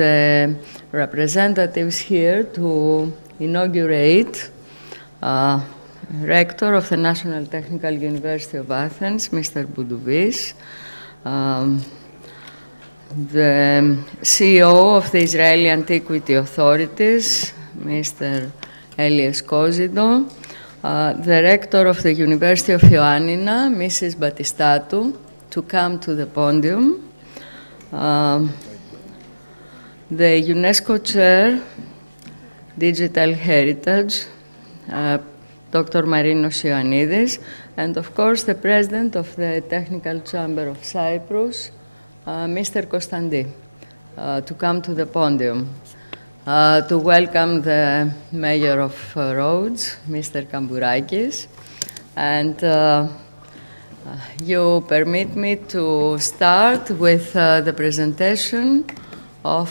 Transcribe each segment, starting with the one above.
the representatives here to inaugurate Rector of the National Technical University of Athens, Mr. Boudouvis, the CEO of the Israeli Antiquity Authorities, Mr. Elias Kozido, the Rector of the University of Ioannina, Mrs. Batistatou, to come to the podium, the UNESCO Chair, Digital Heritage, Dr. Marinos Ioannidis, and of course the President of the Technical Chamber of Cyprus, Mr. Kostandi, to come to the podium, to welcome the Mayor of Rhodes, Mr. Kambourakis, and you permit me to start with the presentation of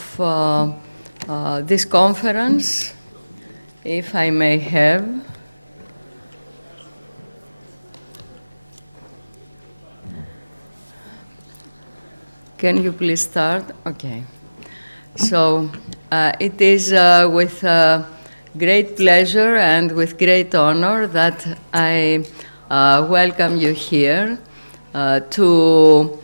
this conference, if I may have. Can you please start? Okay. So it is with great pleasure and with great honor that I welcome you here to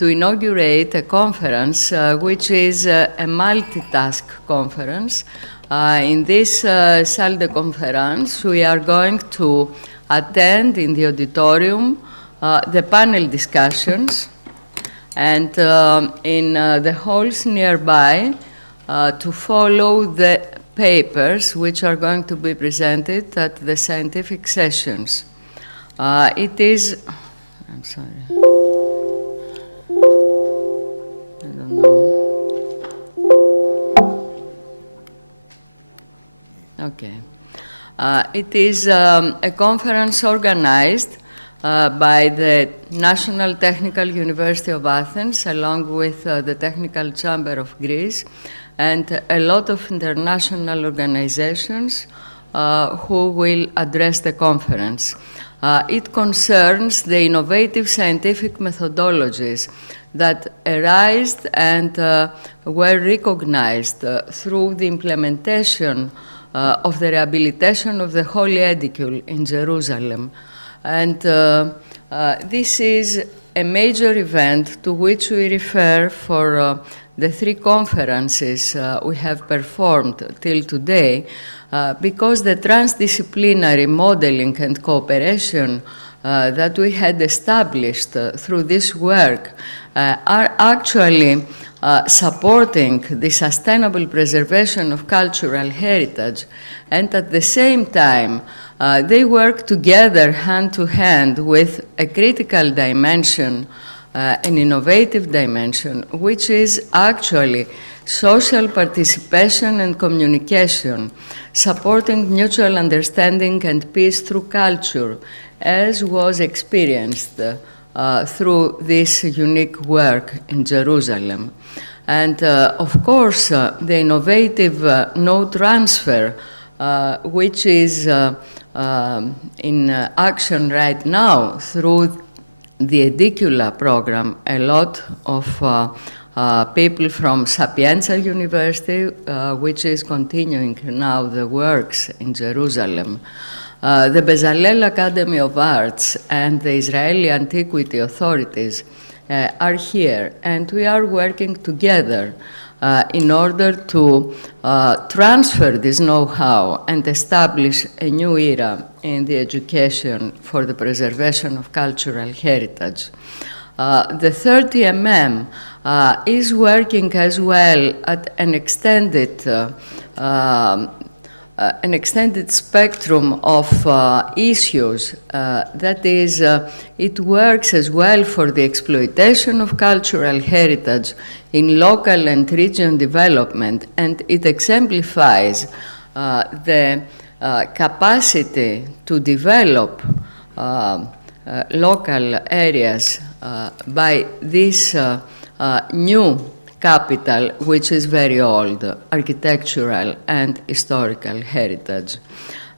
inaugurate a conference which is a multitask conference. In this salle de conférence, we are going to attend in the auditorium the panel discussions, and in the halls nearby to follow the papers which are going to be presented at the scientific sessions. It is, I'm sorry, I don't know. Okay. It is a conference organized by the National Technical University of Athens, along with the Technical Chamber of Greece, and a lot of international organizations who will address the conference. It concerns the innovative scientific methodologies that arised and were recognized through the implementation of the rehabilitation of the Holy Edicula in Jerusalem. And this is a major event to which we refer for the three conferences we have performed till today, because the transdisciplinary modeling and cooperation that we had established through this work are actually supporting the sustainable preservation of cultural heritage, and at the same time they work together hand to hand with a critical dimension, an innovative dimension, which is actually social participation and communication, supporting mutual understanding and peace through culture, as was experienced through this unique work in Jerusalem. And of course, the innovative knowledge transfer, which is in action right now through the Edicula program. A lot of people from Sapienza University, which is continuing now the works in Jerusalem, the Bezalel Academy of Arts and the Israeli Antiquity Authorities are here, and we are working together in order to transfer this know-how and establish a new era in the education for the preservation of cultural heritage. The 30mm is working as well at an extended spectrum of issues. That is, it works as well for the exploitation of cultural heritage in local and regional development, and it exemplifies the capacity to develop local areas by this new capital, which is very old, architectural and historical heritage.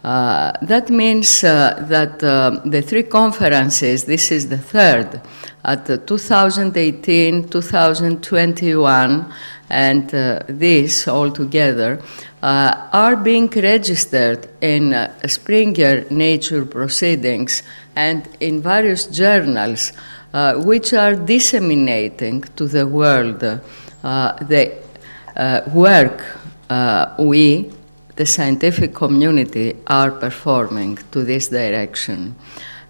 That means that the three conferences, this is the third, at 2018, 2021, and this all together, are being registered in Springer Nature Proceedings and in various journals, which are disseminating to the world the work we, the scientific community, are performing to this direction.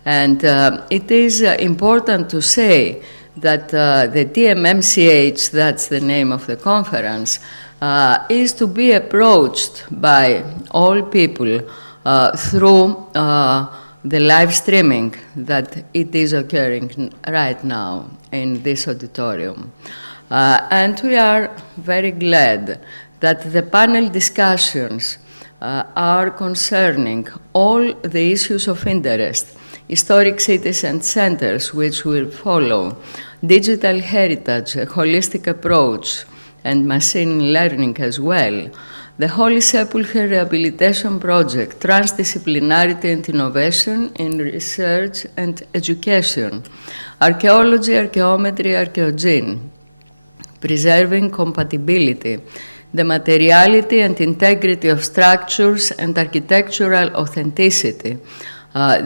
And it is important to say that the TMMCH, that's the name of the conference, is to be approached by all people through the live streaming that it is occurring right now in this auditorium. And we are very glad that the panel discussions are concerning all the issues of interest: historic cities and centers, which will follow, digital heritage, a holistic approach, and machine learning as well, the Holy Sepulchre Rehabilitation Project, transdisciplinarity and innovation in research and education, archaeology, archaeometry, archaeogene, preserving compatibility, the materiality and integrity of structures and architectural authenticity.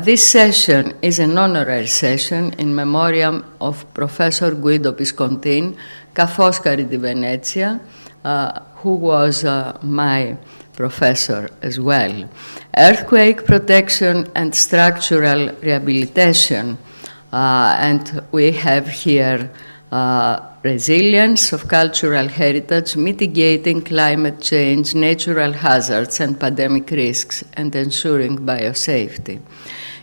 This session is an honorary session in memoriam of Professor Guido Piscontin, ca Foscari di Venezia, who was my professor as well. Earthquake protection and structural rehabilitation. And we have here resilience of cultural heritage, mitigating climate change, natural hazards, and pandemic risks, and ensuring biosafety.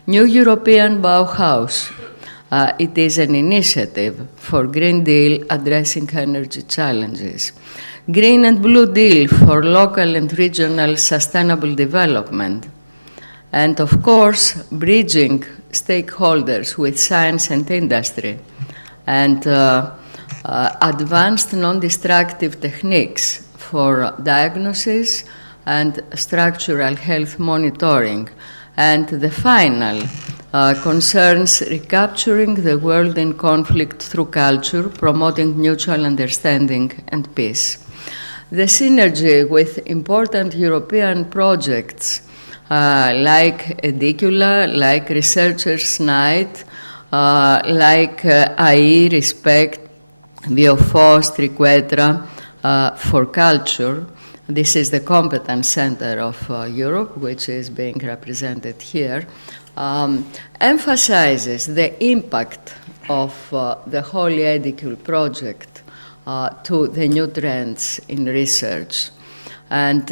New European Bauhaus. It is an initiative for Green Deal addressing energy challenges. Green and Blue Deal for local and regional sustainable development. And of course, bridging stakeholders with science and industry. And advanced non-destructive techniques for diagnosis and structural health monitoring. And the final concerns recapturing the world in conflict through culture, promoting mutual understanding and peace. The synergy with important European projects like Edicula, like Researchers' Night, like AI, Respect, Biofos, Triquetra for culture. This is the competence center of Europe, which is being represented here, emphasizes the impact of the Holy Edicule project to the new trends in research. And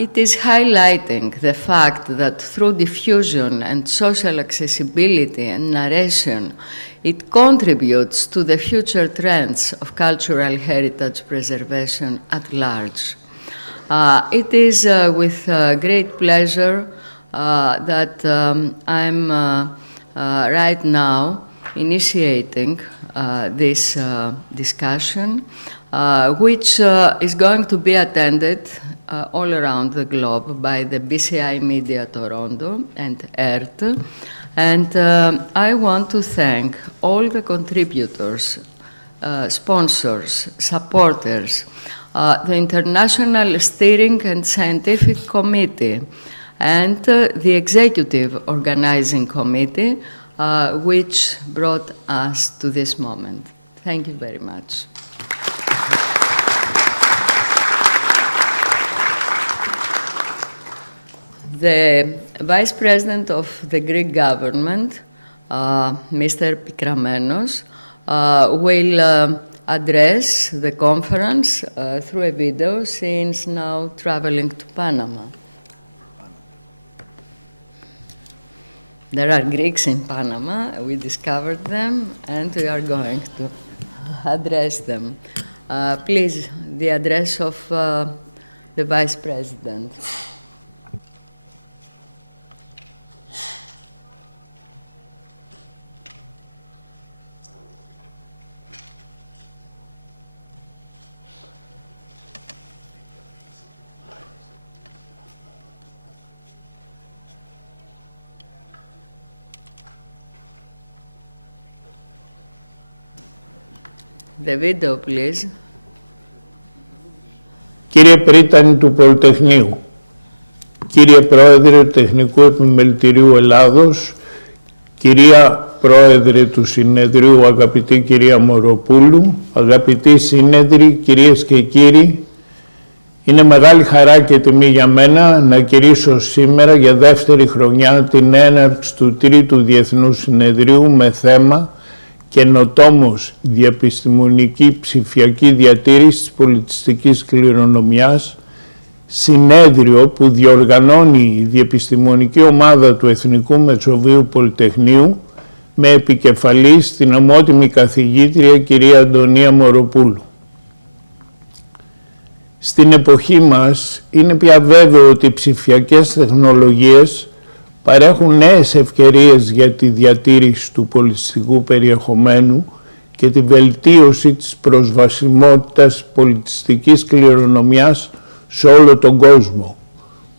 it is highlighting the fact that through diffusion and social accessibility and narration, it contributes to the future trends of cultural heritage preservation at large. It is with great pleasure that I'm right now initiating this discussion, which is going to be attended all around the globe by the BCI Media Toronto and ERT. And I want to thank all the contributors, sponsors, supporters, the International Steering and Scientific Committee, and the Executive Organizing Committee, which brought us to this moment. Thank you very much. The Vice President of the Greek government, Mr. Pikramenos, will address the conference through a video since now traveling to Panama. There are Greeks in Panama, we discovered them, and we are going to address them. Please, the address of the Vice President. The video, please. Κύριε Πρίτανη του Πολυτεχνείου, κύριε Πρόεδρε του Τεχνικού Επιμελητηρίου Ελλάδος, κυρία Πρόεδρε του Συνεδρίου, αγαπητή κυρία Μοροπούλου, αγαπητοί συνέδροι, κυρίες και κύριοι, είναι μεγάλη χαρά και τιμή για μένα να κηρύσω σήμερα για δεύτερη χρονιά την έναρξη του Τρίτου Διεθνούς Συνεδρίου με θέμα «Καινοτόμος διαπιστημονική ψηφιακή διατήρηση της πολιτιστικής κληρονομιάς», συνέδριο που διοργανώνει η διεπιστημονική ομάδα του Εθνικού Μεσοβείου Πολυτεχνείου με επικεφαλής την ομότιμη καθηγήτρια κυρία Αντωνία Μοροπούλου. Στην εποχή μας είναι πια βέβαιο ότι οι ψηφιακές τεχνολογίες παρέχουν νέες ευκαιρίες για τη διατήρηση του πολιτιστικού περιεχομένου και τη βελτίωση της προσβασιμότητας πολιτιστικής κληρονομιάς σε όλο τον κόσμο.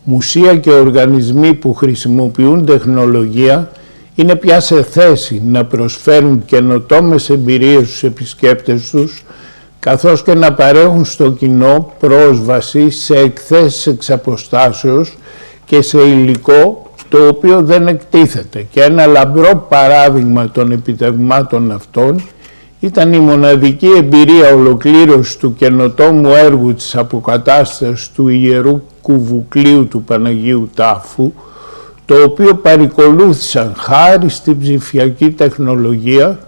Μουσεία και οργανισμοί που χρησιμοποιούν τεχνολογία είναι πια σε θέση να προσφέρουν καινοτόμες εμπειρίες στους επισκέπτες τους, καθώς και να παρέχουν στο κοινό πρόσβαση σε εκθέσεις εξ αποστάσεως και σε υλικό το οποίο δεν εκτίθεται. Και ένα λαμπρό παράδειγμα των επιτευγμάτων αυτών ήταν η μοναδική εμπειρία ολοκλήρωσης του καινοτόμου έργου της αποκατάστασης του Ιερού Κουβουκλίου του Παναγίου Τάφου, το οποίο παρακολούθησαν χάρη στην ψηφιακή τεχνολογία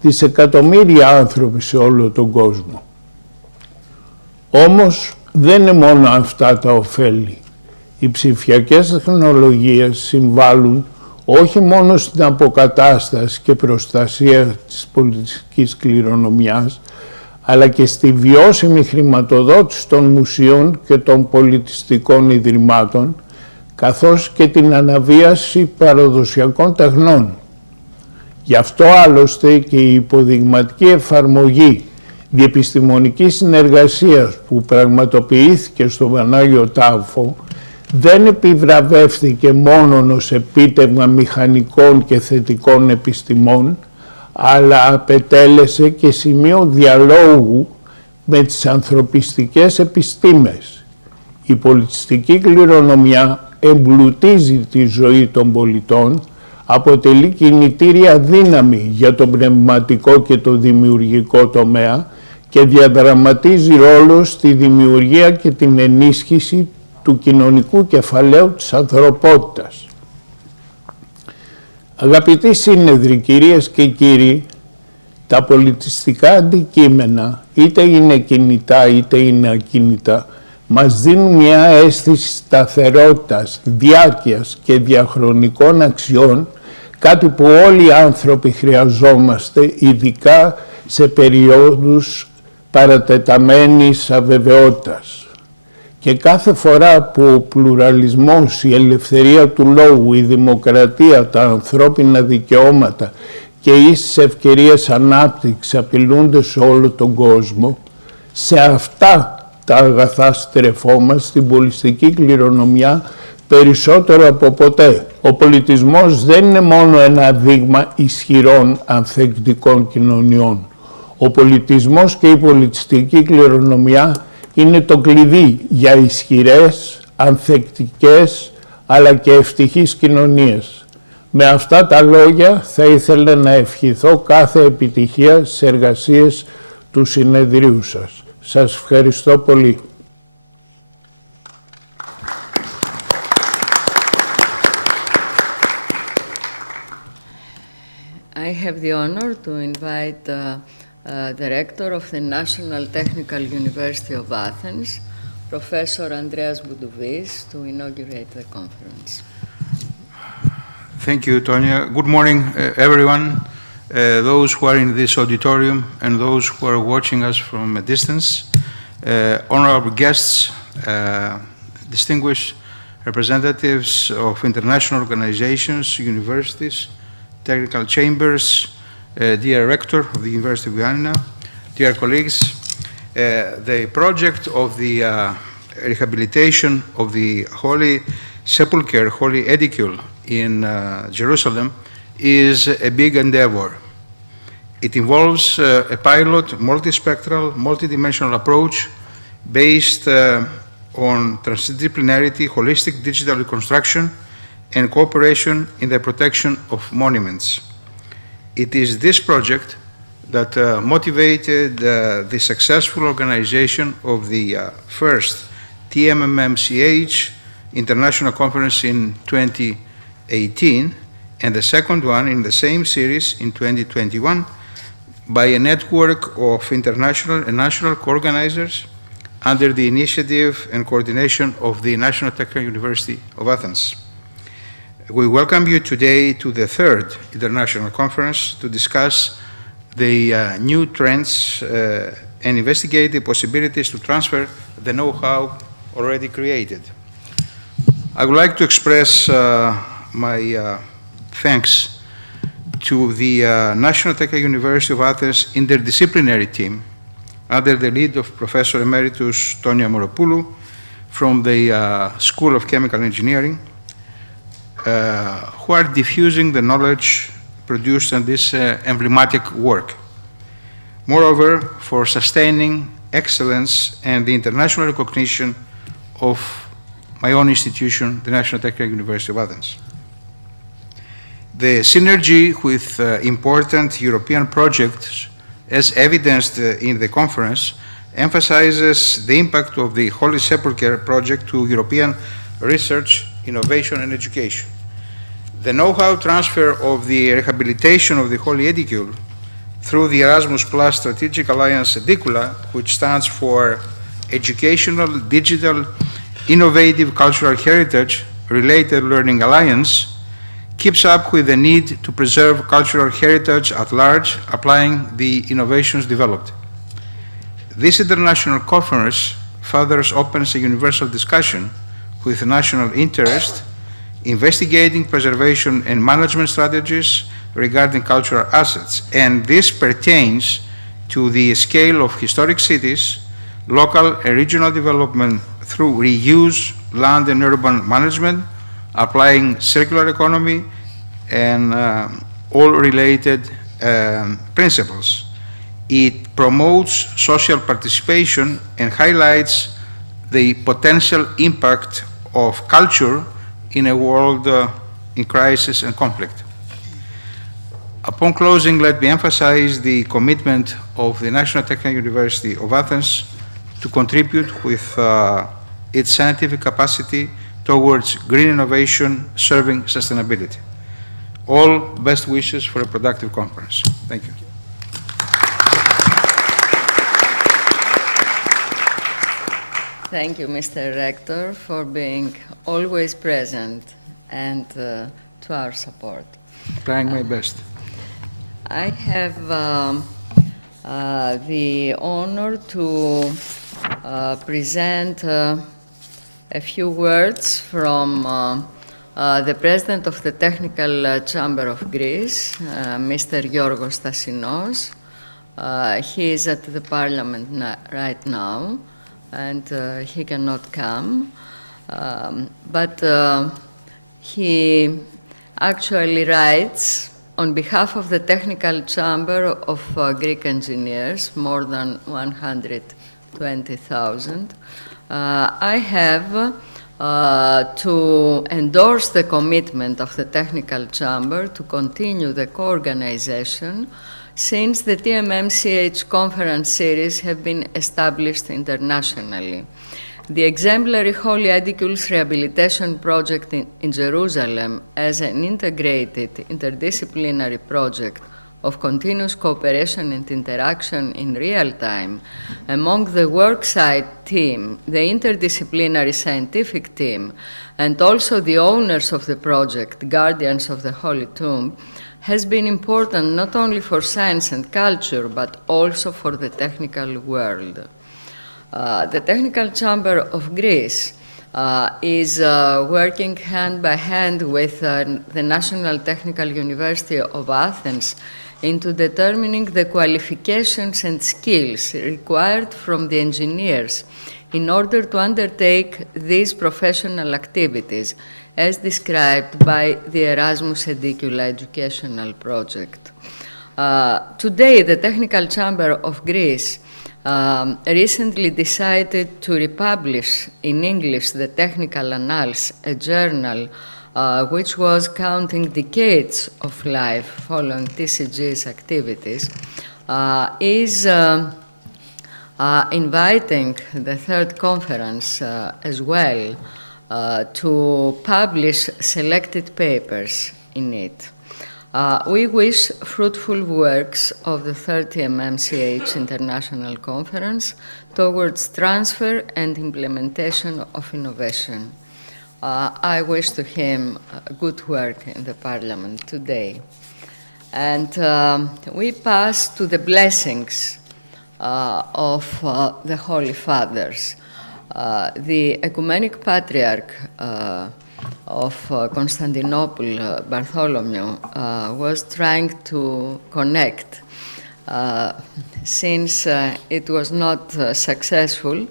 δισεκατομμύρια άνθρωποι σε όλο τον κόσμο. Όμως δεν είναι μόνο αυτά τα ωφέλη. Οι ψηφιακές τεχνολογίες συμβάλλουν όχι μόνο στην αποκατάσταση και προστασία της πολιτιστικής κληρονομιάς, αλλά και στη βιώσιμη χρηματοδότηση των μουσείων και των πολιτιστικών ιδρυμάτων, καθώς και την αναβίαση παραδοσιακών τεχνών. Γι' αυτό άλλωστε και η υποδειγματική εφαρμογή διεπιστημονικής συνεργασίας που πραγματοποιήθηκε στο Πανάγιο Τάφο δεν επιβραβεύθηκε μόνον ως επίτευγμα μηχανικών και θετικών επιστημών, αλλά απετέλεσε και σημείο διαλόγου με τις ανθρωπιστικές επιστήμες. Η πολιτιστική κληρονομιά εμπλουτίζει τη ζωή των πολιτών, αποτελεί κινητήρια δύναμη για το πνευματικό και το δημιουργικό τομέα και διαδραματίζει ρόλο στη δημιουργία και την ενίσχυση του κοινωνικού κεφαλαίου της ανθρωπότητας. Αγαπητοί σύνεδροι, κυρίες και κύριοι, τα πολιτιστικά αντικείμενα, είτε είναι κινητά είτε είναι ακίνητα, μας δίνουν μια αίσθηση σταθερότητας, διάρκειας και διαχρονικών αξιών, κάτι που όλοι οι άνθρωποι χρειαζόμαστε, ειδικά σε περιόδους παρατεταμένης αβεβαιότητας. Και κάθε φορά που ο πλουραλισμός, η ελευθερία του λόγου, η δημοκρατία, τα ανθρώπινα δικαιώματα και οι ίσες ευκαιρίες ανάπτυξης απειλούνται σε όλο τον κόσμο, σε αυτά τα αγαθά στρεφόμαστε, στην πολιτιστική κληρονομιά, περισσότερο από ποτέ. Ο πολιτισμός δεν είναι μόνο ένα δείγμα ισχυρών ανθεκτικών κοινωνιών. Ο πολιτισμός και η πολιτιστική κληρονομιά είναι το κλειδί για ισχυρές, ανθεκτικές, αλλά και ευτυχείς κοινωνίες. Με αυτά τα λόγια θα ήθελα να ευχηθώ κάθε επιτυχία στις εργασίες του συνεδρίου σας. Σας ευχαριστώ πολύ. I have the honor to invite the rector of the National Technical University of Athens, Professor Andreas Boudouvis, to inaugurate the conference. Thank you, Tonya. Good morning, everyone. Those who are in this auditorium and those who are watching us from a distance, honorable guests, distinguished representatives of international organizations, universities, technical chambers, dear rector of the University of Vienna, dear colleagues, the project of the rehabilitation of the Holy Sepulchre, Holy Edicula in Jerusalem is a big endeavor. It involves a pilot, multispectral, multidimensional approach based on transdisciplinarity, holistic digital reconstruction, and cooperation in the protection of monuments. It is this project that motivated the successful organization of the first TMMCH International Conference in 2018 and the second one in the same series in 2021 by a network of international and national co-organizers under the initiative and coordination of the National Technical University of Athens. We welcome you today to the third international conference to discuss the new trends and investigate the possibilities to transfer the know-how already created. I would like to express my thanks to the National Technical University of Athens interdisciplinary team under the lead of Professor Emeritus Tonia Moropoulou from the School of Chemical Engineering, who are diffusing the knowledge produced in this emblematic work. Moreover, for sustaining excellence and the international recognition of my own institution, the National Technical University of Athens. The synergy with important European projects, as evidenced in the conference, emphasizes the impact of the Holy Sepulchre project to European research, innovation, and education. The know-how transfer of the rehabilitation of the Holy Edicula through the Erasmus Plus Strategic Alliance Edicula, which stands for Educational, Digital, Innovative Cultural Heritage Related Learning Alliance, keeps up with the need to preserve cultural heritage at large, applying the innovations developed. This international conference further opens a universal discussion with national interest, investigating preservation and management strategies regarding cultural assets, and this pertains to the scale of historic cities, local and regional development through reuse, land and urban management, applying circular economy and all related principles. It promotes social participation and highlights the potential impact of culture in a world in crisis and conflict. Upon closing, let me emphasize the commitment of the National Technical University of Athens to contribute with its scientific capacity towards green innovation serving sustainability. All best wishes for a productive conference. Thank you. Thank you, Mr. Rector, for being always present and to our support. Trying my best. I have the honor to present a few words from the President of the Technical Chamber of Greece, Mr. Giorgos Stasinos. He is at the Parliament right now, and he cannot come, but he actually writes on behalf of the Technical Chamber of Greek Engineers, more than 120,000. I have to endorse the commitment of the Technical Chamber to continue the co-organization since the TMMCH conference series have been established internationally. The exemplary Holy Edicules Rehabilitation Project in Jerusalem as an integrated interdisciplinary project of continuous cooperation and interaction in real time among the worksite team, the interdisciplinary scientific team, and also the owners of the project, guardians of the Holy Tomb, has been important not only for science and culture, but also for the technical world. The Technical Chamber of Greece is working hand by hand with the National Technical University of Athens into determining the qualifications and skills required from the engineers in order to undertake these professional activities as described by the Erasmus Edicula educational project. Today, the Technical Chamber of Greece recently decided to republish in English the Technical Annals, a journal which was counting decades of life following TCG's activities, is inviting the third conference as well to publish selected papers in it. We wish fruitful works of the 30MMCH International Conference towards transfer and implementation of innovation. I wish to him good work in the Parliament today. And we pass to the blessings of the Holy Fathers. The Ecumenic Patriarch of Constantinople, Bartholomew, was trying to connect. Since it was not successful,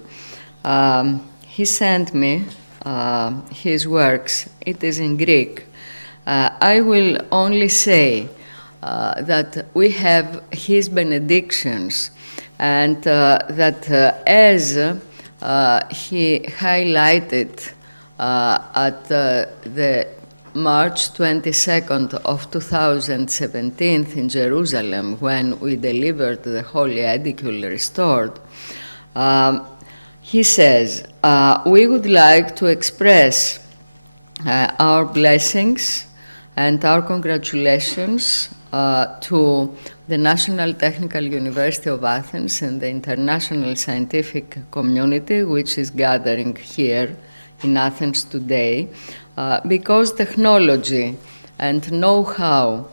he sent me his works. It is in Greek. I will only say that we have his benedictions, and that as he highlighted at the March 22nd of 2017 in Jerusalem, when we delivered the Holy Edicula restored, he says, we would like to express our blessings and our congratulations to the National Technical University of Athens and the international scientific community, which is gathering here in Athens today, because technology and know-how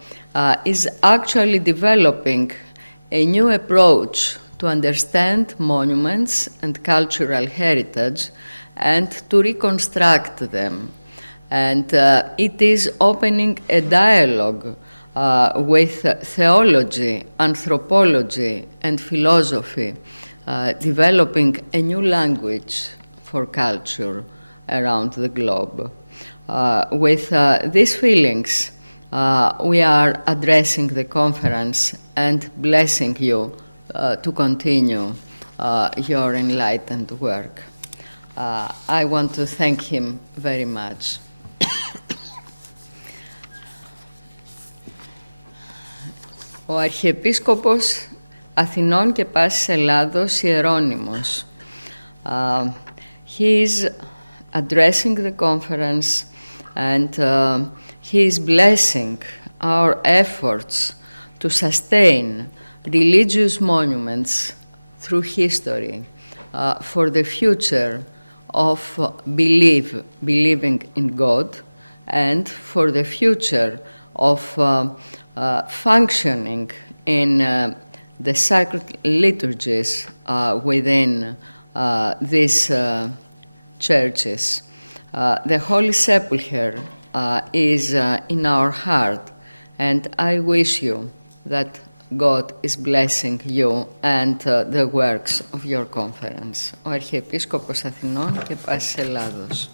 is actually developing a new approach to understand monuments and cultural heritage and to reconstruct them. And it is opening a dialogue with theology, anthropology, and philosophy, developing a new language for culture around the globe. With these feelings, we are addressing the conference and blessing you to continue your enlightened work. I want to thank him very much. Ο Αρχιεπίσκοπος Αθηνών και Πάσης Ελλάδος, Ιερώνυμος. He is addressing the conference and he is blessing our efforts to sustain religious monuments through history for the future of believing in God and for the future of functioning in the sacred liturgies within these churches. The Holy Sepulchre is in our heart, and I wish you that God is blessing you and the works of your conference. Ο Αρχιεπίσκοπος Αθηνών και Πάσης Ελλάδος.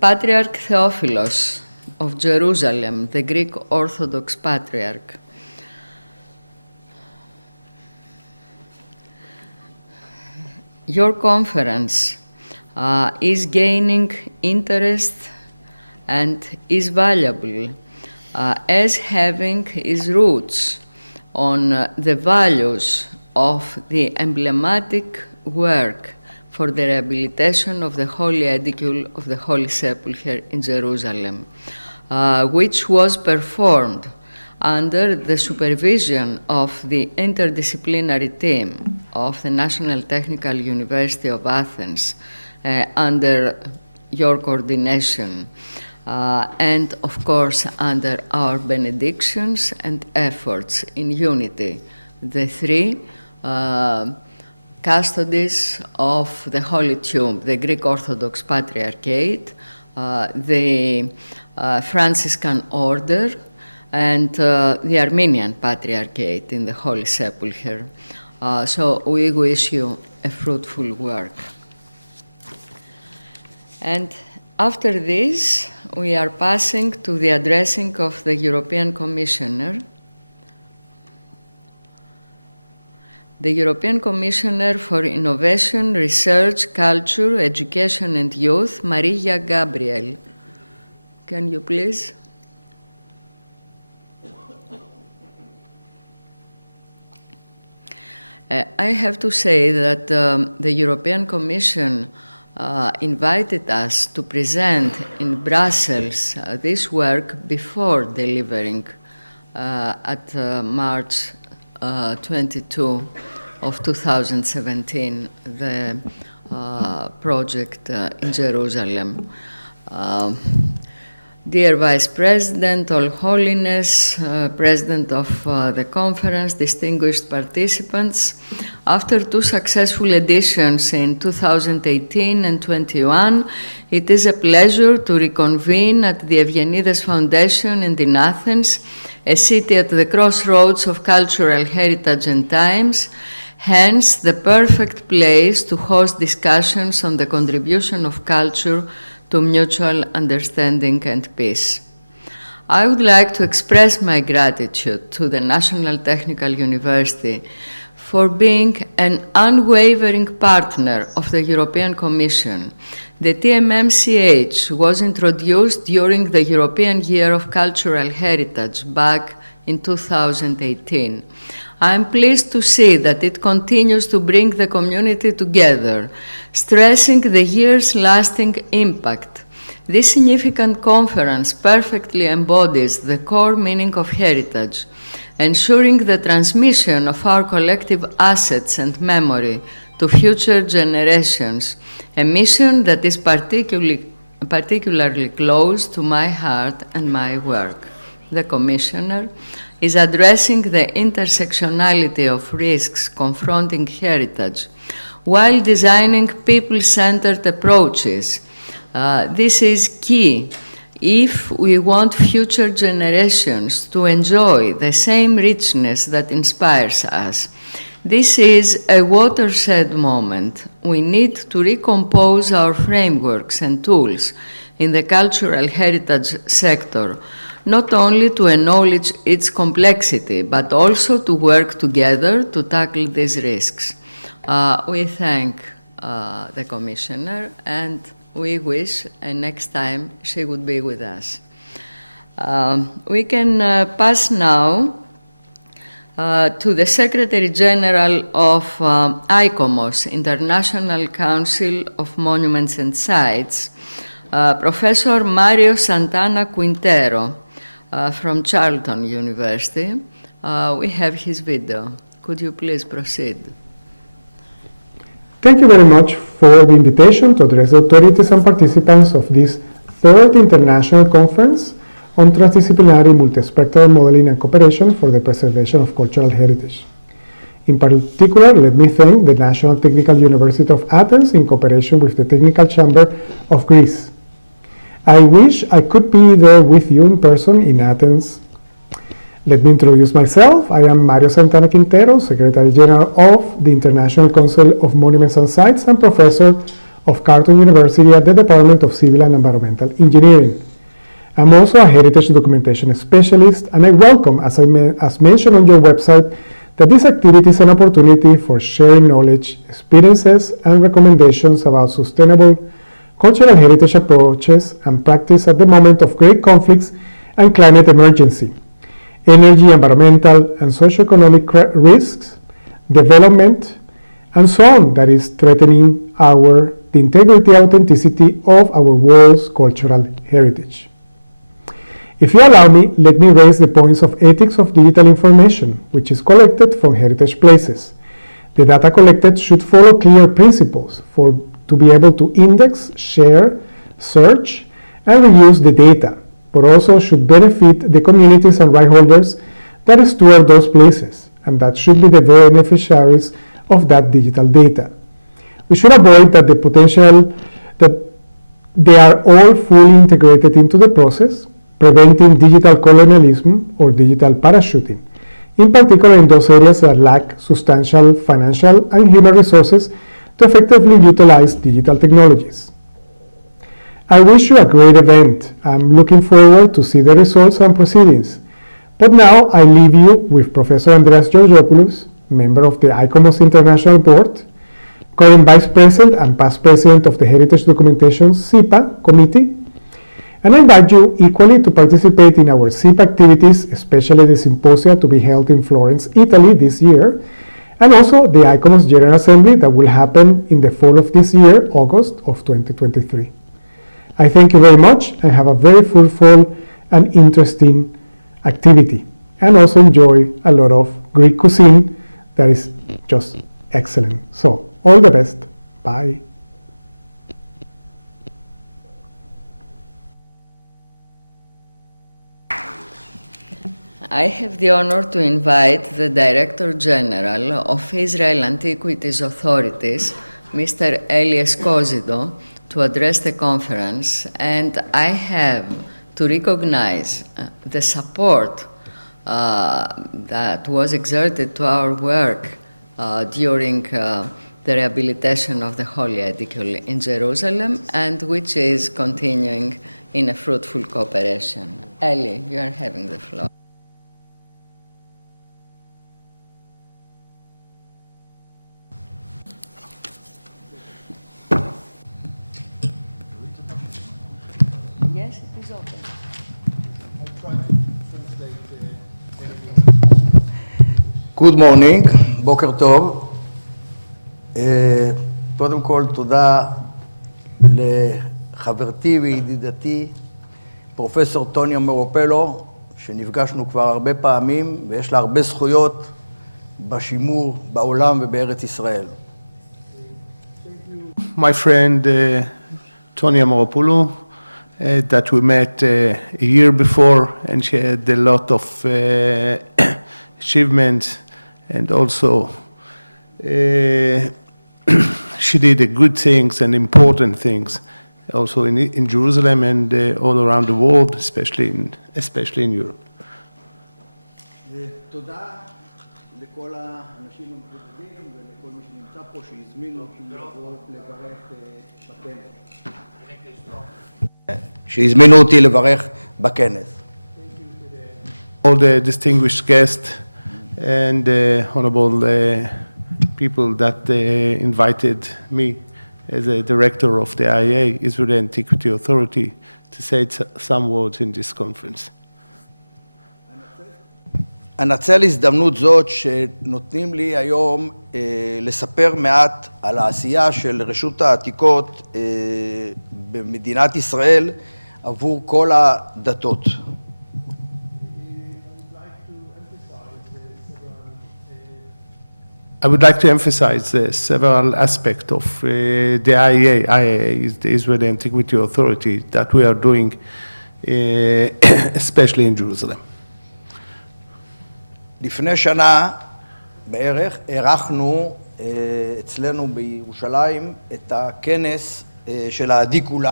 Patriarch Theophilos of Jerusalem, the Greek Orthodox Patriarch. Your conference is gaining interest and is valuable as having its roots on the values of the emblematic work for the rehabilitation of the Holy Edicule of the Holy Sepulchre in Jerusalem, which was performed under the supervision of the interdisciplinary team of the National Technical University of Athens under your coordination, and of course under our benedictions and efforts in unity, the three custodies of the Holy Tomb, the Greek Orthodox Patriarchate, the Franciscan Order, and the Armenian Patriarchate in the Holy Sepulchre. So we wish you a fruitful work. And After this, we are passing to the addressing of the European Commissioner. The European Commissioner for Innovation, Research, Culture, Education and Youth, Maria Gabriel. Can you please? I have to say that the European Commission invited us to present in Brussels this work before delivering at March 22 of 2017 the project in Jerusalem. Dear Vice President, All Holiness, President of the conference, distinguished participants, after two successful editions in 2018 and 21, it is a pleasure to reconvene at the Eugenides Foundation and in Athens, a city at the crossroads of cultural heritage and times, hence the perfect place to host discussions on the contribution of culture to mutual understanding and peace. I would like to express my gratitude to the National Technical University for being an unwavering partner of the European Commission. The TMMCH was introduced during the European Year of Cultural Heritage back in 2018. I am pleased to see that it continues to bring the community together, stressing the year's lasting impact. This significant conference perfectly embodies the core meaning of heritage, ensuring the transmission of our collective assets and memory to future generations, a mission that is particularly close to my heart and my work. The Commissioner is addressing the intersectionality of risks confronting heritage while designing people-centered approaches. This is key if we want future generations to enjoy the same richness that inspires us. This is a watershed moment. We need to recompose our frameworks and tools in the cultural heritage sector, not only to acknowledge its complexity, but also to work together to tackle these risks. We thank the Commissioner, and we wish next time she would be with us. We can pass now to the Secretary General of ICOMOS, International Council of Monuments and Sites, Professor Mario Santana Quintero, from Charlton University. We have his video. Could you please proceed? Thank you very much for the invitation to address the authorities and participants of this third international conference on transdisciplinary multispectral modeling and cooperation for the preservation of cultural heritage. In particular, let me thank the National Technical University of Athens in cooperation with the Technical Chamber of Greece. I wish I could be there with you in person in Athens. Let me introduce myself. I am Mario Santana Quintero, Secretary General of the International Council of Monuments and Sites and Professor of Charlton University at the Department of Civil and Environmental Engineering. I'm also a heritage documentation specialist, and I welcome, as mentioned on your website, that this activity is an opportunity for sharing knowledge, experiences, and recommendations about sustainable cultural heritage approaches and practice at the moment of great conflicts and climate emergency, energy, environmental, and socioeconomic risks, development, and so on that is threatening the integrity and authenticity of our world's cultural heritage. If you allow me, let me raise the points of ethics of digital information, which is collected from heritage places. The data collected should follow clear principles to be able to index, share, search, and reuse the data, but also should benefit the communities and right holders that steward those places, and that should be the beneficiaries of that digital data. We should avoid that that they are all fully integrated into the process, preventing digital colonialism or digital parachuting, in particular in those areas that lack substantial financial and human resources to effectively utilize digital technologies. I wish you a great event. I'm looking forward to see the results and proceedings. But now I leave you with Professor Andreas Georgopoulos, member of the ICOMOS International Board, current Vice President and past President of the Heritage Documentation SIPA Committee, and I invite you equally to participate in our SIPA activities, especially the symposia to be held in Florence, Italy this year, and also the ICOMOS General Assembly that will happen in the fall of this year, August of 2023. I thank you very much and have a very fruitful and interesting activity, and also enjoy a lot of Greek cuisine that is just excellent. So, all the best. Bye. I have the honor to invite the Director General of Israel Antiquities Authorities, Mr. Eli Escozido, to address the conference, and I have to recognize the support that was exerted to our work during the rehabilitation of the Holy Edicula in Jerusalem, and which is continuing in a fruitful cooperation. Eli, you are having the floor. Yes, it is open. Good morning, בוקר טוב. קודם כל תודה לחברתי וידידתי פרופסור טוניה מורופלו, שנפגשנו כבר הרבה פעמים ויש לה הרבה זכויות בשימור בעולם ובארץ ישראל. My friend Tonia Moropoulou, that we met a year before, and she had a lot of achievements, and also she did good things and important things, also in Jerusalem and all around the world, especially in Europe. תודה לכל האנשים המכובדים ולכל מי שנמצא פה שהזמינו אותי לבוא לברך בכנס. All the distinguished guests and honorable people that invited me as a director of the IAA, Israel Antiquity Authority, to say some words in this conference. אנצל הזדמנות זאת שנותנים לי היום לספר מעט על העשייה של רשות העתיקות במדינת ישראל עבור כל הדתות. I would like to emphasize several aspects of the IAA. IAA is the Israel Antiquity Authority that we are doing, especially in Jerusalem. לפני שנה בערך ערכנו אצלנו בירושלים את הכנס של האדיקולה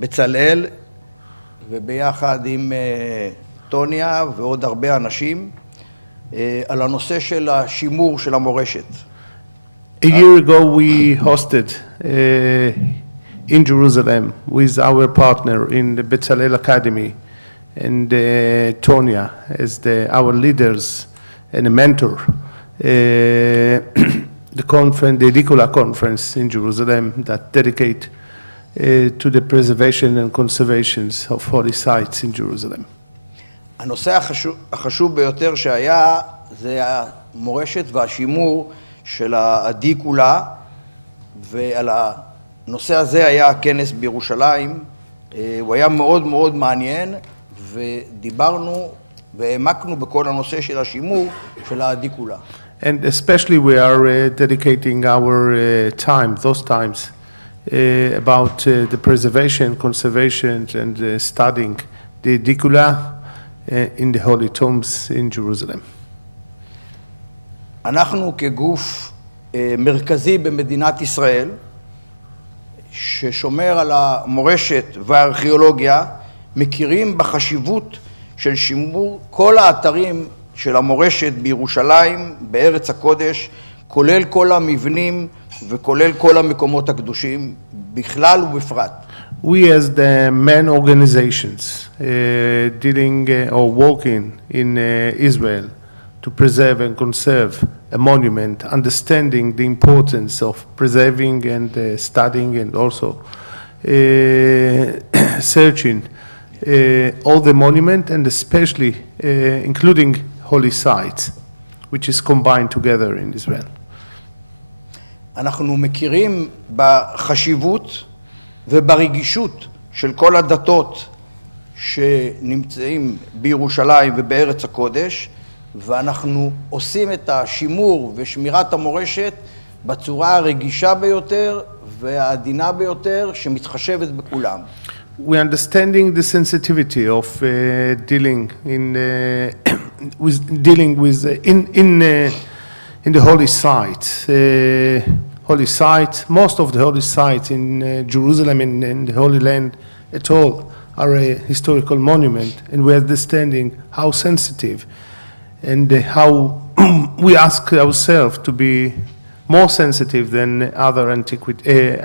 בצלאל וביחד עם טוניה ועוד הרבה אנשים על הנושא של השימור של המורשת. A year ago we hosted in Jerusalem with our partner in the Bezalel Academy and Tonia as our leaders and a mentor, the Edicula conference in Jerusalem that dedicate to the preservation and conservation of holy sites in Jerusalem. הנושא החשוב ביותר שהיה זה המורשת והשימור של האדיקולה, ועל הנושא הזה היה הכנס בירושלים. הוא היה מאוד מאוד מעניין, ודיברנו והעמקנו בכל הנושא של השימור של האדיקולה. And especially we are dedicating our time, those times, about the preservation, conservation, and studying the Edicula in the holy tombs in Jerusalem. אנחנו כגוף מרכזי במדינת ישראל, ששומר על המורשת והארכיאולוגיה, מכירים בחשיבות של שימור כל האתרים של המורשת בירושלים, בארץ הקודש, כולל כל המבנים וכולל כל המקומות הקדושים, בכלל ובפרט. We as the main organizations dealing or working in Israel to preserve and conserve a monument, understanding the importance of preserving and studying and also searching all the monument and especially including holy sites, which is combined together in Israel. אנחנו מכירים בחשיבות וברגישות של כל הדתות שנמצאים בירושלים ובארץ הקודש, ואנחנו עושים את השימור ושמירת המורשת בצורה הרגישה ביותר והעדינה ביותר שמתחשבת בכולם. We understanding the sensitivity of dealing in the holy sites. Holy sites, most of the holy sites in Jerusalem and in the Holy Land at all are a historical monument, and we are understanding how sensitive and how we ask ourselves to be more sensitive than other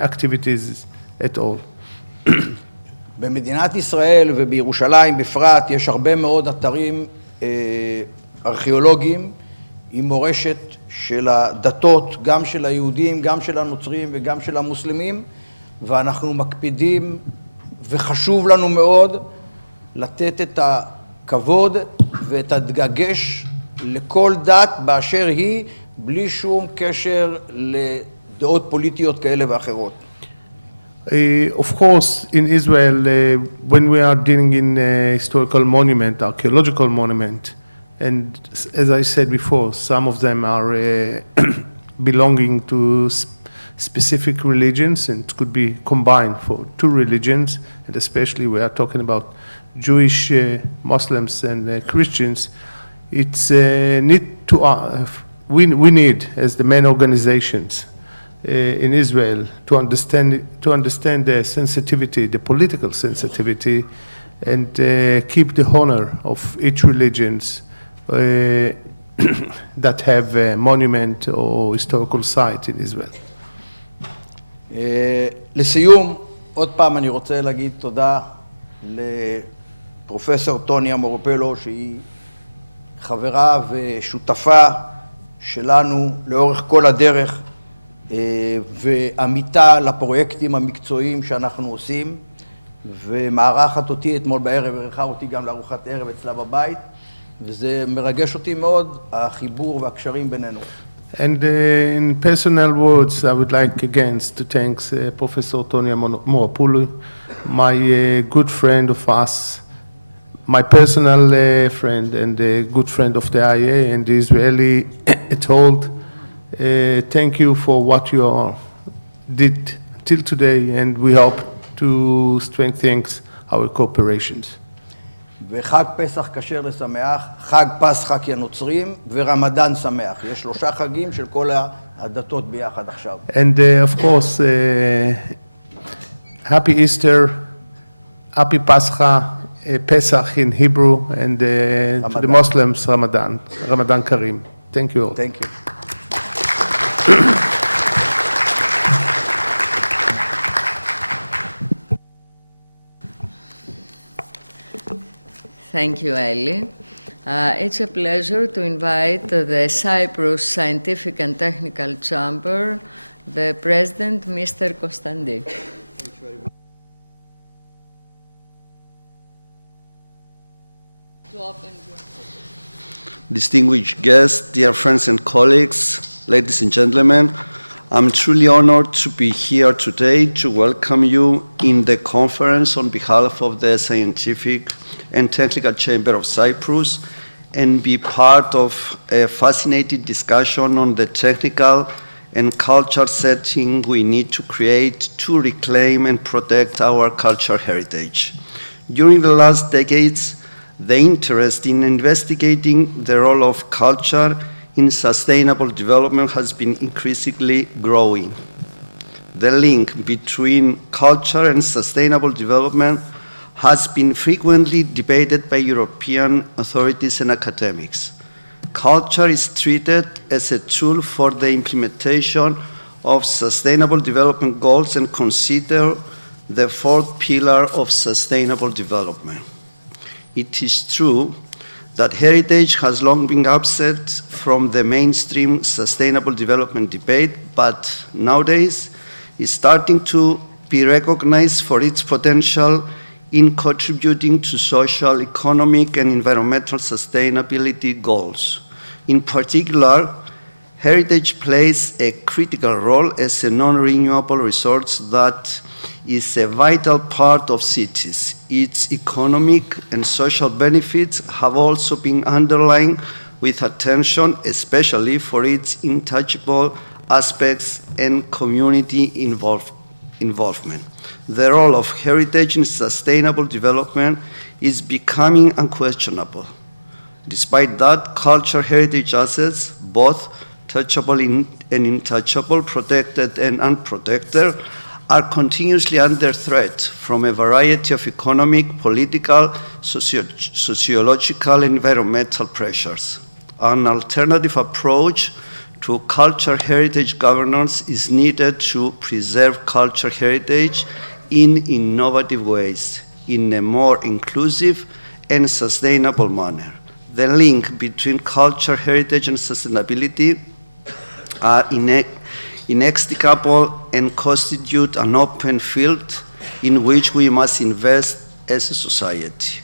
activities at all. במדינת ישראל ובירושלים בפרט יש הרבה מאוד אתרים ארכיאולוגיים עם מורשת של הדתות, גם של היהודים, גם של הנוצרים וגם של המוסלמים, ואנחנו מקפידים וחשוב לנו מאוד לתת את הכבוד ואת הדגש לכל דת באשר היא, בלי שום קשר לדעות פוליטיות כאלה ואחרות. Of course, in Israel, when we are dealing in a historical monument, archaeological monument, and as I said before, some of them are belonging to specific religions and could be combined for two religions, and especially we are talking about Jewish, Muslims and Christians. It's need to we need as the main organizations in Israel to understand the sensitivity, the political sensitivity, and keep the honor of each religions that have a monument or historical site in Israel. לסיום, עוד פעם אני רוצה להגיד תודה לפרופסור טוניה מורופלו, שהיא חברה ושותפה שלנו לאורך כל הדרך, ועמיתה לפרויקטים המקצועיים שאנחנו עושים, ומארחת אותי אתמול בערב, ערכה אותי גם לארוחת ערב אצלה בבית, וזה מרגש אותי מאוד, החיבור והקשרים בינינו. And in personal words, I would like again to thank Professor Tonia Moropoulou, my good friend of us, my personal friend and a good friend of the IA and the Israeli told. Thank you for what you did till today, and we hope to strengthen our cooperations. וחג פסח כשר לשמח, חג פסחא כנוצרים ורמדאן שמח. יש 3 חגים של כל הדתות ביחד עכשיו. And of course, happy Easter, happy Pascha, Pesach in Hebrew, and to the Muslims, Ramadan Kareem. Thank you all. Thank you. Thank you, Eli. It's a pleasure to invite the Cyprus Scientific and Technical Chamber, the President, Mr. Kostandi. Distinguished guests, dear friends and colleagues, ladies and gentlemen, I'm truly honored to be here today to welcome you in the conference on behalf of the Scientific and Technical Chamber of Cyprus and be part of a fascinating discussion on the technical and cultural setting we need to create to reclaim and protect our cultural heritage. During the last decades, the interest in investigating the role of culture in sustainable development has been increasingly growing. The link between culture and sustainable development has been frequently debated by European authorities and academics. Culture is treated as a tool for the implementation of Sustainable Development Goals and consider the fourth pillar of sustainable development. It is true that heritage has long been absent from the mainstream sustainable development debate, but nowadays is starting to be recognized for its potential in contributing to social, economic, and environmental sustainability goals. In particular, heritage plays a critical role as a non-renewable resource that is a vital part of cities. Its economic and social benefits have also been underlined with attention, especially for its intangible aspects and community involvement. The role of heritage in sustainable development is becoming unquestionable. Despite that, cultural heritage assets, both touchable and untouchable, protected and unprotected, are continuously under threat from a variety of economic, political, sociological, and environmental pressures. An alternative approach to cultural heritage governance is needed to preserve cultural heritage in innovative ways, in a more inclusive and sustainable manner. The link between cultural heritage and sustainability are inextricable and constitute an open field in which we must invest as a society.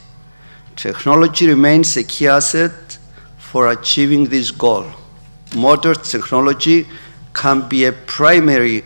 Technology remains a key asset for achieving this goal. Modern technology can be a primary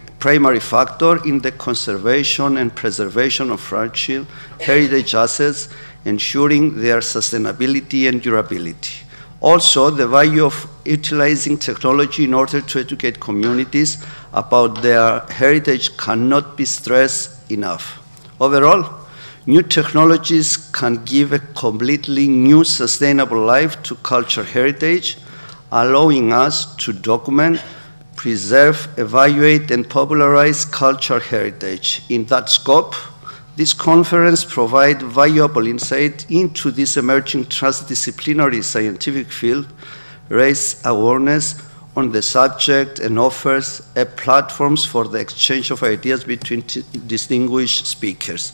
factor in the conservation and preservation of fragile heritage assets, ensuring their sustainability and durability. Also, the value of utilizing technology in order to educate communities about their heritage cannot be stressed enough. Overall, new technologies can give a completely new sustainable life to cultural heritage, allowing us to document, preserve, evaluate, and popularize cultural heritage. In that scope, this conference provides valuable insight into this emerging transdisciplinary scientific field, raises awareness on the subject, and offers a platform for the exchange of ideas between distinguished speakers.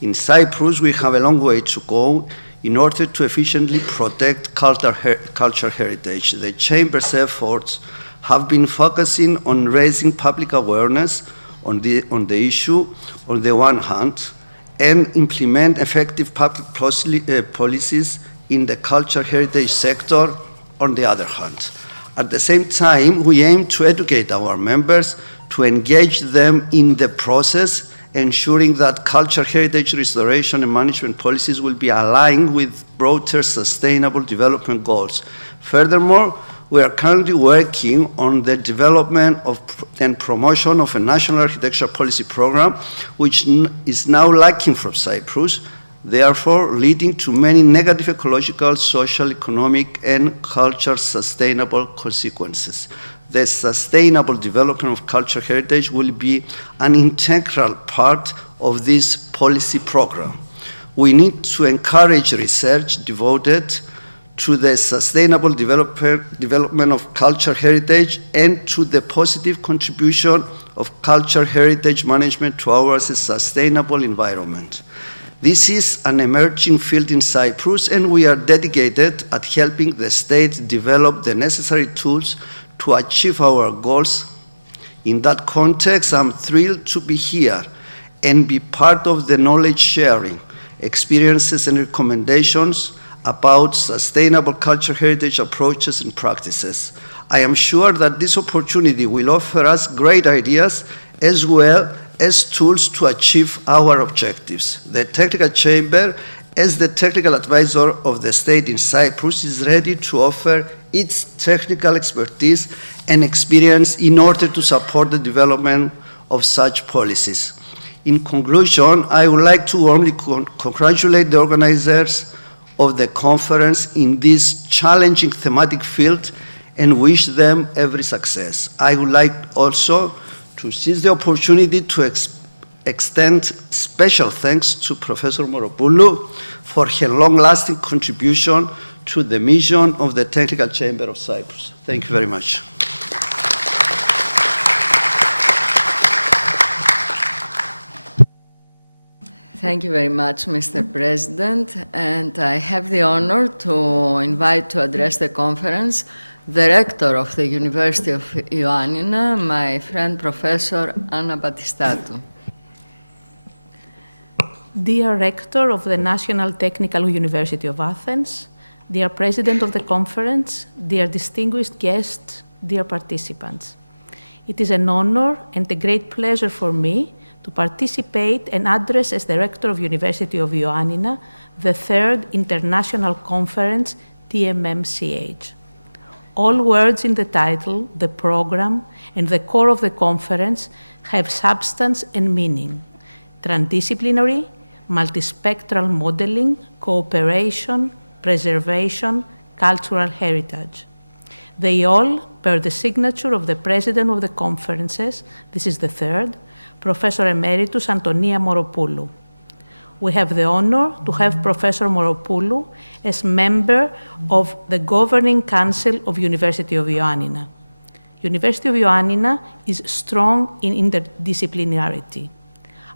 In Cyprus, we have a long way to go in order to efficiently protect cultural heritage. The Chamber's efforts have been focusing on raising public awareness on the issue on the one hand, and implement effective public policies in the cultural heritage sector on the other hand. At the same time, we aim to educate our members, to engage them in the process, ensuring that cultural heritage restoration and management policies will be aligned with broader sustainable development goals. Furthermore, we are currently working on the development and promotion of a national architecture policy program, which is now lacking from Cyprus, therefore leading to many negative ecological, social, economic, and cultural sustainable consequences. The sustainable development of cultural heritage will be an integral part of this policy program. We need to encourage research devoted to the sustainable development of cultural heritage and to the positive contribution of cultural heritage management to our sustainable environment. This is an emerging field in Cyprus, and we are dedicated at helping the state develop the necessary tools to achieve our goals. In that context, I'm thrilled to be here and be part of the knowledge sharing, experiences and recommendations about sustainable cultural heritage approaches and practices. I am sure that this opportunity will offer us great ideas as well as tools to achieve our objectives. The Technical Chamber, as the technical advisor of the state in Cyprus, is ready to offer its technical expertise and experience in order to support the development of such policies. In conclusion, I would like to warmly congratulate the organizers of the conference in this challenging thematic field and wish them every success. I would like also to seize the opportunity to extend special thanks to Professor Moropoulou for her long-lasting contribution to the mission of the Technical Chamber of Cyprus. Thank you very much. Thank you very much, Mr. President, and I have the honor to invite to address the conference the rector of the University of Ioannina, my friend Professor Anna Batistatou. Dear Rector of the National Technical University of Athens, dear President of the conference, dear distinguished guests, dear participants. It is an honor and a great pleasure for me to participate and address as the Rector of University of Ioannina the third International Conference TMMCH. All words in the title, the program, and the core of the conference have substance and meaning. Transdisciplinary, multispectral modeling, cooperation, preservation, cultural heritage. They all bear the signature of the president of the conferences, this is the third, Professor Emeritus Antonia Moropoulou. We have the honor to have Professor Moropoulou as member of the Governing Council of University of Ioannina. University of Ioannina is strong in interdisciplinarity.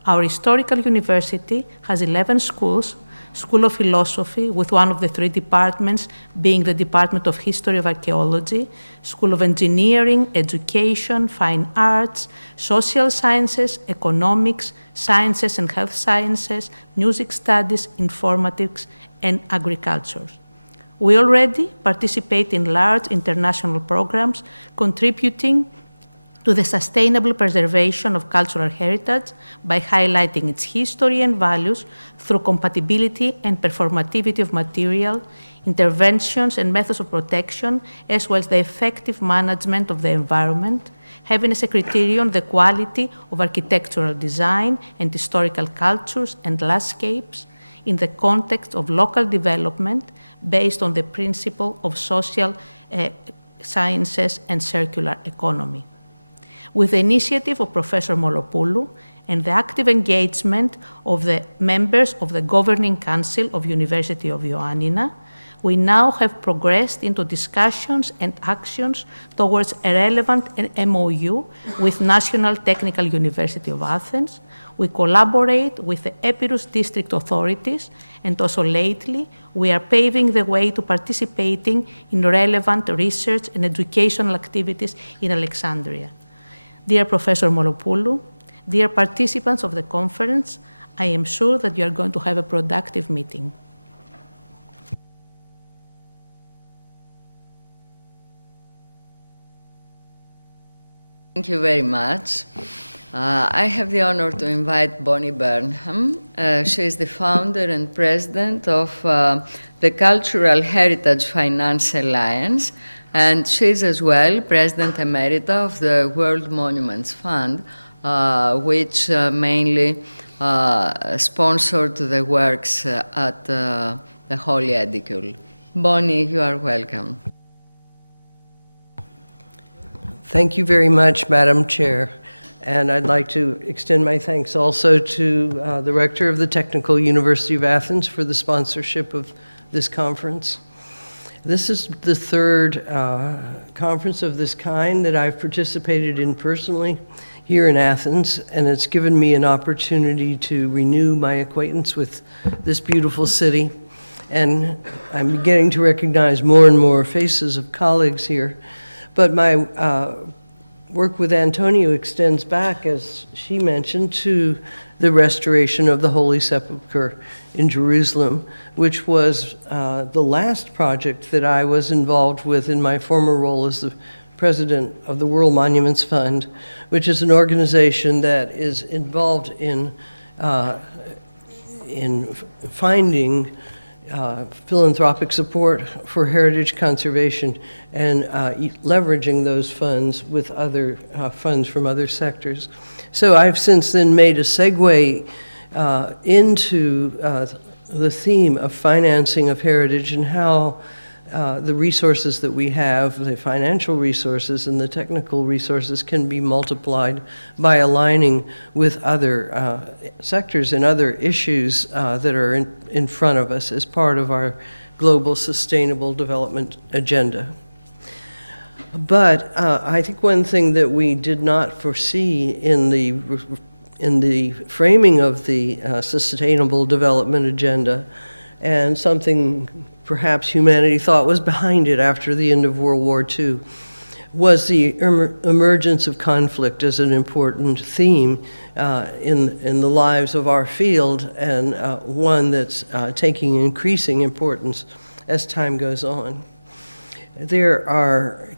Our historical university has 11 schools, School of Philosophy, with one of the 3 departments being the Department of History of Archaeology, School of Engineering, Education, Fine Arts, Social Sciences, Economics, Sciences and Health Sciences, Music Studies, Informatics, and Agriculture. We already participate in large international programs contributing to the sustainable preservation of cultural heritage by highlighting its history and values through compatibility and performativity of material, interventions and methods of protection, as well as the effective management of the environment, having as a criterion the quality of architectural design and historical cultures and landscapes in the context of local development based on the principle of social sciences and circular economy. With the initiative of Professor Moropoulou and the active engagement of the members of the Governing Council of University of Ioannina, we now have progressed into discussions and actions towards a relevant MOU with National Technical University of Athens. We collaborate with the Epirus district authorities, and also lately, we are paving the way to participating in relevant research and educational activities in Alexandria. Dear Professor Moropoulou, dear participants of the conference, I am sure that you are going to have a productive meeting. Thank you very much. I have the honor to invite Bonnie Burnham. She is the founder and president of the Cultural Heritage Finance Alliance, and she is as well President Emerita of the World Monuments Fund, which mainly sponsored the works at the Holy Edicula. Bonnie, you are welcome. Thank you very much, Madam Chair. And I'd like to extend my thanks also to the Rector of the Technical University of Athens for the sponsorship of this conference. This is the third conference of this kind that I've participated in personally here in Athens, and it's given me an opportunity to renew my acquaintance with this beautiful city. And I'm beginning to recognize more and more faces of colleagues here. But my work with Antonio extends back, as she mentioned, to the restoration of the Holy Sepulchre in Jerusalem, which was the last project that I was involved with in my former role as the president of the World Monuments Fund, which is an organization that is involved in finding philanthropic support for heritage conservation and leveraging those funds with other funds from other sectors. So I've since then made a segue into the theme of financing of heritage and how the resources that we have, the financial resources and the technical resources, can be multiplied by aligning with other sectors and other issues that are in front of us as part of our global sustainable development agenda. But I think one thing that we did not foresee in the in the framing of the Sustainable Development Agenda, and something perhaps humanity thought was behind it after the end of World War II, was the emergence of conflict as an important theme in the lives of our field, and one that's taking increasing importance as time goes on. There are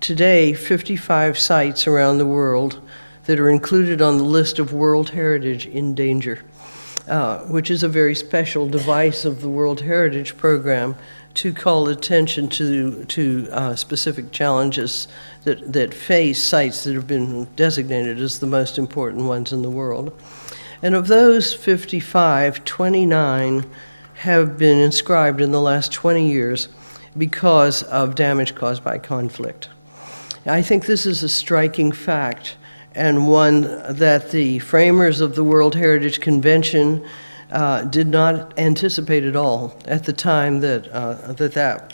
today 55 sites around the world that are included on the list of World Heritage in Danger, which is a very special device of the World Heritage Program to call attention to specific challenges that face sites that have been designated as the most important ones in the world. And of those 55, 29 have been inscribed in the last 20 years because of damage caused by conflict. I think this is a striking fact, and one that the framers of the World Heritage Convention did not anticipate at all at the time that that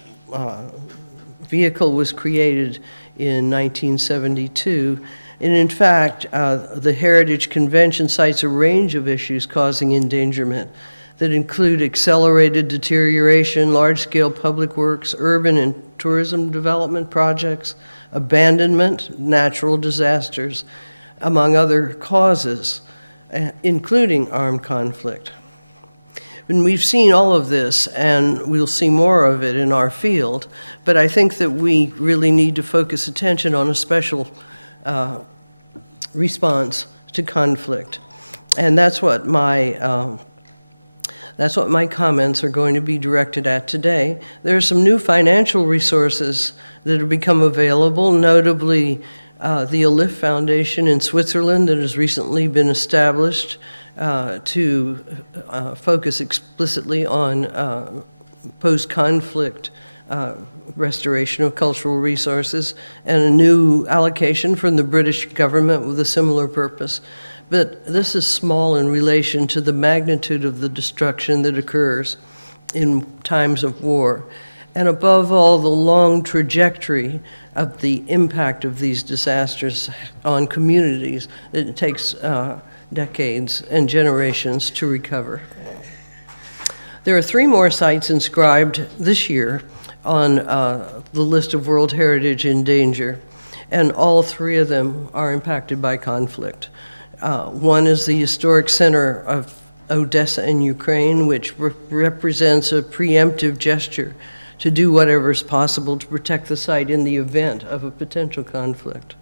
vehicle was created in 1972. And in fact, the Heritage Convention cites a range of issues causing endangerment that include accelerated deterioration, large-scale public works, urban and tourism development projects, abandonment, natural disasters, among other causes, including armed conflict. And we've seen all of this, and we'll see more of it in our field, but I think that we really need to focus attention on a special response to conflict. And that's what my comments are going to be directed at today. There are some new financial resources that have become available, notably the Alif Foundation in Switzerland that has recently been established to focus explicitly on post-conflict restoration of cultural resources, and a new allocation from the British government with a similar purpose. But this is small in relation to the magnitude of the destruction that occurs in times of war, and above all, the long trajectory of the impact of these disasters on communities that it takes decades and generations to recover. There are 3 more sites inscribed this year on the list of World Heritage in Danger, and all 3 of them are impacted by conflict. One is the Historic Center of Odessa in Ukraine, which represents a preemptive gesture to do whatever is possible to protect the site in the event of a potential conflict.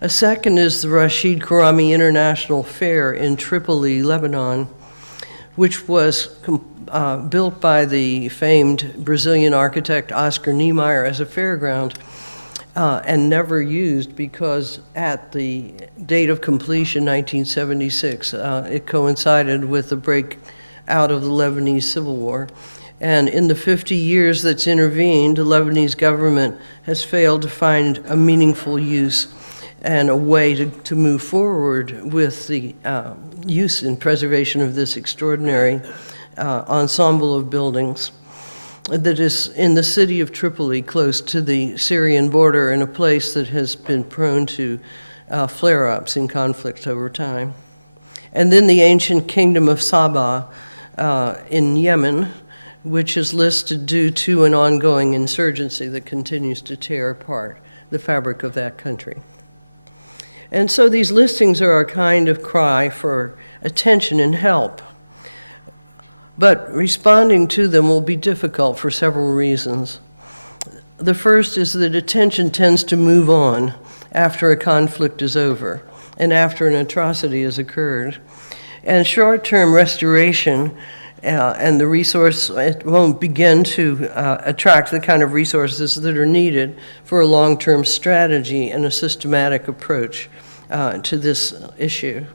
A second is the Rashid Karami International Fair in Tripoli, Lebanon, which was built by the famed Brazilian architect Oscar Niemeyer as a fairground, and never used because at the date of completion, 1976, it coincided with the break out of the Lebanese Civil War. And in the 50 years that's intervened, the Lebanese government has failed to find a meaningful use and a way to move forward with the use and preservation of this extraordinary ensemble of buildings that is in the city of Tripoli, close to the Syrian border, in a place that has been prone to flare-ups in conflict over time. And then the ancient kingdom of Saba in Yemen, which is listed due to an ongoing insurgency that continues to tear apart the fabric of that country. And so these listings are a kind of cry for attention and help. But responding to them will be difficult for several reasons. The first is that attention tends to move on after a conflict is over and after an atrocity has occurred. And short-term restoration and the resource, it won't begin to attract the kind of resources that are needed for a long-term strategy and a systematic approach to this issue.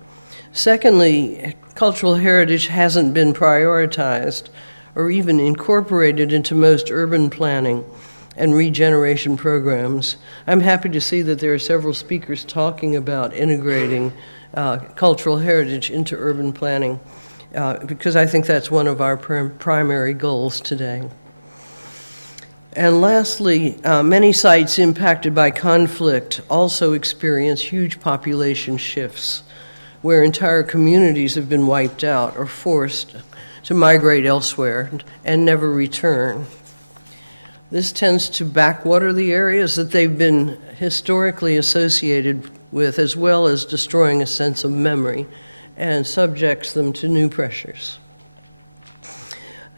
Secondly, cultural heritage hasn't been prioritized or even incorporated into most urban planning and regeneration programs. I'm happy to see that there are several speakers talking about integrating cultural heritage into urban planning, because I think that's one of our primary goals today. And lastly, many sites impacted by conflict also experience huge population shifts, where entire communities have been wiped out or forced to migrate elsewhere and never return. This tends to backwater the areas that they've been historically associated with, as well as destroying a sense of memory, and subjects them to new pressures.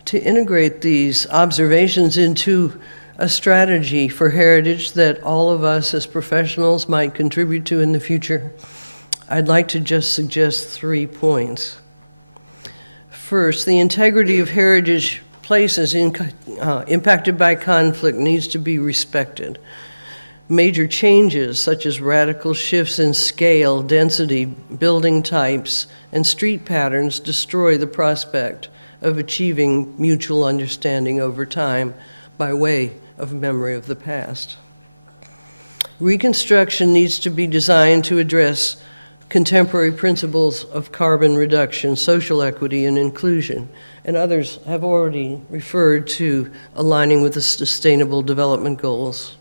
To integrate these observations into a strategy for heritage that all of us as professionals might contribute to in the future, I'd like to just suggest 3 points. First, the integrity of heritage places impacted by conflict needs to be respected. Major changes, such as radical shifts in scale, density, building types, and street patterns, destroy the prospect of achieving mutual understanding over time by way of memory of the past. Reconstruction needs to be designed to address contemporary principles of carbon reduction, social equity, and inclusion, and others have already referred to aligning with the Sustainable Development Goals.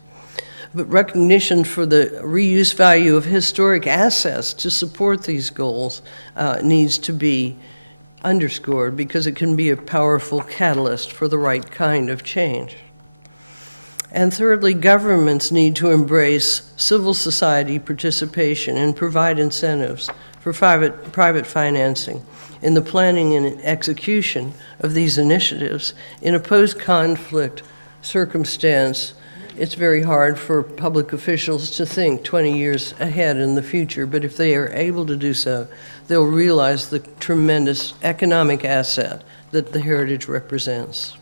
But recognition for the reuse value of historic assets to support these goals needs to be underscored, because it can be a powerful catalyst for the right kind of change. And thirdly, governments need to embrace civil society participation and provide incentives for private financing in the planning and execution of these initiatives. In a post-conflict circumstance, it's very hard for public officials to think 20 years ahead in the future, but if they are able to do so, they'll realize the tremendous economic asset that the heritage represents.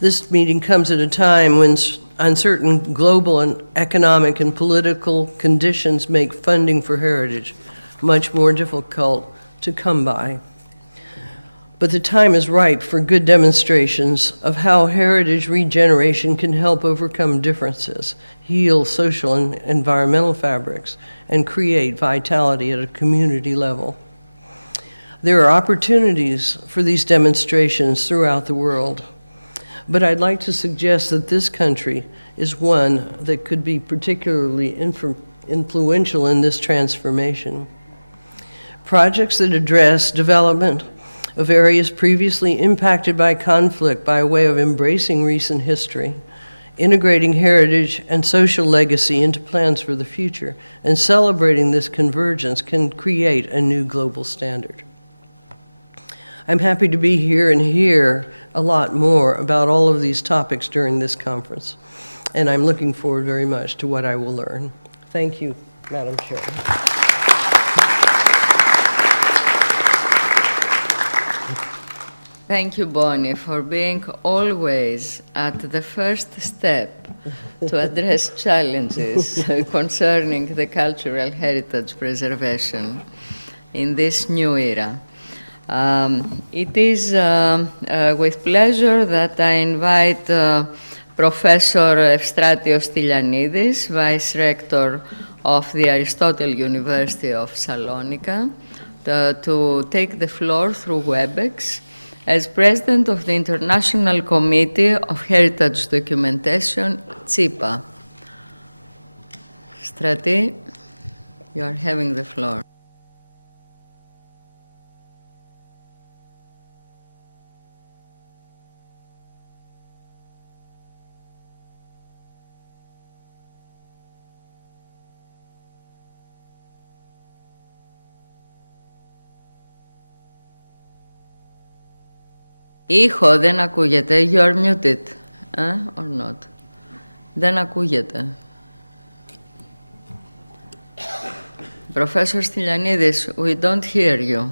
This meeting comes at a time when uncertain global and economic and political conditions make funding for heritage much more difficult to come by. But the time is ripe for good demonstrations of how heritage regeneration can help overcome differences, heal social and environmental fabrics, and create vitality at a community level. There are opportunities for these demonstrations throughout the world, but I'd like to suggest that this country is one that could be particularly influential in this transformation. Projects that address development of areas previously impacted by conflict by way of embracing recent history, integrating heritage and social legacy into plans for the future, and celebrating this convergence can create a new global standard. I'm happy to be here and hear a lot more about all of these topics during this conference, and I'm looking forward very much to what I will learn. Thank you, Madam Chair. Thank you, Bonnie, for being always at the first step to address challenges concerning the cultural heritage preservation in this new era. It is with pleasure that I invite Professor Evstratios Stylianidis, Vice Rector of the Aristotle University of Salonika, to take the floor through WebEx as President of the International Committee of Heritage Documentation, CIPA. Strati, you are having the floor. Ήχο, δεν ακούγεται. You are muted. Or not. Δεν ακούγεται. Professor Stylianidis, we don't hear you.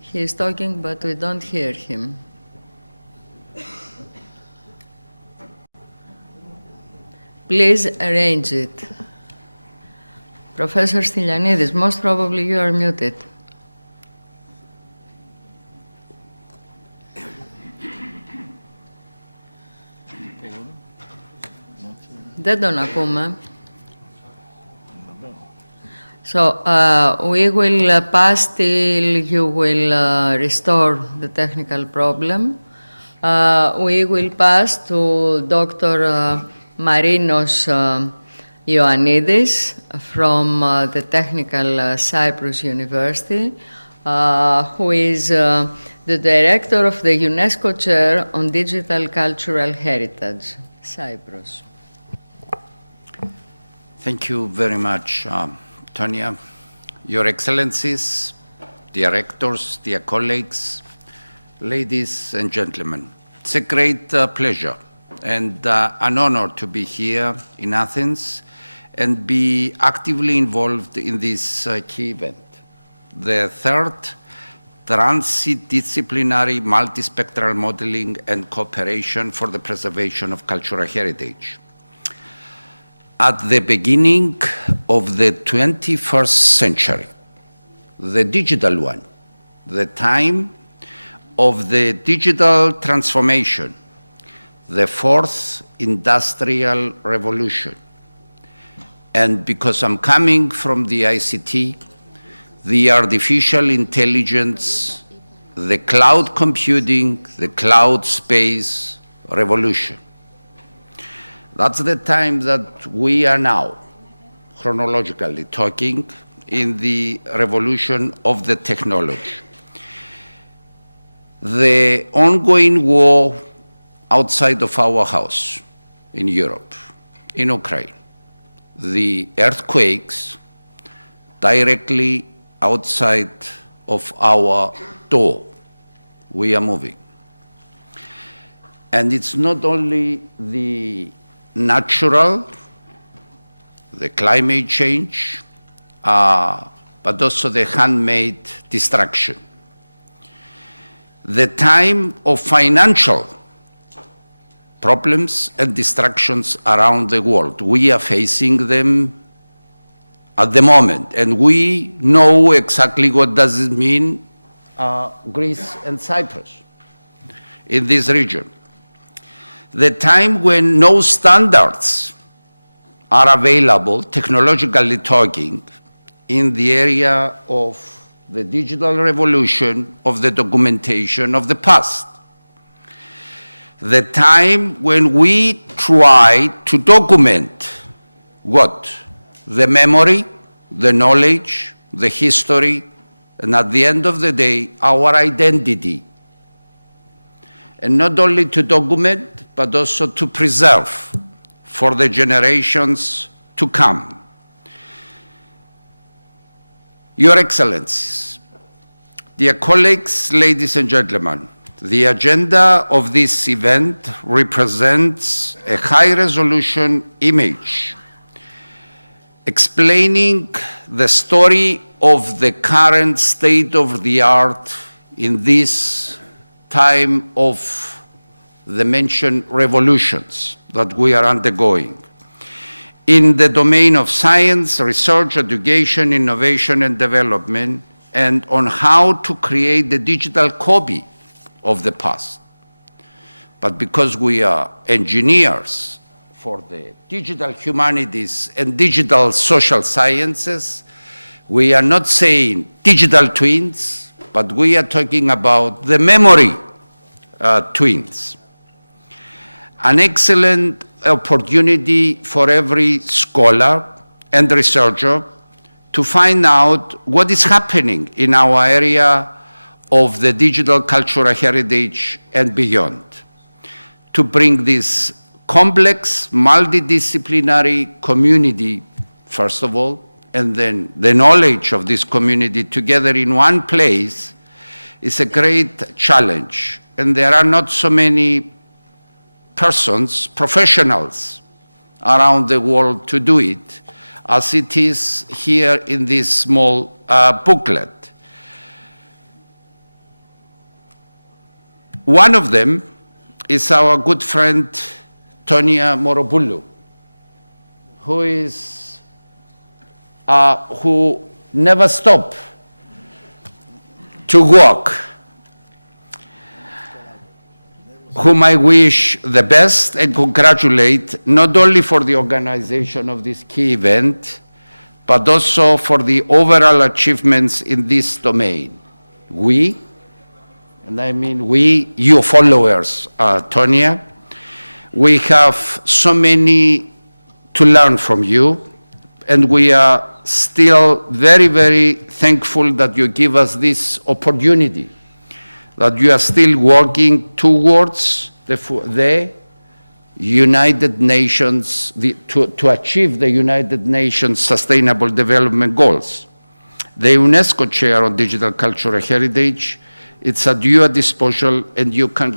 He is talking, but we don't hear him. Please arrange it. Professor Stylianidis, most probably you are muted. Δεν τον ακούμε. So we will pass till you will restore the technical problem. We will pass to Dr. Marinos Ioannidis from the Technical Cyprus University, who is the director of the UNESCO Chair on Digital Cultural Heritage, Cyprus. Thank you very much, Tonia. Your Excellencies, dear rectors, dear colleagues, ladies and gentlemen, it's a great pleasure and an honor to be here in Athens and be actively involved in this key event, the third transdisciplinary multispectral modeling and cooperation for the preservation of cultural heritage. At the beginning of the 21st century, the digital one, the time of the digital transformation, the fourth industrial revolution. And because I'm coming from the ICT, the artificial intelligence, the cloud computing, the cloud space revolution. That's the time that we are now, chronologically talking, in the revolution of the technology. The ongoing war outside of our house in Europe, in Ukraine, the earthquakes directly outside of our door, we are moving. And it's not only the natural, the climate change, but also the handmade destruction. The time of financial problems and destructions around the world. We are facing them at the moment, and we know exactly what does it mean, Greece and Cyprus in this region. The time when no standards are available, technologically talking, in the area of the digital revolution, of the documentation of the past. The time when we try to document what? The memory, the knowledge, the history, and at the end of the day, our identity. And not only to document, but also to preserve for the generations to come. Your Excellencies, dear colleagues, ladies and gentlemen, the agenda of this event represents a high-resolution image explaining the story of the current state of the art in this time of the mentioned revolutions that we are undergoing in the domain of science, research, education, innovation, and development, and on how to create the digital copy of the past. But because we are engineers for the digital humanities and digital social sciences, we are not saying digital twins, but we are talking about the memory twins. An excellent opportunity for every scholar and researcher to find out what is happening in our area of the digital cultural heritage and beyond, to bring this complex, multidisciplinary community, first of all, and then the knowledge of this community together in one place is a great challenge. And there are not so many persons, professionals around the world to do it, as it is here in this small booklet. One of them is our good friend Tonia Moropoulou, who never stopped to work, whom I wish the best and congratulate not only for the organization of this key event, but also for the overall achievements in this domain. We, and I mean we, your followers, Tonia. We have so many to learn from you, and we are still very, very thankful that you give us this opportunity, that you are still working towards the United Nations, to achieve the United Nations Sustainable Development Goals. The UNESCO Chair on Digital Cultural Heritage, it's at your disposal, and you can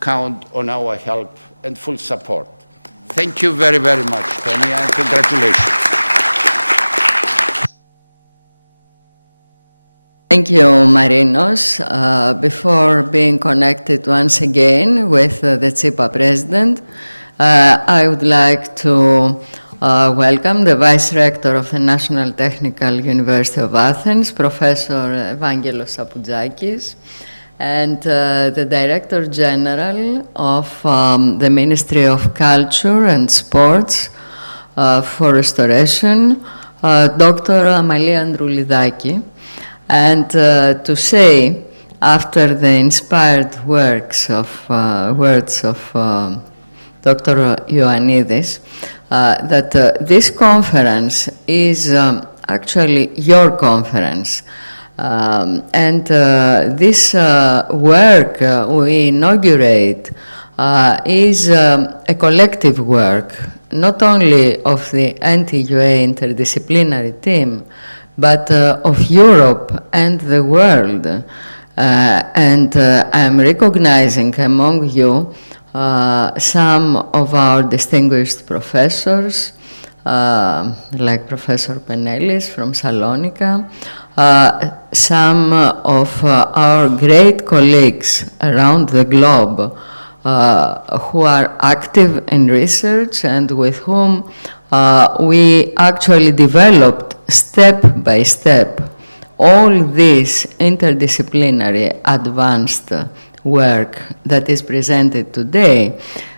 count on our help and full support. Thank you very, very much, Tony, and congratulations. Thank you, Marinos. Before being connected once again with the CIPA president, I would like to welcome the Vice Rector of the National Technical University of Athens, Professor Evangelos Sapoudakis, and the Director General of the Ministry of Culture and Sports for Restoration, Dr. Amalia Androulidaki. And to say, after the inspired words of Dr. Ioannidis, that this conference is actually your conference. And this work we inaugurate is a collective work, not only of the NTUA interdisciplinary team, but of Europe and the world. And I'm recognizing among you some of our distinguished professors, like Professor Penellis from Salonika, some of our great colleagues around the globe who are active in research and with whom we actually developed step by step all this interdisciplinary advanced work that is presented today.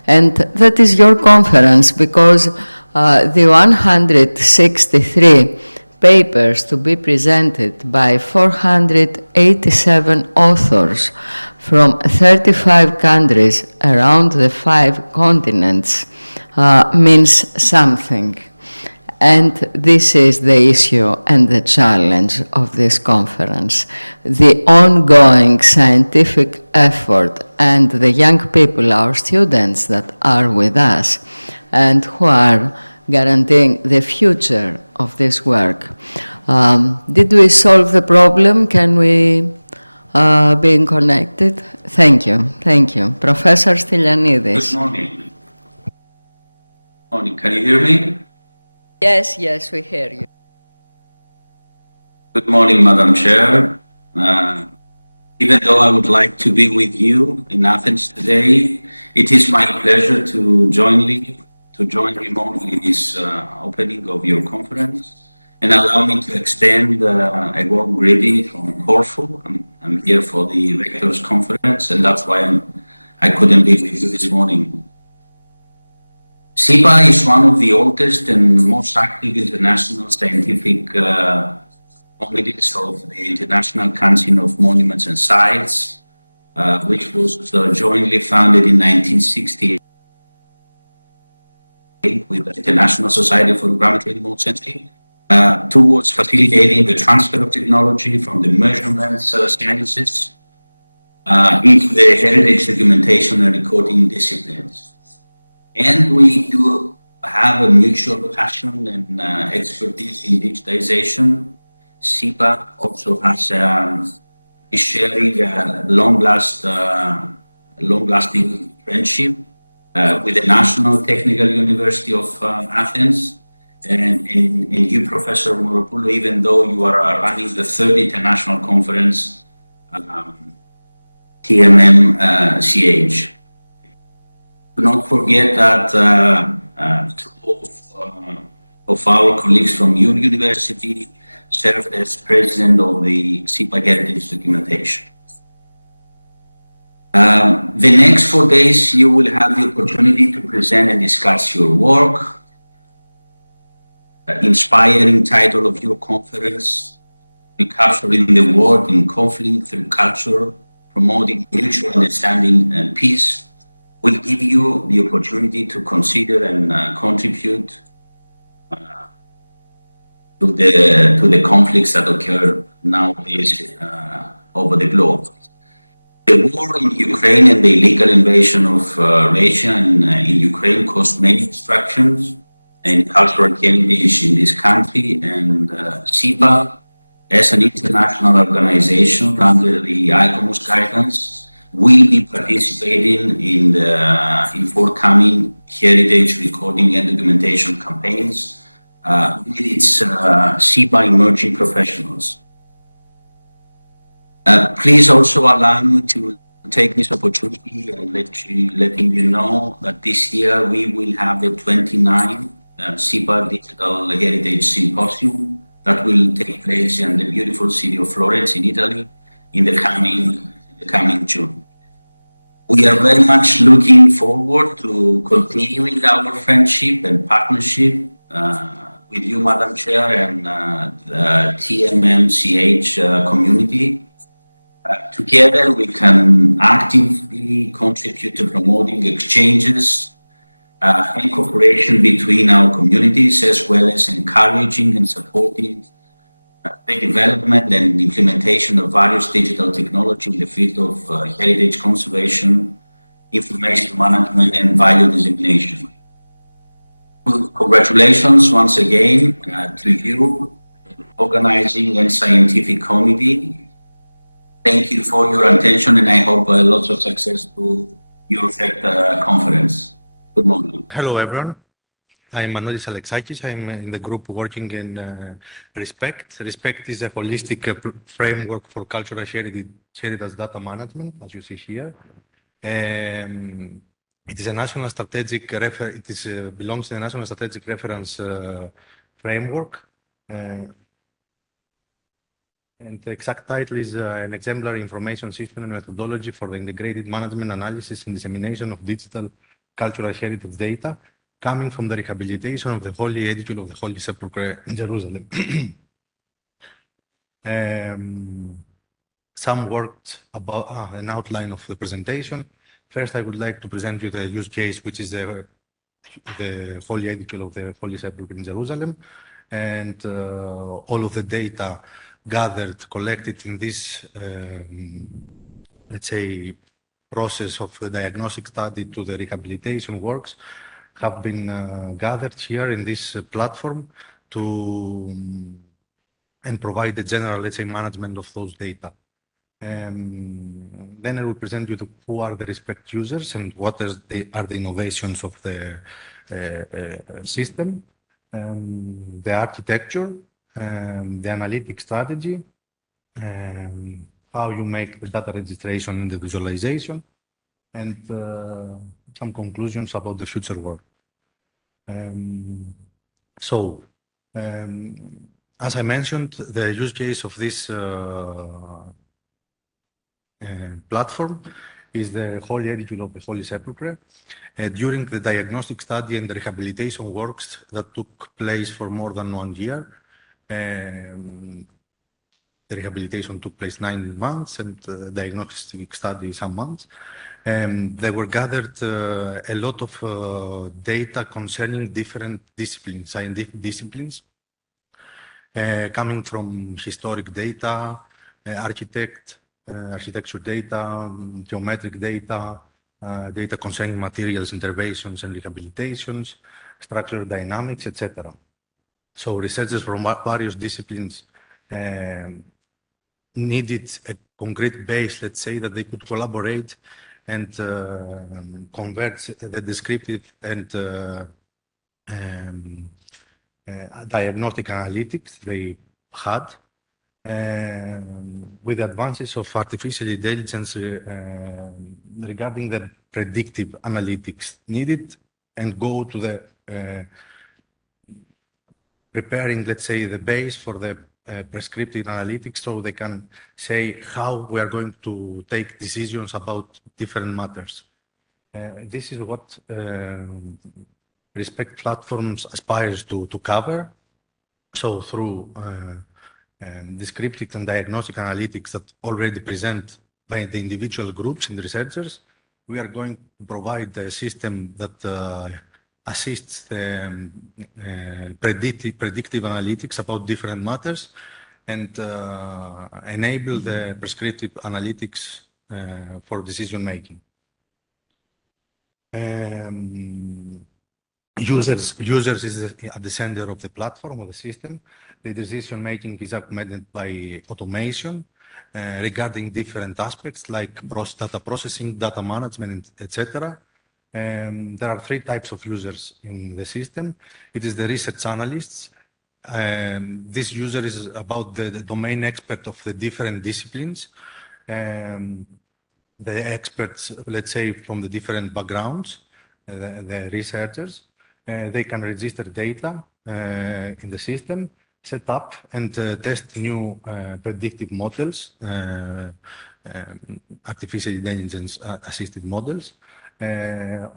And that is your conference, because the 163 papers to be presented by 487 authors from 35 countries around the 5 continents means something. And this is the issue and the challenge of this conference. The ongoing scientific effort and the young people, our students that are with us and who are guaranteeing the future of this work. Did we solve the problem? Can we be connected? Thank you. Thank you. Professor Stylianidis. Good morning. Morning. Can you hear me? Yes, yes, we hear you. Good morning, Madam Chair. Even though I would like to be with you in Athens today, it is my pleasure to join remotely this opening of your conference, and allow me to extend a warm greeting from Corfu. I'm here for the Rectors Conference, and that's why I couldn't be with you this morning. SIPA is one of the oldest and most active international scientific committees of the International Council of Monuments and Sites, which was jointly founded in 1968 with the International Society for Geographical Remote Sensing, towards facilitating the transfer of technology from the measurements sciences into the heritage documentation and recording disciplines. And we do have a mutual passion and expertise in digitization. SIPA also has is sharing a long-lasting friendship with the National Technical University of Athens. And you, Professor Moropoulou, even though you are running the third international conference, TMM-CH. Do not forget that two of our colleagues from your university served as president of the SIPA Heritage Documentation. The next 4 days, you will have the opportunity to present and discuss your work. Inspiring title of your conference, Recapturing the World in Conflict Through Culture, promoting mutual understanding and peace, will give you the opportunity to consider and contribute to the conflicts that occur nowadays over the globe. The war in Ukraine and the illegal invasion of Russia in Ukraine caused many destructions and cultural heritage in this country, and SIPA, as an international organization under the ICOMOS guidance, will be participating in forthcoming heritage recording and documentation campaigns with its SIPA emerging professionals. Please also allow me to take this opportunity and letting you know that this year we will have the 29th SIPA Digital Heritage Symposium that will take place in the beautiful city of Florence in Italy in the coming June. We are very much looking forward to continuing our friendship and partnership with you, Madam Chair, and the TMMCH community. Together, we can actively contribute to promoting exchanges and cooperation between our communities, as well as encouraging and supporting the development and implementation of various digital technology in the field of heritage conservation, information management, and value dissemination. Congratulations once again to you, organizing and scientific committee. Thank you for your attention, and I hope lots of success to your conference. Good morning. Hello, everyone. I'm Manolis Alexakis. I'm in the group working in RESPECT. RESPECT is a holistic framework for cultural heritage data management, as you see here. It is a national strategic belongs to the national strategic reference framework. And the exact title is an exemplary information system and methodology for the integrated management, analysis, and dissemination of digital cultural heritage data coming from the rehabilitation of the Holy Edicula of the Holy Sepulchre in Jerusalem. Some words about an outline of the presentation. First, I would like to present you the use case, which is the Holy Edicula of the Holy Sepulchre in Jerusalem, and all of the data gathered, collected in this, let's say, process of the diagnostic study to the rehabilitation works have been gathered here in this platform to and provide the general, let's say, management of those data. Then I will present you who are the RESPECT users and what are the innovations of the system, the architecture, the analytic strategy, how you make the data registration and the visualization, and some conclusions about the future work. As I mentioned, the use case of this platform is the Holy Edicula of the Holy Sepulchre. During the diagnostic study and the rehabilitation works that took place for more than 1 year, the rehabilitation took place 9 months and the diagnostic study some months. There were gathered a lot of data concerning different disciplines, scientific disciplines, coming from historic data, architecture data, geometric data, data concerning materials, interventions and rehabilitations, structural dynamics, etc. So researchers from various disciplines needed a concrete base, let's say, that they could collaborate and convert the descriptive and diagnostic analytics they had with the advances of artificial intelligence regarding the predictive analytics needed, and go to the preparing, let's say, the base for the prescriptive analytics, so they can say how we are going to take decisions about different matters. This is what RESPECT platforms aspires to cover. So through descriptive and diagnostic analytics that already present by the individual groups and researchers. We are going to provide a system that assists the predictive analytics about different matters and enable the prescriptive analytics for decision making. Users is at the center of the platform of the system. The decision making is augmented by automation regarding different aspects like data processing, data management, etc. There are three types of users in the system. It is the research analysts. This user is about the domain expert of the different disciplines. The experts, let's say, from the different backgrounds, the researchers. They can register data in the system, set up and test new predictive models, artificial intelligence assisted models,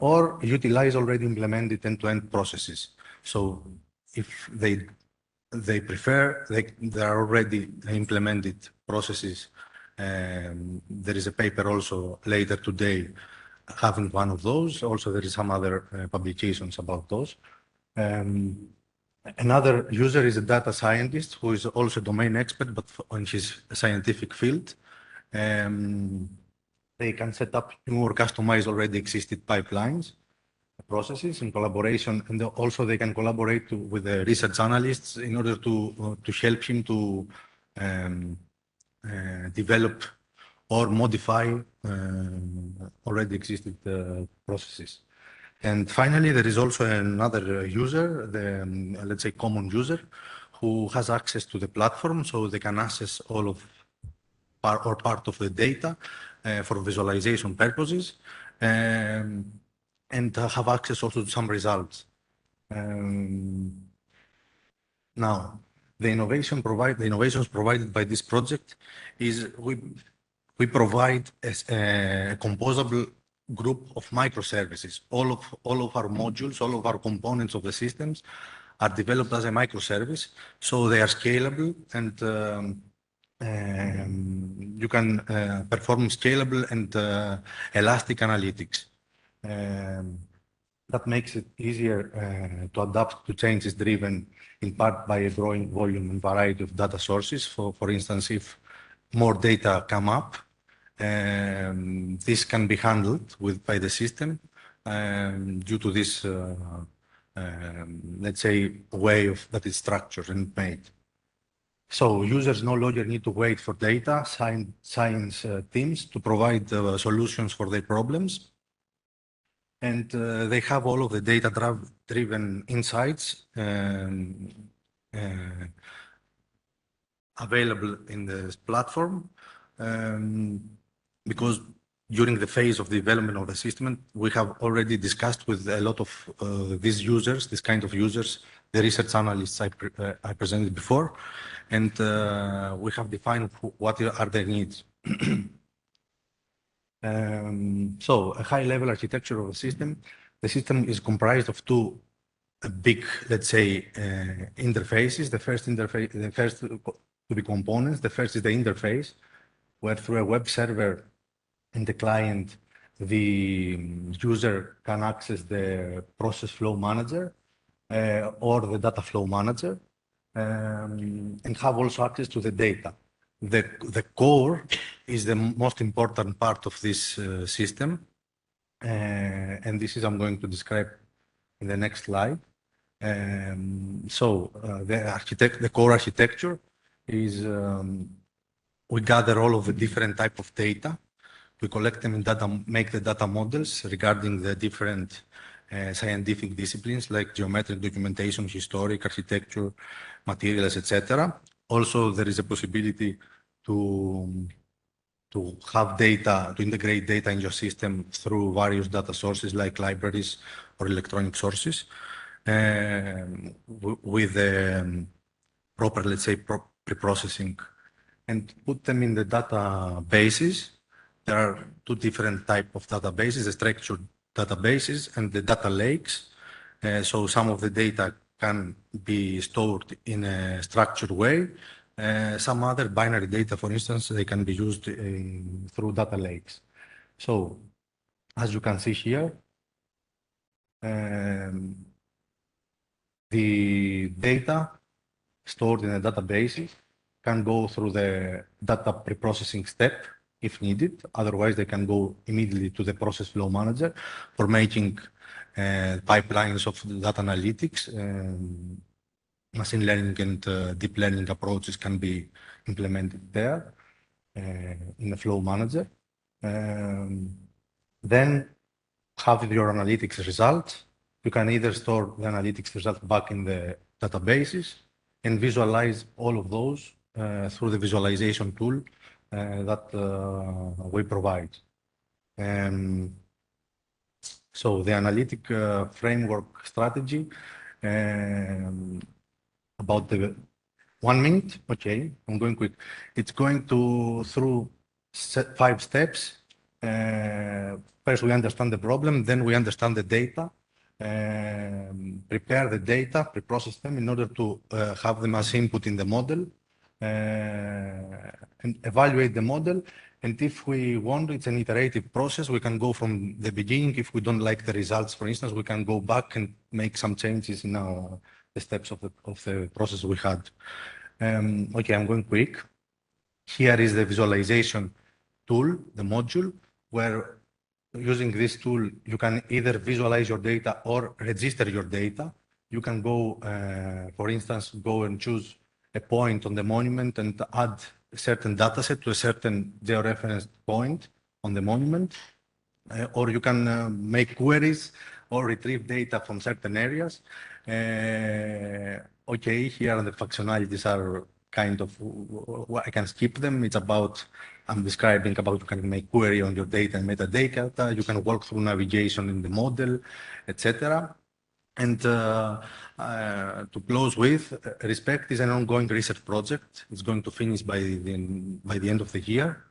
or utilize already implemented end-to-end processes. So if they prefer, there are already implemented processes. There is a paper also later today having one of those. Also, there is some other publications about those. Another user is a data scientist who is also a domain expert, but on his scientific field. They can set up new or customize already existed pipelines, processes in collaboration, and also they can collaborate with the research analysts in order to help him to develop or modify already existed processes. And finally, there is also another user, the let's say common user, who has access to the platform, so they can access all of part of the data for visualization purposes, and have access also to some results. Now, the innovations provided by this project is we provide a composable group of microservices. All of our modules, all of our components of the systems are developed as a microservice, so they are scalable and you can perform scalable and elastic analytics. That makes it easier to adapt to changes driven in part by a growing volume and variety of data sources. For instance, if more data come up, this can be handled by the system due to this, let's say, way that is structured and made. So users no longer need to wait for data science teams to provide solutions for their problems. And they have all of the data-driven insights available in this platform. Because during the phase of the development of the system, we have already discussed with a lot of these users, this kind of users, the research analysts I presented before, and we have defined what are their needs. So a high-level architecture of the system. The system is comprised of two big, let's say, interfaces. The first to be components. The first is the interface, where through a web server in the client, the user can access the process flow manager or the data flow manager and have also access to the data. The core is the most important part of this system, and this is I'm going to describe in the next slide. The core architecture is we gather all of the different type of data. We collect them in data, make the data models regarding the different scientific disciplines like geometric documentation, historic, architecture, materials, etc. Also, there is a possibility to have data, to integrate data in your system through various data sources like libraries or electronic sources with proper, let's say, pre-processing, and put them in the databases. There are two different types of databases, the structured databases and the data lakes. So some of the data can be stored in a structured way, Some other binary data, for instance, they can be used through data lakes. So, as you can see here, the data stored in a database can go through the data preprocessing step if needed. Otherwise, they can go immediately to the process flow manager for making pipelines of data analytics. Machine learning and deep learning approaches can be implemented there in the flow manager. Then have your analytics result. You can either store the analytics result back in the databases and visualize all of those through the visualization tool that we provide. So the analytic framework strategy about the 1 minute, okay, I'm going quick. It's going through 5 steps. First, we understand the problem, then we understand the data, prepare the data, preprocess them in order to have them as input in the model, and evaluate the model. And if we want, it's an iterative process. We can go from the beginning. If we don't like the results, for instance, we can go back and make some changes in the steps of the process we had. Okay, I'm going quick. Here is the visualization tool, the module, where using this tool, you can either visualize your data or register your data. You can go, for instance, go and choose a point on the monument and add a certain data set to a certain georeferenced point on the monument. Or you can make queries or retrieve data from certain areas. Okay, here the functionalities are kind of, I can skip them. It's about, I'm describing about you can make query on your data and metadata. You can walk through navigation in the model, etc. And to close with, RESPECT is an ongoing research project. It's going to finish by the end of the year.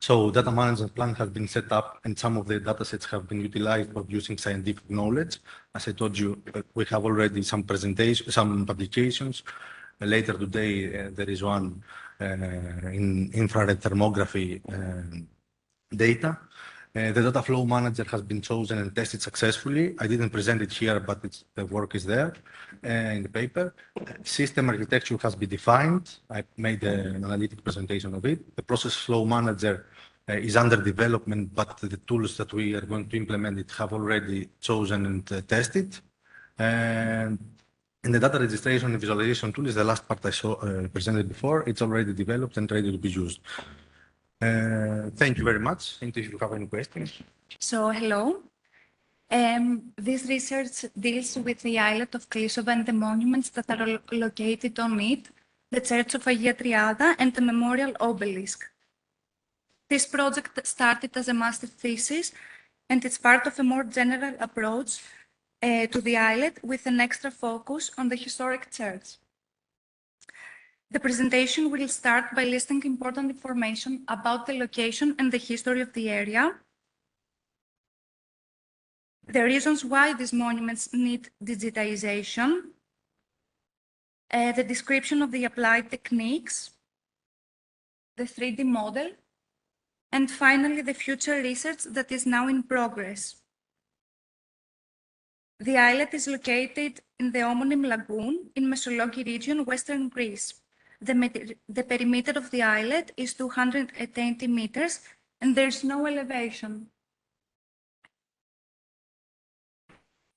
So data management plan has been set up and some of the data sets have been utilized for using scientific knowledge. As I told you, we have already some presentations, some publications. Later today, there is one in infrared thermography data. The data flow manager has been chosen and tested successfully. I didn't present it here, but the work is there in the paper. System architecture has been defined. I made an analytic presentation of it. The process flow manager is under development, but the tools that we are going to implement it have already chosen and tested. And the data registration and visualization tool is the last part I presented before. It's already developed and ready to be used. Thank you very much. And if you have any questions. So, hello. This research deals with the islet of Klishova and the monuments that are located on it, the Church of Agia Triada and the memorial obelisk. This project started as a master thesis, and it's part of a more general approach to the islet with an extra focus on the historic church. The presentation will start by listing important information about the location and the history of the area, the reasons why these monuments need digitization, the description of the applied techniques, the 3D model, and finally the future research that is now in progress. The islet is located in the homonym lagoon in Mesologi region, Western Greece. The perimeter of the islet is 280 meters and there is no elevation.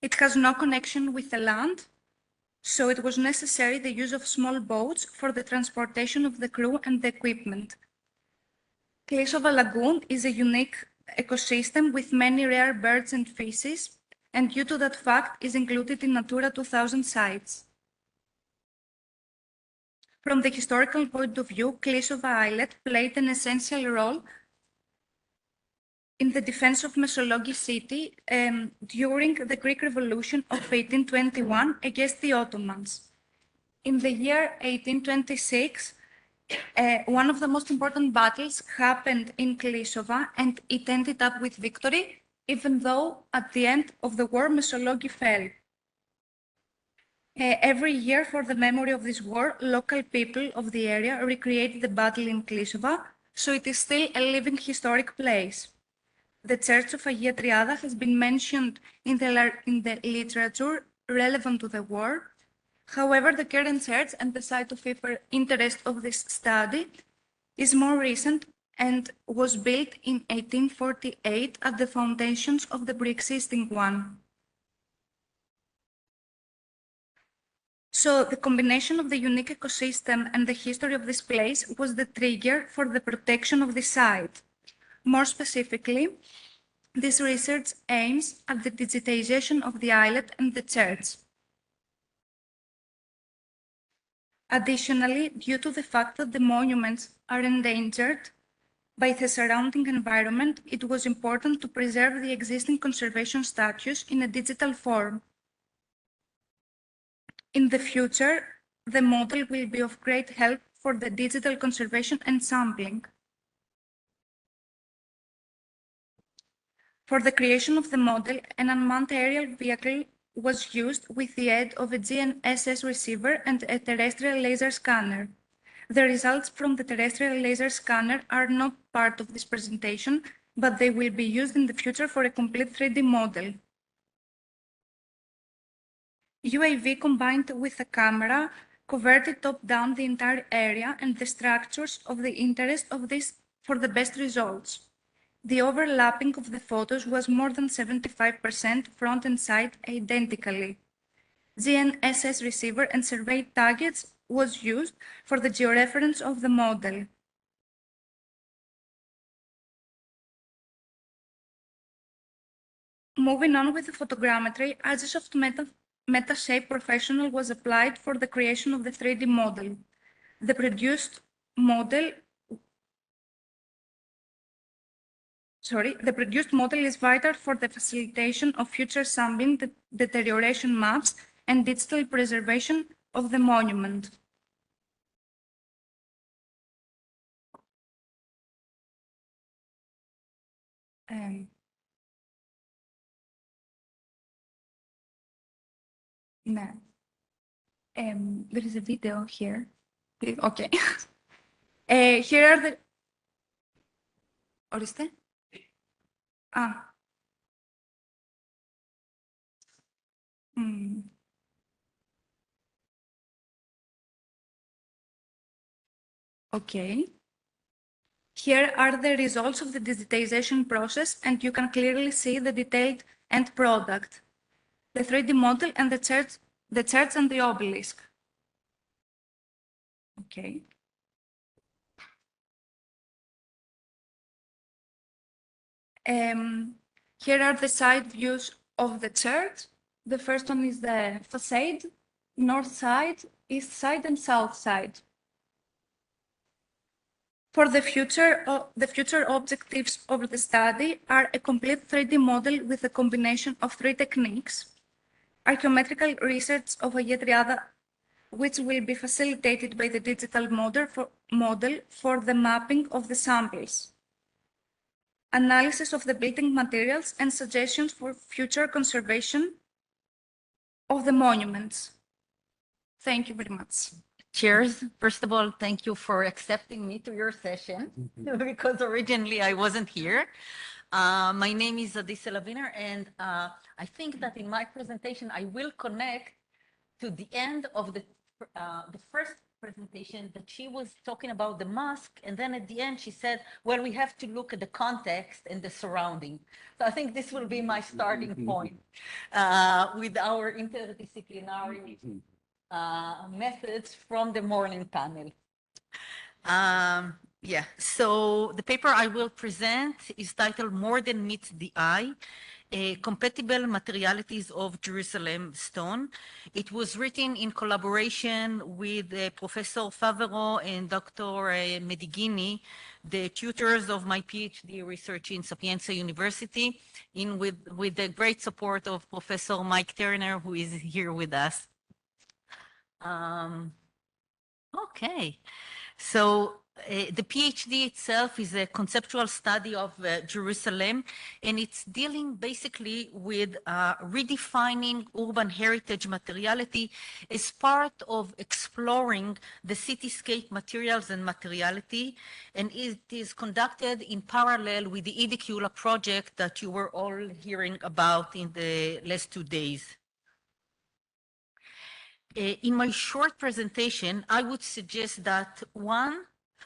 It has no connection with the land, so it was necessary the use of small boats for the transportation of the crew and the equipment. Klishova Lagoon is a unique ecosystem with many rare birds and fishes, and due to that fact is included in Natura 2000 sites. From the historical point of view, Klishova Islet played an essential role in the defense of Mesologi city during the Greek Revolution of 1821 against the Ottomans. In the year 1826, one of the most important battles happened in Klishova and it ended up with victory, even though at the end of the war Mesologi fell. Every year, for the memory of this war, local people of the area recreate the battle in Klisova, so it is still a living historic place. The Church of Agia Triada has been mentioned in the literature relevant to the war. However, the current church and the site of interest of this study is more recent and was built in 1848 at the foundations of the pre-existing one. So the combination of the unique ecosystem and the history of this place was the trigger for the protection of the site. More specifically, this research aims at the digitization of the islet and the church. Additionally, due to the fact that the monuments are endangered by the surrounding environment, it was important to preserve the existing conservation status in a digital form. In the future, the model will be of great help for the digital conservation and sampling. For the creation of the model, an unmanned aerial vehicle was used with the aid of a GNSS receiver and a terrestrial laser scanner. The results from the terrestrial laser scanner are not part of this presentation, but they will be used in the future for a complete 3D model. UAV combined with a camera covered top-down the entire area and the structures of the interest of this for the best results. The overlapping of the photos was more than 75% front and side identically. GNSS receiver and survey targets was used for the georeference of the model. Moving on with the photogrammetry, Agisoft MetaShape Professional was applied for the creation of the 3D model. The produced model is vital for the facilitation of future sampling, deterioration maps, and digital preservation of the monument. There is a video here. Okay. Here are the... ¿Oíste? Ah. Okay. Here are the results of the digitization process, and you can clearly see the detailed end product, the 3D model and the church and the obelisk. Okay. Here are the side views of the church. The first one is the facade, north side, east side, and south side. For the future objectives of the study are a complete 3D model with a combination of 3 techniques, archaeometrical research of Agia Triada, which will be facilitated by the digital model for the mapping of the samples, analysis of the building materials, and suggestions for future conservation of the monuments. Thank you very much. Cheers. First of all, thank you for accepting me to your session, because originally I wasn't here. My name is Edicula, and I think that in my presentation, I will connect to the end of the first presentation that she was talking about the mosque, and then at the end she said, well, we have to look at the context and the surrounding. So I think this will be my starting point with our interdisciplinary methods from the morning panel. Yeah, so the paper I will present is titled More Than Meets the Eye, Compatible Materialities of Jerusalem Stone. It was written in collaboration with Professor Favero and Dr. Medigini, the tutors of my PhD research in Sapienza University, with the great support of Professor Mike Turner, who is here with us. Okay, so The PhD itself is a conceptual study of Jerusalem, and it's dealing basically with redefining urban heritage materiality as part of exploring the cityscape materials and materiality, and it is conducted in parallel with the Edicula project that you were all hearing about in the last 2 days. In my short presentation, I would suggest that one,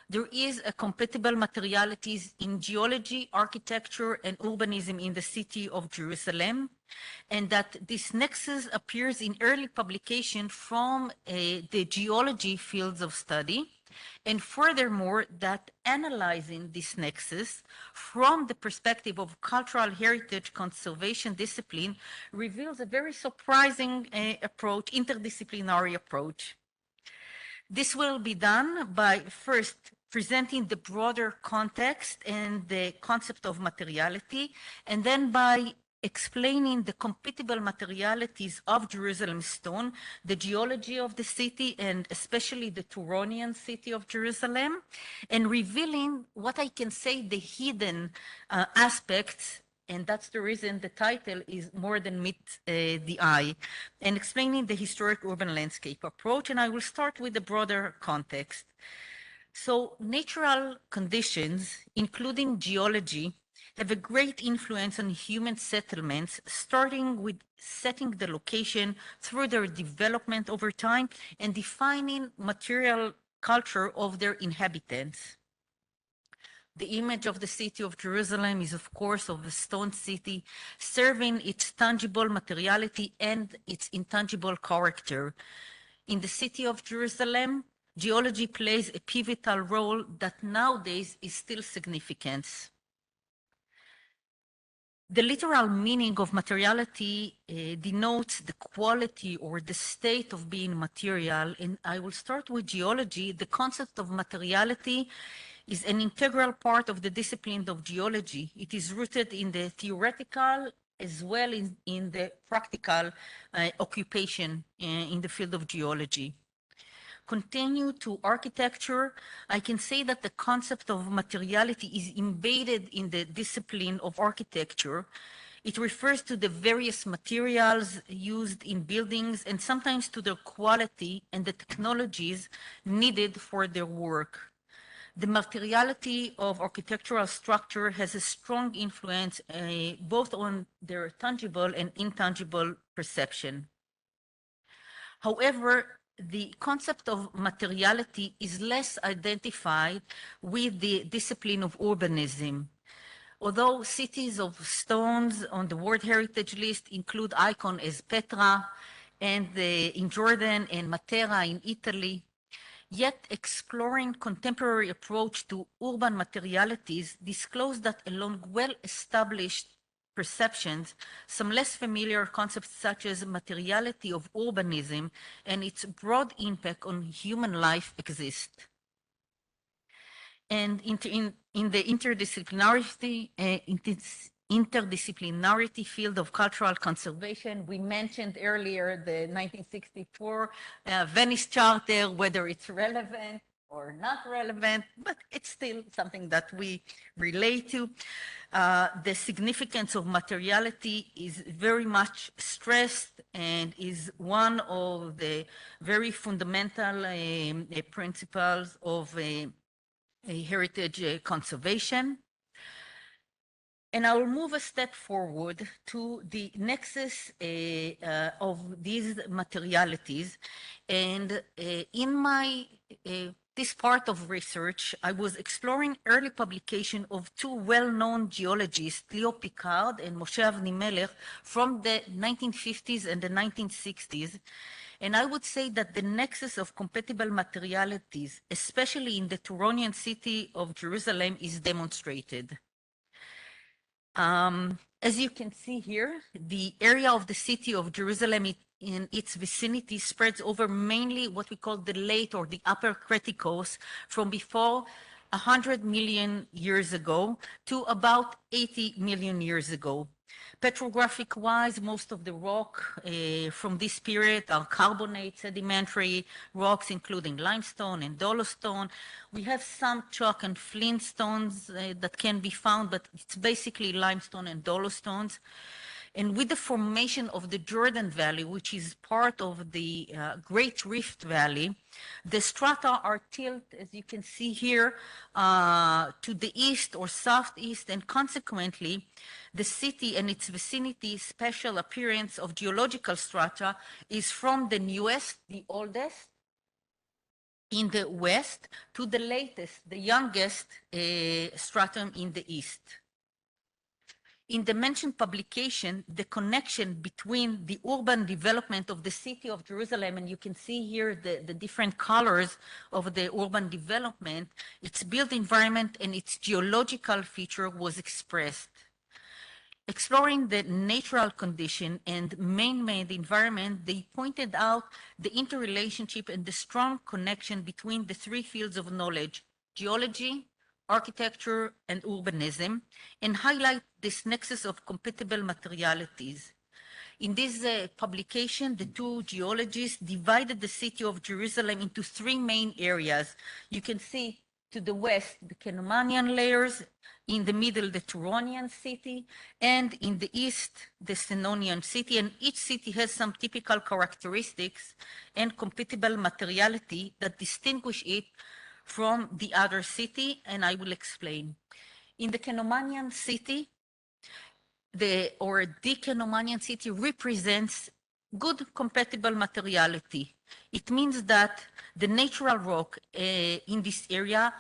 there is a compatible materialities in geology, architecture, and urbanism in the city of Jerusalem, and that this nexus appears in early publication from the geology fields of study, and furthermore, that analyzing this nexus from the perspective of cultural heritage conservation discipline reveals a very surprising approach, interdisciplinary approach. This will be done by first presenting the broader context and the concept of materiality, and then by explaining the compatible materialities of Jerusalem stone, the geology of the city, and especially the Turonian city of Jerusalem, and revealing what I can say the hidden aspects, and that's the reason the title is More Than Meet the Eye, and explaining the historic urban landscape approach. And I will start with the broader context. So natural conditions, including geology, have a great influence on human settlements, starting with setting the location through their development over time and defining material culture of their inhabitants. The image of the city of Jerusalem is, of course, of the stone city, serving its tangible materiality and its intangible character. In the city of Jerusalem, geology plays a pivotal role that nowadays is still significant. The literal meaning of materiality denotes the quality or the state of being material, and I will start with geology. The concept of materiality is an integral part of the discipline of geology. It is rooted in the theoretical as well as in the practical occupation in the field of geology. Continue to architecture, I can say that the concept of materiality is embedded in the discipline of architecture. It refers to the various materials used in buildings and sometimes to their quality and the technologies needed for their work. The materiality of architectural structure has a strong influence both on their tangible and intangible perception. However, the concept of materiality is less identified with the discipline of urbanism. Although cities of stones on the World Heritage List include icons as Petra and in Jordan and Matera in Italy, yet exploring contemporary approach to urban materialities disclose that along well-established perceptions, some less familiar concepts such as materiality of urbanism and its broad impact on human life exist. And in the interdisciplinarity field of cultural conservation, we mentioned earlier the 1964 Venice Charter, whether it's relevant or not relevant, but it's still something that we relate to. The significance of materiality is very much stressed and is one of the very fundamental principles of heritage conservation. And I will move a step forward to the nexus of these materialities. And in my this part of research, I was exploring early publication of two well-known geologists, Leo Picard and Moshe Avni-Melech, from the 1950s and the 1960s. And I would say that the nexus of compatible materialities, especially in the Turonian city of Jerusalem, is demonstrated. As you can see here, the area of the city of Jerusalem in its vicinity spreads over mainly what we call the late or the upper Cretaceous from before 100 million years ago to about 80 million years ago. Petrographic-wise, most of the rock from this period are carbonate sedimentary rocks, including limestone and dolostone. We have some chalk and flint stones that can be found, but it's basically limestone and dolostones. And with the formation of the Jordan Valley, which is part of the Great Rift Valley, the strata are tilted, as you can see here, to the east or southeast, and consequently, the city and its vicinity special appearance of geological strata is from the newest, the oldest, in the west, to the latest, the youngest stratum in the east. In the mentioned publication, the connection between the urban development of the city of Jerusalem, and you can see here the different colors of the urban development, its built environment and its geological feature was expressed. Exploring the natural condition and man-made environment, they pointed out the interrelationship and the strong connection between the three fields of knowledge, geology, architecture, and urbanism, and highlight this nexus of compatible materialities. In this publication, the two geologists divided the city of Jerusalem into three main areas. You can see to the west, the Cenomanian layers, in the middle, the Turonian city, and in the east, the Senonian city, and each city has some typical characteristics and compatible materiality that distinguish it from the other city, and I will explain. In the Cenomanian city, the Cenomanian city represents good compatible materiality. It means that the natural rock in this area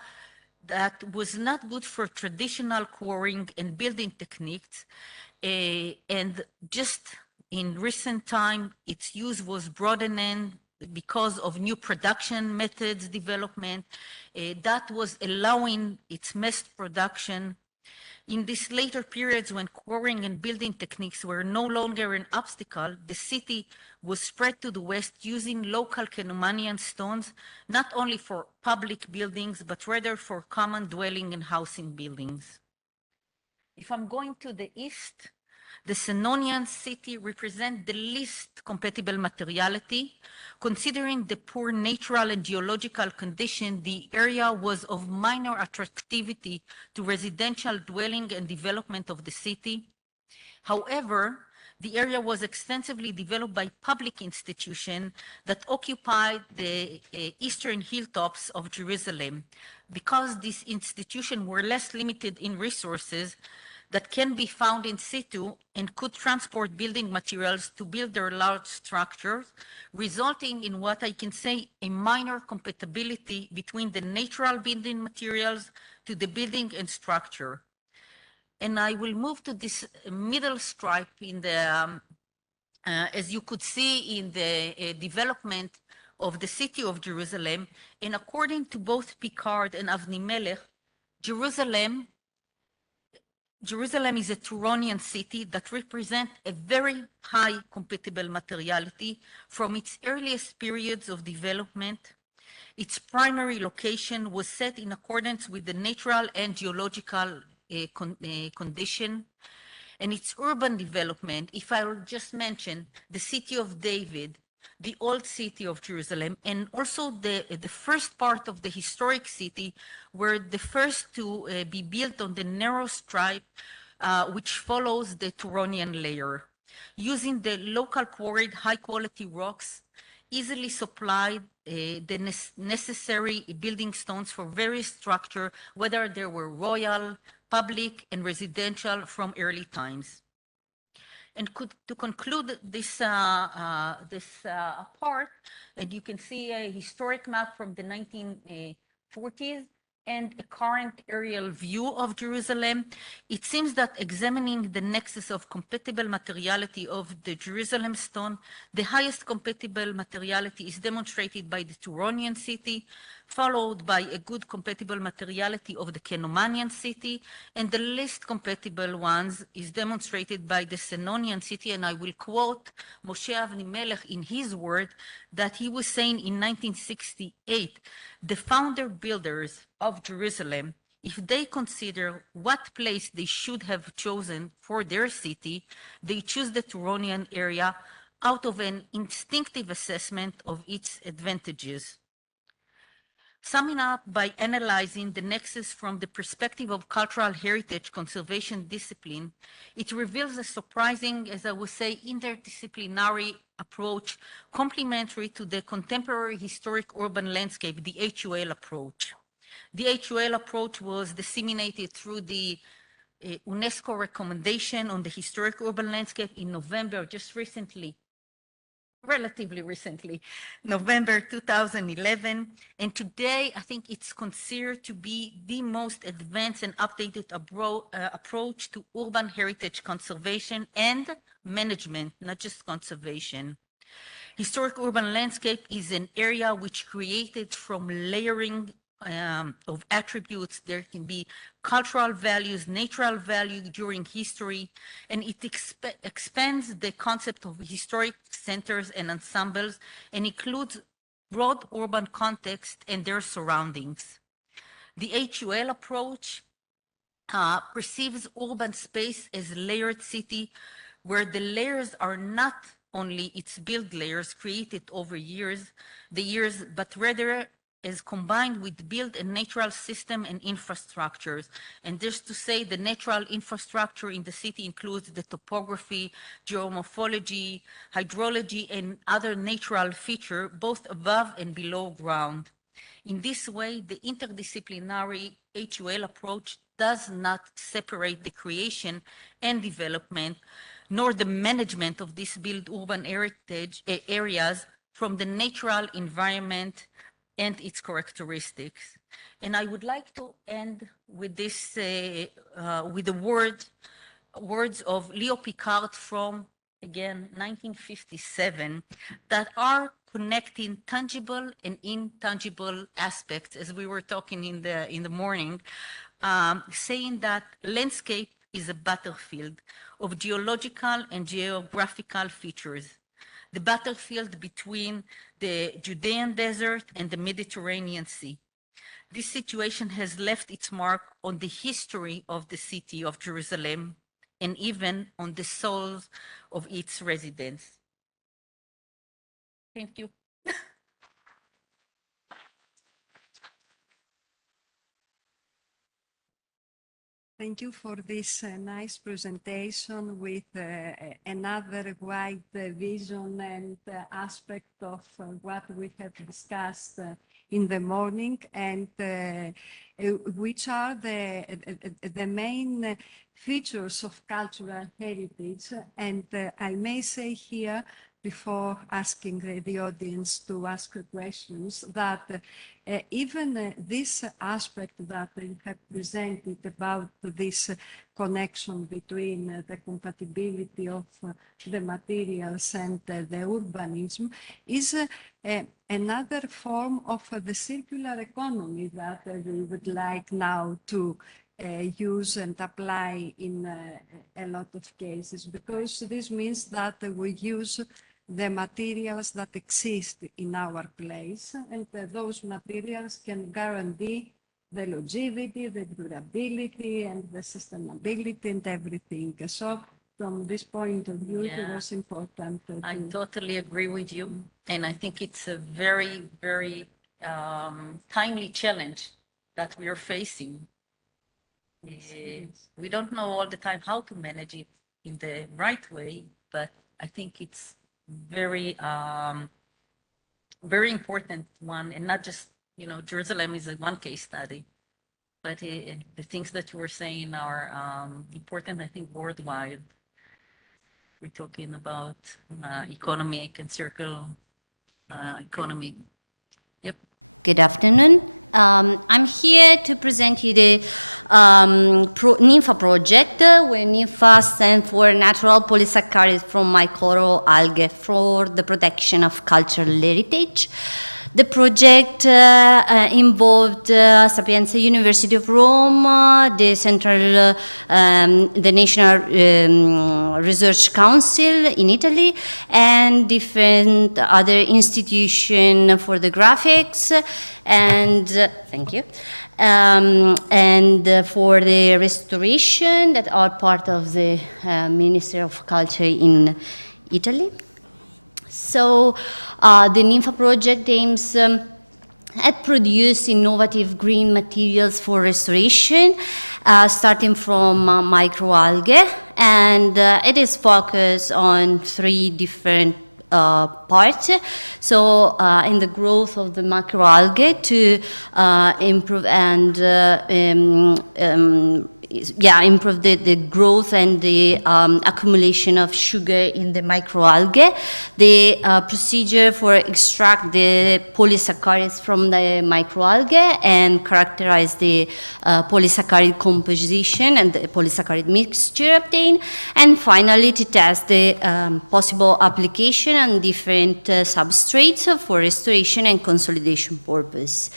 that was not good for traditional quarrying and building techniques, and just in recent time, its use was broadened because of new production methods development that was allowing its mass production. In these later periods when quarrying and building techniques were no longer an obstacle, the city was spread to the west using local Cenomanian stones, not only for public buildings, but rather for common dwelling and housing buildings. If I'm going to the east, the Senonian city represents the least compatible materiality. Considering the poor natural and geological condition, the area was of minor attractivity to residential dwelling and development of the city. However, the area was extensively developed by public institutions that occupied the eastern hilltops of Jerusalem. Because these institutions were less limited in resources that can be found in situ and could transport building materials to build their large structures, resulting in what I can say a minor compatibility between the natural building materials to the building and structure. And I will move to this middle stripe in the, as you could see in the development of the city of Jerusalem. And according to both Picard and Avni Melech, Jerusalem is a Turonian city that represents a very high compatible materiality from its earliest periods of development. Its primary location was set in accordance with the natural and geological condition. And its urban development, if I will just mention the city of David, the old city of Jerusalem, and also the first part of the historic city were the first to be built on the narrow stripe which follows the Turonian layer. Using the local quarried high-quality rocks, easily supplied the necessary building stones for various structure, whether they were royal, public, and residential from early times. And to conclude this part, and you can see a historic map from the 1940s and a current aerial view of Jerusalem, it seems that examining the nexus of compatible materiality of the Jerusalem stone, the highest compatible materiality is demonstrated by the Turonian city, followed by a good compatible materiality of the Cenomanian city, and the least compatible ones is demonstrated by the Senonian city. And I will quote Moshe Avni Melech in his word that he was saying in 1968, the founder builders of Jerusalem if they consider what place they should have chosen for their city, they choose the Turonian area out of an instinctive assessment of its advantages. Summing up by analyzing the nexus from the perspective of cultural heritage conservation discipline, it reveals a surprising, as I would say, interdisciplinary approach complementary to the contemporary historic urban landscape, the HUL approach. The HUL approach was disseminated through the UNESCO recommendation on the historic urban landscape in November, just recently, relatively recently, November 2011. And today, I think it's considered to be the most advanced and updated approach to urban heritage conservation and management, not just conservation. Historic urban landscape is an area which created from layering of attributes. There can be cultural values, natural value during history, and it expands the concept of historic centers and ensembles and includes broad urban context and their surroundings. The HUL approach perceives urban space as layered city, where the layers are not only its build layers created over the years, but rather as combined with built and natural system and infrastructures. And just to say, the natural infrastructure in the city includes the topography, geomorphology, hydrology, and other natural features, both above and below ground. In this way, the interdisciplinary HUL approach does not separate the creation and development, nor the management of these built urban heritage areas from the natural environment and its characteristics. And I would like to end with this, with the words of Leo Picard from, again, 1957, that are connecting tangible and intangible aspects, as we were talking in the morning, saying that landscape is a battlefield of geological and geographical features. The battlefield between the Judean desert and the Mediterranean Sea. This situation has left its mark on the history of the city of Jerusalem and even on the souls of its residents. Thank you. Thank you for this nice presentation with another wide vision and aspect of what we have discussed in the morning, and which are the main features of cultural heritage. And I may say here, before asking the audience to ask questions, that even this aspect that you have presented about this connection between the compatibility of the materials and the urbanism is another form of the circular economy that we would like now to use and apply in a lot of cases, because this means that we use the materials that exist in our place, and those materials can guarantee the longevity, the durability, and the sustainability, and everything. So from this point of view, it was important. I totally agree with you. And I think it's a very, very timely challenge that we are facing. We don't know all the time how to manage it in the right way, but I think it's very, very important one, and not just, Jerusalem is a one case study, but the things that you were saying are important, I think, worldwide. We're talking about economic and circular economy. Yep. Good afternoon. I'm here to present you the NINFA project, where NINFA stands for Natural Polysaccharides from Microalgae for the protection of cultural heritage. The project involved Sapienza University of Rome, the National Research Council in Italy, and different other institutions for the graphics, and thank you. And for the restoration that are part of the Ministry of Culture in Italy. So the NINFA project aims at producing innovative green materials for restoration, starting from microalgae, and it is focused on 3 different parts. So in the growth of the macroalgae to improve and improve the growth and the accumulation of sugar in the microalgae. The procedure for extract the polysaccharides from the microalgae and characterize the polysaccharide composition and the polysaccharide mixture obtained. And finally, to test the possible application on different substrates for restoration and consolidation purpose.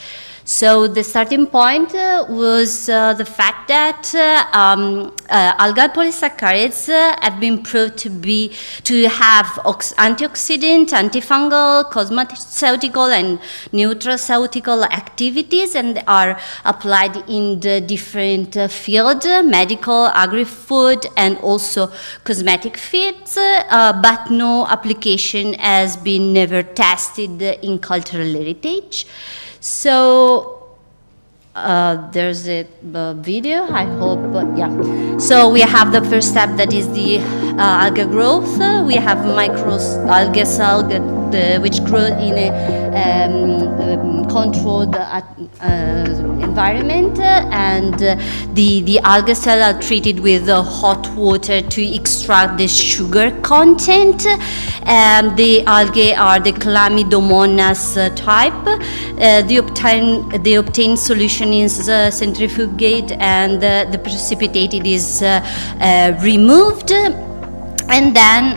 So the starting point was the fact that algal polysaccharides have been proved to have antioxidant, antifungal, cosmeceutical, and nutraceutical activities, and are applied in the different fields, medical, agri-food, and also cosmetic fields, but no application has been never tested in cultural heritage. So there's a video, I hope, yeah. So we have the first step, that is the algae growth. We have microalgae cell which grow in a controlled environment, and the algae cells are treated with hot water to extract the sugar content. And the algae are the Chlamydomonas type. The obtained solution is centrifugate, and the precipitated is removed. And then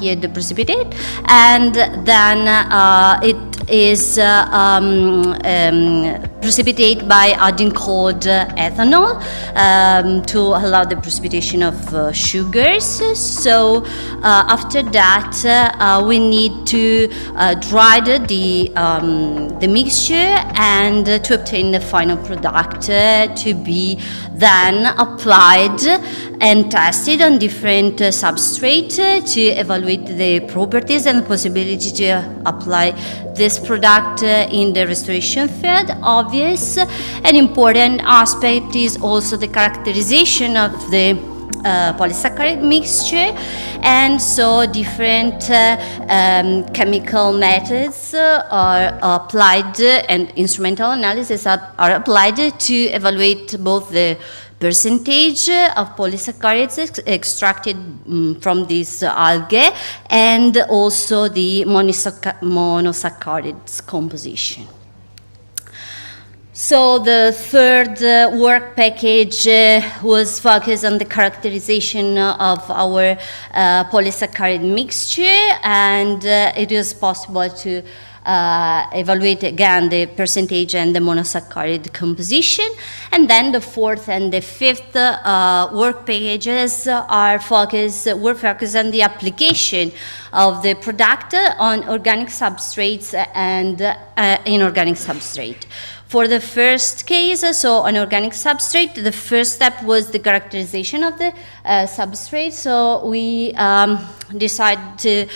here the precipitate, and then it is precipitate by adding cold ethanol to allow the precipitation of sugars. So after that we need to dry the mixture and to obtain the final product to be then applied and tested on different substrates to evaluate the properties and possibility to apply this product in the restoration field. Obvious and important aspect is also the characterization of the polysaccharide mixture, and so different chemical methods are applied and instrumental analysis are applied to evaluate both the percentage of polysaccharides extracted from this algae and also the monosaccharides composition. So the third work package was focused on the characterization of our polysaccharide mixture, and it was possible to evaluate again the percentage and the monosaccharide composition. And then the fourth and the fifth work packages were focused on the application of the product on organic substrates and inorganic substrate. For the first case, so on organic substrate, the first step was the characterization of the substrate. So we decided to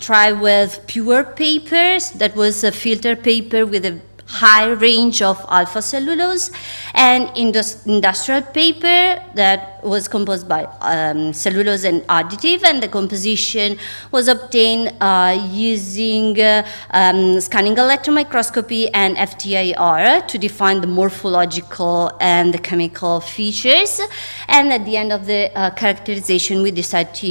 try with pure papers. That was a filter paper with a high range of alpha cellulose, and industrial paper that was composed by cellulose and additive, and the composition was obtained using scanning electron microscopy and FTIR to define the morphological and the chemical features. And at the end of the characterization, we decided to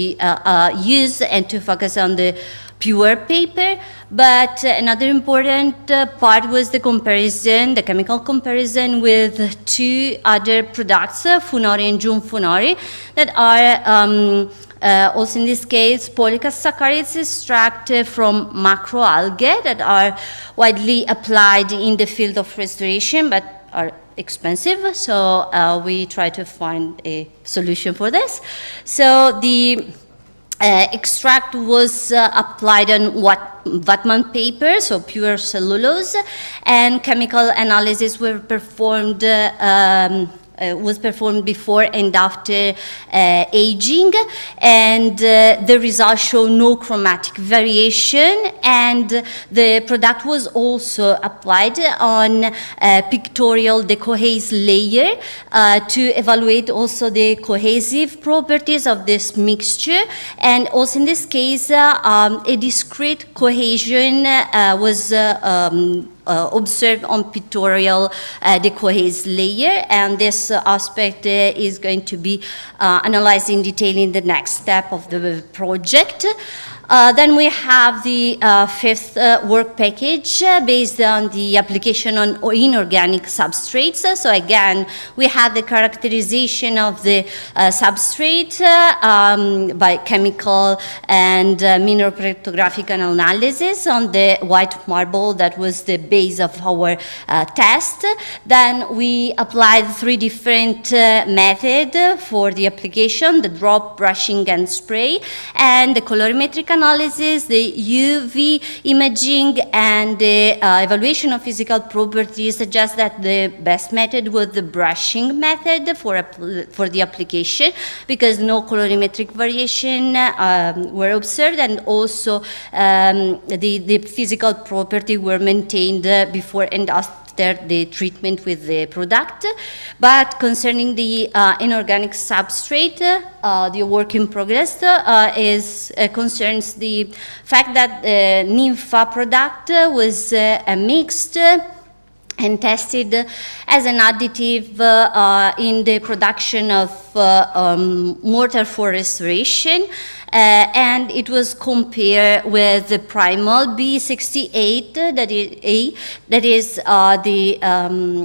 use and to focus on the pure paper. But another important part was the comparison, the chemical comparison with two other products, Funari and June Funari, that are Also in this case, polysaccharides extract from macroalgae that are widely applied in the field of restoration but are expensive, so we try to find a solution for this. So the extract was applied on Wattman paper, so pure cellulose, and chemical analysis were performed was performed before and after aging, and the results show no chromatic variation, and the product was also applied on pictorial decohase layer to evaluate also the cohesive properties of this mixture, and also in this case a discrete cohesion was observed on pictorial decohase layer, and this aspect is going to be analyzed in detail in the next step of the project. Then we have the fifth work package based on the application on inorganic substrates. So again, we have the characterization of the substrate by chemical and mineral cryptographic analysis on the white marble that was the base of our test. Then we applied three different methods for the application: the drop, brushing, and spray, and the colorimetric analysis, the UV imaging, and the evaluation of physical properties suggest that the best method was the brushing method for the application, because no colorimetric variation were observed, and also the physical property were maintained before and after the treatment with the product. But concerning the inorganic substrate, the work in progress concerns the fact that the Nympha product was mixed and tested as an additive in the production of mortar for restoration. And it was compared with the primal B68, that is the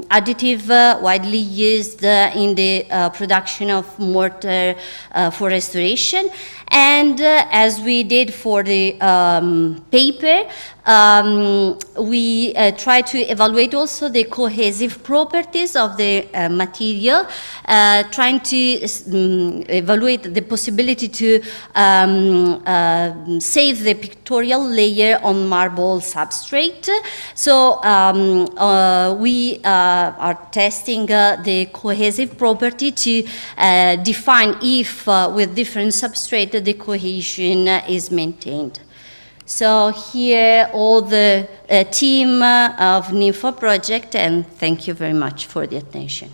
additive widely used in the production of mortar for restoration. And as we did for the paper, we try to evaluate also the cohesive properties of the material, trying to evaluate the possibility to save the pictorial layer on marble substrate. So we are testing the cohesive property to define if with different substrate the cohesion is maintained. So here all the team of Nympha project, and thank you very much for the attention.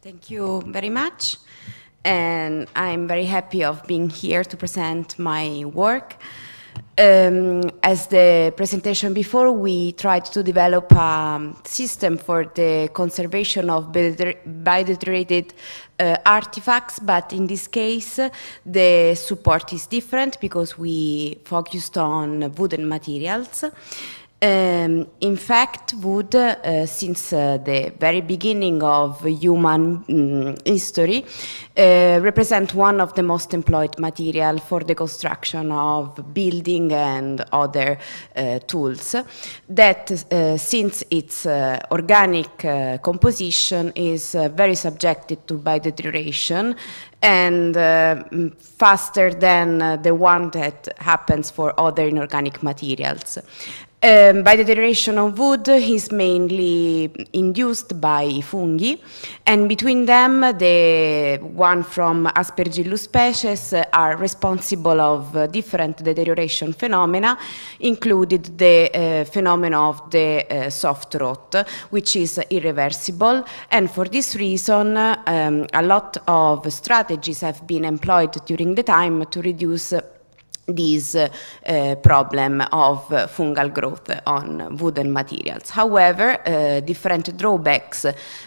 Thank you very much, and I'm very happy of being here to present my work. As the presentation before, we tried to develop a system for the conservation of biodegradated artifacts, but in this case the support is different because we focused on wooden materials. In fact, wood, since the very beginning of human history, represent one of the most employed material for the construction of building and other tools, that since its organic composition is very subjected to biodeterioration, and faster than the one that happens for other inorganic materials. Biodeterioration of wood is mainly induced by fungi, and between them, the one from Aspergillus species are responsible of different deterioration phenomena, included the phenomena of the soft rot, which is irreversible, and for this reason, a lot of strategies have been employed during the time to reduce this problem of fungal growth on wooden materials. However, different drawbacks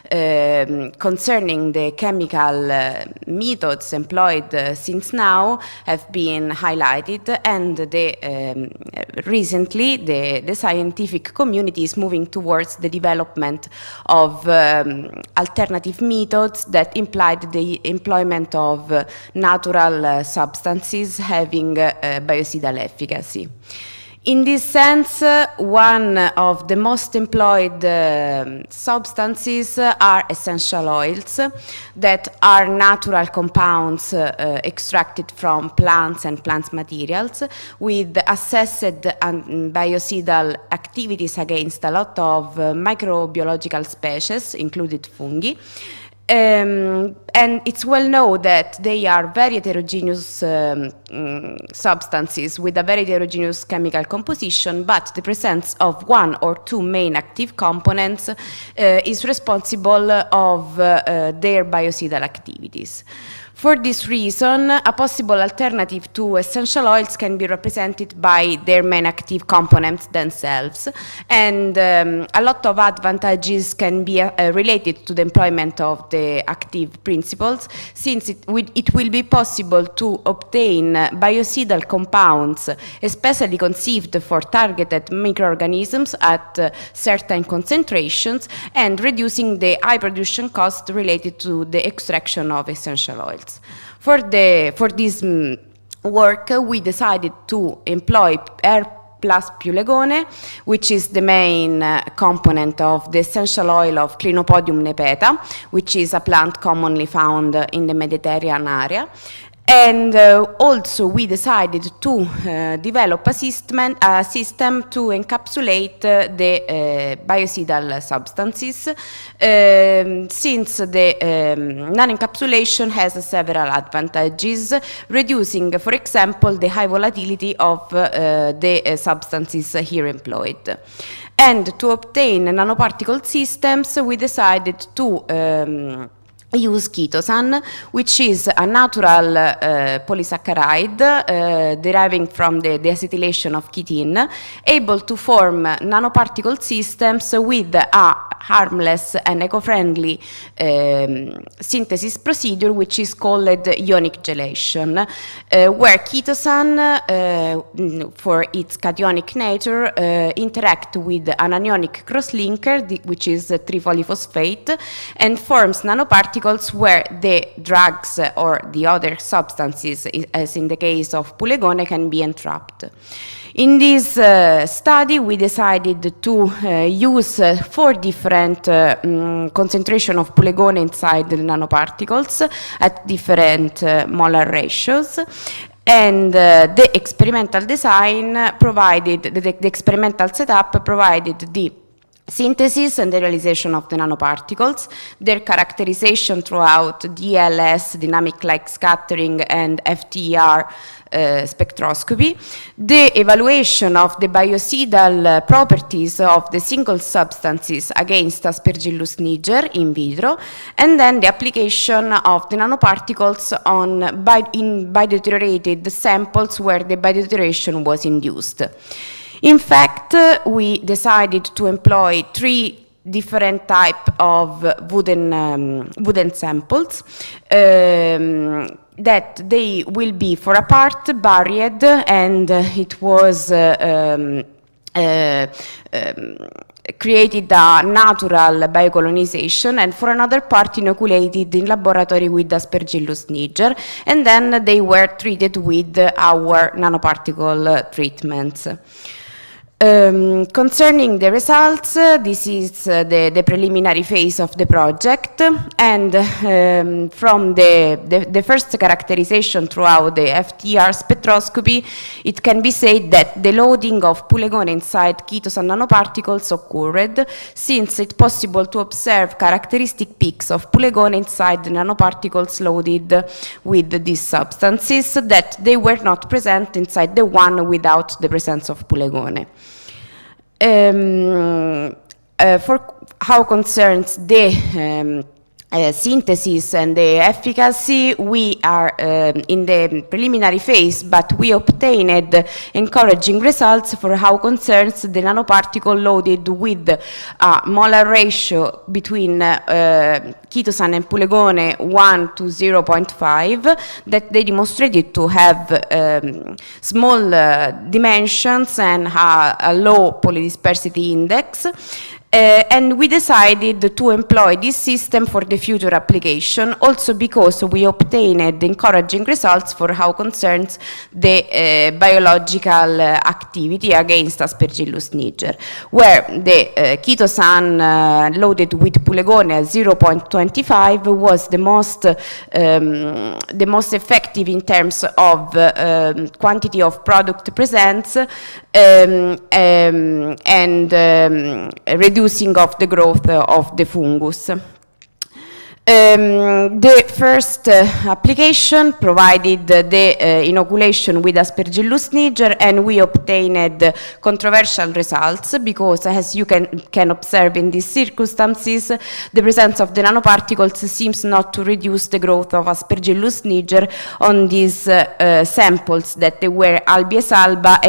concerning the chemical methods employed since now have been highlighted, and recently the scientific community is moving towards the development of alternative methods that implied the employment of natural substances having biocidal efficacy. In this sense, one of the most employed substances are essential oils that are natural compounds extracted from plants and plant materials with assessed biocidal activities against a lot of microbiological species, including fungi. And it's well known that they are very heterogeneous substances with a very heterogeneous chemical composition, but the presence of one or two main active components is responsible of their biocidal activities. For this reason, a possible alternative to essential oils can be represented by their main active components themselves, and a lot of advantages can be related to the employment of the active principles, since it will be possible to obtain biocidal compounds, especially conceived for targeted microorganisms at certain concentrations, and reducing the high production cost related to the extraction of essential oils. For this work, we decided to employ air plus pulegone, which is the main component of the essential oil of Clinopodium nepeta, which is a plant commonly found in the Mediterranean area. And also we decided to develop a system to encapsulate the biocidal substances, since the non-encapsulation has several advantages, reducing, for example, the high volatility of the substances here employed. And to obtain nanoparticle systems, we decided to use chitosan, which is a natural polysaccharide deriving from the deacetylation of chitin, able to form nanoparticle systems with a harmless and eco-friendly synthesis procedure, which is called ionic gelation, where chitosan, for its cationic nature, interact with an anionic crosslinker, which is tripolyphosphate, and forms nanoparticles where the drugs or the other substances, as in the case of pulegone, can be entrapped. In this study, we decided to use 4 different concentration of pulegone inside the nanoparticles at different molar ratios. And the experimental design provided, the experimental setup provided the synthesis and the realization of the nanoparticles, their characterization throughout DLS, dynamic light scattering, and FTER spectroscopy, the evaluation of the biocidal properties of the single substances against Aspergillus niger in vitro, and then the application of the nanoparticles in biodeteriorated samples where the biodeterioration was induced. In fact, we decided to employ 3 different types of wooden samples that they will be for a part buried, and it was created a natural biocolonization, and for another part inoculated in laboratory with Aspergillus niger, and then they were treated with our nanoparticle treatments. Concerning the results, this is the preliminary phase of the project, and from the first characterization throughout the FTR spectroscopy, it can be said that the loading of pulegone inside chitosan nanoparticles occurred, since it's possible to observe characteristic peaks of pulegone inside the nanoparticles loaded with these substances that they were not present inside the one without the presence of pulegone. For how concerns the synthesis and the efficacy, we are in the preliminary phase, but we obtained encouraging results for how concerns the nanoparticle loaded with a molar ratio between chitosan and pulegone 1 to 0.5 that they demonstrated to have small dimensions and a low polydispersity index. And we decided to employ this system for the future application, also because we obtained encouraging results for how concerns the biological activity against Aspergillus niger, where the chitosan loaded with pulegone at 0.25 was the most effective in terms of quantity of product presence and reducing of the growth of the fungus. The first application provided the inoculation with Aspergillus niger, and we obtained controversial results because, as you can observe in these circumstances, the presence of the nanoparticles seems not to reduce the growth of Aspergillus niger on these samples that they were Albies alba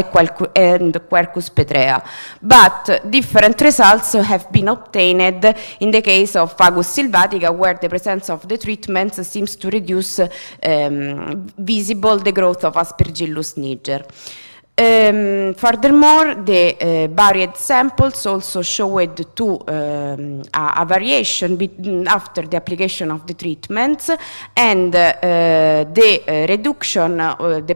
and Quercus petrea. But different results have been obtained in the case of Fagus sylvatica, where the presence of the treatments seems to reduce visible the growth of Aspergillus niger. Furthermore, the varied samples also showed a variation after the application of the treatments, and the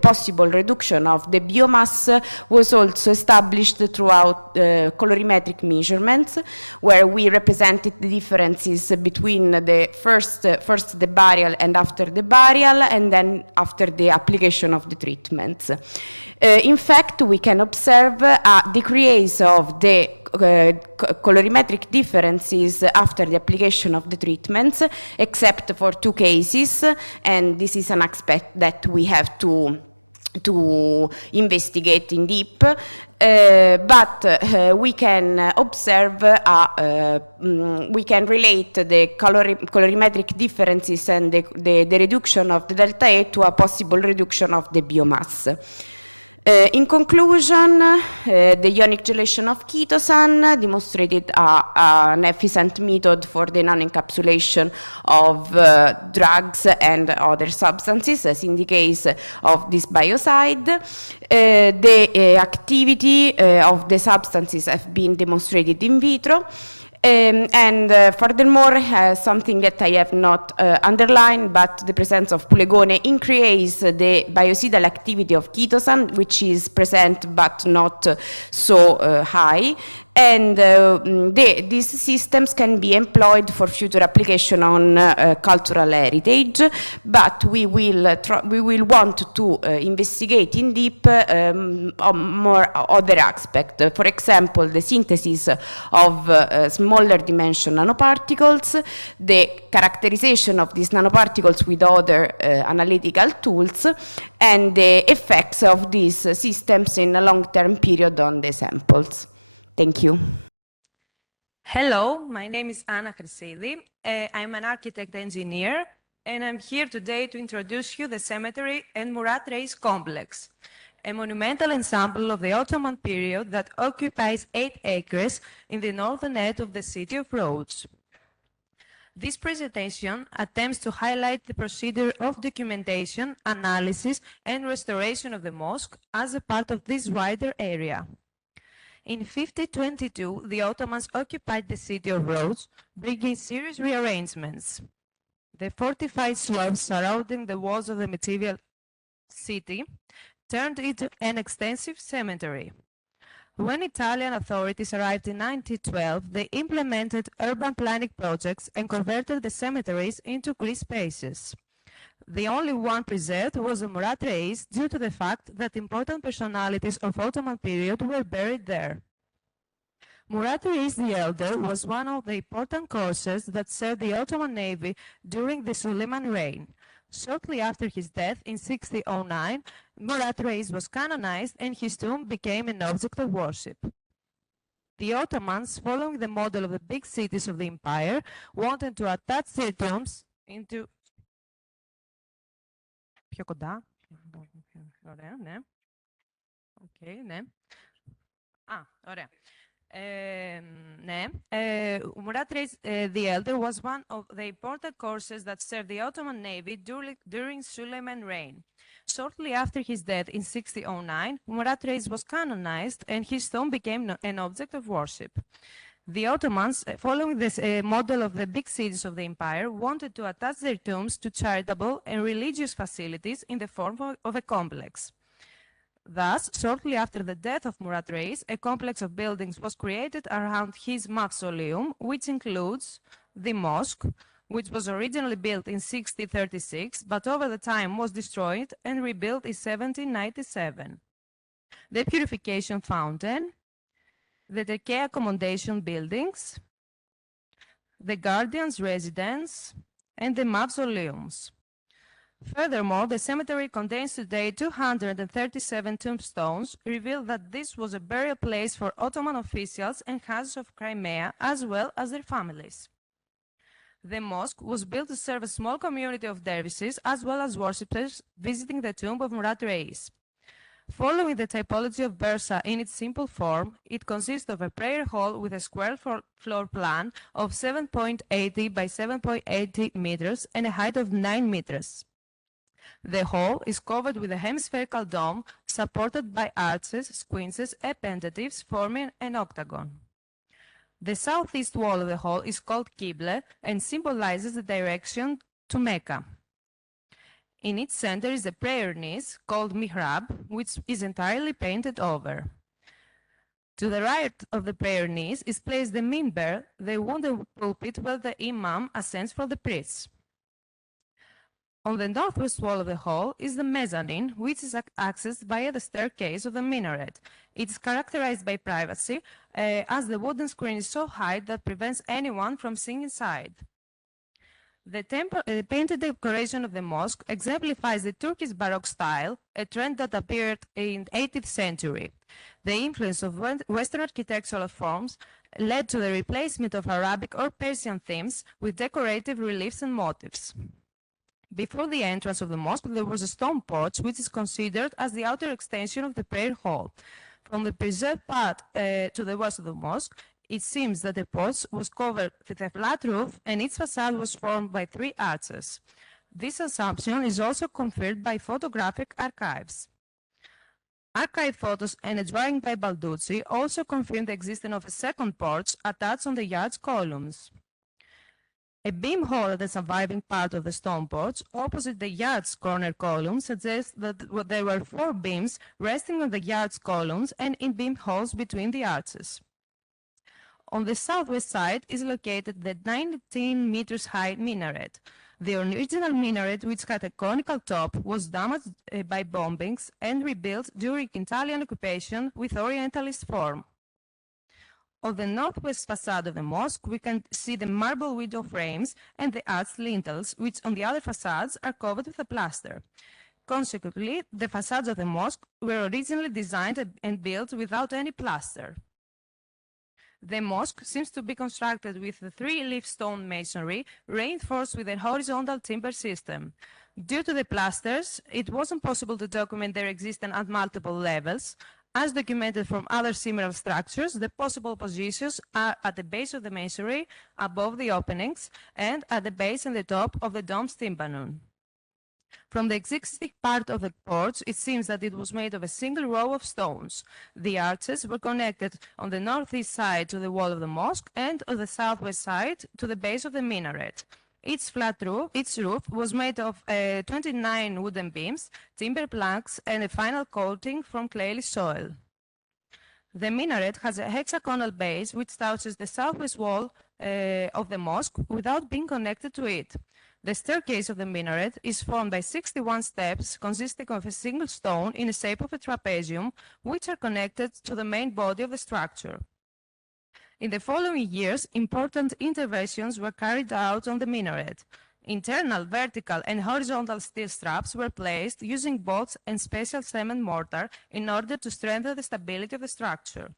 possible reduction of the biomass was also established throughout colorimetric measurements, where we represented the differences between the first the burial and after the burial, and then after the application of the treatments. In fact, we can observe a decrease of the colorimetric differences after the application of the treatments, except for 2 cases, and this is an aspect that we have to investigate in deep, but we can observe, we can relate the colorimetric differences and the reduction of the delta A to a possible reduction of the biomass. In conclusion, the ionic gelation of chitosan demonstrated an efficient method for the non-encapsulation of drugs and other substances, as in the case of this biocide. The activity of the substances have been demonstrated in vitro. Furthermore, something that I have not underlined, but the presence of pulegone increases the biocidal activity of chitosan, which is present but not so high. And these systems can be employed for future application on cultural heritage, but we will want to investigate in deep more other aspects. For example, the synthesis of smaller dimension nanoparticles, the characterization of these nanoparticles with other analytical tools, and the effects of these systems in a long-term period on the samples. Thank you. Hello, my name is Anna Chrysidou. I'm an architect engineer, and I'm here today to introduce you the cemetery and Murat Reis complex, a monumental ensemble of the Ottoman period that occupies 8 acres in the northern edge of the city of Rhodes. This presentation attempts to highlight the procedure of documentation, analysis, and restoration of the mosque as a part of this wider area. In 1522, the Ottomans occupied the city of Rhodes, bringing serious rearrangements. The fortified slopes surrounding the walls of the medieval city turned into an extensive cemetery. When Italian authorities arrived in 1912, they implemented urban planning projects and converted the cemeteries into green spaces. The only one preserved was the Murat Reis, due to the fact that important personalities of Ottoman period were buried there. Murat Reis the Elder was one of the important corsairs that served the Ottoman Navy during the Suleiman reign. Shortly after his death in 1609, Murat Reis was canonized and his tomb became an object of worship. The Ottomans, following the model of the big cities of the empire, wanted to attach their tombs into... Πιο κοντά. Ωραία, ναι. Okay, ναι. Ωραία. Murat Reis the Elder was one of the important courses that served the Ottoman Navy during Suleiman's reign. Shortly after his death in 1609, Murat Reis was canonized and his tomb became an object of worship. The Ottomans, following this model of the big cities of the empire, wanted to attach their tombs to charitable and religious facilities in the form of a complex. Thus, shortly after the death of Murat Reis, a complex of buildings was created around his mausoleum, which includes the mosque, which was originally built in 1636, but over the time was destroyed and rebuilt in 1797. The purification fountain, the decay accommodation buildings, the guardian's residence, and the mausoleums. Furthermore, the cemetery contains today 237 tombstones, reveal that this was a burial place for Ottoman officials and Khans of Crimea, as well as their families. The mosque was built to serve a small community of dervishes, as well as worshippers visiting the tomb of Murat Reis. Following the typology of Bursa in its simple form, it consists of a prayer hall with a square floor plan of 7.80 by 7.80 meters and a height of 9 meters. The hall is covered with a hemispherical dome supported by arches, squinces, and pendatives forming an octagon. The southeast wall of the hall is called Qibla and symbolizes the direction to Mecca. In its center is a prayer niche called Mihrab, which is entirely painted over. To the right of the prayer niche is placed the minbar, the wooden pulpit where the imam ascends for the priests. On the northwest wall of the hall is the mezzanine, which is accessed via the staircase of the minaret. It is characterized by privacy, as the wooden screen is so high that prevents anyone from seeing inside. The painted decoration of the mosque exemplifies the Turkish Baroque style, a trend that appeared in the 18th century. The influence of Western architectural forms led to the replacement of Arabic or Persian themes with decorative reliefs and motifs. Before the entrance of the mosque, there was a stone porch, which is considered as the outer extension of the prayer hall. From the preserved part to the west of the mosque, it seems that the porch was covered with a flat roof and its facade was formed by 3 arches. This assumption is also confirmed by photographic archives. Archive photos and a drawing by Balduzzi also confirm the existence of a second porch attached on the yard's columns. A beam hole at the surviving part of the stone porch opposite the yard's corner column suggests that there were 4 beams resting on the yard's columns and in beam holes between the arches. On the southwest side is located the 19 meters high minaret. The original minaret, which had a conical top, was damaged by bombings and rebuilt during Italian occupation with Orientalist form. On the northwest facade of the mosque, we can see the marble window frames and the arched lintels, which on the other facades are covered with a plaster. Consequently, the facades of the mosque were originally designed and built without any plaster. The mosque seems to be constructed with the 3-leaf stone masonry reinforced with a horizontal timber system. Due to the plasters, it wasn't possible to document their existence at multiple levels. As documented from other similar structures, the possible positions are at the base of the masonry, above the openings, and at the base and the top of the dome's tympanum. From the existing part of the porch, it seems that it was made of a single row of stones. The arches were connected on the northeast side to the wall of the mosque and on the southwest side to the base of the minaret. Its roof was made of 29 wooden beams, timber planks, and a final coating from clayey soil. The minaret has a hexagonal base which touches the southwest wall of the mosque without being connected to it. The staircase of the minaret is formed by 61 steps consisting of a single stone in the shape of a trapezium, which are connected to the main body of the structure. In the following years, important interventions were carried out on the minaret. Internal, vertical, and horizontal steel straps were placed using bolts and special cement mortar in order to strengthen the stability of the structure.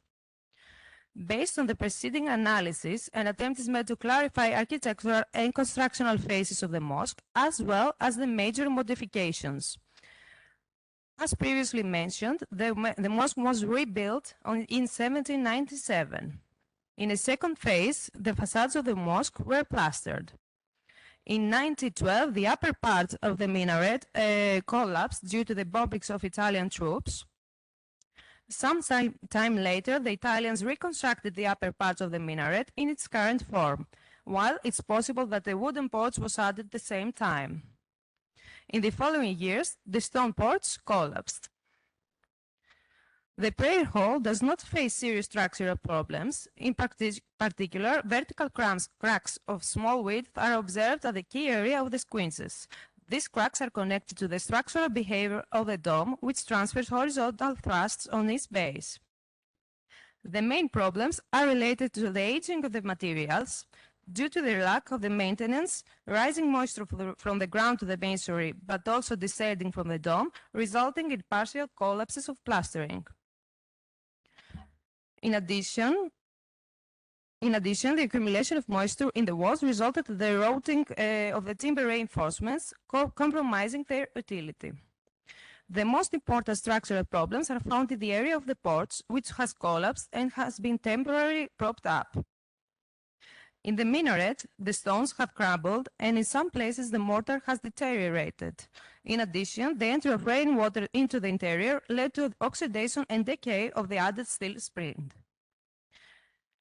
Based on the preceding analysis, an attempt is made to clarify architectural and constructional phases of the mosque, as well as the major modifications. As previously mentioned, the mosque was rebuilt in 1797. In a second phase, the facades of the mosque were plastered. In 1912, the upper part of the minaret collapsed due to the bombings of Italian troops. Some time later, the Italians reconstructed the upper part of the minaret in its current form, while it's possible that the wooden porch was added at the same time. In the following years, the stone porch collapsed. The prayer hall does not face serious structural problems. In particular, vertical cracks of small width are observed at the key area of the squinches. These cracks are connected to the structural behavior of the dome, which transfers horizontal thrusts on its base. The main problems are related to the aging of the materials, due to the lack of the maintenance, rising moisture from the ground to the masonry, but also descending from the dome, resulting in partial collapses of plastering. In addition, the accumulation of moisture in the walls resulted in the eroding of the timber reinforcements, compromising their utility. The most important structural problems are found in the area of the porch, which has collapsed and has been temporarily propped up. In the minaret, the stones have crumbled, and in some places the mortar has deteriorated. In addition, the entry of rainwater into the interior led to oxidation and decay of the added steel spring.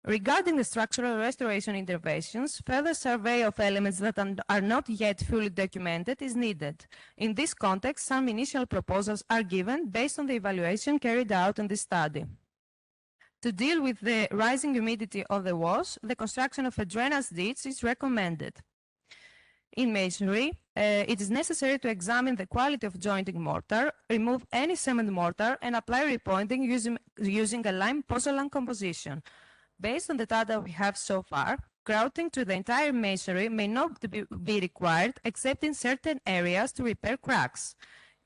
Regarding the structural restoration interventions, further survey of elements that are not yet fully documented is needed. In this context, some initial proposals are given based on the evaluation carried out in this study. To deal with the rising humidity of the walls, the construction of a drainage ditch is recommended. In masonry, it is necessary to examine the quality of jointing mortar, remove any cement mortar, and apply repointing using a lime pozzolan composition. Based on the data we have so far, grouting to the entire masonry may not be required except in certain areas to repair cracks.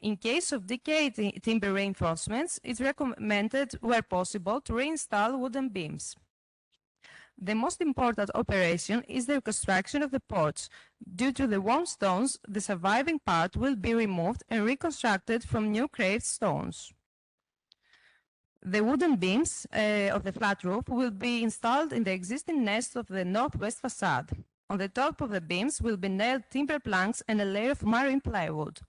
In case of decayed timber reinforcements, it's recommended, where possible, to reinstall wooden beams. The most important operation is the reconstruction of the porch. Due to the worn stones, the surviving part will be removed and reconstructed from new carved stones. The wooden beams of the flat roof will be installed in the existing nest of the northwest facade. On the top of the beams will be nailed timber planks and a layer of marine plywood.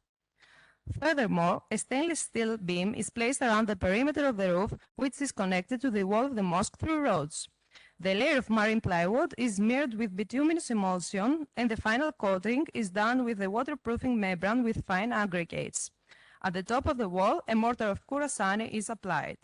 Furthermore, a stainless steel beam is placed around the perimeter of the roof, which is connected to the wall of the mosque through rods. The layer of marine plywood is smeared with bituminous emulsion, and the final coating is done with a waterproofing membrane with fine aggregates. At the top of the wall, a mortar of Khurasani is applied.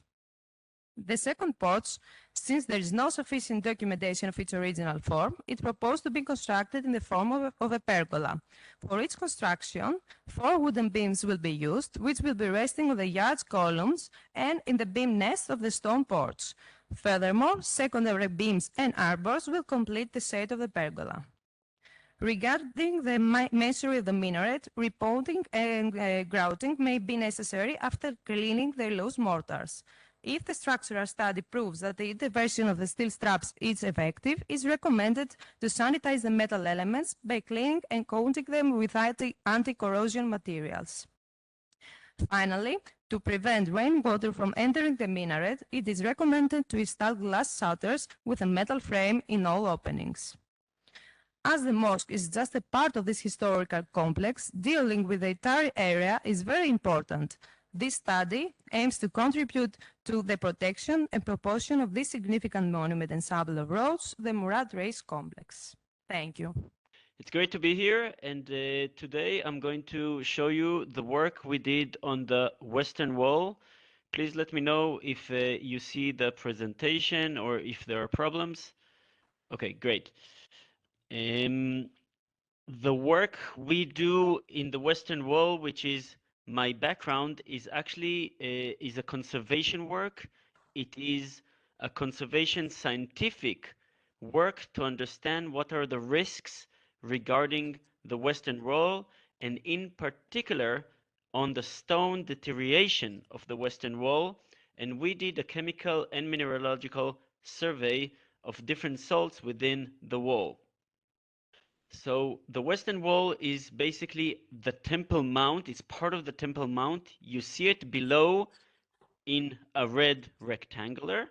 The second porch, since there is no sufficient documentation of its original form, is proposed to be constructed in the form of a pergola. For its construction, 4 wooden beams will be used, which will be resting on the yard's columns and in the beam nest of the stone porch. Furthermore, secondary beams and arbors will complete the set of the pergola. Regarding the masonry of the minaret, repointing and grouting may be necessary after cleaning the loose mortars. If the structural study proves that the intervention of the steel straps is effective, it is recommended to sanitize the metal elements by cleaning and coating them with anti-corrosion materials. Finally, to prevent rainwater from entering the minaret, it is recommended to install glass shutters with a metal frame in all openings. As the mosque is just a part of this historical complex, dealing with the entire area is very important. This study aims to contribute to the protection and promotion of this significant monument ensemble of roads, the Murat Reis complex. Thank you. It's great to be here, and today I'm going to show you the work we did on the Western Wall. Please let me know if you see the presentation or if there are problems. Okay, great. The work we do in the Western Wall, which is my background, is actually is a conservation work. It is a conservation scientific work to understand what are the risks regarding the Western Wall, and in particular on the stone deterioration of the Western Wall. And we did a chemical and mineralogical survey of different salts within the wall. So the Western Wall is basically the Temple Mount. It's part of the Temple Mount. You see it below in a red rectangular.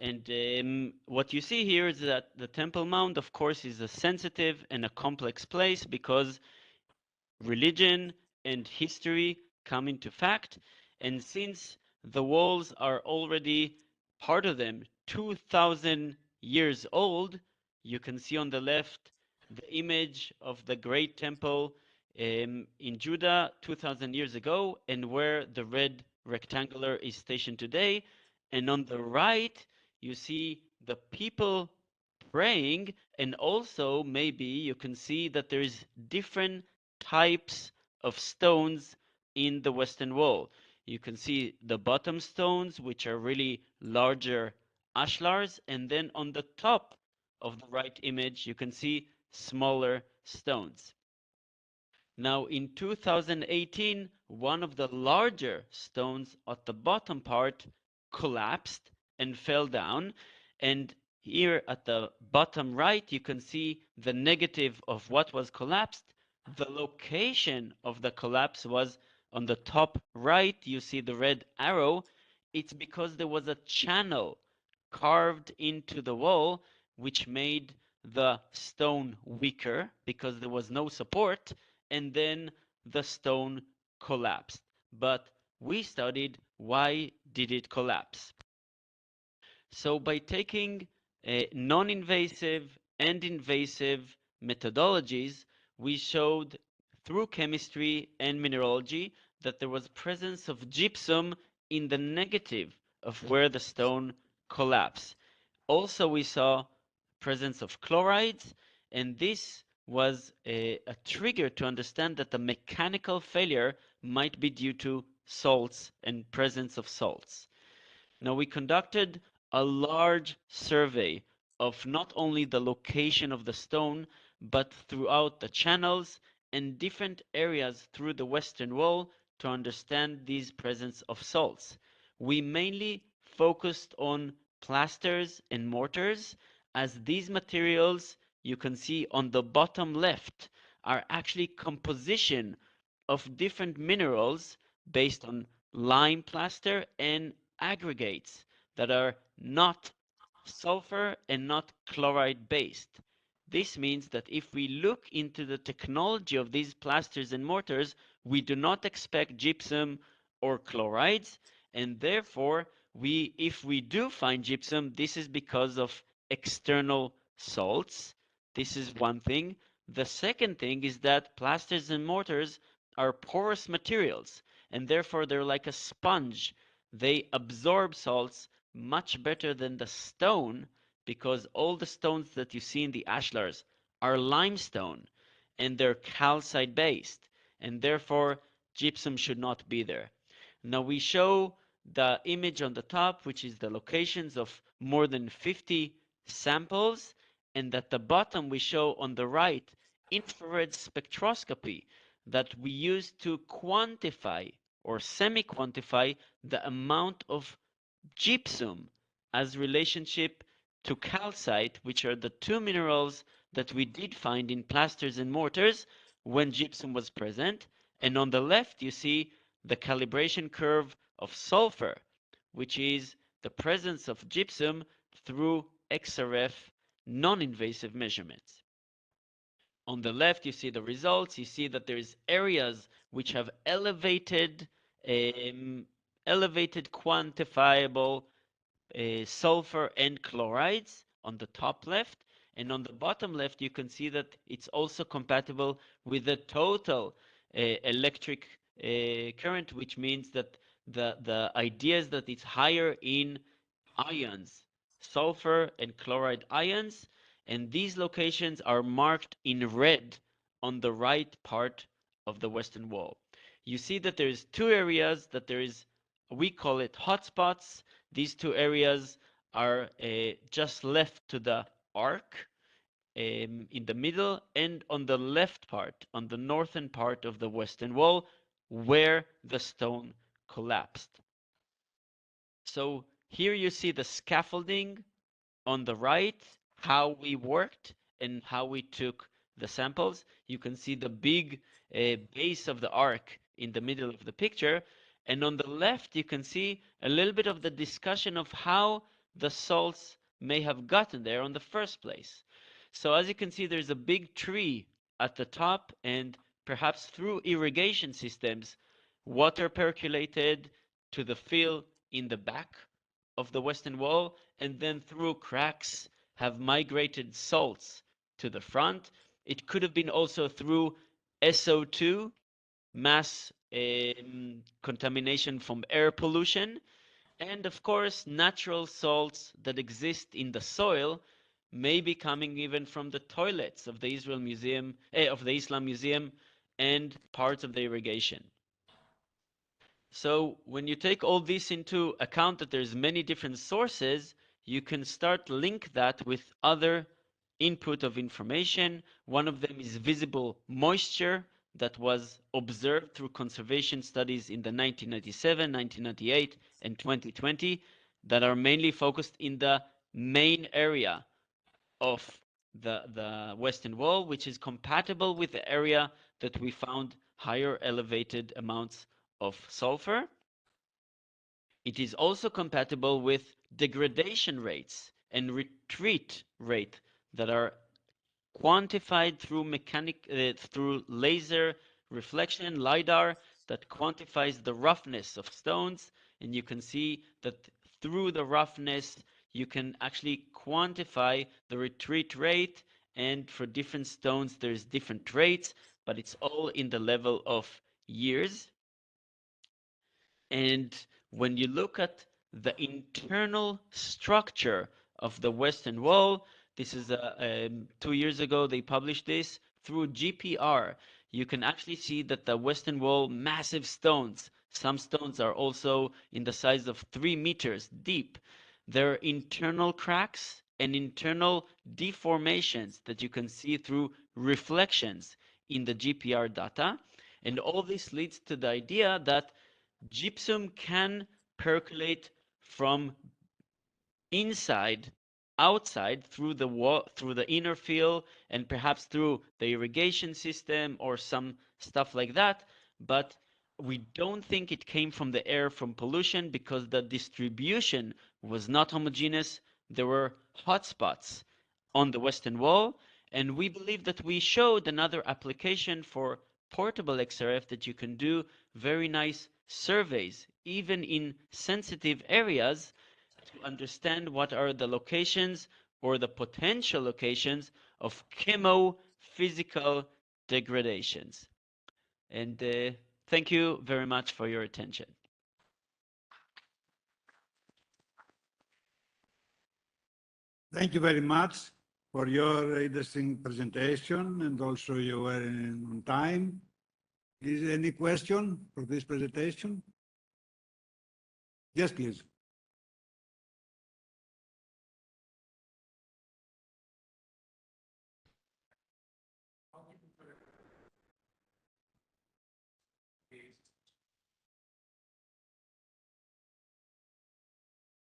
And what you see here is that the Temple Mount, of course, is a sensitive and a complex place because religion and history come into fact. And since the walls are already, part of them, 2,000 years old, you can see on the left the image of the great temple in Judah 2,000 years ago and where the red rectangular is stationed today. And on the right, you see the people praying, and also maybe you can see that there's different types of stones in the Western Wall. You can see the bottom stones, which are really larger ashlars, and then on the top of the right image, you can see smaller stones. Now, in 2018, one of the larger stones at the bottom part collapsed and fell down. And here at the bottom right, you can see the negative of what was collapsed. The location of the collapse was on the top right. You see the red arrow. It's because there was a channel carved into the wall, which made the stone weaker because there was no support, and then the stone collapsed. But we studied why did it collapse. So by taking non-invasive and invasive methodologies, we showed through chemistry and mineralogy that there was presence of gypsum in the negative of where the stone collapsed. Also, we saw presence of chlorides, and this was a trigger to understand that the mechanical failure might be due to salts and presence of salts. Now, we conducted a large survey of not only the location of the stone, but throughout the channels and different areas through the Western Wall to understand these presence of salts. We mainly focused on plasters and mortars, as these materials you can see on the bottom left are actually composition of different minerals based on lime plaster and aggregates that are not sulfur and not chloride based. This means that if we look into the technology of these plasters and mortars, we do not expect gypsum or chlorides, and therefore if we do find gypsum, this is because of external salts. This is one thing. The second thing is that plasters and mortars are porous materials, and therefore they're like a sponge. They absorb salts much better than the stone, because all the stones that you see in the ashlars are limestone and they're calcite based, and therefore gypsum should not be there. Now we show the image on the top, which is the locations of more than 50 samples, and at the bottom we show on the right infrared spectroscopy that we use to quantify or semi-quantify the amount of gypsum as relationship to calcite, which are the two minerals that we did find in plasters and mortars when gypsum was present. And on the left, you see the calibration curve of sulfur, which is the presence of gypsum through XRF non-invasive measurements. On the left, you see the results. You see that there's areas which have elevated quantifiable sulfur and chlorides on the top left. And on the bottom left, you can see that it's also compatible with the total electric current, which means that the idea is that it's higher in ions, sulfur and chloride ions, and these locations are marked in red on the right part of the Western Wall. You see that there's two areas that we call it hotspots. These two areas are just left to the arc in the middle, and on the left part, on the northern part of the Western Wall, where the stone collapsed. So here you see the scaffolding on the right how we worked and how we took the samples. You can see the big base of the arc in the middle of the picture. And on the left, you can see a little bit of the discussion of how the salts may have gotten there on the first place. So as you can see, there's a big tree at the top, and perhaps through irrigation systems, water percolated to the fill in the back of the western wall, and then through cracks have migrated salts to the front. It could have been also through SO2, mass contamination from air pollution, and of course, natural salts that exist in the soil may be coming even from the toilets of the Islam Museum and parts of the irrigation. So when you take all this into account that there's many different sources, you can start link that with other input of information. One of them is visible moisture that was observed through conservation studies in the 1997, 1998, and 2020 that are mainly focused in the main area of the western wall, which is compatible with the area that we found higher elevated amounts of sulfur. It is also compatible with degradation rates and retreat rate that are quantified through through laser reflection, LiDAR, that quantifies the roughness of stones. And you can see that through the roughness, you can actually quantify the retreat rate. And for different stones, there's different rates, but it's all in the level of years. And when you look at the internal structure of the western wall, this is 2 years ago they published this through GPR. You can actually see that the western wall, massive stones, some stones are also in the size of 3 meters deep. There are internal cracks and internal deformations that you can see through reflections in the GPR data. And all this leads to the idea that gypsum can percolate from inside outside through the wall, through the inner fill, and perhaps through the irrigation system or some stuff like that, but we don't think it came from the air from pollution because the distribution was not homogeneous. There were hotspots on the western wall, and we believe that we showed another application for portable XRF that you can do very nice surveys, even in sensitive areas, to understand what are the locations or the potential locations of chemo-physical degradations. And thank you very much for your attention. Thank you very much for your interesting presentation, and also you were on time. Is there any question for this presentation? Yes, please.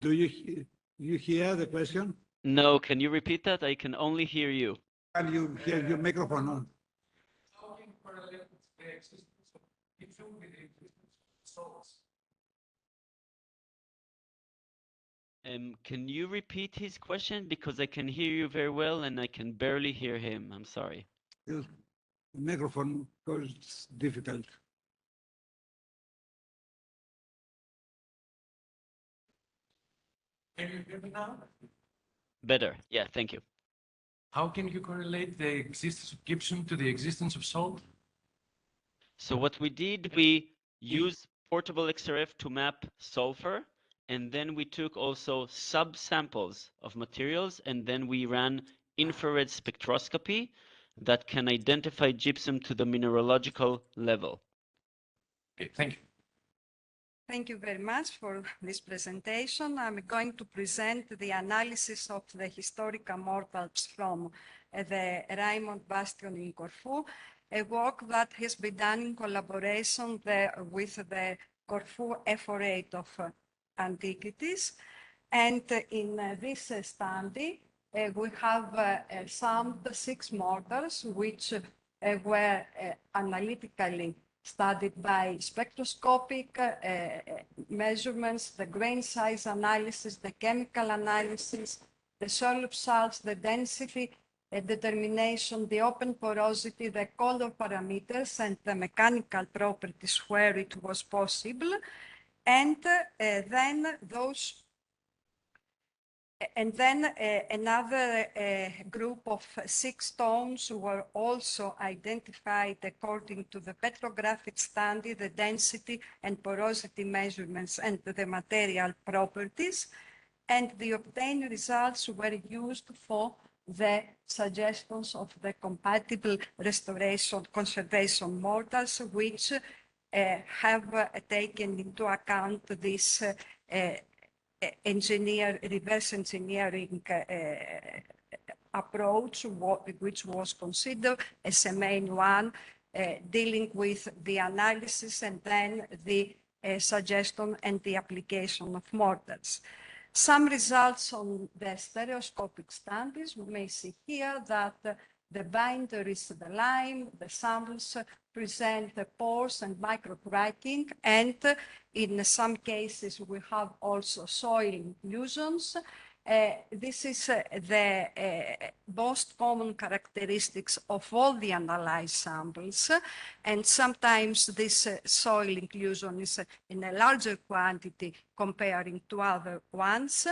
Do you hear the question? No, can you repeat that? I can only hear you. Can you hear your microphone on? Can you repeat his question? Because I can hear you very well and I can barely hear him. I'm sorry. The microphone because it's difficult. Can you hear me now? Better. Yeah, thank you. How can you correlate the existence of gypsum to the existence of salt? So what we did, we used portable XRF to map sulfur, and then we took also sub-samples of materials, and then we ran infrared spectroscopy that can identify gypsum to the mineralogical level. Okay, thank you. Thank you very much for this presentation. I'm going to present the analysis of the historical mortals from the Raymond Bastion in Corfu, a work that has been done in collaboration with the Corfu F48 of Antiquities. And in this study, we have summed 6 mortars which were analytically studied by spectroscopic measurements, the grain size analysis, the chemical analysis, the solute salts, the density determination, the open porosity, the color parameters, and the mechanical properties where it was possible. And then another group of 6 stones were also identified according to the petrographic study, the density and porosity measurements, and the material properties. And the obtained results were used for the suggestions of the compatible restoration conservation mortars, which have taken into account this reverse engineering approach, which was considered as a main one, dealing with the analysis and then the suggestion and the application of mortars. Some results on the stereoscopic studies, we may see here that the binder is the lime, the samples present the pores and microcracking, and in some cases we have also soil inclusions. This is the most common characteristics of all the analyzed samples, and sometimes this soil inclusion is in a larger quantity comparing to other ones.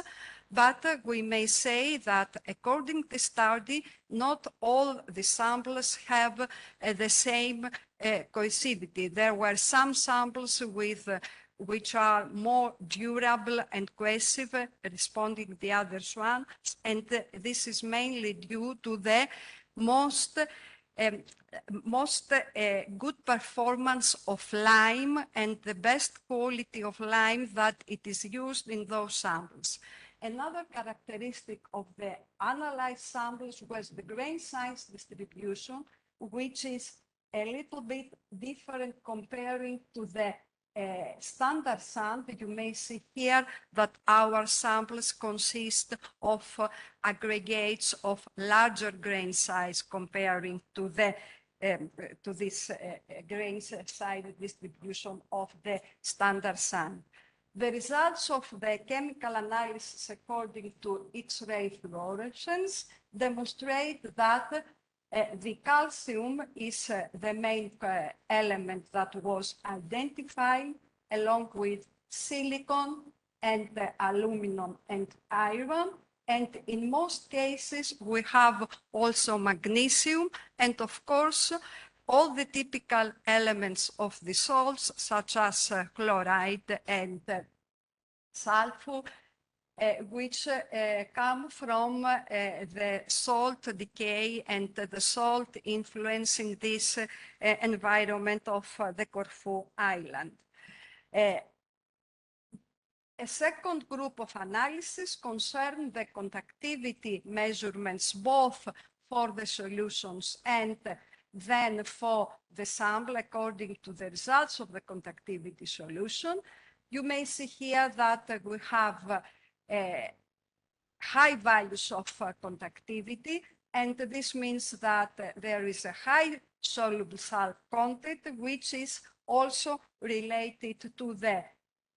But we may say that according to the study, not all the samples have the same cohesivity. There were some samples with which are more durable and cohesive, responding to the other ones, and this is mainly due to the most good performance of lime and the best quality of lime that it is used in those samples. Another characteristic of the analyzed samples was the grain size distribution, which is a little bit different comparing to the standard sample. You may see here that our samples consist of aggregates of larger grain size comparing to the to this grain size distribution of the standard sample. The results of the chemical analysis according to X-ray fluorescence demonstrate that the calcium is the main element that was identified, along with silicon and aluminum and iron. And in most cases, we have also magnesium, and of course, all the typical elements of the salts, such as chloride and sulfur, which come from the salt decay and the salt influencing this environment of the Corfu Island. A second group of analysis concerned the conductivity measurements both for the solutions and then for the sample according to the results of the conductivity solution. You may see here that we have high values of conductivity, and this means that there is a high soluble salt content, which is also related to the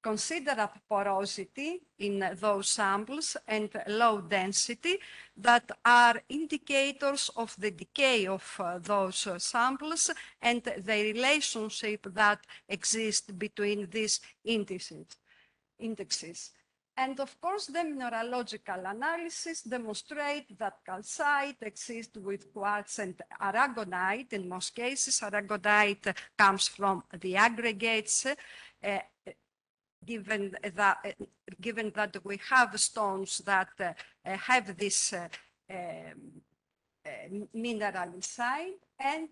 considerable porosity in those samples and low density that are indicators of the decay of those samples and the relationship that exists between these indexes. And of course, the mineralogical analysis demonstrate that calcite exists with quartz and aragonite. In most cases, aragonite comes from the aggregates, given that we have stones that have this mineral inside, and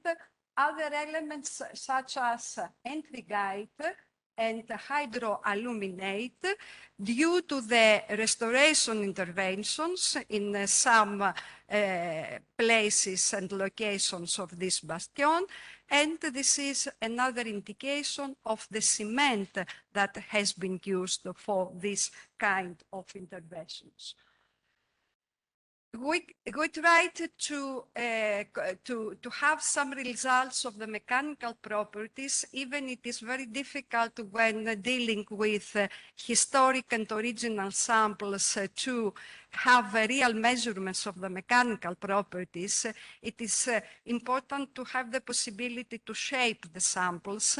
other elements such as entrigite and hydroaluminate due to the restoration interventions in some places and locations of this bastion, and this is another indication of the cement that has been used for this kind of interventions. We tried to have some results of the mechanical properties, even it is very difficult when dealing with historic and original samples to have real measurements of the mechanical properties. It is important to have the possibility to shape the samples,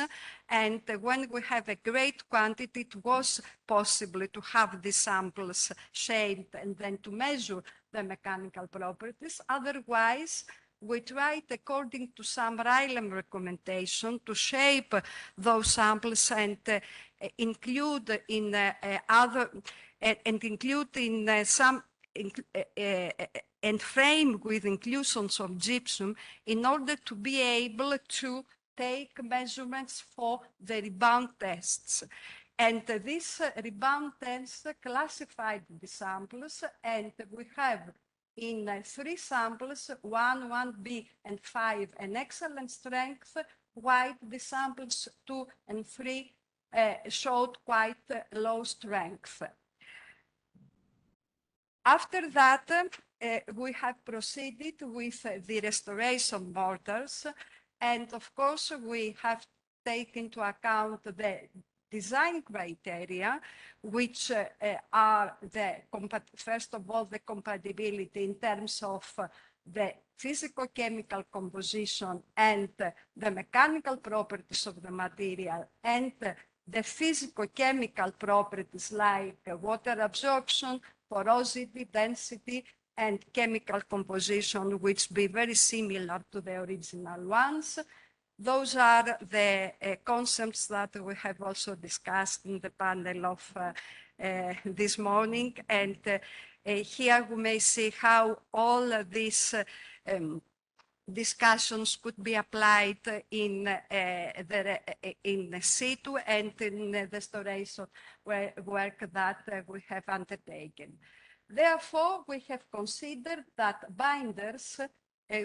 and when we have a great quantity, it was possible to have the samples shaped and then to measure the mechanical properties. Otherwise, we tried, according to some RILEM recommendation, to shape those samples and include in some and frame with inclusions of gypsum in order to be able to take measurements for the rebound tests. And this rebound test classified the samples, and we have in 3 samples, 1, 1B, and 5, an excellent strength, while the samples 2 and 3 showed quite low strength. After that, we have proceeded with the restoration mortars, and of course we have taken into account the design criteria, which are first of all, the compatibility in terms of the physicochemical composition and the mechanical properties of the material, and the physicochemical properties like water absorption, porosity, density, and chemical composition, which be very similar to the original ones. Those are the concepts that we have also discussed in the panel of this morning. And here we may see how all these discussions could be applied in situ and in the restoration work that we have undertaken. Therefore, we have considered that binders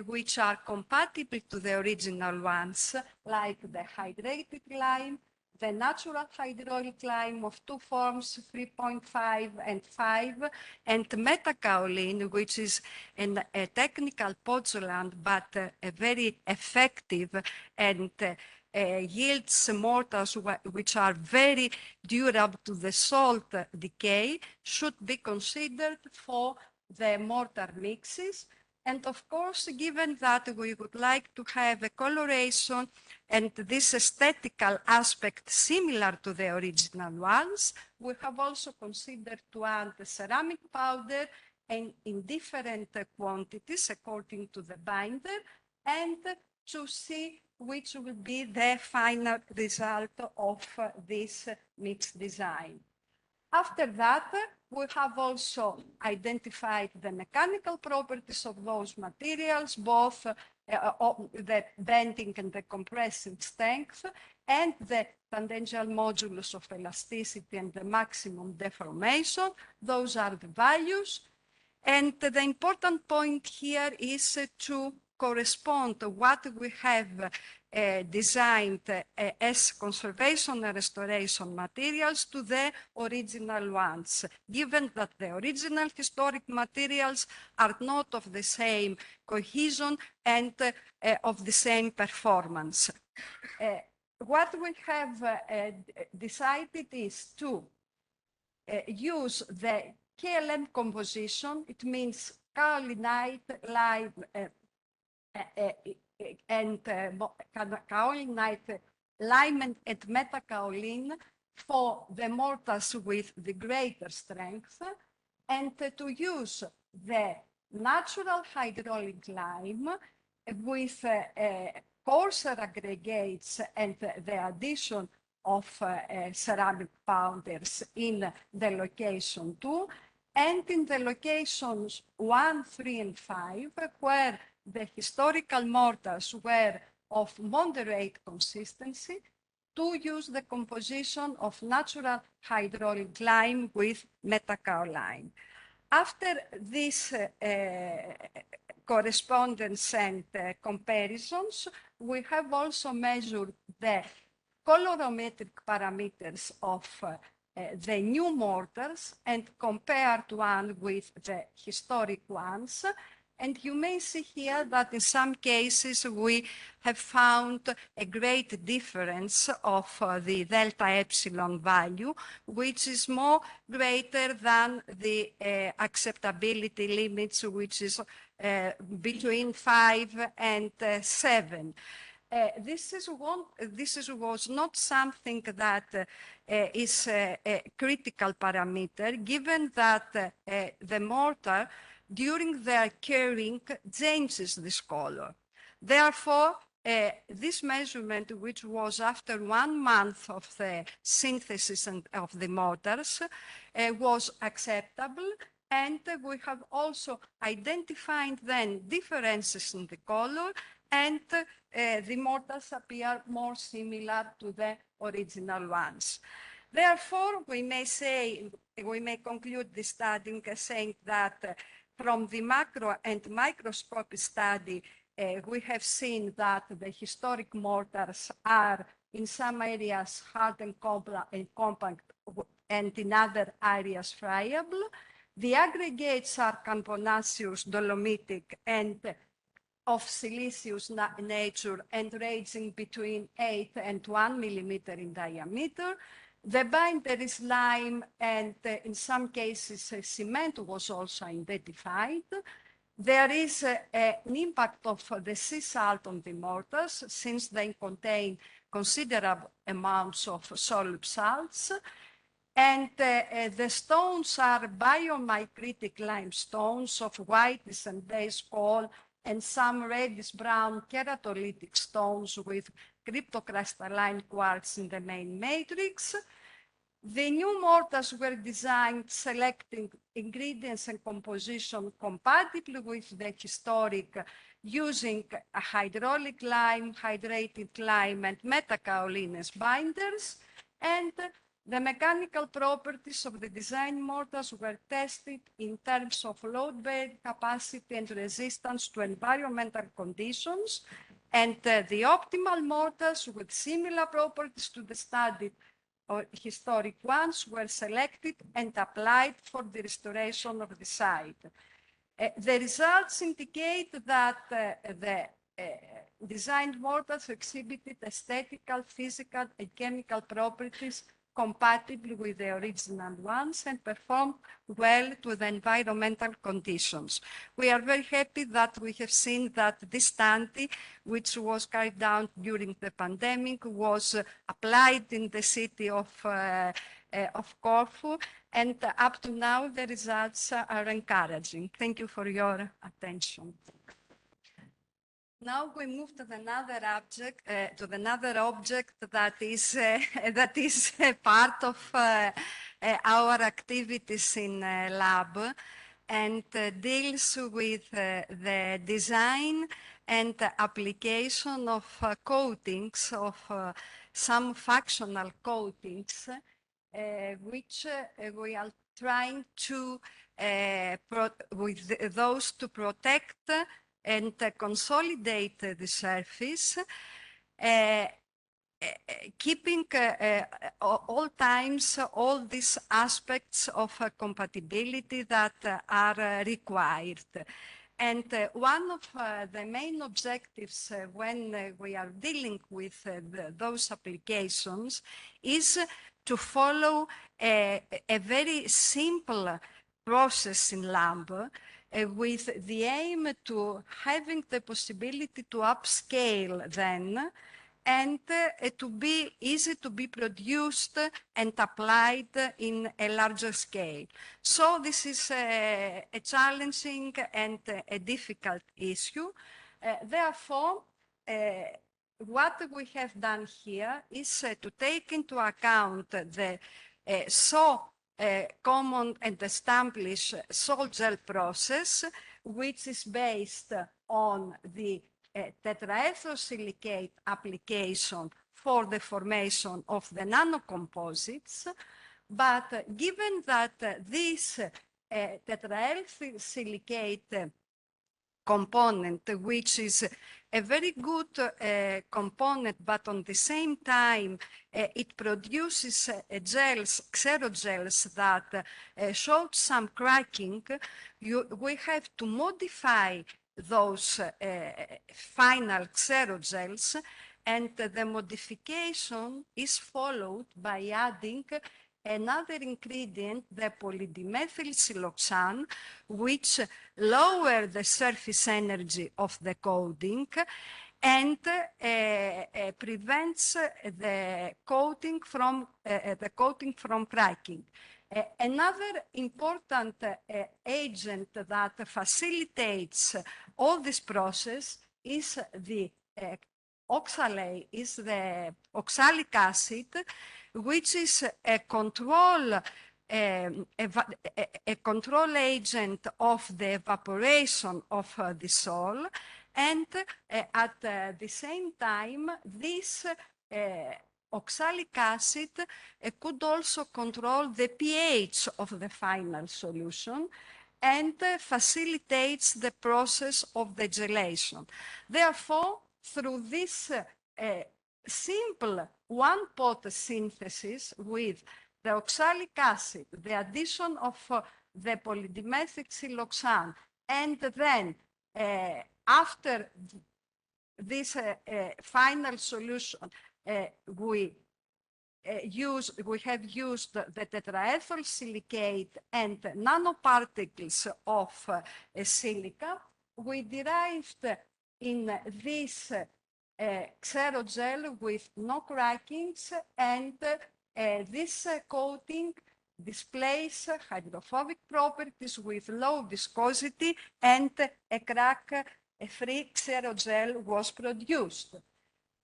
which are compatible to the original ones, like the hydrated lime, the natural hydraulic lime of 2 forms, 3.5 and 5, and metakaolin, which is a technical pozolant, but a very effective and yields mortars which are very durable to the salt decay, should be considered for the mortar mixes. And of course, given that we would like to have a coloration and this aesthetical aspect similar to the original ones, we have also considered to add the ceramic powder and in different quantities according to the binder, and to see which will be the final result of this mixed design. After that, we have also identified the mechanical properties of those materials, both the bending and the compressive strength, and the tangential modulus of elasticity and the maximum deformation. Those are the values. And the important point here is to correspond to what we have designed as conservation and restoration materials to the original ones, given that the original historic materials are not of the same cohesion and of the same performance. What we have decided is to use the KLM composition. It means kaolinite, lime, and kaolinite, lime and metakaolin for the mortars with the greater strength, and to use the natural hydraulic lime with coarser aggregates and the addition of ceramic powders in the location 2, and in the locations 1, 3, and 5, where the historical mortars were of moderate consistency, to use the composition of natural hydraulic lime with metakaolin. After this correspondence and comparisons, we have also measured the colorimetric parameters of the new mortars and compared one with the historic ones. And you may see here that in some cases we have found a great difference of the delta epsilon value, which is more greater than the acceptability limits, which is between 5 and 7. This was not something that is a critical parameter, given that the mortar during their curing changes this color. Therefore, this measurement, which was after 1 month of the synthesis of the mortars, was acceptable, and we have also identified then differences in the color, and the mortars appear more similar to the original ones. Therefore, we may conclude this study saying that from the macro and microscopic study, we have seen that the historic mortars are in some areas hard and compact, and in other areas friable. The aggregates are carbonaceous, dolomitic, and of siliceous nature and ranging between 8 and 1 millimeter in diameter. The binder is lime, and in some cases cement was also identified. There is an impact of the sea salt on the mortars, since they contain considerable amounts of soluble salts. And the stones are biomicritic limestones of whitish and base coal, and some reddish-brown keratolytic stones with cryptocrystalline quartz in the main matrix. The new mortars were designed selecting ingredients and composition compatible with the historic, using a hydraulic lime, hydrated lime, and metakaolin as binders. And the mechanical properties of the design mortars were tested in terms of load-bearing capacity and resistance to environmental conditions. And the optimal mortars with similar properties to the studied or historic ones were selected and applied for the restoration of the site. The results indicate that the designed mortars exhibited aesthetical, physical, and chemical properties compatible with the original ones and performed well to the environmental conditions. We are very happy that we have seen that this study, which was carried out during the pandemic, was applied in the city of Corfu, and up to now the results are encouraging. Thank you for your attention. Now we move to another object that is part of our activities in lab, and deals with the design and application of coatings, of some functional coatings, which we are trying to, with those to protect and consolidate the surface, keeping all times all these aspects of compatibility that are required. And one of the main objectives when we are dealing with those applications is to follow a very simple process in lab, with the aim to having the possibility to upscale then, and to be easy to be produced and applied in a larger scale. So this is a challenging and a difficult issue. Therefore, what we have done here is to take into account the common and established salt gel process, which is based on the tetraether silicate application for the formation of the nanocomposites. But given that this tetraethyl silicate component, which is a very good component, but on the same time, it produces gels, xerogels that showed some cracking, we have to modify those final xerogels, and the modification is followed by adding another ingredient, the polydimethyl siloxane, which lower the surface energy of the coating and prevents the coating from cracking. Another important agent that facilitates all this process is the oxalic acid, which is a control agent of the evaporation of the sol, and at the same time, this oxalic acid could also control the pH of the final solution and facilitates the process of the gelation. Therefore, through this simple one-pot synthesis with the oxalic acid, the addition of the polydimethyl siloxane, and then after this final solution, we have used the tetraethyl silicate and nanoparticles of silica. We derived in this xerogel with no crackings, and this coating displays hydrophobic properties with low viscosity, and a crack-free xerogel was produced.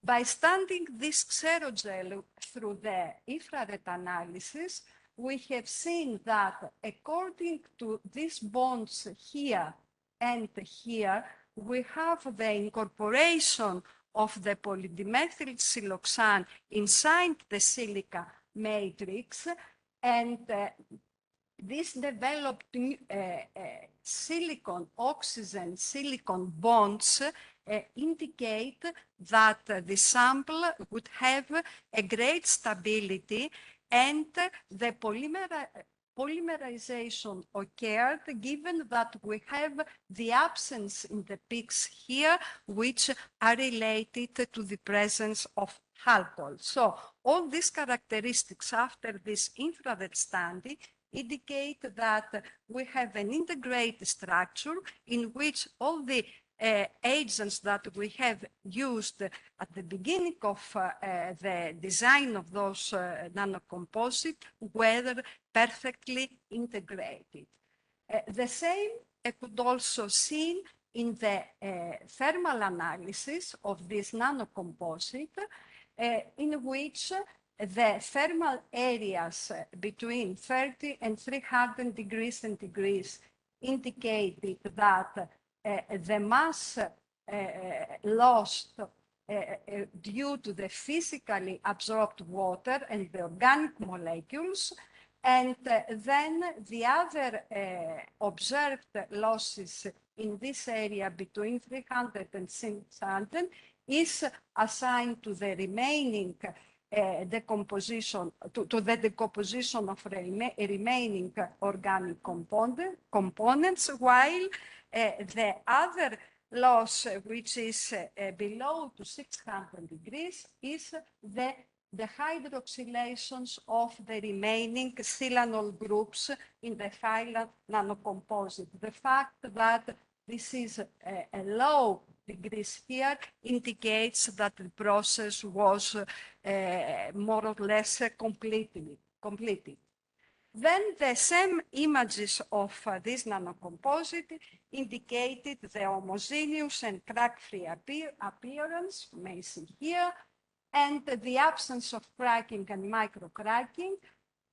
By studying this xerogel through the infrared analysis, we have seen that according to these bonds here and here, we have the incorporation of the polydimethyl siloxane inside the silica matrix, and this developed silicon-oxygen-silicon bonds indicate that the sample would have a great stability, and the polymerization occurred given that we have the absence in the peaks here, which are related to the presence of alcohol. So all these characteristics after this infrared study indicate that we have an integrated structure in which all the agents that we have used at the beginning of the design of those nanocomposites were perfectly integrated. The same could also seen in the thermal analysis of this nanocomposite, in which the thermal areas between 30 and 300 degrees centigrade indicated that the mass lost due to the physically absorbed water and the organic molecules, and then the other observed losses in this area between 300 and 600 is assigned to the remaining decomposition, to the decomposition of remaining organic components, while the other loss, which is below to 600 degrees, is the hydroxylations of the remaining silanol groups in the final nanocomposite. The fact that this is a low degrees here indicates that the process was more or less completed. Then the same images of this nanocomposite indicated the homogeneous and crack-free appearance, you may see here, and the absence of cracking and microcracking,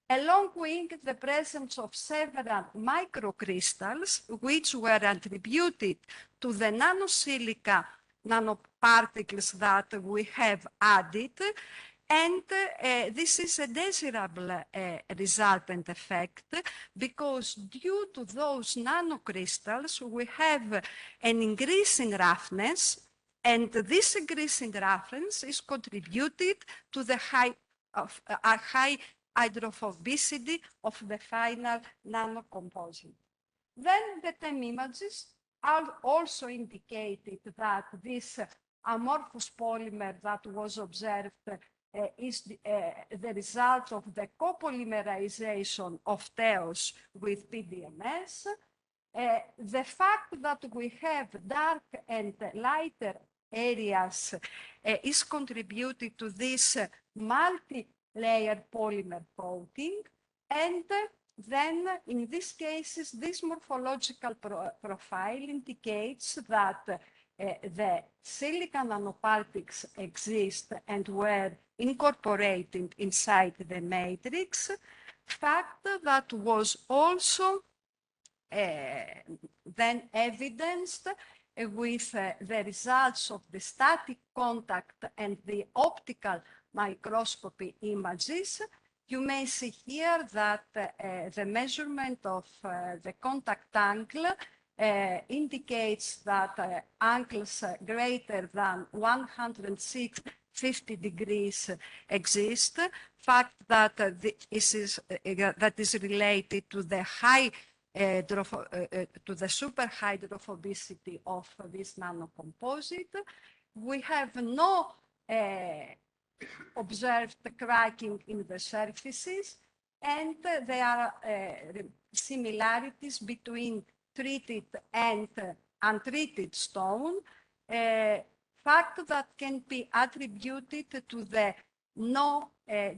along with the presence of several microcrystals, which were attributed to the nanosilica nanoparticles that we have added. And this is a desirable result and effect because due to those nanocrystals, we have an increase in roughness, and this increase in roughness is contributed to the high hydrophobicity of the final nanocomposite. Then the TEM images are also indicated that this amorphous polymer that was observed is the result of the copolymerization of TEOS with PDMS. The fact that we have dark and lighter areas is contributed to this multi-layer polymer coating, and then in these cases, this morphological profile indicates that the silicon nanoparticles exist and were incorporated inside the matrix, fact that was also then evidenced with the results of the static contact and the optical microscopy images. You may see here that the measurement of the contact angle indicates that angles greater than 106.50 degrees exist, fact that this is related to the high to the super hydrophobicity of this nanocomposite. We have no observed cracking in the surfaces, and there are similarities between treated and untreated stone, fact that can be attributed to the no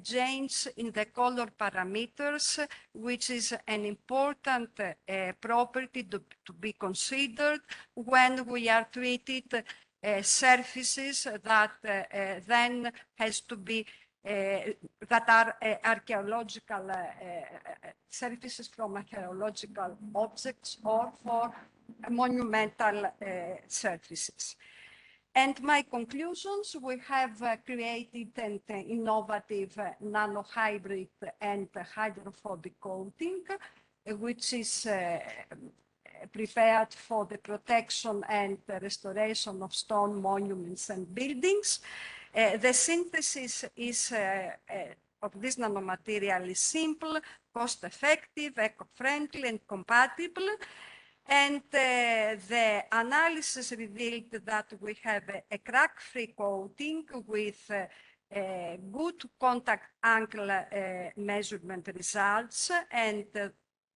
change in the color parameters, which is an important property to be considered when we are treated surfaces that then has to be that are archaeological surfaces from archaeological objects or for monumental surfaces. And my conclusions, we have created an innovative nanohybrid and hydrophobic coating, which is prepared for the protection and the restoration of stone monuments and buildings. The synthesis is of this nanomaterial is simple, cost-effective, eco-friendly, and compatible. And the analysis revealed that we have a crack-free coating with good contact angle measurement results, and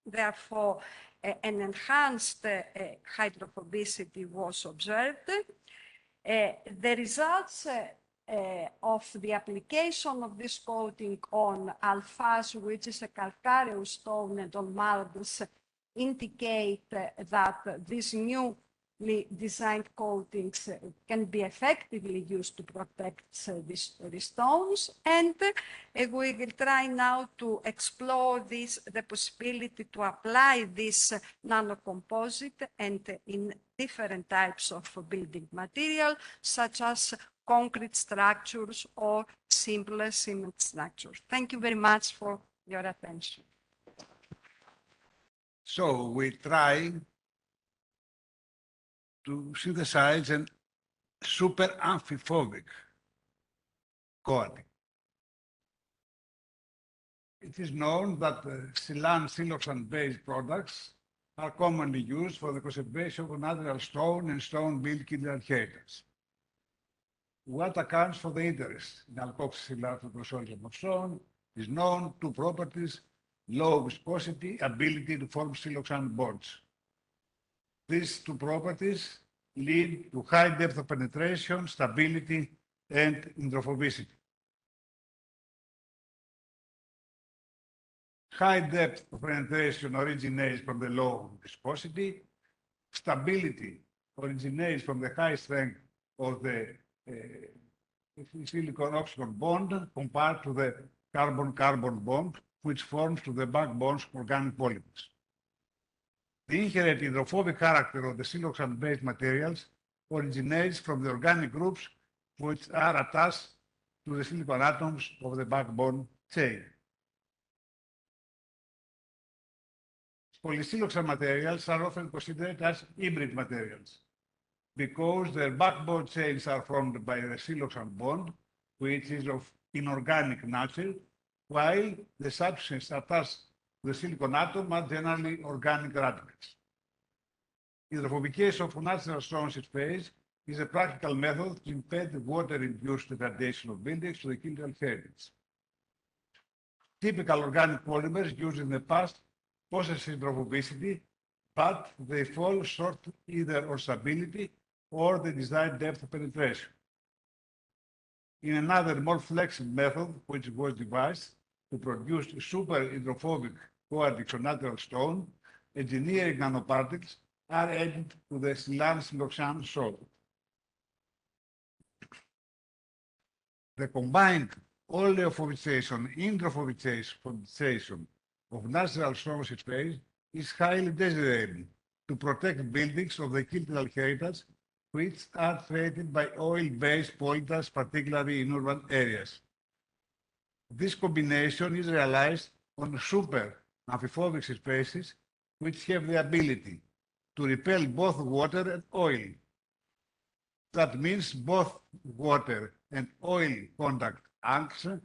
therefore an enhanced hydrophobicity was observed. The results of the application of this coating on alphas, which is a calcareous stone, and on marbles indicate that these newly designed coatings can be effectively used to protect these stones. And we will try now to explore the possibility to apply this nanocomposite and in different types of building material, such as concrete structures or simpler cement structures. Thank you very much for your attention. So we try to synthesize a super amphiphobic coating. It is known that siloxane-based products are commonly used for the conservation of natural stone and stone-built kindred What accounts for the interest in alkoxysilated consortium of stone is known two properties: low viscosity, ability to form siloxane bonds. These two properties lead to high depth of penetration, stability, and hydrophobicity. High depth of penetration originates from the low viscosity. Stability originates from the high strength of the silicon-oxygen bond compared to the carbon-carbon bond, which forms to the backbones of organic polymers. The inherent hydrophobic character of the siloxane-based materials originates from the organic groups which are attached to the silicon atoms of the backbone chain. Polysiloxane materials are often considered as hybrid materials because their backbone chains are formed by the siloxane bond, which is of inorganic nature, while the substances attached to the silicon atom are generally organic radicals. Hydrophobication of natural stones in space is a practical method to impede water-induced degradation of buildings to the chemical heritage. Typical organic polymers used in the past possess hydrophobicity, but they fall short either of stability or the desired depth of penetration. In another more flexible method, which was devised to produce super hydrophobic coatings on natural stone, engineering nanoparticles are added to the siloxane solid. The combined oleophobicization, hydrophobicization of natural stones in space is highly desirable to protect buildings of the cultural heritage which are threatened by oil-based pollutants, particularly in urban areas. This combination is realized on super amphiphobic surfaces which have the ability to repel both water and oil. That means both water and oil contact angles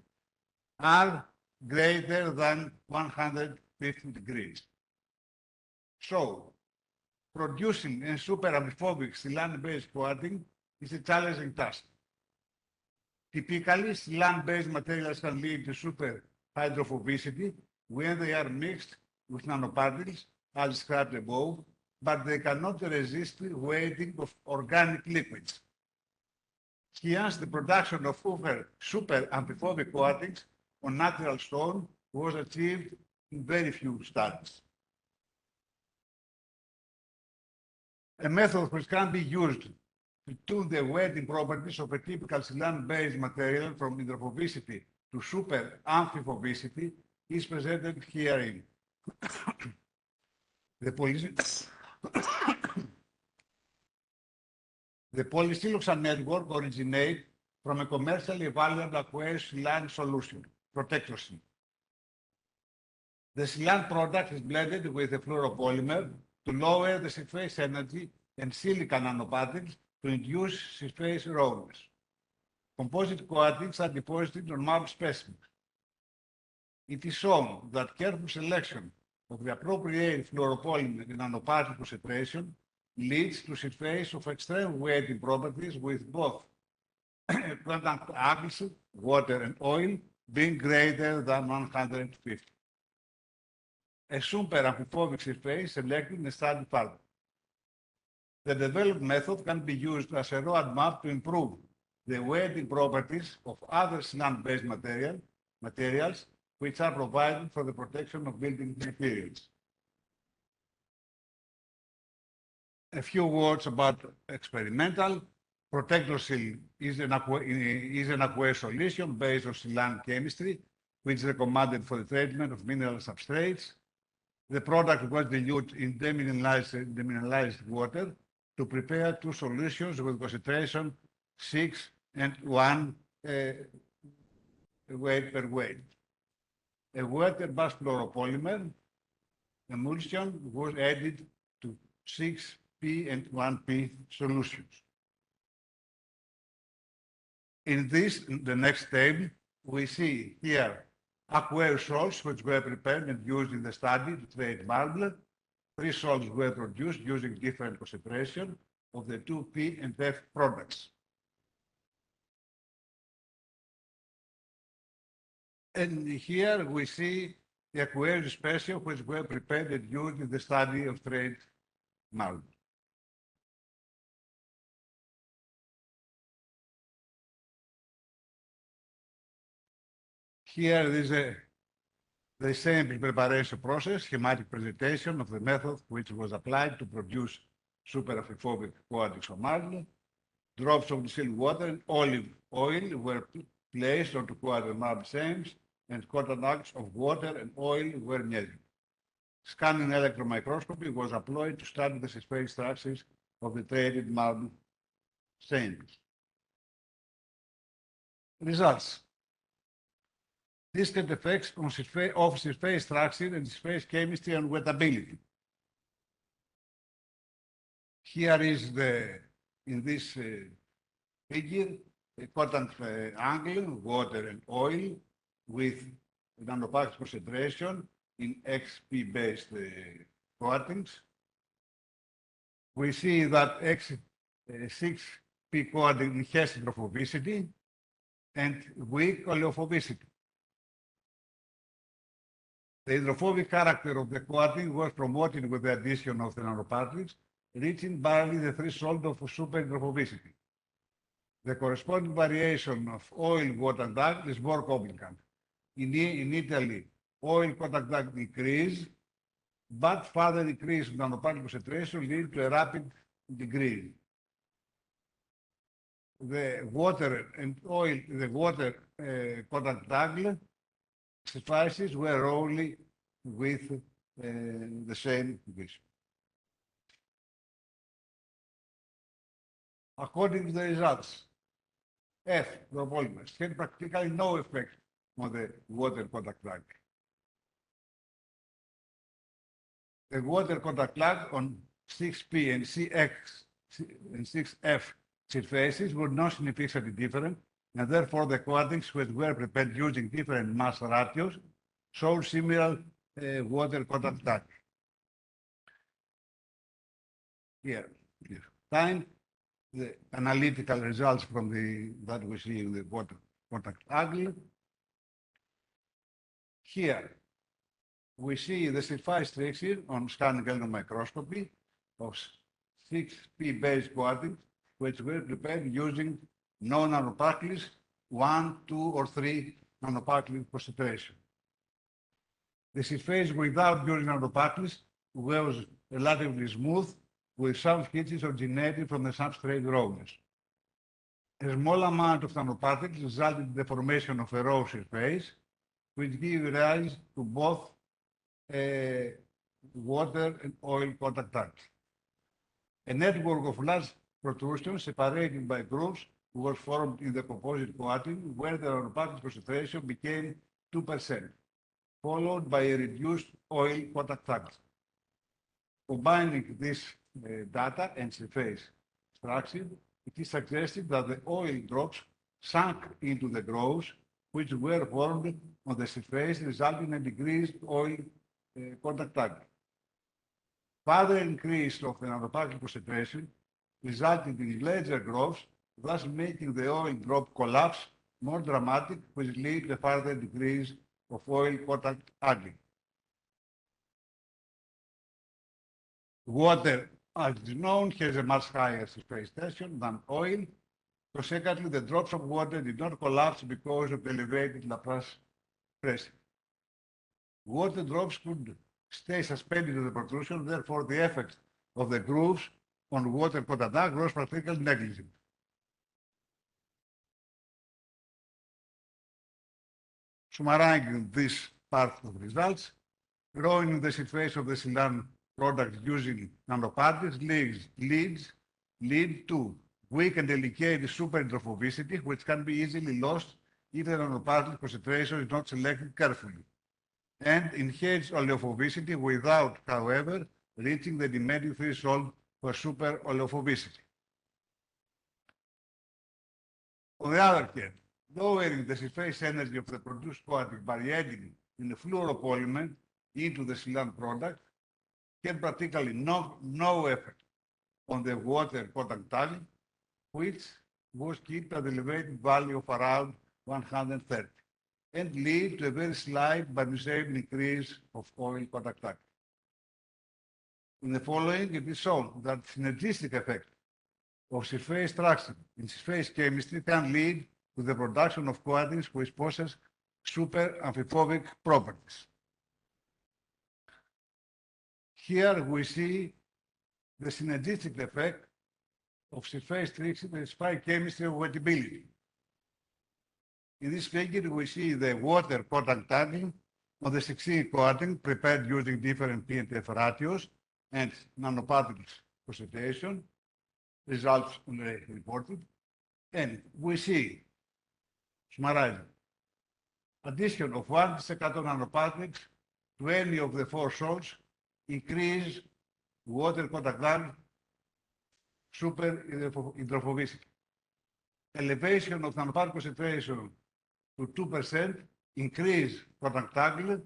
are greater than 150 degrees. So, producing a super amphiphobic silan-based coating is a challenging task. Typically, silan-based materials can lead to super hydrophobicity when they are mixed with nanoparticles, as described above, but they cannot resist the weighting of organic liquids. Hence, the production of super amphiphobic coatings on natural stone was achieved in very few studies. A method which can be used to tune the weighting properties of a typical silan-based material from hydrophobicity to super amphiphobicity is presented herein. The polysiloxane network originates from a commercially valuable aqueous silan solution, protectocene. The silan product is blended with a fluoropolymer to lower the surface energy and silica nanoparticles to induce surface roughness. Composite coatings are deposited on marble specimens. It is shown that careful selection of the appropriate fluoropolymer and nanoparticle concentration leads to surface of extreme weighting properties with both contact angles, water and oil being greater than 150. A super amphiphobic surface selected in the study further. The developed method can be used as a roadmap to improve the weighting properties of other silan-based materials which are provided for the protection of building materials. A few words about experimental. Protectocene is an aqueous solution based on silan chemistry, which is recommended for the treatment of mineral substrates. The product was diluted in demineralized water to prepare two solutions with concentration 6 and 1 weight per weight. A water-based fluoropolymer emulsion was added to 6P and 1P solutions. In the next table, we see here aqueous salts which were prepared and used in the study to treat marble. 3 salts were produced using different concentration of the 2P and F products. And here we see the aqueous special which were prepared and used in the study of trade marble. Here is the sample preparation process, schematic presentation of the method which was applied to produce super amphiphobic coatings of marble. Drops of distilled water and olive oil were placed onto quarter marble seams, and cotton nuggets of water and oil were measured. Scanning electron microscopy was employed to study the surface structures of the traded marble stains. Results. Discrete effects on surface structure and surface chemistry and wettability. Here is in this figure, a quantum angle, water and oil with nanoparticle concentration in XP-based coatings. We see that X6P coating has hydrophobicity and weak oleophobicity. The hydrophobic character of the coating was promoted with the addition of the nanoparticles, reaching barely the threshold of super hydrophobicity. The corresponding variation of oil contact angle is more complicated. In Italy, oil contact angle decrease, but further decrease in nanoparticle concentration leads to a rapid decrease. The water contact angle surfaces were only with the same vision. According to the results, the polymers had practically no effect on the water contact lag. The water contact lag on 6P and 6F surfaces were not significantly different, and therefore the coatings which were prepared using different mass ratios showed similar water contact lag. Here. Time, the analytical results from that we see in the water contact angle. Here, we see the surface structure on scanning gallium microscopy of 6P-based coatings, which were prepared using no nanoparticles, 1, 2, or 3 nanoparticle concentration. The surface without using nanoparticles was relatively smooth, with some hitches originating from the substrate rawness. A small amount of nanoparticles resulted in the formation of a raw surface, which gave rise to both water and oil contact angle. A network of large protrusions separated by grooves was formed in the composite coating, where the nanoparticle concentration became 2%, followed by a reduced oil contact angle. Combining this data and surface structure, it is suggested that the oil drops sunk into the grooves, which were formed on the surface, resulting in a decreased oil contact angle. Further increase of the nanoparticle concentration resulted in larger grooves, thus making the oil drop collapse more dramatic, which leads to a further decrease of oil contact angle. Water, as is known, has a much higher surface tension than oil. Consequently, the drops of water did not collapse because of the elevated Laplace pressure. Water drops could stay suspended in the protrusion, therefore the effect of the grooves on water contact angle was practically negligible. Summarizing this part of results, growing the surface of the Silan product using nanoparticles lead to weak and delicate super hydrophobicity, which can be easily lost if the nanoparticle concentration is not selected carefully, and enhanced oleophobicity without, however, reaching the demanding threshold for super oleophobicity. On the other hand, lowering the surface energy of the produced coating by adding in a fluoropolymer into the Silan product had practically no effect on the water contact angle, which was kept at the elevated value of around 130, and lead to a very slight but disabling increase of oil contact angle. In the following, it is shown that synergistic effect of surface structure in surface chemistry can lead to the production of coatings which possess super amphiphobic properties. Here we see the synergistic effect of surface friction and spike chemistry of wettability. In this figure, we see the water contact angle on the 16 coating prepared using different P and F ratios and nanoparticles concentration, results reported. And we see, summarizing, addition of 1% nanoparticles to any of the four salts increase water contact angle super hydrophobicity. Elevation of nanoparticle concentration to 2% increase contact angle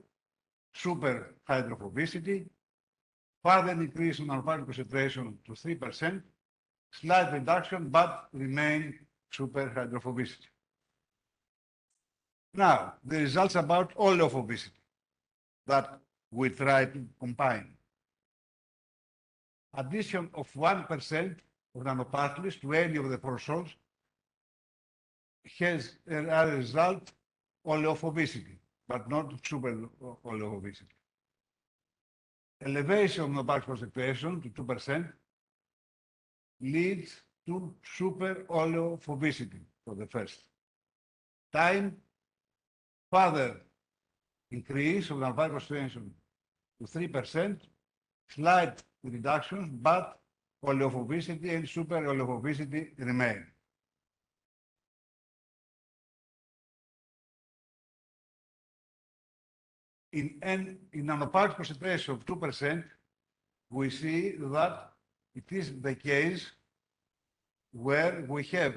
super hydrophobicity. Further increase in nanoparticle concentration to 3%, slight reduction but remain super hydrophobicity. Now, the results about oleophobicity that we try to combine. Addition of 1% of nanoparticles to any of the four salts has a result oleophobicity, but not super oleophobicity. Elevation of nanoparticle concentration to 2% leads to super oleophobicity for the first time. Further increase of nanoparticle concentration to 3%, slight reductions, but oleophobicity and super oleophobicity remain. In nanoparticle concentration of 2%, we see that it is the case where we have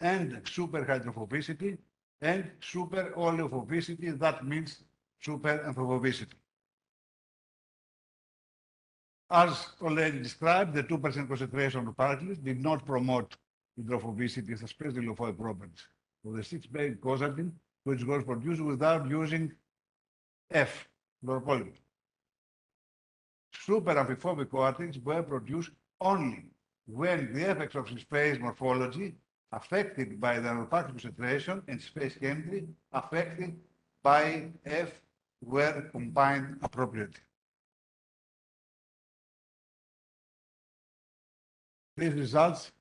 and super hydrophobicity and super oleophobicity, that means super amphibobicity. As already described, the 2% concentration of particles did not promote hydrophobicity, especially of oil properties of the 6-base cosatin, which was produced without using F, fluoropolymer. Super amphiphobic coatings were produced only when the effects of space morphology affected by the nanoparticle concentration and space chemistry affected by F were combined appropriately. These results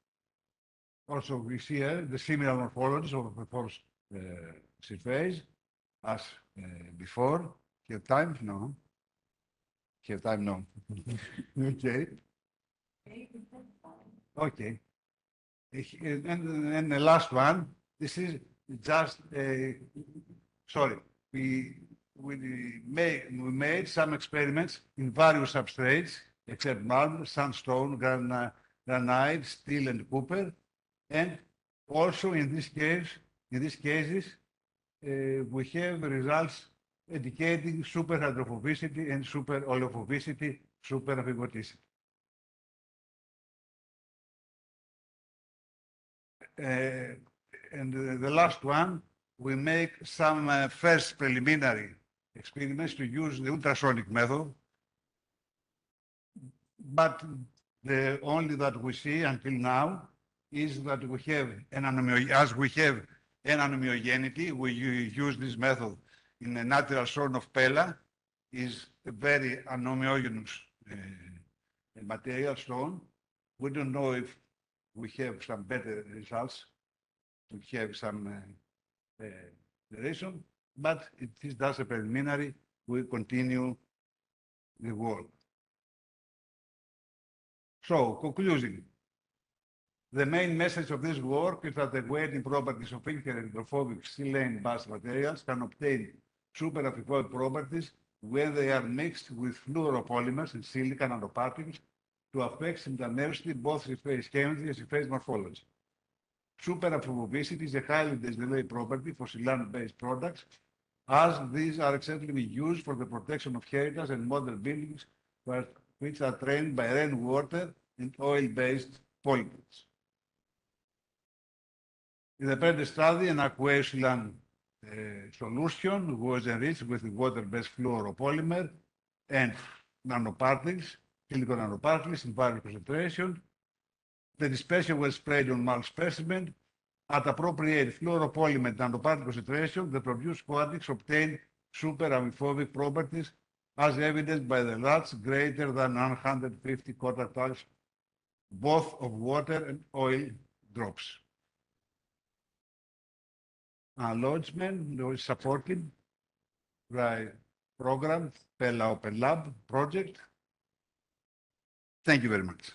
also we see here the similar morphologies of the force surface as before. Have time? No. Have time? No. Okay. Okay. And the last one, this is just sorry. We made some experiments in various substrates, except marble, sandstone, granite, steel, and copper, and also in these cases, we have results indicating super hydrophobicity and super oleophobicity, super amphibioticity. And the last one, we make some first preliminary experiments to use the ultrasonic method, but the only that we see until now is that we have as we have an anomiogeneity, we use this method in a natural zone of Pella, is a very anomiogenous material stone. We don't know if we have some better results to have some duration, but it is just a preliminary. We continue the work. So, conclusion. The main message of this work is that the weighting properties of hydrophobic silane based materials can obtain super amphiphobic properties when they are mixed with fluoropolymers and silica nanoparticles to affect simultaneously both surface chemistry and surface morphology. Super amphibobicity is a highly desirable property for silane-based products, as these are extensively used for the protection of heritage and modern buildings which are drained by rainwater and oil-based pollutants. In the present study, an aqueous silane solution was enriched with water-based fluoropolymer and nanoparticles, silicon nanoparticles in various concentrations. The dispersion was sprayed on marl specimen. At appropriate fluoropolymer nanoparticle concentration, the produced coatings obtained super amphiphobic properties as evidenced by the large greater than 150 contact angles, both of water and oil drops. Lodgement was supported by program Pella Open Lab project. Thank you very much.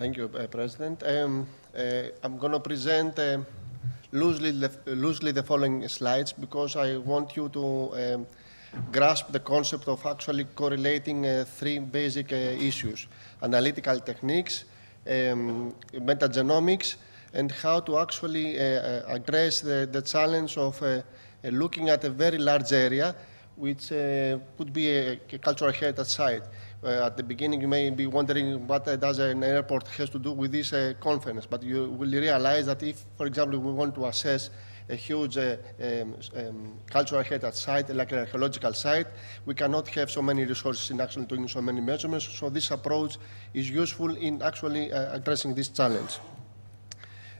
Thank you, President. I'm going to present loosely the following slides because I want you to grasp the concept of actually correlating three basic issues: analytical techniques, metagenomics, and how to actually address the challenge of looking at a very large area, which could be a cultural heritage site. At the beginning, you may be wondering what does an airport has to do with this conference, but you will realize that if, for example, we want to assess a huge cultural heritage site, like an archaeological site, we cannot have so many resources in actually doing so many measurements, so this approach is useful in actually addressing this challenge.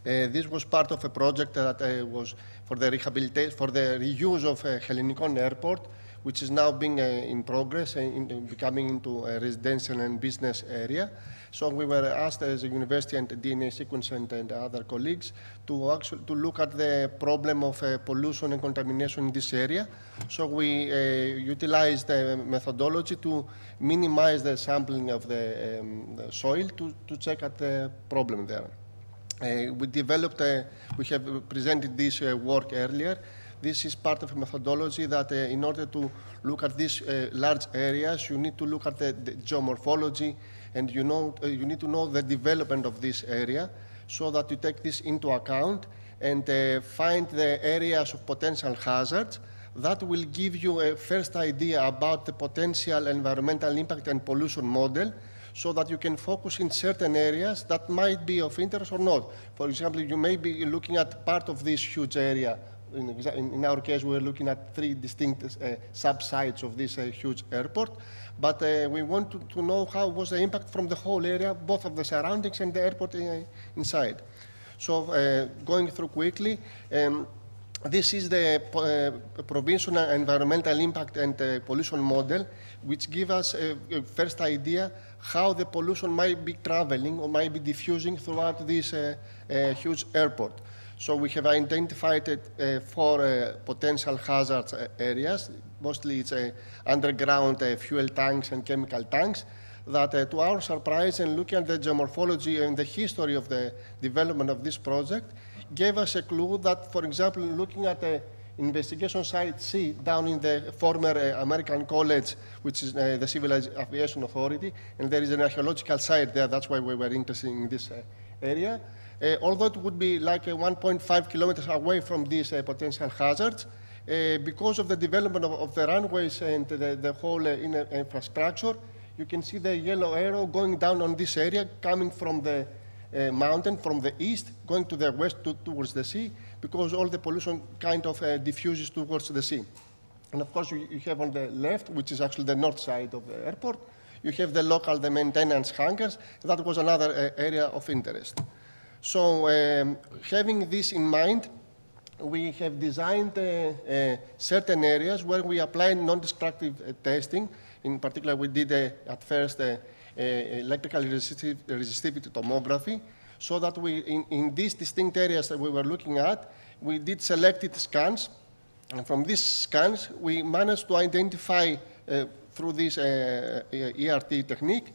This was part of a project that was for the rehabilitation, for the reuse of Hellinikon Airport, which is now being in progress and becoming into a residential and business area. So we were asked as a university and DNA Sequence and other colleagues to actually look at the problem of pollution and contamination in this area. So we utilized the methodology to minimize the sampling of the soil to check at the problem there. We developed, we have presented this work earlier. This is part of a methodology that in order to look at these large areas, you need to look at the geomorphology, and you need to know the development of this area so that you take this into account and find the areas of potential hazards that will give you a first idea about the potential environmental impact and pollution model, so that you can focus in certain areas that might be of interest or not. For example, you may be looking at part of this huge area. In our case, we're looking at three distinct sub-sites of this huge airport, but we want to know how was the impact from the whole area, both of the surroundings and the airport inside. So going through quickly, this is the provincial environmental impact and pollution model, which gives us a first idea how the pollution might be traveling or might be diffusing throughout this huge airport. So we have identified 4 potential hazards areas. Mostly it's underground fuel tanks and chemical tanks that, to our surprise, and looking at the geomorphology and the history of the development of this project, gave us a clue that, for example, looking at the investigation site C down in the former American College, which is the Civil Aviation Authority, and there is an archaeological site there, that's why we were interested in this area. Although it would be like 1.5 kilometers away from these potential hazards, because of the development of the runways and the whole infrastructure, you can see the yellow arrow going down on this area, coming from the mountain from the east, going to the west towards the sea, because all the pollution kind of diffuses towards the sea. And of course, you have on the left, which is actually the north side of the airport, you have the maintenance hangars. That was another area of interest. So having this in mind, we have designed certain areas where we applied non-destructive testing. In particular, we did at first electrical resistivity tomography, so that we, in these distinct areas that we were looking at, we did selected scans. And from these scans, we managed to identify through this ERT technique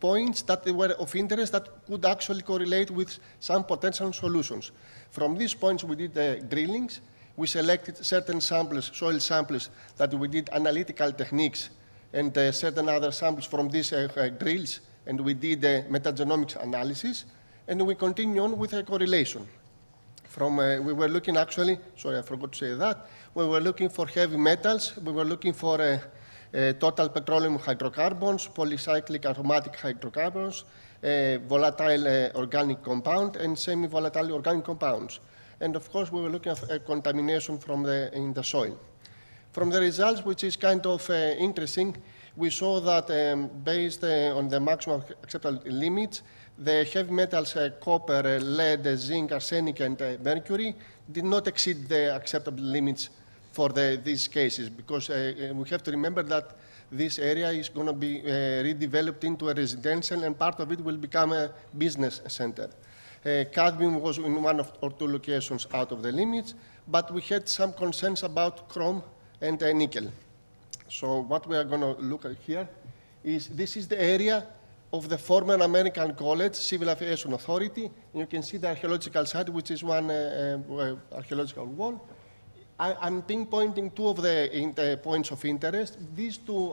points that were of interest that could actually correlate with some potential solutions. From these points, we did drillings. We selected certain samples, soil samples, that we did analytical techniques, and certain other samples from these drills, and we did metagenomics analysis, and we continue on with a correlation. We were looking actually, sorry, I forgot to say that, we were looking for heavy metals, we were looking for total petroleum hydrocarbons, polycyclic aromatic hydrocarbons, volatile organic compound, and semi-volatile organic compounds. And of course, we were looking at contamination in the soil. From the results, which is kind of interesting, we saw that based on the maximum acceptable limits, the heavy metals copper, lead, zinc, arsenic, and mercury did not exceed the acceptable limits for these cases, because we have to remember that this area is going to be redeveloped into a residential, and part of it will become a business center. Cadmium was in 1 or 2 locations out of the limits, but we had some concerns about chrome and nickel. So what we are going to look at here is, this is the area of the former American College Civil Aviation Authority. And you can see the archaeological site, which is one archaeological wall. I'm pinpointing two of the points of interest. These two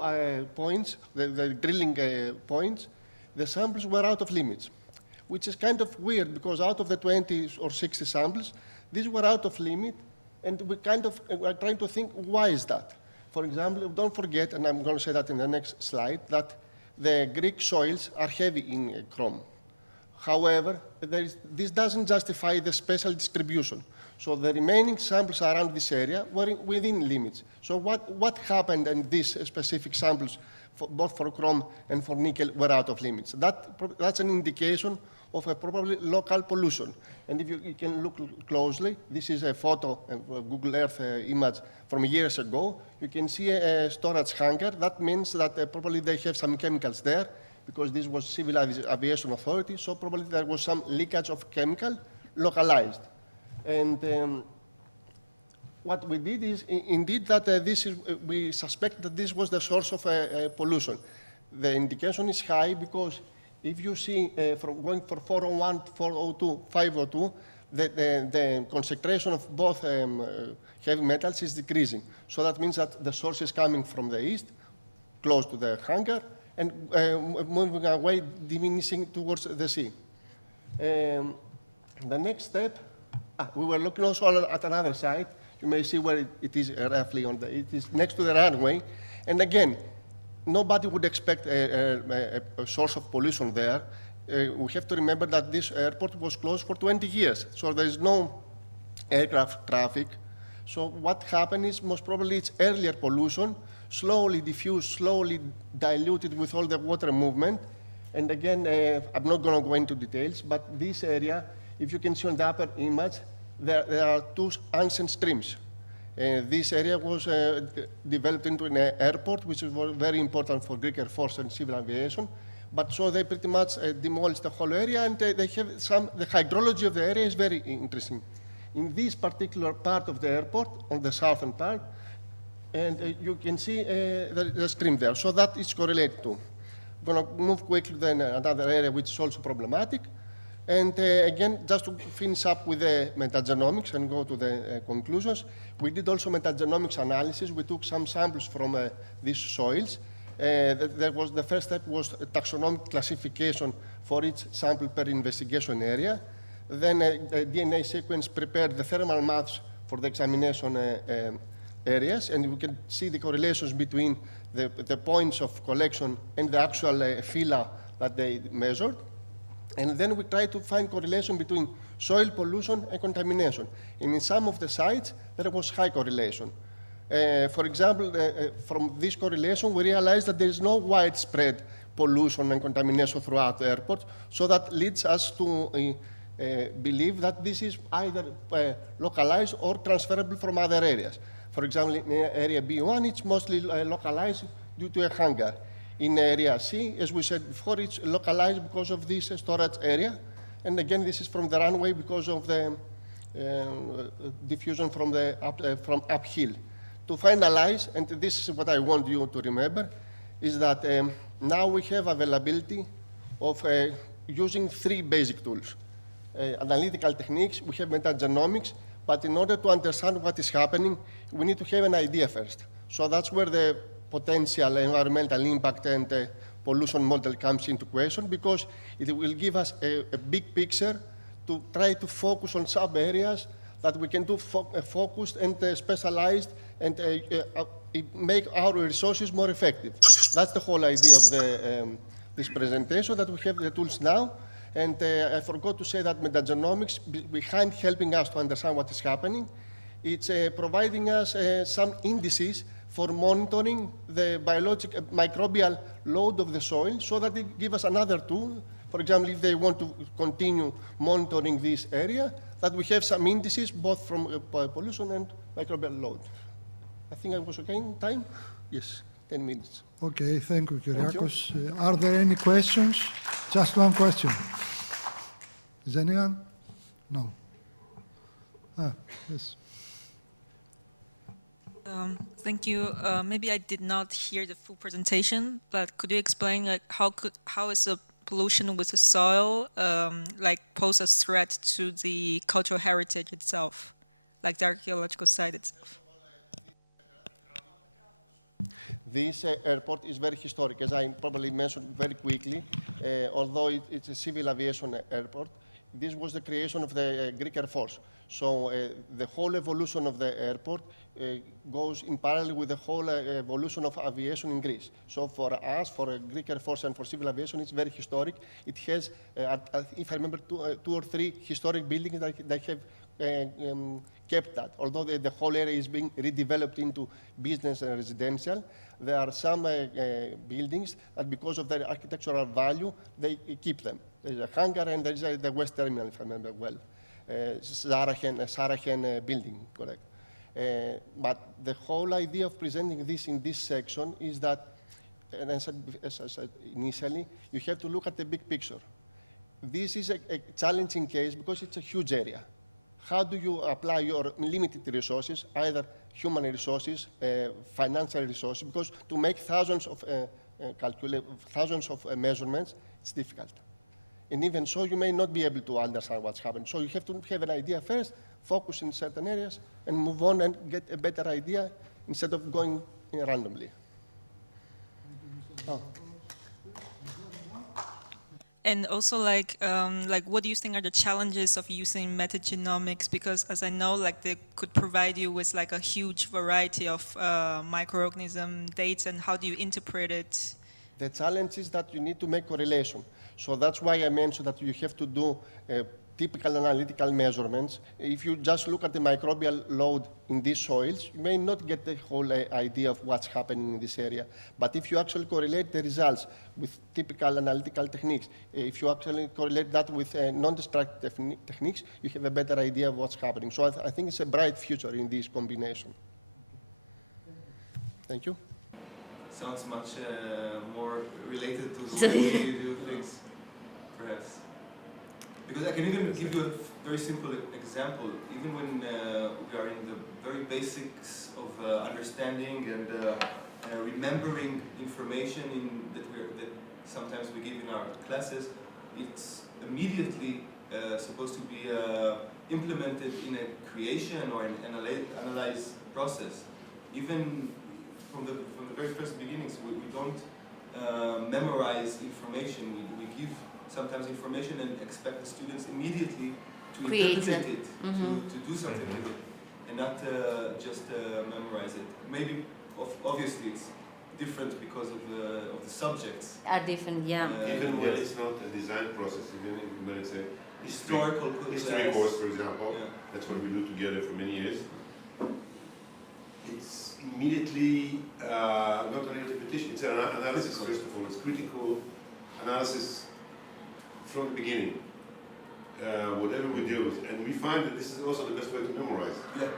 points, the drilling points, the samples were out of limits, which is kind of weird because out of the 20 or 60 samples, these were out of limit, and we're trying to think, why is that? For example, don't forget, and I'm going to say that in the next slide, that the Greek soils are heavy in chrome. However, this doesn't justify the special distribution. So the remaining samples around this area were within limits. So what happened in these specific samples, both for chrome and for nickel, were out of limits? That's an indication of a probably local pollution. And if you can look closely, this is a photo, a Google Earth image from years ago. You can see a storage hangar. That means that probably they have some chemicals there, because this was Civil Aviation Authority, so probably there was some leakage of chemical localized. And what we did is, indeed, that we suspect that this was the source of pollution. The indication is high because if you see from going for 401, 402, 502, the concentration of both heavy metals is decreasing. So that means that the source is coming from the east, close to the hangar, and moving away, diminishing towards the sea. The next step, we were looking also at another site. You may see where it is roughly it is next to the runway. And again, nobody would expect a source of pollution there. We have to remember that this airport was closed for 20 years, so there is no aircraft traffic. So what happened is most probably it's earlier pollution, slowly diffused, slowly diluted with all the water movement. And again, I'm not going to go into details, but this area, if you can see on the upper image, there are two ancient streams. This area was developed into an airport, which is very important for Greek Air Force and civil aviation. But so they pretty much demolished the whole area, and they have the hydrology of the area is very interesting. In this particular part of the airport, on the southern part, and you can see the stream there. So that is correlated to. I'm going to move quickly then another area which is also problematic. And again, just to finish up with the metagenomics and go to the conclusions, we did also metagenomics analysis. We took some samples from these soils. The first step was a taxonomic classification for each sample per investigation area. Then a DNA sequence prepared the thermal maps for the examination areas, and we can see the correlations between the points of collection and the actual phyla that they measured. And then we try to find correlation between soil pollution and contamination. And in some of the sites, there was high correlation. For example, from this correlation, we realized that there is no widespread pollution and contamination throughout the airport, so that leads us to believe that this is either localized or transferable from other areas. For example, in area B1, it's mostly localized due to a hangar. In area C, as we said before, it's localized because of this storage area. And again, this is from the runway because of the diffusion from uphill. To finalize, and this is what I want you to remember, is that now we have availability of using three basic tools. Analytical techniques, we have metagenomics, but in order to understand what is happening, we need to have an idea first. So that's where the potential environmental impact and pollution model comes into question, because it will give us a big picture to try to focus on sub-areas that we can do focused and specialized and make our resources more effective. That's the whole idea of this presentation, that we have the tools now. And I forgot to say that metagenomics, behind helping us to understand what is happening, it's providing us some indices for monitoring the microbial load of the soil, so that it gives us another tool. For example, if they want to continue monitoring this area, that we have some indices both from pollution and microbial load. I think I was okay in time? Yes, 10 minutes. Okay, thank you, Kyriakos. Are there any questions? Just one question. Is anyone? No. Yes. Thank you. Maybe I did not hear the full presentation, but could you explain like how is the pollution with the soil like pose a threat to the cultural heritage itself, like the archaeological site itself? This airport is very historic, as I probably mentioned very quickly. Although it's a civil aviation airport, this was the creation of the Greek Air Force. So the whole evolution of the airport goes in parallel with the whole evolution of aviation in Greece. So for us, for Greek Air Force and for civil aviation, it's very historic. It has, if I remember, two or three historic buildings that have kept that. Although the whole area is being redeveloped into business and residential, there are some buildings that, because of their architectural value, they keep them. There's a hangar and there's the West Terminal, if I remember well. Sarachen building, correct. But the whole idea of presenting this in this section is that, and as I said initially, you have to look at the big picture. This is a challenging case because it's a huge area. How do you apply your limited resources, either human resources, financial resources, because to make thousands of measurements, it's difficult. And even so, you may not be able to understand what's happening. So you have to have an idea first, focus in certain areas, and move on and get a better idea instead of going randomly. Oh. And also, like what do you think are the challenges of using metagenomics? Because as I know, like they could provide you with like a huge variety of microorganism data, and how do you interpret it? The challenge is that you need to make correlation. So that's why I mentioned that you have to do typical analytical measurements. If you just look at the microbial load in these soils, you may not get the whole idea of what's happening in this area. But if you actually correlate the results with typical analytical techniques, if you actually correlate that with non-destructive techniques, you have a better idea of what's happening. So I think it's a bright future in this combination. Thank you. Sounds much more related to the way you do things, perhaps. Because I can even give you a very simple example. Even when we are in the very basics of understanding and remembering information that sometimes we give in our classes, it's immediately supposed to be implemented in a creation or an analyze process. Even from the very first beginnings, we don't memorize information. We give sometimes information and expect the students immediately to interpret it, to do something with it, and not just memorize it. Maybe, obviously, it's different because of the subjects. Are different, yeah. Even when it's not a design process, even when it's a historical history course, for example, that's what we do together for many years. It's immediately not an interpretation, it's an analysis first of all. It's critical analysis from the beginning, whatever we do. And we find that this is also the best way to memorize. Yeah.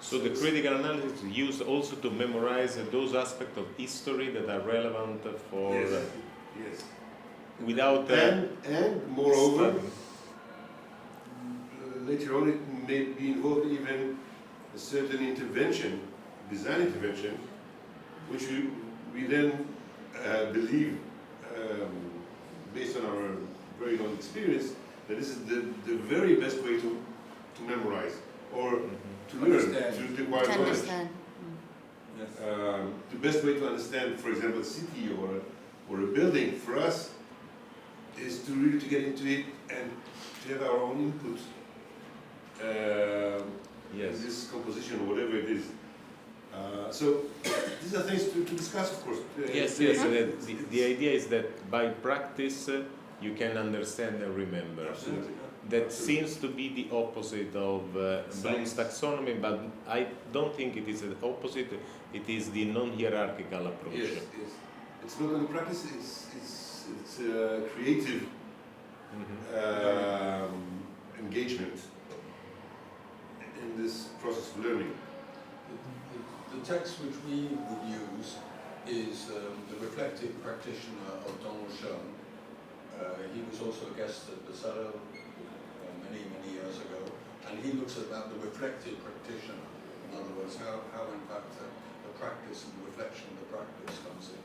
So the critical analysis is used also to memorize those aspects of history that are relevant for... Yes. Without... and moreover, later on it may be involved even a certain intervention, design intervention, which we then believe, based on our very long experience, that this is the very best way to memorize or to learn, to acquire knowledge. The best way to understand, for example, a city or a building for us is to really to get into it and to have our own input. This composition or whatever it is. So these are things to discuss, of course. Yes. The idea is that by practice you can understand and remember. Absolutely. That seems to be the opposite of Bloom's taxonomy, but I don't think it is the opposite. It is the non-hierarchical approach. Yes. It's not only practice. It's creative engagement in this process of learning. The text which we would use is the reflective practitioner of Donald Schoen. He was also a guest at Bassetto many years ago. he looks about the reflective practitioner. In other words, how in fact the practice and the reflection of the practice comes in.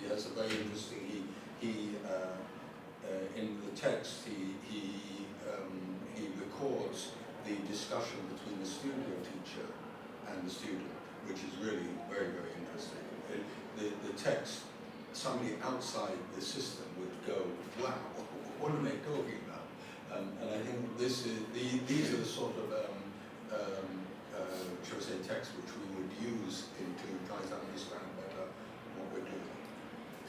He has a very interesting, in the text, he records the discussion between the studio teacher and the student, which is really very, very interesting. The text, somebody outside the system would go, wow, what are they talking about? And I think these are the sort of, shall we say, texts which we would use to try to understand better what we're doing.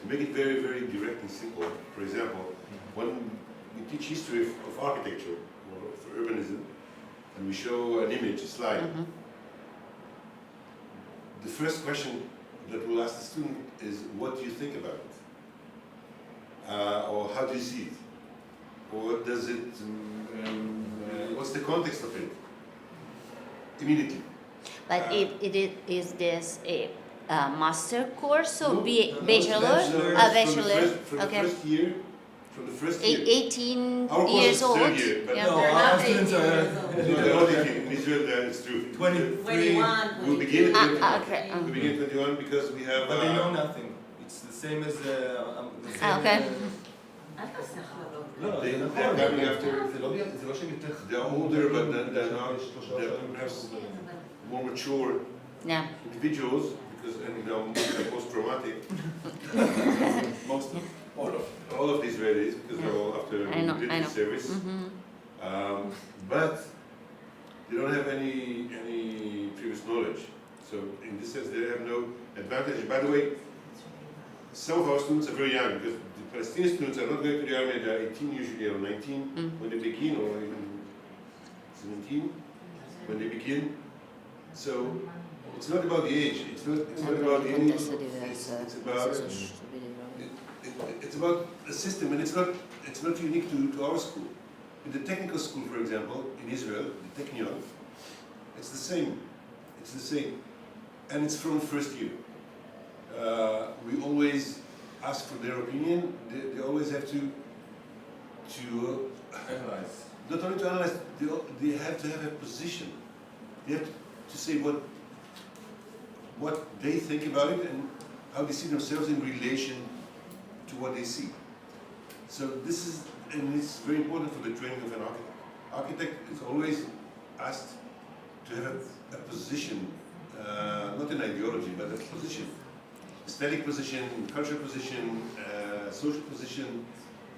To make it very, very direct and simple, for example, when we teach history of architecture or of urbanism, and we show an image, a slide, the first question that we'll ask the student is, what do you think about it? Or how do you see it? Or what does it, what's the context of it? Immediately. But is this a master course or bachelor? Bachelor. A bachelor. From Okay. From the first year. 18 Our course years is old. third year, but Yeah. no, Our students are. No, they're not 18. In Israel, it's true. 23. We begin at 21. Okay. We begin at 21 because we have. But they know nothing. It's the same as the same. Okay. No, they're coming after. They're older, but they're not. They're perhaps more mature Yeah. individuals because they're post-traumatic. All of these Israelis, because they're all after military service. But they don't have any previous knowledge. So in this sense, they have no advantage. By the way, some of our students are very young because the Palestinian students are not going to the army. They're 18 usually, or 19 when they begin, or even 17 when they begin. So it's not about the age. It's not about the age. It's about the system, and it's not unique to our school. In the technical school, for example, in Israel, the Technion, it's the same. It's the same, and it's from first year. We always ask for their opinion. They always have to analyze. Not only to analyze, they have to have a position. They have to say what they think about it and how they see themselves in relation to what they see. So this is, and it's very important for the training of an architect. Architect is always asked to have a position, not an ideology, but a position. Aesthetic position, cultural position, social position,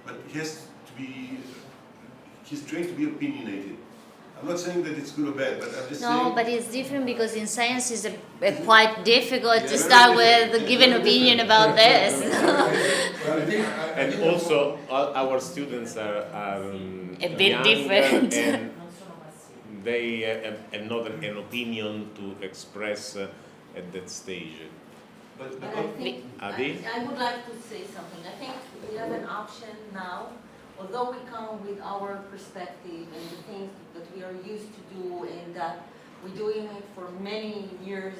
but he's trained to be opinionated. I'm not saying that it's good or bad, but I'm just saying... No, but it's different because in science it's quite difficult to start with give an opinion about this. And also, our students are a bit younger different. And they have not an opinion to express at that stage. But I would like to say something. I think we have an option now, although we come with our perspective and the things that we are used to do and that we're doing it for many years.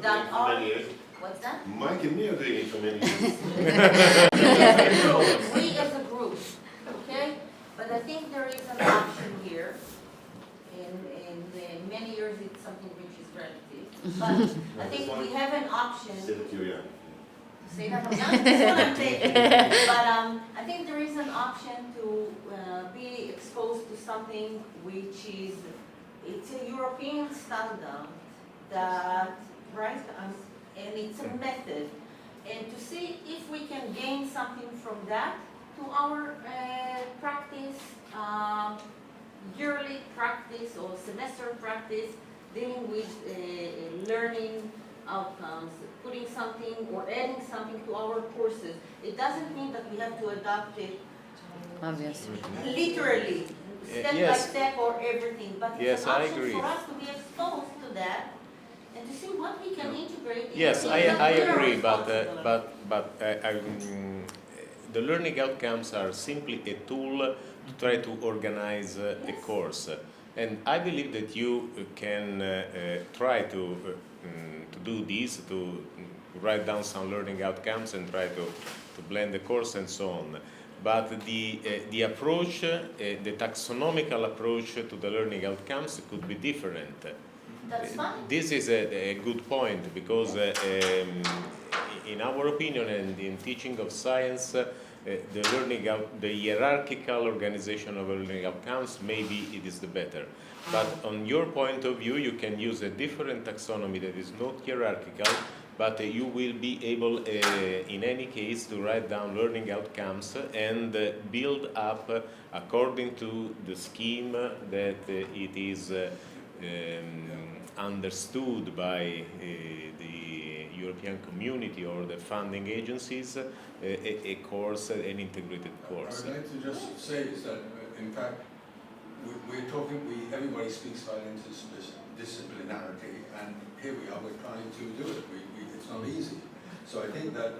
That are, many years. What's that? Mike and me are doing it for many years. We as a group, okay? But I think there is an option here. In many years, it's something which is relative. But I think we have an option. Say that you're young. Say that I'm young, that's what I'm taking. But I think there is an option to be exposed to something which is, it's a European standard that, right, and it's a method. And to see if we can gain something from that to our practice, yearly practice or semester practice, dealing with learning outcomes, putting something or adding something to our courses. It doesn't mean that we have to adopt it Obviously. literally, step by step or everything, but it's Yes, an I option agree. for us to be exposed to that and to see what we can integrate. in Yes, the I things that we are agree, responsible but the learning outcomes are simply a tool to try to organize a course. And I believe that you can try to do this, to write down some learning outcomes and try to blend the course and so on. but the approach, the taxonomical approach to the learning outcomes could be different. That's fine. This is a good point because in our opinion and in teaching of science, the hierarchical organization of learning outcomes, maybe it is the better. But on your point of view, you can use a different taxonomy that is not hierarchical, but you will be able, in any case, to write down learning outcomes and build up according to the scheme that it is understood by the European community or the funding agencies, a course, an integrated course. I would like to just say is that, in fact, we're talking, everybody speaks about interdisciplinarity, and here we are, we're trying to do it. It's not easy. So I think that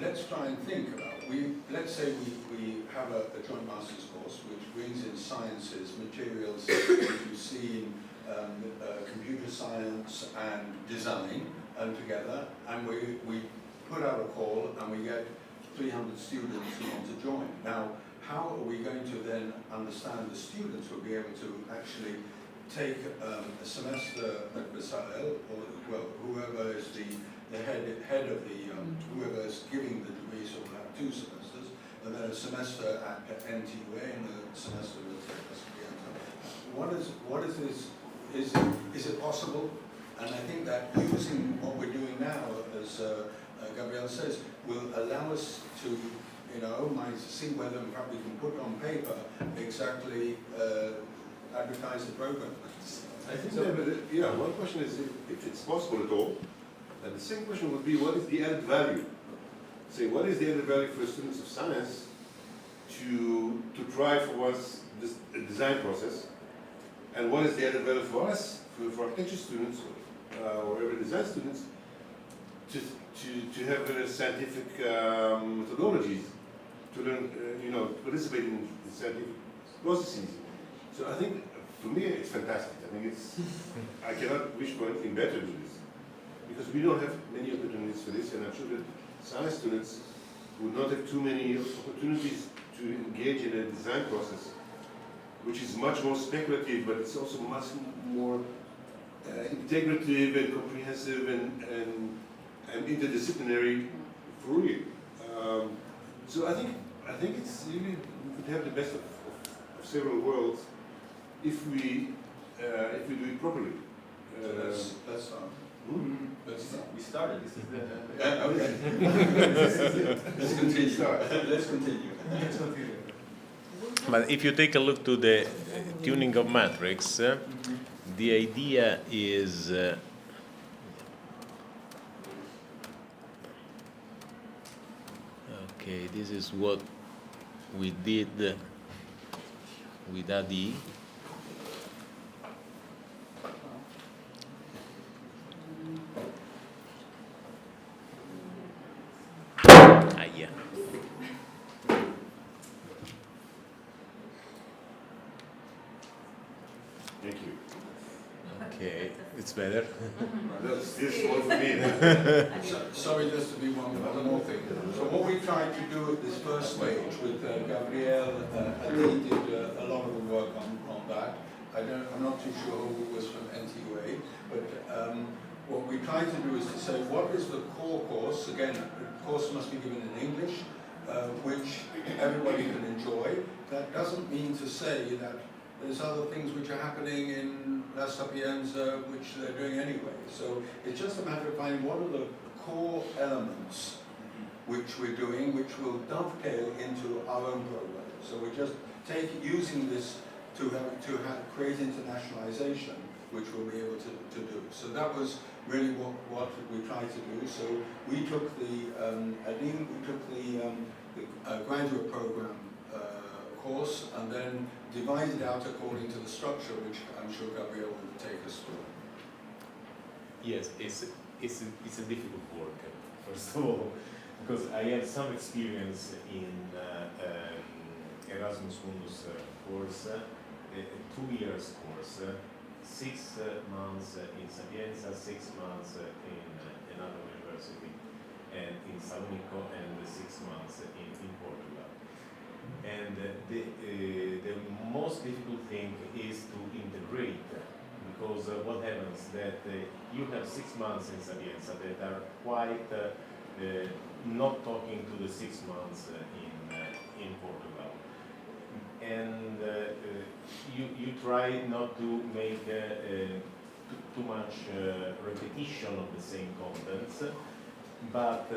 let's try and think about, let's say we have a joint master's course which brings in sciences, materials that you see in computer science and design together, and we put out a call and we get 300 students who want to join. Now, how are we going to then understand the students will be able to actually take a semester at Versailles, or well, whoever is the head of the, whoever is giving the degrees will have 2 semesters, and then a semester at NTUA and a semester at SPM. What is this? Is it possible? And I think that using what we're doing now, as Gabrielle says, will allow us to, see whether in fact we can put on paper exactly advertise the program. I think that, one question is if it's possible at all, and the second question would be what is the added value? Say, what is the added value for students of science to try for us this design process, and what is the added value for us, for architecture students or even design students, to have scientific methodologies to learn, participate in scientific processes. So I think, for me, it's fantastic. I think I cannot wish for anything better than this, because we don't have many opportunities for this, and I'm sure that science students would not have too many opportunities to engage in a design process, which is much more speculative, but it's also much more integrative and comprehensive and interdisciplinary for real. So I think it's really, we could have the best of several worlds if we do it properly. So let's start. Let's start. We started. This is the. Okay. Let's continue. Let's continue. Let's continue. But if you take a look to the tuning of matrix, the idea is okay, this is what we did with ADI. Yeah. Thank you. Okay, it's better. That's small for me. Sorry, just to be one more thing. So what we tried to do at this first stage with Gabrielle, Adi did a lot of the work on that. I'm not too sure who was from NTUA, but what we tried to do is to say what is the core course. Again, the course must be given in English, which everybody can enjoy. That doesn't mean to say that there's other things which are happening in La Sapienza which they're doing anyway. So it's just a matter of finding what are the core elements which we're doing, which will dovetail into our own program. So we're just using this to create internationalization, which we'll be able to do. So that was really what we tried to do. So we took the graduate program course and then divided out according to the structure, which I'm sure Gabrielle will take us through. Yes, it's a difficult work, first of all, because I have some experience in Erasmus Mundus course, a 2 years course, 6 months in Sapienza, 6 months in another university, and in Salonico, and 6 months in Portugal. And the most difficult thing is to integrate, because what happens that you have 6 months in Sapienza that are quite not talking to the 6 months in Portugal. And you try not to make too much repetition of the same contents, but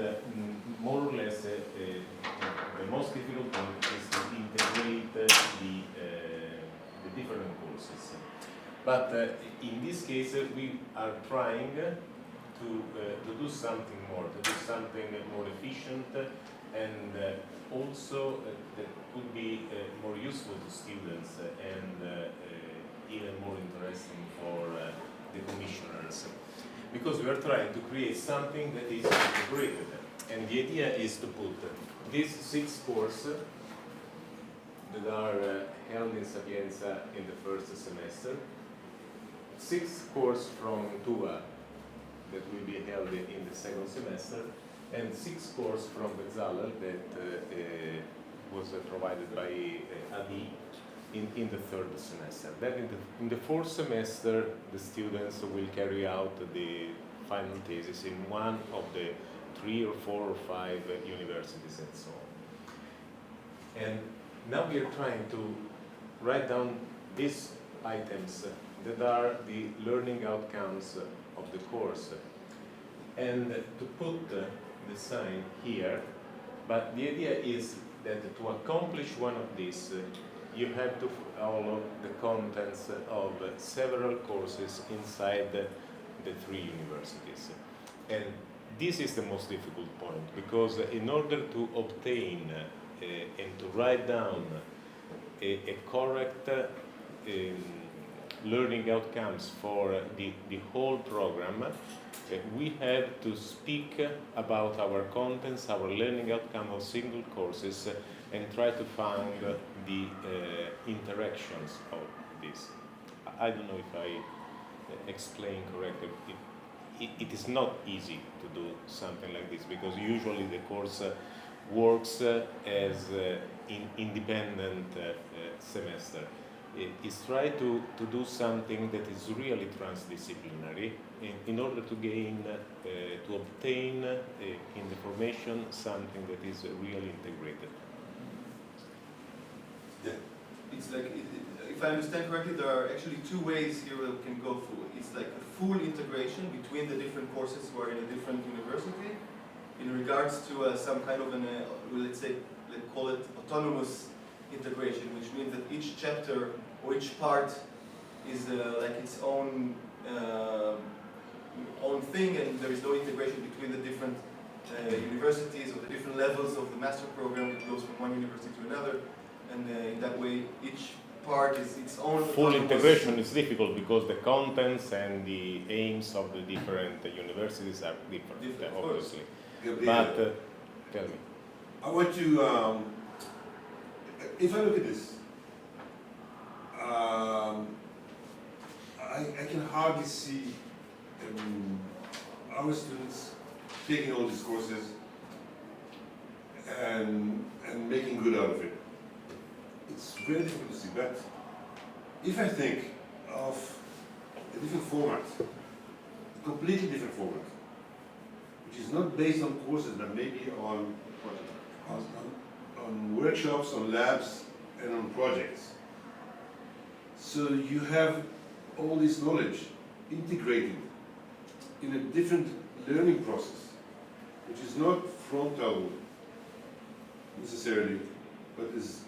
more or less the most difficult thing is to integrate the different courses. But in this case, we are trying to do something more, to do something more efficient, and also that could be more useful to students and even more interesting for the commissioners. Because we are trying to create something that is integrated. And the idea is to put these 6 courses that are held in Sapienza in the first semester, 6 courses from TUA that will be held in the second semester, and 6 courses from Bezzalel that was provided by Adi in the third semester. Then in the fourth semester, the students will carry out the final thesis in one of the 3 or 4 or 5 universities and so on. And now we are trying to write down these items that are the learning outcomes of the course, and to put the sign here. But the idea is that to accomplish one of these, you have to follow the contents of several courses inside the 3 universities. And this is the most difficult point, because in order to obtain and to write down a correct learning outcomes for the whole program, we have to speak about our contents, our learning outcome of single courses, and try to find the interactions of this. I don't know if I explain correctly. It is not easy to do something like this, because usually the course works as an independent semester. Is try to do something that is really transdisciplinary in order to gain, to obtain in the formation something that is really integrated. Yeah. It's like, if I understand correctly, there are actually 2 ways here that we can go through. It's like a full integration between the different courses who are in a different university in regards to some kind of an, let's call it autonomous integration, which means that each chapter or each part is like its own thing, and there is no integration between the different universities or the different levels of the master program that goes from one university to another, and in that way each part is its own. Full integration is difficult because the contents and the aims of the different universities are different obviously. But tell me. I want to, if I look at this, I can hardly see our students taking all these courses and making good out of it. It's very difficult to see, but if I think of a different format, a completely different format, which is not based on courses, but maybe on workshops, on labs, and on projects. So you have all this knowledge integrated in a different learning process, which is not frontal necessarily, but is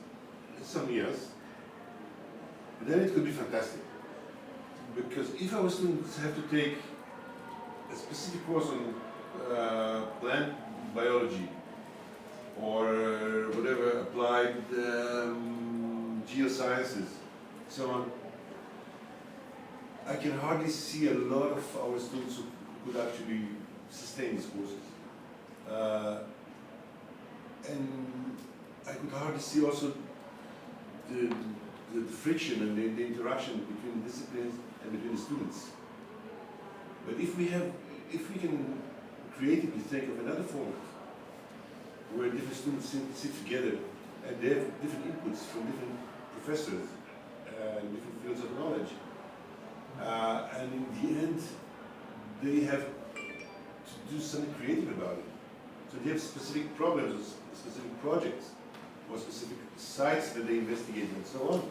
some years. Then it could be fantastic. Because if our students have to take a specific course on plant biology, or whatever, applied geosciences, so on, I can hardly see a lot of our students who could actually sustain these courses. And I could hardly see also the friction and the interaction between the disciplines and between the students. But if we can creatively think of another format where different students sit together and they have different inputs from different professors and different fields of knowledge. And in the end, they have to do something creative about it. So they have specific problems, specific projects, or specific sites that they investigate and so on.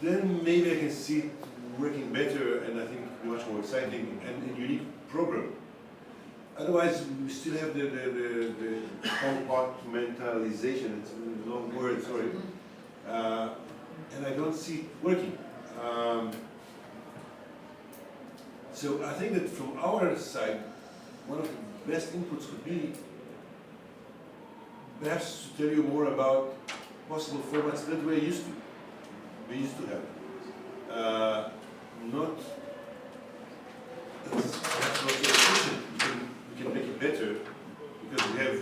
Then maybe I can see it working better and I think much more exciting and unique program. Otherwise, we still have the compartmentalization, it's a long word, sorry. And I don't see it working. So I think that from our side, one of the best inputs could be perhaps to tell you more about possible formats that we used to have. Not perhaps not so efficient. We can make it better because we have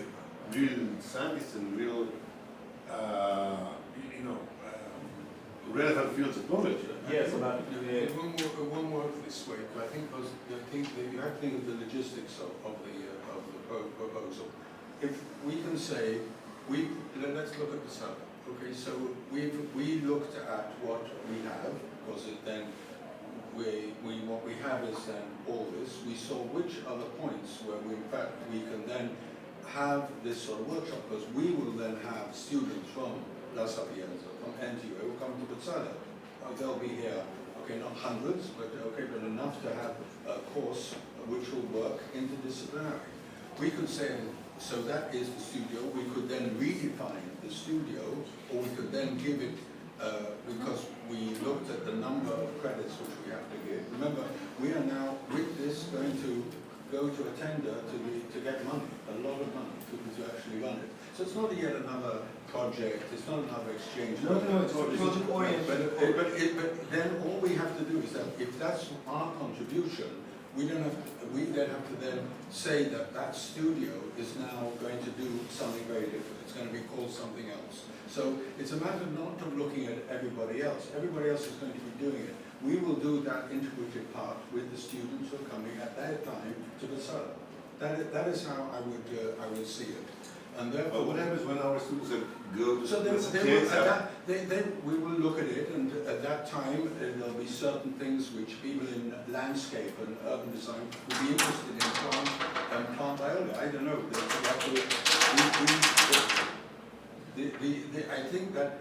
real scientists and real, relevant fields of knowledge. Yes, but one more this way. I think you have to think of the logistics of the proposal. If we can say, let's look at the summer. Okay, so we looked at what we have, because then what we have is then all this. We saw which are the points where we can then have this sort of workshop, because we will then have students from La Sapienza, from NTO, come to Buzzano. They'll be here, okay, not hundreds, but enough to have a course which will work interdisciplinary. We could say, so that is the studio. We could then redefine the studio, or we could then give it, because we looked at the number of credits which we have to give. Remember, we are now, with this, going to go to a tender to get money, a lot of money, to actually run it. So it's not yet another project, it's not another exchange. No, it's project oriented. But then all we have to do is that if that's our contribution, we then have to then say that that studio is now going to do something very different. It's going to be called something else. So it's a matter not of looking at everybody else. Everybody else is going to be doing it. We will do that integrated part with the students who are coming at their time to the summer. That is how I would see it. And therefore, but what happens when our students go to so we will look at it, and at that time there'll be certain things which people in landscape and urban design would be interested in, plant biology. I don't know. I think that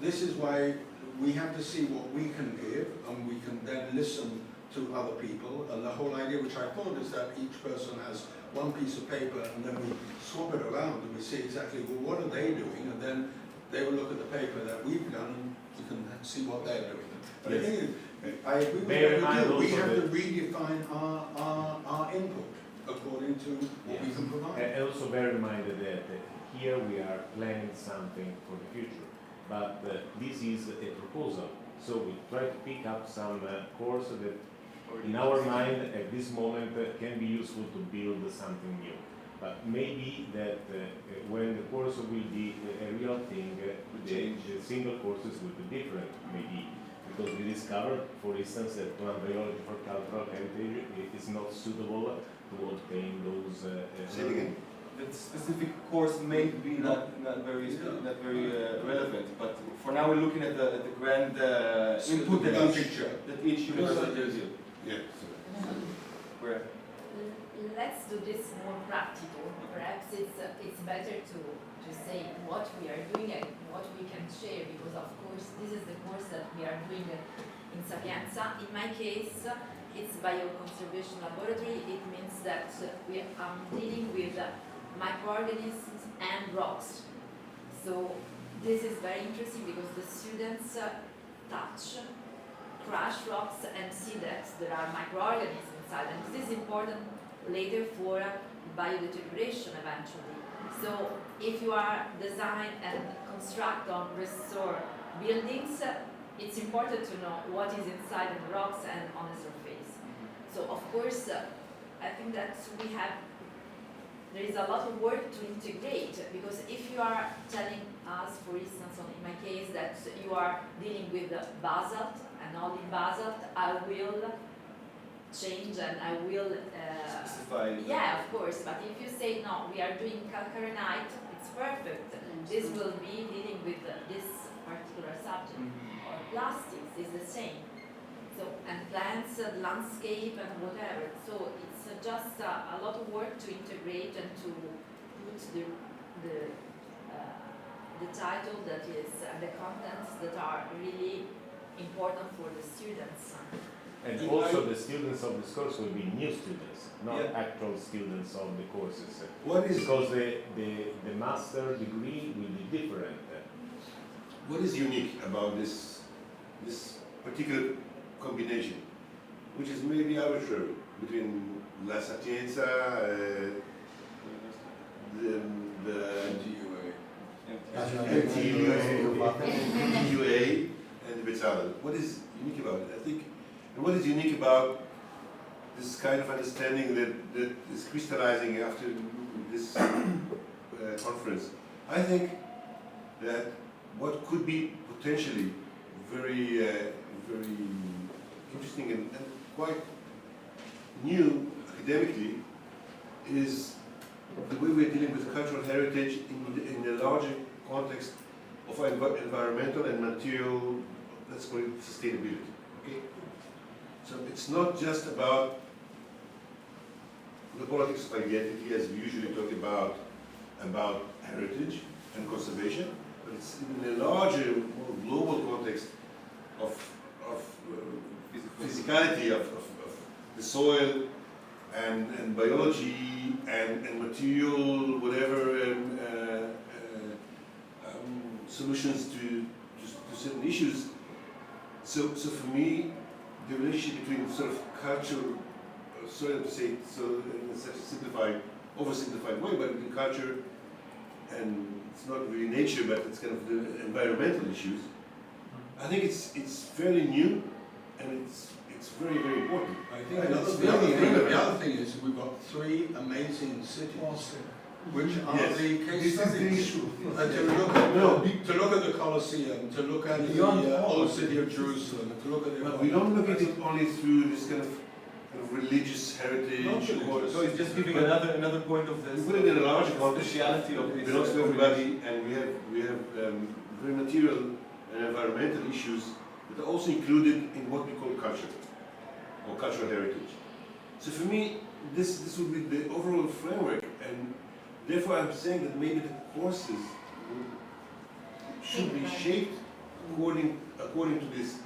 this is why we have to see what we can give, and we can then listen to other people. And the whole idea, which I thought, is that each person has one piece of paper, and then we swap it around, and we see exactly, well, what are they doing? And then they will look at the paper that we've done, and we can see what they're doing. But Yes. I think I agree with what you do. We have to redefine our input according to what we can provide. And also bear in mind that here we are planning something for the future, but this is a proposal. So we try to pick up some course that in our mind at this moment can be useful to build something new. But maybe that when the course will be a real thing, the single courses will be different, maybe. Because we discovered, for instance, that plant biology for cultural heritage is not suitable to obtain those. That specific course may be not very relevant, but for now we're looking at the grand input that each university gives you. Let's do this more practical. Perhaps it's better to say what we are doing and what we can share, because of course this is the course that we are doing in Sapienza. In my case, it's bioconservation laboratory. It means that we are dealing with microorganisms and rocks. So this is very interesting because the students touch, crush rocks and see that there are microorganisms inside, and this is important later for biodeterioration eventually. So if you are design and construct or restore buildings, it's important to know what is inside the rocks and on the surface. So of course, I think that there is a lot of work to integrate, because if you are telling us, for instance, in my case, that you are dealing with basalt and only basalt, I will change and I will specify. Yeah, of course. But if you say no, we are doing calcarenite, it's perfect. This will be dealing with this particular subject. Or plastics is the same. So, and plants, landscape, and whatever. So it's just a lot of work to integrate and to put the title that is and the contents that are really important for the students. And also the students of this course will be new students, not actual students of the courses. Because the master degree will be different. What is unique about this particular combination, which is maybe arbitrary, between La Sapienza, the NTUA, and the Bezzale? What is unique about it? I think, and what is unique about this kind of understanding that is crystallizing after this conference? I think that what could be potentially very, very interesting and quite new academically is the way we're dealing with cultural heritage in the larger context of environmental and material, let's call it sustainability. Okay? So it's not just about the politics of identity as we usually talk about heritage and conservation, but it's in a larger, more global context of physicality of the soil and biology and material, whatever solutions to certain issues. So for me, the relationship between sort of culture, sorry to say it so in such a simplified, oversimplified way, but between culture and it's not really nature, but it's kind of the environmental issues. I think it's fairly new, and it's very, very important. I think the other thing is we've got three amazing cities, which are the case studies. And to look at the Colosseum, to look at the old city of Jerusalem, to look at the. But we don't look at it only through this kind of religious heritage. So it's just giving another point of this. We put it in a larger context. Speciality of It belongs to everybody, and we have very material and environmental issues that are also included in what we call culture or cultural heritage. So for me, this would be the overall framework, and therefore I'm saying that maybe the courses should be shaped according to this.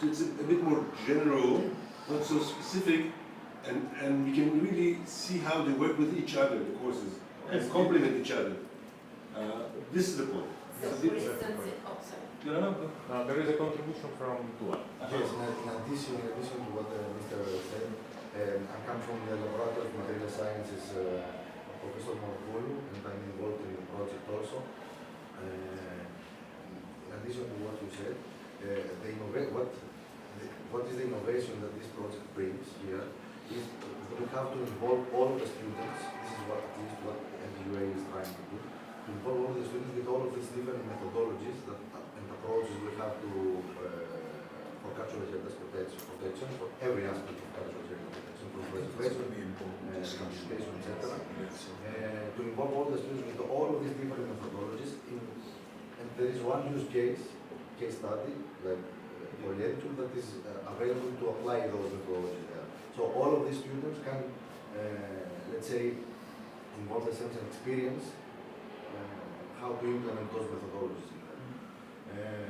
So it's a bit more general, not so specific, and we can really see how they work with each other, the courses, and complement each other. This is the point. So for instance, there is a contribution from Tua. Yes, in addition to what Mr. said, I come from the Laboratory of Material Sciences, Professor Morgulu, and I'm involved in the project also. In addition to what you said, what is the innovation that this project brings here is we have to involve all of the students. This is what at least what NGUA is trying to do. To involve all of the students with all of these different methodologies and approaches we have to for cultural heritage protection for every aspect of cultural heritage protection, from preservation, communication, etc. To involve all the students with all of these different methodologies and there is one case study like for Edicula that is available to apply those methodologies there. So all of these students can, let's say, involve themselves and experience how to implement those methodologies in there.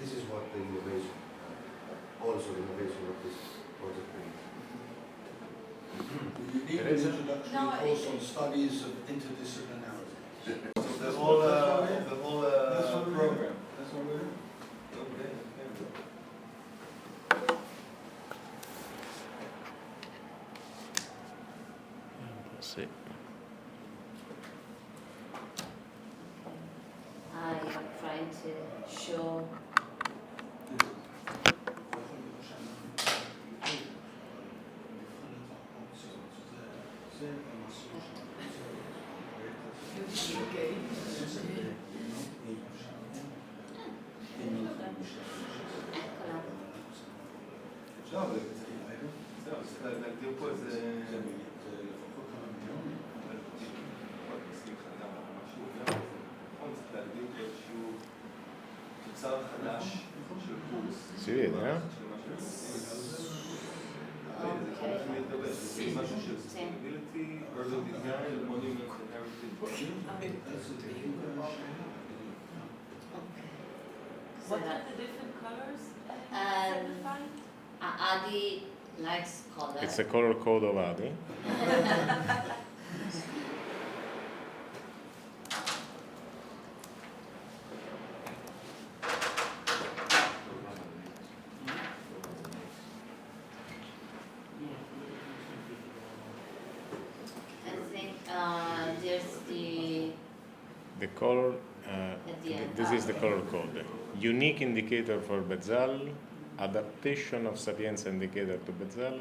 This is what the innovation, also the innovation of this project brings. You need an introductory course on studies of interdisciplinarity. The whole program. That's what we're doing. Sì. I am trying to show. Eccola. צו חדש של קורס. Si vede, no? זה משהו של sustainability, urban design, monument and heritage. What are the different colors? Adi likes color. It's a color code of Adi. I think there's The color, the end. this is the color code. Unique indicator for Bezzal, adaptation of Sapienza indicator to Bezzal,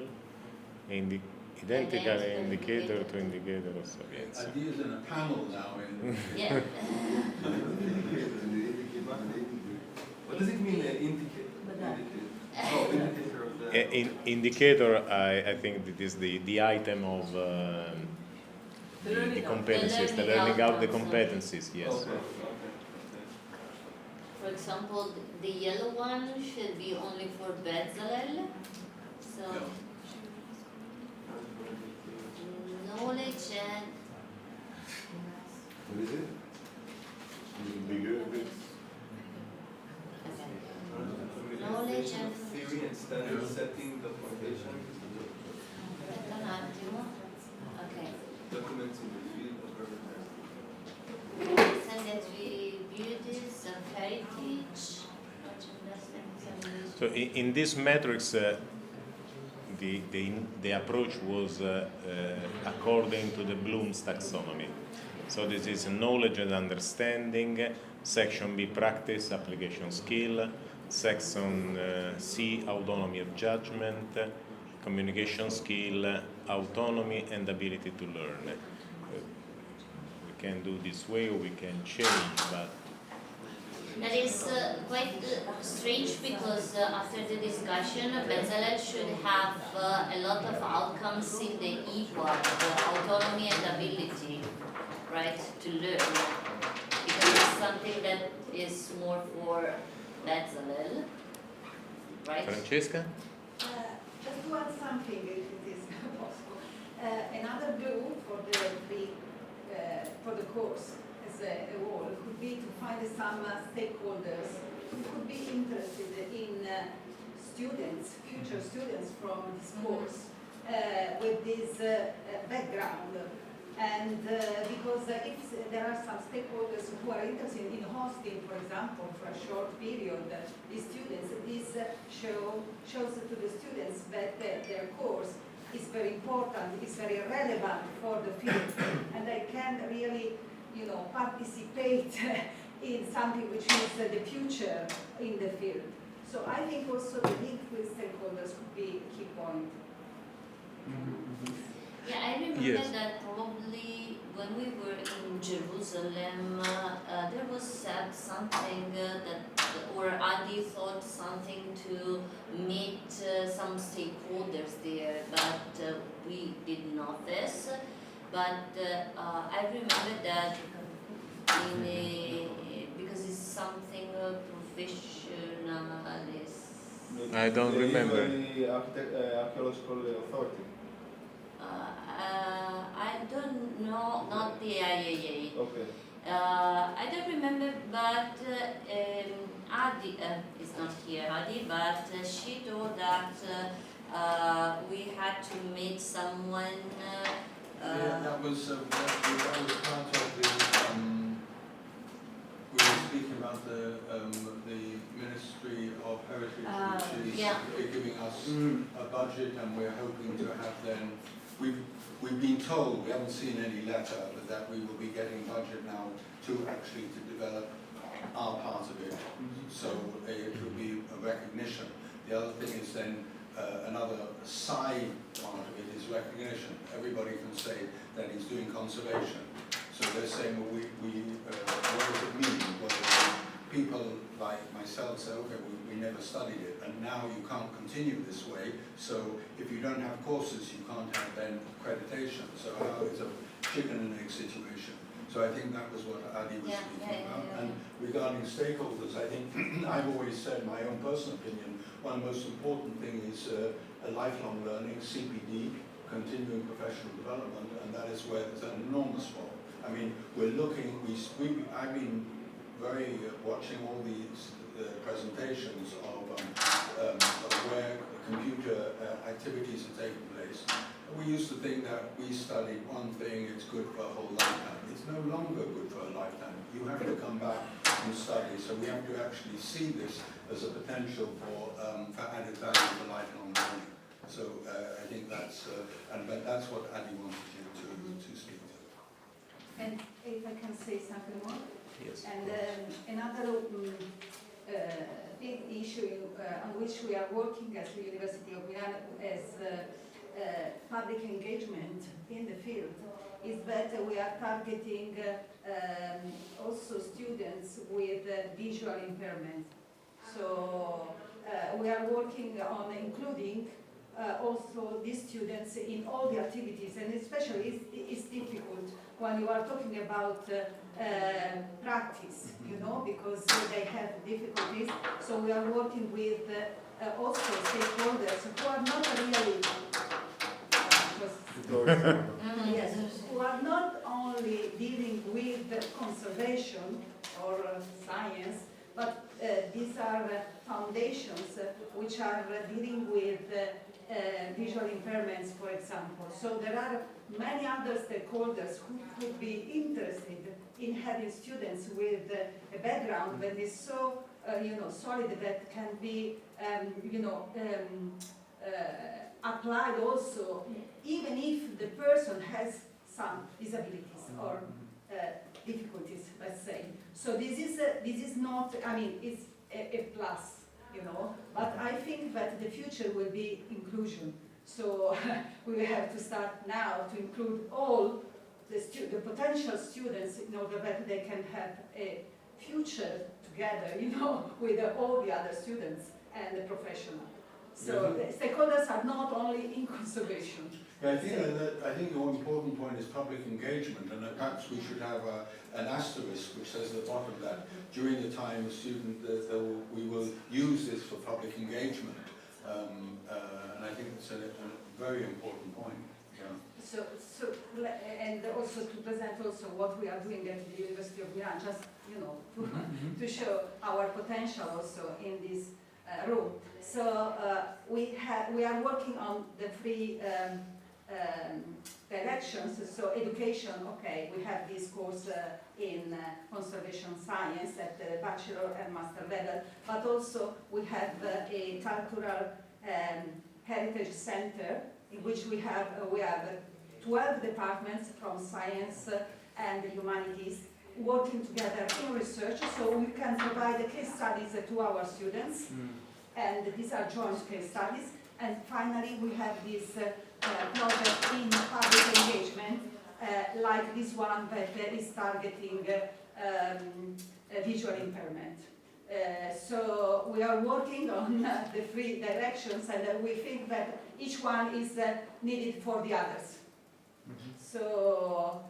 identical indicator to indicator of Sapienza. Ideas in a panel now. Yeah. What does it mean, indicator? Oh, indicator of the... Indicator, I think that is the item of the competencies, the learning out the competencies, yes. Okay. For example, the yellow one should be only for Bezalel. So knowledge and What is it? Bigger a bit. knowledge and Theory and standard setting, documentation. un attimo. Okay. Documents in the field of urban And attributes of heritage. So in this matrix, the approach was according to the Bloom's taxonomy. So this is knowledge and understanding, section B practice, application skill, section C autonomy of judgment, communication skill, autonomy and ability to learn. We can do this way or we can change, but That is quite strange because after the discussion, Bezalel should have a lot of outcomes in the E part, the autonomy and ability, right, to learn. Because it's something that is more for Bezalel, right? Francesca? Just to add something, if it is possible. Another goal for the course as a whole could be to find some stakeholders who could be interested in students, future students from this course with this background. And because if there are some stakeholders who are interested in hosting, for example, for a short period, these students, this shows to the students that their course is very important, is very relevant for the field, and they can really, participate in something which is the future in the field. So I think also the link with stakeholders could be a key point. Yeah, I remember Yes. that probably when we were in Jerusalem, there was said something or Adi thought something to meet some stakeholders there, but we did not this. But I remember that because it's something professionalist. I don't remember. The archaeological authority. I don't know, not the IAA. Okay. I don't remember, but Adi is not here, Adi, but she told that we had to meet someone. That was part of the. We were speaking about the Ministry of Heritage, which is giving us a budget, and we're hoping to have then. We've been told, we haven't seen any letter, but that we will be getting budget now to develop our part of it. So it will be a recognition. The other thing is then another side part of it is recognition. Everybody can say that he's doing conservation. So they're saying, well, what does it mean? Well, people like myself say, okay, we never studied it, and now you can't continue this way. So if you don't have courses, you can't have then accreditation. So it's a chicken and egg situation. So I think that was what Adi was speaking about. And regarding stakeholders, I think I've always said, my own personal opinion, one of the most important thing is a lifelong learning, CPD, continuing professional development, and that is where there's an enormous role. I mean, we're looking, I've been very watching all these presentations of where computer activities are taking place. We used to think that we studied one thing, it's good for a whole lifetime. It's no longer good for a lifetime. You have to come back and study. So we have to actually see this as a potential for added value for lifelong learning. So I think that's, but that's what Adi wanted you to speak to. And if I can say something more? Yes. And another big issue on which we are working at the University of Milan as public engagement in the field is that we are targeting also students with visual impairment. So we are working on including also these students in all the activities, and especially it's difficult when you are talking about practice, you know, because they have difficulties. So we are working with also stakeholders who are not really yes, who are not only dealing with conservation or science, but these are foundations which are dealing with visual impairments, for example. So there are many other stakeholders who could be interested in having students with a background that is so solid that can be applied also, even if the person has some disabilities or difficulties, let's say. So this is not, I mean, it's a plus, you know, but I think that the future will be inclusion. So we will have to start now to include all the potential students in order that they can have a future together, you know, with all the other students and the professional. So the stakeholders are not only in conservation. Yeah, I think your important point is public engagement, and perhaps we should have an asterisk which says at the bottom that during the time student we will use this for public engagement, and I think it's a very important point. Yeah. So and also to present also what we are doing at the University of Milan, just to show our potential also in this room. So we are working on the three directions. So education, okay, we have this course in conservation science at the bachelor and master level, but also we have a cultural heritage center in which we have 12 departments from science and the humanities working together in research, so we can provide the case studies to our students, and these are joint case studies. And finally, we have this project in public engagement, like this one that is targeting visual impairment. So we are working on the three directions, and we think that each one is needed for the others. So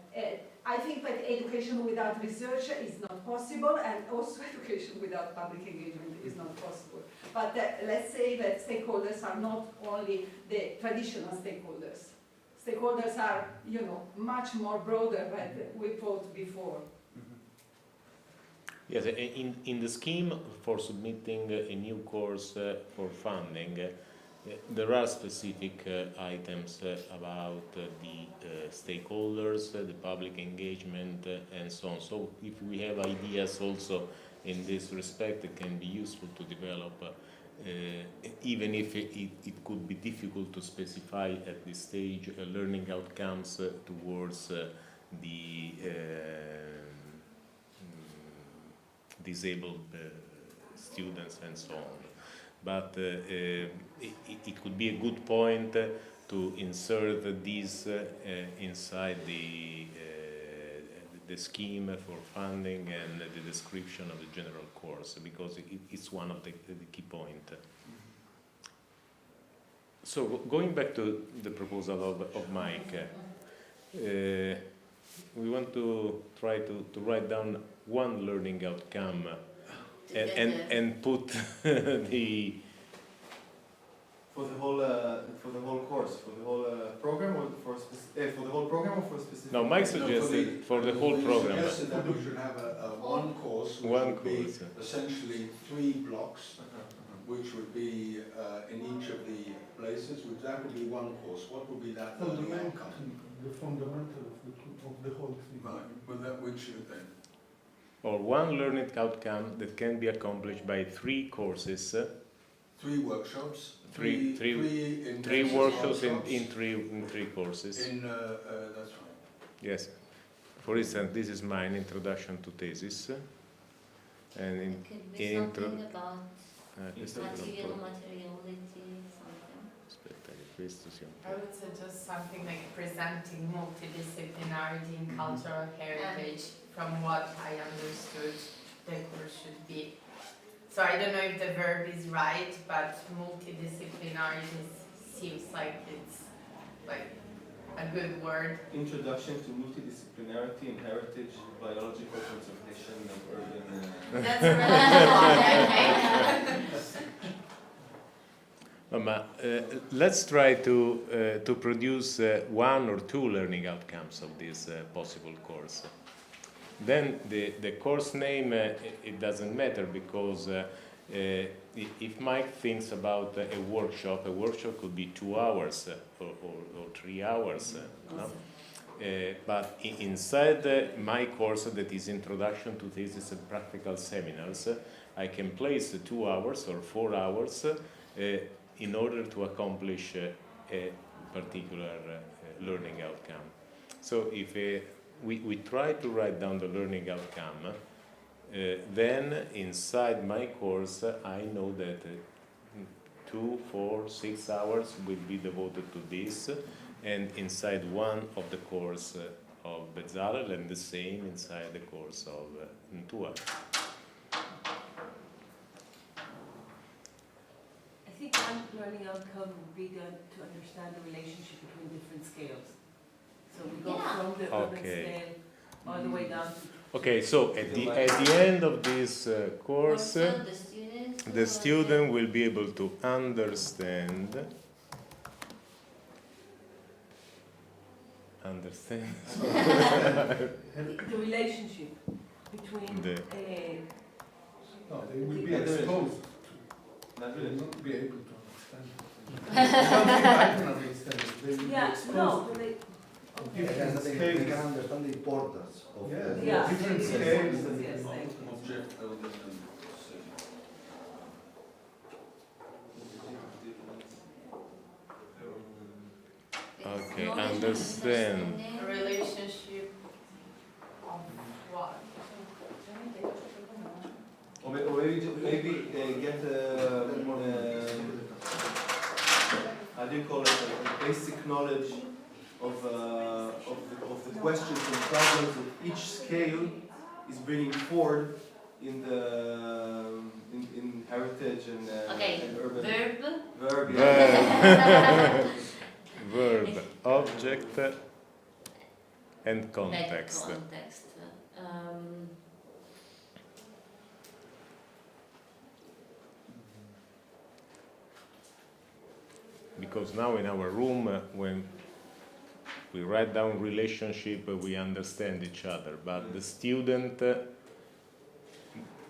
I think that education without research is not possible, and also education without public engagement is not possible. But let's say that stakeholders are not only the traditional stakeholders. Stakeholders are, much more broader than we thought before. Yes, in the scheme for submitting a new course for funding, there are specific items about the stakeholders, the public engagement, and so on. So if we have ideas also in this respect, it can be useful to develop, even if it could be difficult to specify at this stage learning outcomes towards the disabled students and so on. But it could be a good point to insert this inside the scheme for funding and the description of the general course, because it's one of the key points. So going back to the proposal of Mike, we want to try to write down one learning outcome and put the For the whole course, for the whole program, or for the whole program, or for specific? No, Mike suggested for the whole program. We suggested that we should have one course, which would be essentially 3 blocks, which would be in each of the places. That would be one course. What would be that learning outcome? The fundamental of the whole thing. Right, but that which then? Or one learning outcome that can be accomplished by 3 courses. 3 workshops. Three workshops in three courses. That's right. Yes. For instance, this is mine, Introduction to Thesis. And in Could be something about materiality, something. Aspetta che questo sia un I would suggest something like presenting multidisciplinarity in cultural heritage from what I understood the course should be. So I don't know if the verb is right, but multidisciplinarity seems like it's like a good word. Introduction to multidisciplinarity in heritage, biological conservation of urban... That's really long, let's try to produce 1 or 2 learning outcomes of this possible course. Then the course name, it doesn't matter, because if Mike thinks about a workshop could be 2 hours or 3 hours. No? But inside my course, that is Introduction to Thesis and Practical Seminars, I can place 2 hours or 4 hours in order to accomplish a particular learning outcome. So if we try to write down the learning outcome, then inside my course I know that 2, 4, 6 hours will be devoted to this, and inside one of the course of Bezalel, and the same inside the course of Ntua. I think one learning outcome would be to understand the relationship between different scales. So we go from the urban scale all the way down to... Okay, so at the end of this course, the student will be able to understand the relationship between No, they will be exposed to. They will not be able to understand it. I can understand it. They will be exposed to. They can understand the importance of the different scales and object. Okay, understand. A relationship of what? Or maybe get how do you call it, a basic knowledge of the questions and problems that each scale is bringing forward in the in heritage and urban. Verb. Verb, object, and context. Because now in our room, when we write down relationship, we understand each other, but the student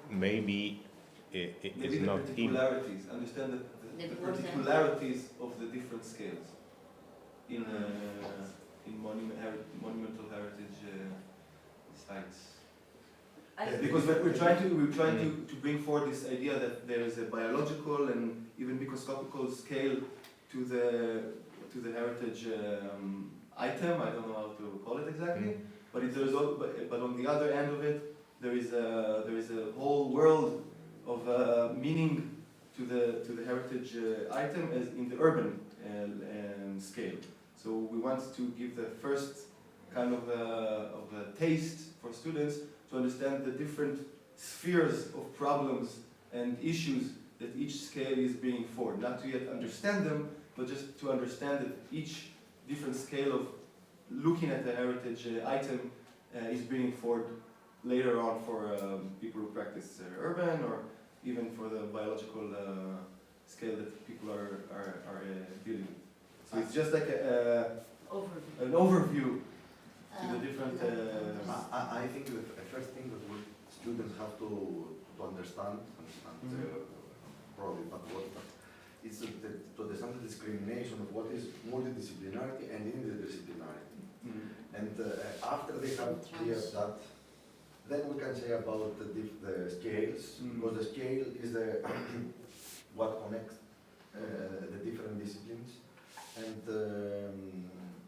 maybe is not in. Understand the particularities of the different scales in monumental heritage sites. Because we're trying to bring forward this idea that there is a biological and even microscopical scale to the heritage item. I don't know how to call it exactly, but but on the other end of it, there is a whole world of meaning to the heritage item as in the urban scale. So we want to give the first kind of a taste for students to understand the different spheres of problems and issues that each scale is bringing forward. Not to yet understand them, but just to understand that each different scale of looking at the heritage item is bringing forward later on for people who practice urban or even for the biological scale that people are dealing with. So it's just like an overview to the different. I think the first thing that students have to understand, probably, but is to understand the discrimination of what is multidisciplinarity and interdisciplinarity. And after they have cleared that, then we can say about the scales, because the scale is what connects the different disciplines. And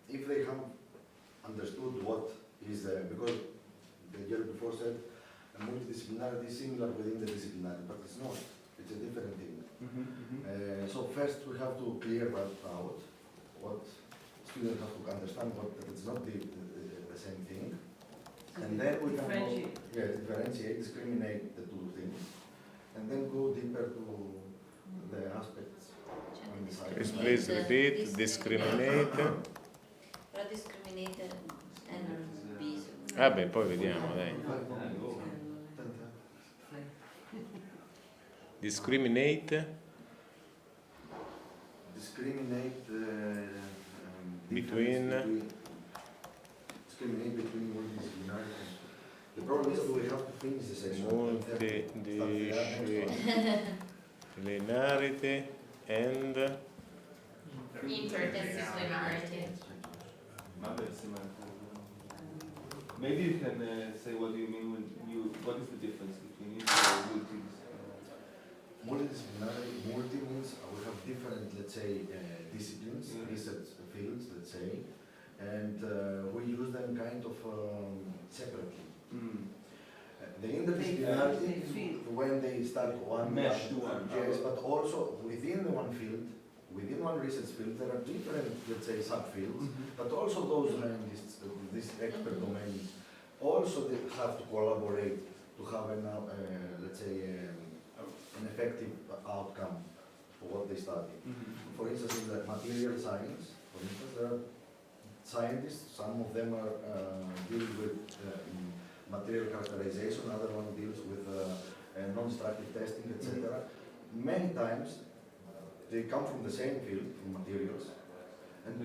if they have understood what is because the year before said multidisciplinarity is similar within the disciplinary, but it's not. It's a different thing. So first we have to clear that out, what students have to understand, that it's not the same thing. And then we can differentiate, discriminate the two things, and then go deeper to the aspects. Please repeat, discriminate. Però discriminate NRB. Vabbè, poi vediamo, dai. Discriminate. Discriminate between. Discriminate between multidisciplinarity. The problem is that we have to finish the session. Multidisciplinarity and interdisciplinarity. Maybe you can say what do you mean when what is the difference between inter and multidisciplinary? Multidisciplinary, multi means we have different, let's say, disciplines, research fields, let's say, and we use them kind of separately. The interdisciplinarity, when they start one mesh to one, yes, but also within the one field, within one research field, there are different, let's say, subfields, but also those scientists, these expert domains, also they have to collaborate to have an, let's say, an effective outcome for what they study. For instance, in the material science, for instance, there are scientists, some of them are dealing with material characterization, other one deals with non-destructive testing, etc. Many times they come from the same field, from materials, and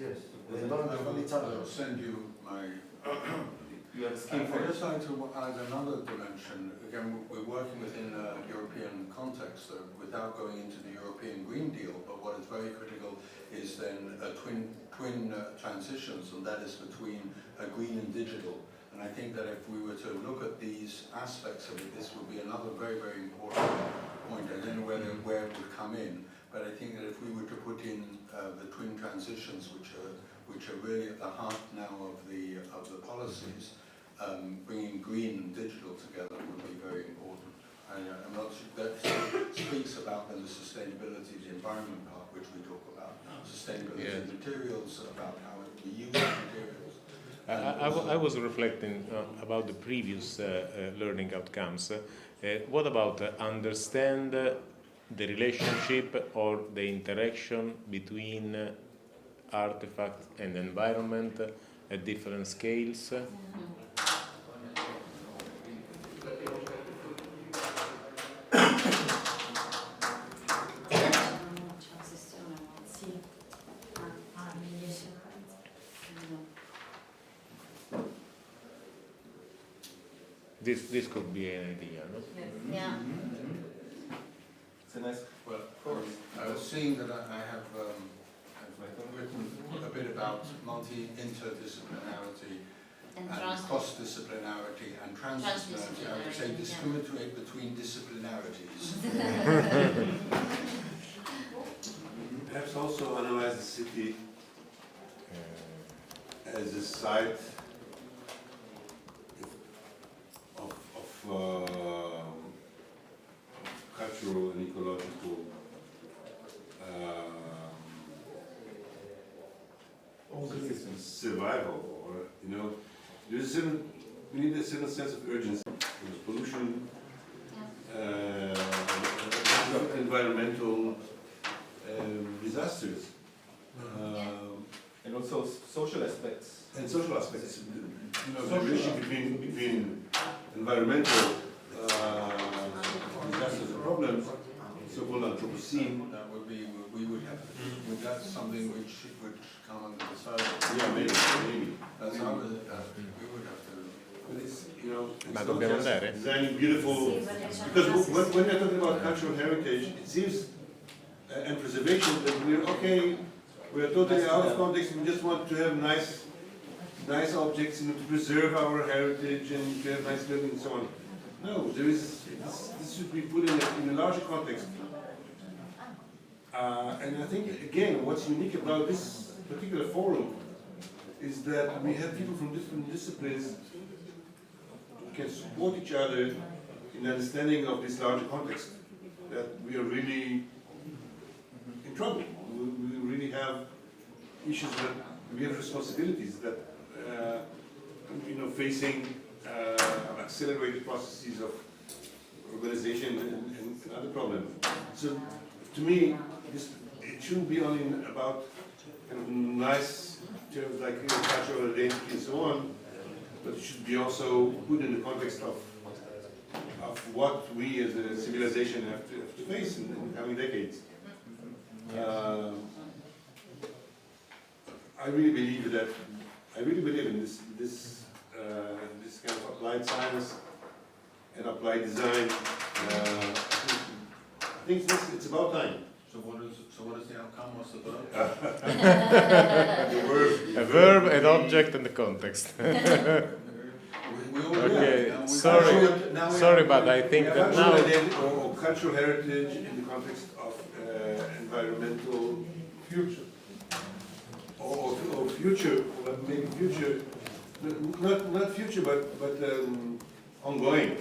yes, they don't understand each other. I'll send you my. You have a scheme for I it. just like to add another dimension. Again, we're working within a European context, so without going into the European Green Deal, but what is very critical is then twin transitions, and that is between green and digital. And I think that if we were to look at these aspects of it, this would be another very, very important point. I don't know where it would come in, but I think that if we were to put in the twin transitions, which are really at the heart now of the policies, bringing green and digital together would be very important. I'm not sure that speaks about then the sustainability of the environment part, which we talk about, sustainability of materials, about how we use materials. I was reflecting about the previous learning outcomes. What about understand the relationship or the interaction between artifact and environment at different scales? This could be an idea, no? Yeah. It's a nice. Well, of course. I was seeing that I have written a bit about interdisciplinarity and cross-disciplinarity and transdisciplinarity. I would say discriminate between disciplinarities. Perhaps also analyze the city as a site of cultural and ecological survival, or there's we need a certain sense of urgency. There's pollution, environmental disasters, and also social aspects. And social aspects. The relationship between environmental problems, so-called Anthropocene. That would be, we would have, would that something which would come under the survey? Yeah, maybe. That's how we would have to. But it's, you know, it's Ma not dobbiamo just andare? designing beautiful, because when we're talking about cultural heritage, it seems, and preservation, that we're totally out of context, we just want to have nice objects, to preserve our heritage and to have nice buildings and so on. No, this should be put in a larger context. And I think, again, what's unique about this particular forum is that we have people from different disciplines who can support each other in understanding of this larger context, that we are really in trouble. We really have issues that we have responsibilities that, facing accelerated processes of urbanization and other problems. So, to me, it shouldn't be only about kind of nice terms like cultural identity and so on, but it should be also put in the context of what we as a civilization have to face in the coming decades. I really believe in this kind of applied science and applied design. I think it's about time. So what is the outcome? What's the verb? The verb. A verb, an object, and the context. Okay, sorry, but I think that now... Or cultural heritage in the context of environmental future. Or future, maybe future, not future, but ongoing.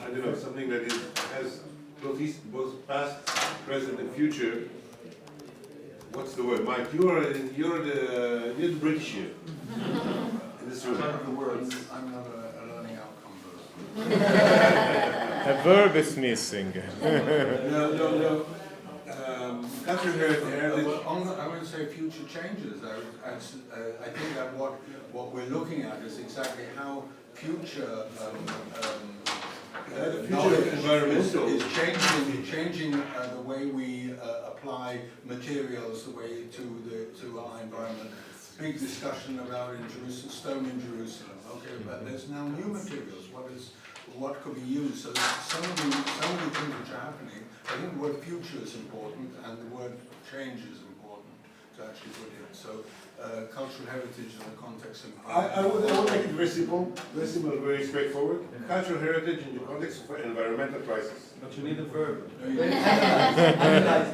I don't know, something that has both past, present, and future. What's the word, Mike? You're the British here. In this room. I'm not a learning outcome person. A verb is missing. No. Cultural heritage. I would say future changes. I think that what we're looking at is exactly how future environmental is changing the way we apply materials, the way to our environment. Big discussion about in Jerusalem, stone in Jerusalem. Okay, but there's now new materials. What could be used? So there's so many things which are happening. I think the word future is important, and the word change is important to actually put in. So cultural heritage in the context of... I would make it very simple, very straightforward. Cultural heritage in the context of environmental crisis. But you need a verb.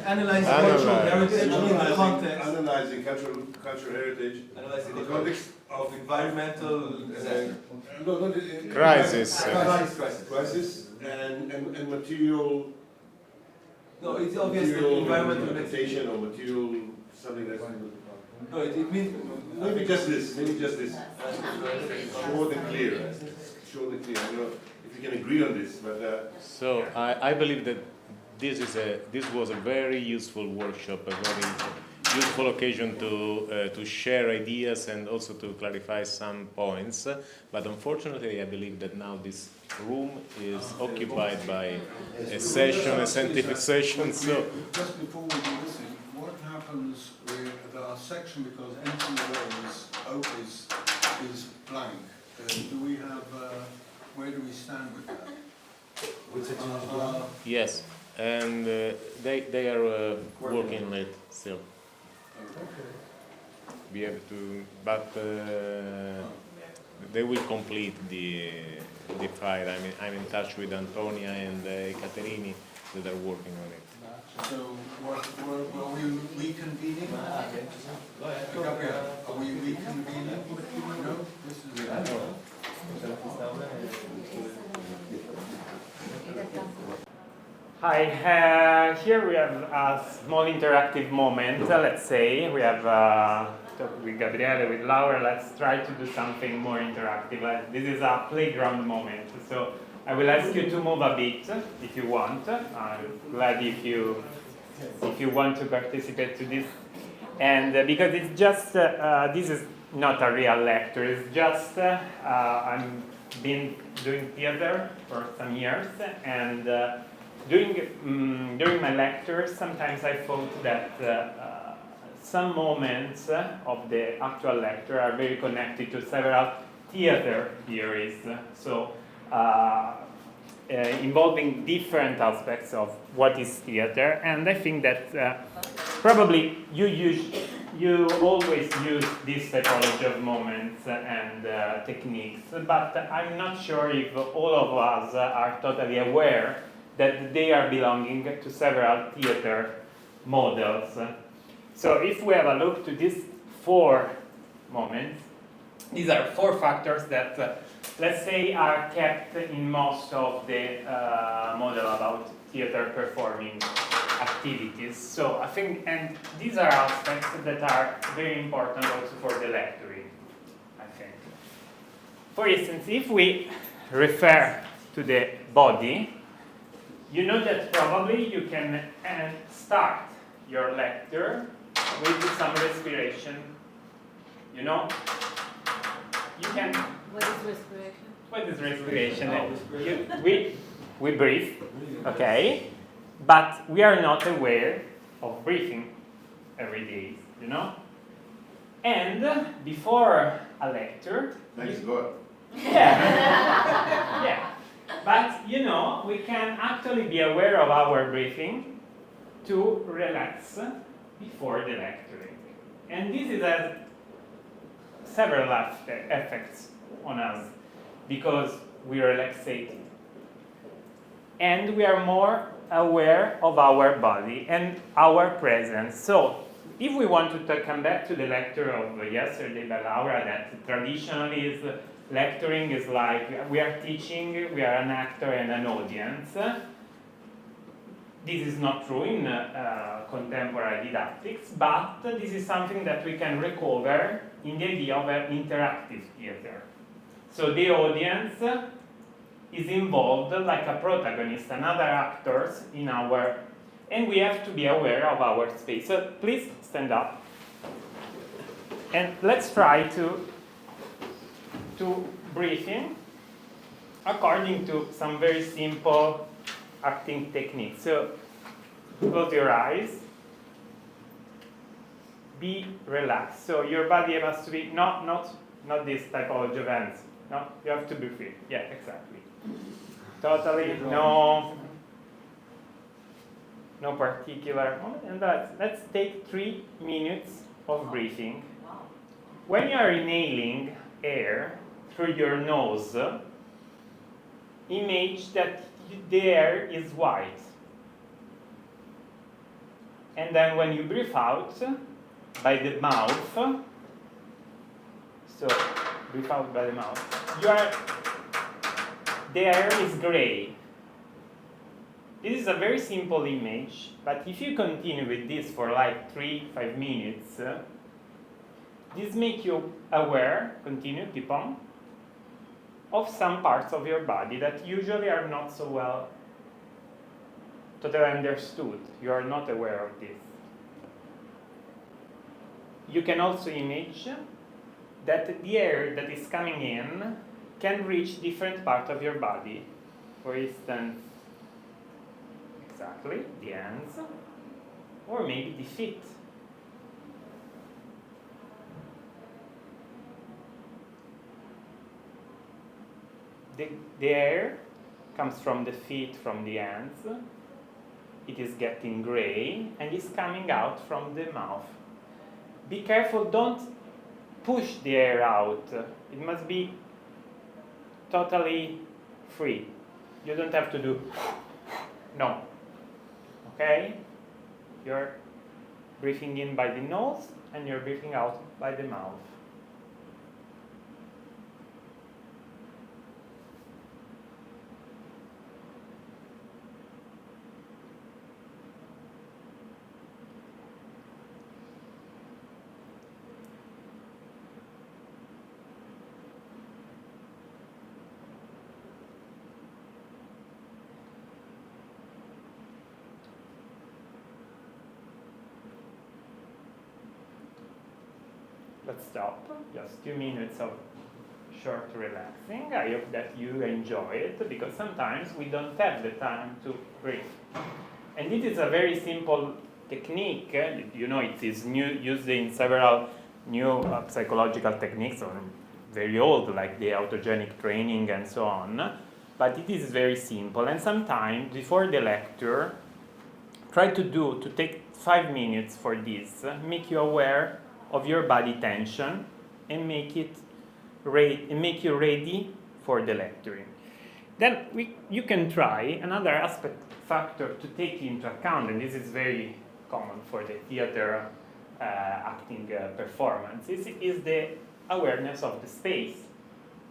Analyze cultural heritage in the context. Analyzing cultural heritage in the context of environmental crisis and material. No, it's obvious that environmental adaptation or material something that's. No, it means maybe just this. Short and clear. I don't know if you can agree on this, but. So I believe that this was a very useful workshop, a very useful occasion to share ideas and also to clarify some points. But unfortunately, I believe that now this room is occupied by a scientific session. So just before we do this, what happens with our section, because entry is blank? Do we have? Where do we stand with that? yes, and they are working on it still. We have to, but they will complete the file. I'm in touch with Antonia and Caterini that are working on it. So, are we reconvening? Are we reconvening? No, this is Hi, here we have a small interactive moment, let's say. We have talked with Gabriele, with Laura. Let's try to do something more interactive. This is a playground moment. So I will ask you to move a bit if you want. I'm glad if you want to participate to this. And because it's just, this is not a real lecture, it's just, I'm been doing theater for some years, and during my lectures, sometimes I thought that some moments of the actual lecture are very connected to several theater theories. So involving different aspects of what is theater, and I think that probably you always use this typology of moments and techniques, but I'm not sure if all of us are totally aware that they are belonging to several theater models. So if we have a look to these 4 moments, these are 4 factors that let's say are kept in most of the model about theater performing activities. So I think, and these are aspects that are very important also for the lecturing, I think. For instance, if we refer to the body, you know that probably you can start your lecture with some respiration. You know? You can. What is respiration? What is respiration? We breathe, okay? But we are not aware of breathing every day, you know? And before a lecture... Thanks God. Yeah. Yeah. But, you know, we can actually be aware of our breathing to relax before the lecturing. And this has several effects on us because we relaxate. And we are more aware of our body and our presence. So, if we want to come back to the lecture of yesterday by Laura, that traditionally is lecturing is like we are teaching, we are an actor and an audience. This is not true in contemporary didactics, but this is something that we can recover in the idea of an interactive theater. So the audience is involved like a protagonist, another actors in our, and we have to be aware of our space. So please stand up. And let's try to breathe in according to some very simple acting techniques. So close your eyes. Be relaxed. So your body has to be not this typology of hands. No, you have to be free. Yeah, exactly. Totally no particular moment. And let's take 3 minutes of breathing. When you are inhaling air through your nose, image that the air is white. And then when you breathe out by the mouth, so breathe out by the mouth, the air is gray. This is a very simple image, but if you continue with this for like 3-5 minutes, this makes you aware, continue, keep on, of some parts of your body that usually are not so well totally understood. You are not aware of this. You can also image that the air that is coming in can reach different parts of your body. For instance, exactly, the hands, or maybe the feet. The air comes from the feet, from the hands. It is getting gray and is coming out from the mouth. Be careful, don't push the air out. It must be totally free. You don't have to do no. Okay? You're breathing in by the nose and you're breathing out by the mouth. Let's stop. Just 2 minutes of short relaxing. I hope that you enjoy it, because sometimes we don't have the time to breathe. And it is a very simple technique. You know, it is used in several new psychological techniques, or very old, like the autogenic training and so on. But it is very simple. And sometimes before the lecture, try to take 5 minutes for this. Make you aware of your body tension and make you ready for the lecturing. Then you can try another aspect factor to take into account, and this is very common for the theater acting performances, is the awareness of the space.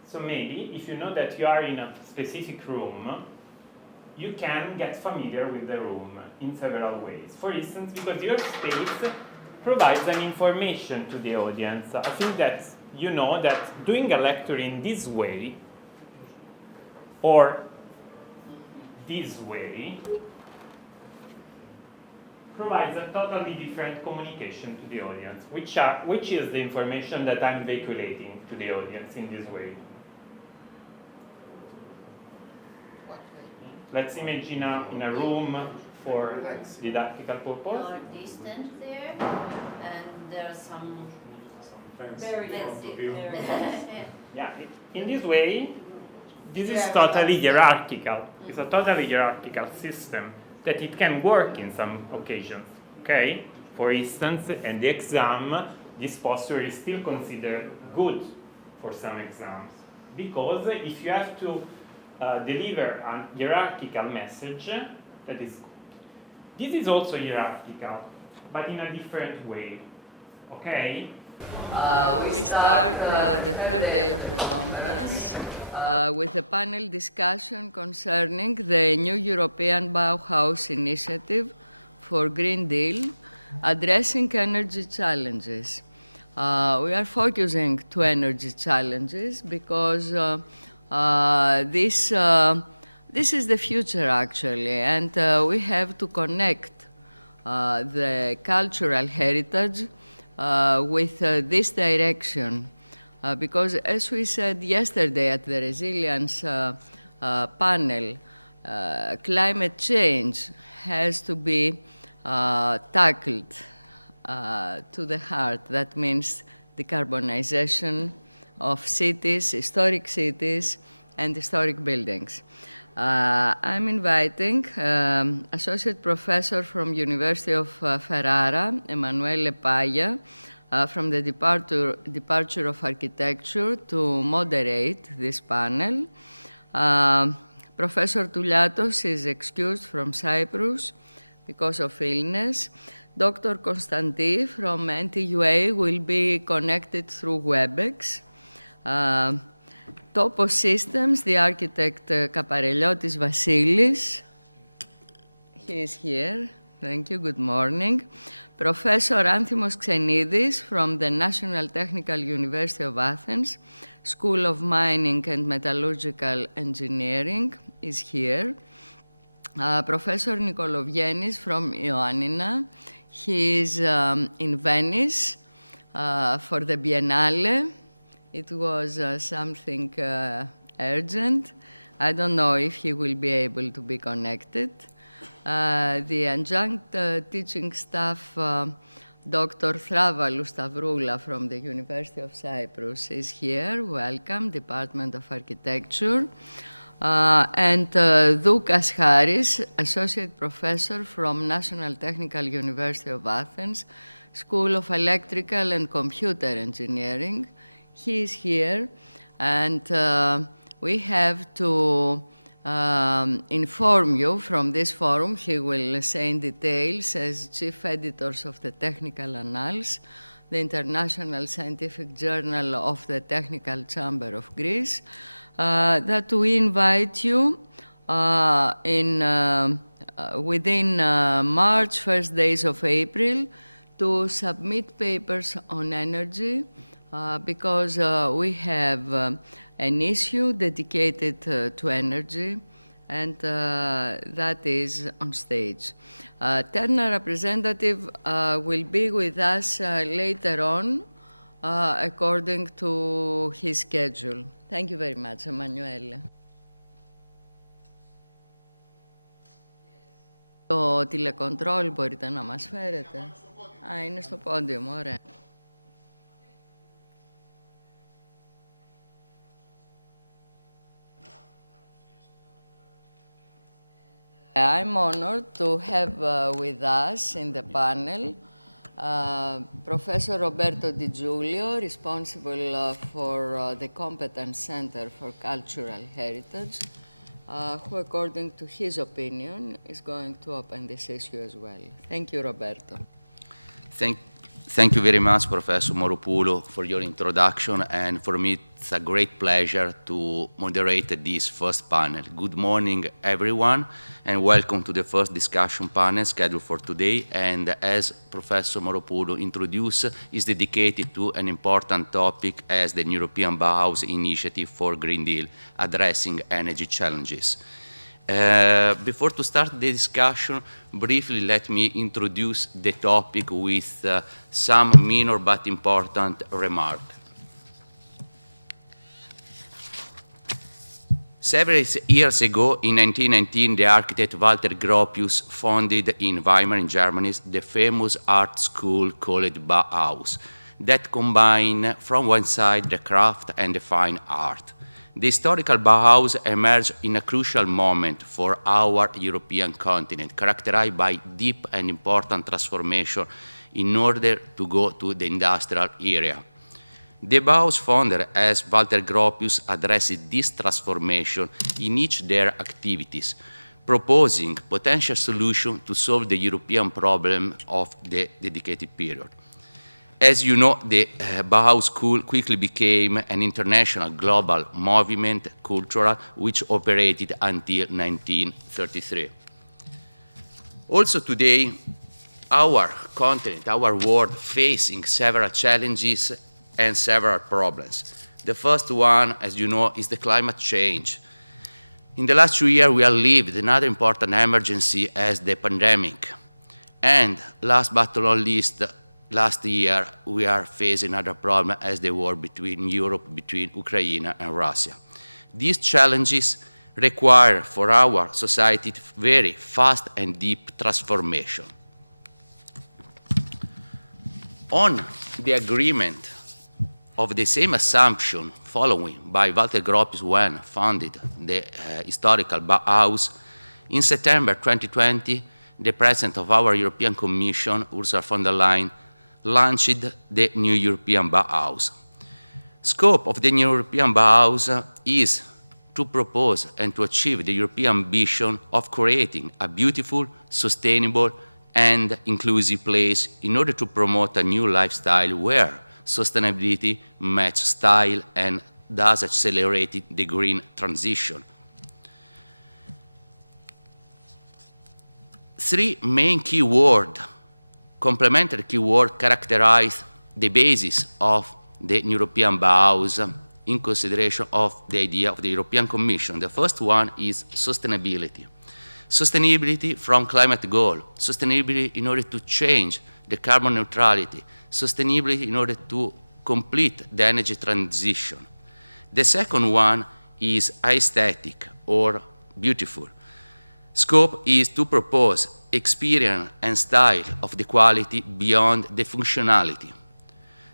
So maybe if you know that you are in a specific room, you can get familiar with the room in several ways. For instance, because your space provides an information to the audience. I think that you know that doing a lecture in this way or this way provides a totally different communication to the audience, which is the information that I'm vehiculating to the audience in this way. Let's imagine in a room for didactical purpose. You're distant there, and there are some very Yeah, in this way, this is totally hierarchical. It's a totally hierarchical system that it can work in some occasions, okay? For instance, in the exam, this posture is still considered good for some exams, because if you have to deliver a hierarchical message, this is also hierarchical, but in a different way, okay? We start the third day of the conference with a panel discussion concerning the new European Bauhaus initiative for Green Deal, addressing energy challenges. We are focusing to energy challenges because this is the future, actually, and we have to connect the cultural heritage with this direction. Because as we said yesterday at the resilience panel, climate change has to be tackled to the heart. That means decarbonization of cities, historic cities, and historic buildings. I'm inviting Associate Professor from University of Ferrara, Emanuele Paglia, from the Departure of Architecture to moderate this panel. Professor Touliatos is excused from Cyprus because of illness. Dr. Konstanti from NTUA will be connected through WebEx. Topos Systems, the architect Kapareliotis Vasilis. He is here. Thank you. Good morning. Professor Anthimos Xenidis from the National Technical University of Athens, School of Mining and Metallurgical Engineering is here. Professor Nikolovenis from Ioannina. He is in Venice for the Biennale. It was something urgent. I don't know if he will be able to be connected. The adjunct teaching staff, Dr. Thravalu Stavroula from the University of Cyprus is here. Welcome, Department of Architecture. And Doukas Haris, Associate Professor from National Technical University of Athens, School of Electrical and Computer Engineering. He is here, and we have to inform you from this forum. He will say in details as chief editors of the Technical Annals, the International Scientific Journal of the Technical Chamber of Greece, that we invite you within March, first days of April, to submit papers on energy, because we have an issue dedicated to energy, and that is on stage. Terna representative will be with us later on according to his schedule. Thank you very much, Emanuele. Το τηλεκοντρόλ μπορείτε να μας φέρετε. Α, είναι στο πόντιο μου, ωραία. I'm honored to have with us in the panel Professor Roberto Di Giulio, responsible for the Competence Center for Cultural Heritage, who, according to his opinion, is going to open this issue as well. Thank you, Roberto. Thank you very much, Professor Moropoulou, for your introduction, and for me it's a great pleasure to moderate this first panel. Good morning, everyone, and welcome to the first discussion panel scheduled for today, and as Professor Moropoulou introduced, is dedicated to an important topic as the European Bauhaus Initiative for Green Deal, addressing energy challenges. Before to start the discussion, briefly let me introduce the topic with some minor but important remarks. Several years ago, in 1919, the architect Walter Gropius founded in Weimar, in Germany, the famous art school called Bauhaus, that combined from one side the craft and the fine art. The historical Bauhaus emerged in a crucial moment for our European continent, characterized by deep and important transformation in order to go to the industrial era. The Bauhaus founder, as Walter Gropius, addressed this transformation in each their activities, proposing potential solutions to solve the European problem of the dedicated period. As you know, the Bauhaus School quickly became an international global movement, cultural, which operated until 1933. Also today, our continent, our world, facing several challenges and several problems. The first one, as you know, is the climate change. In the last 2 years, we have lived another important emergency as the pandemic. And last but not least, last year, we are facing another problem as the war between Europe, between Ukraine and Russia. These challenges require for our society very fast and deep transformation. On the agreement of the same assumption following by Walter Gropius when founded the historical Bauhaus, in September 2020, the President of our European Commission, Ursula von der Leyen, launched the new European Bauhaus. Scope of the new European Bauhaus is to propose and to achieve the European ambition of creating a beautiful, sustainable, and inclusive place in order to promote a new lifestyle where sustainability matches style and thus accelerate the green transition. Three main keywords, complementary keywords, characterize the basis of the European Bauhaus in consideration of the idea of the European Commission. The first one is sustainability. Sustainability from climate goal, sustainability in order to change the carbon neutrality, sustainability in order to complete the energy transition. The second one is aesthetic or beautiful. Scope is to propose experience and style of the quality beyond the functionality.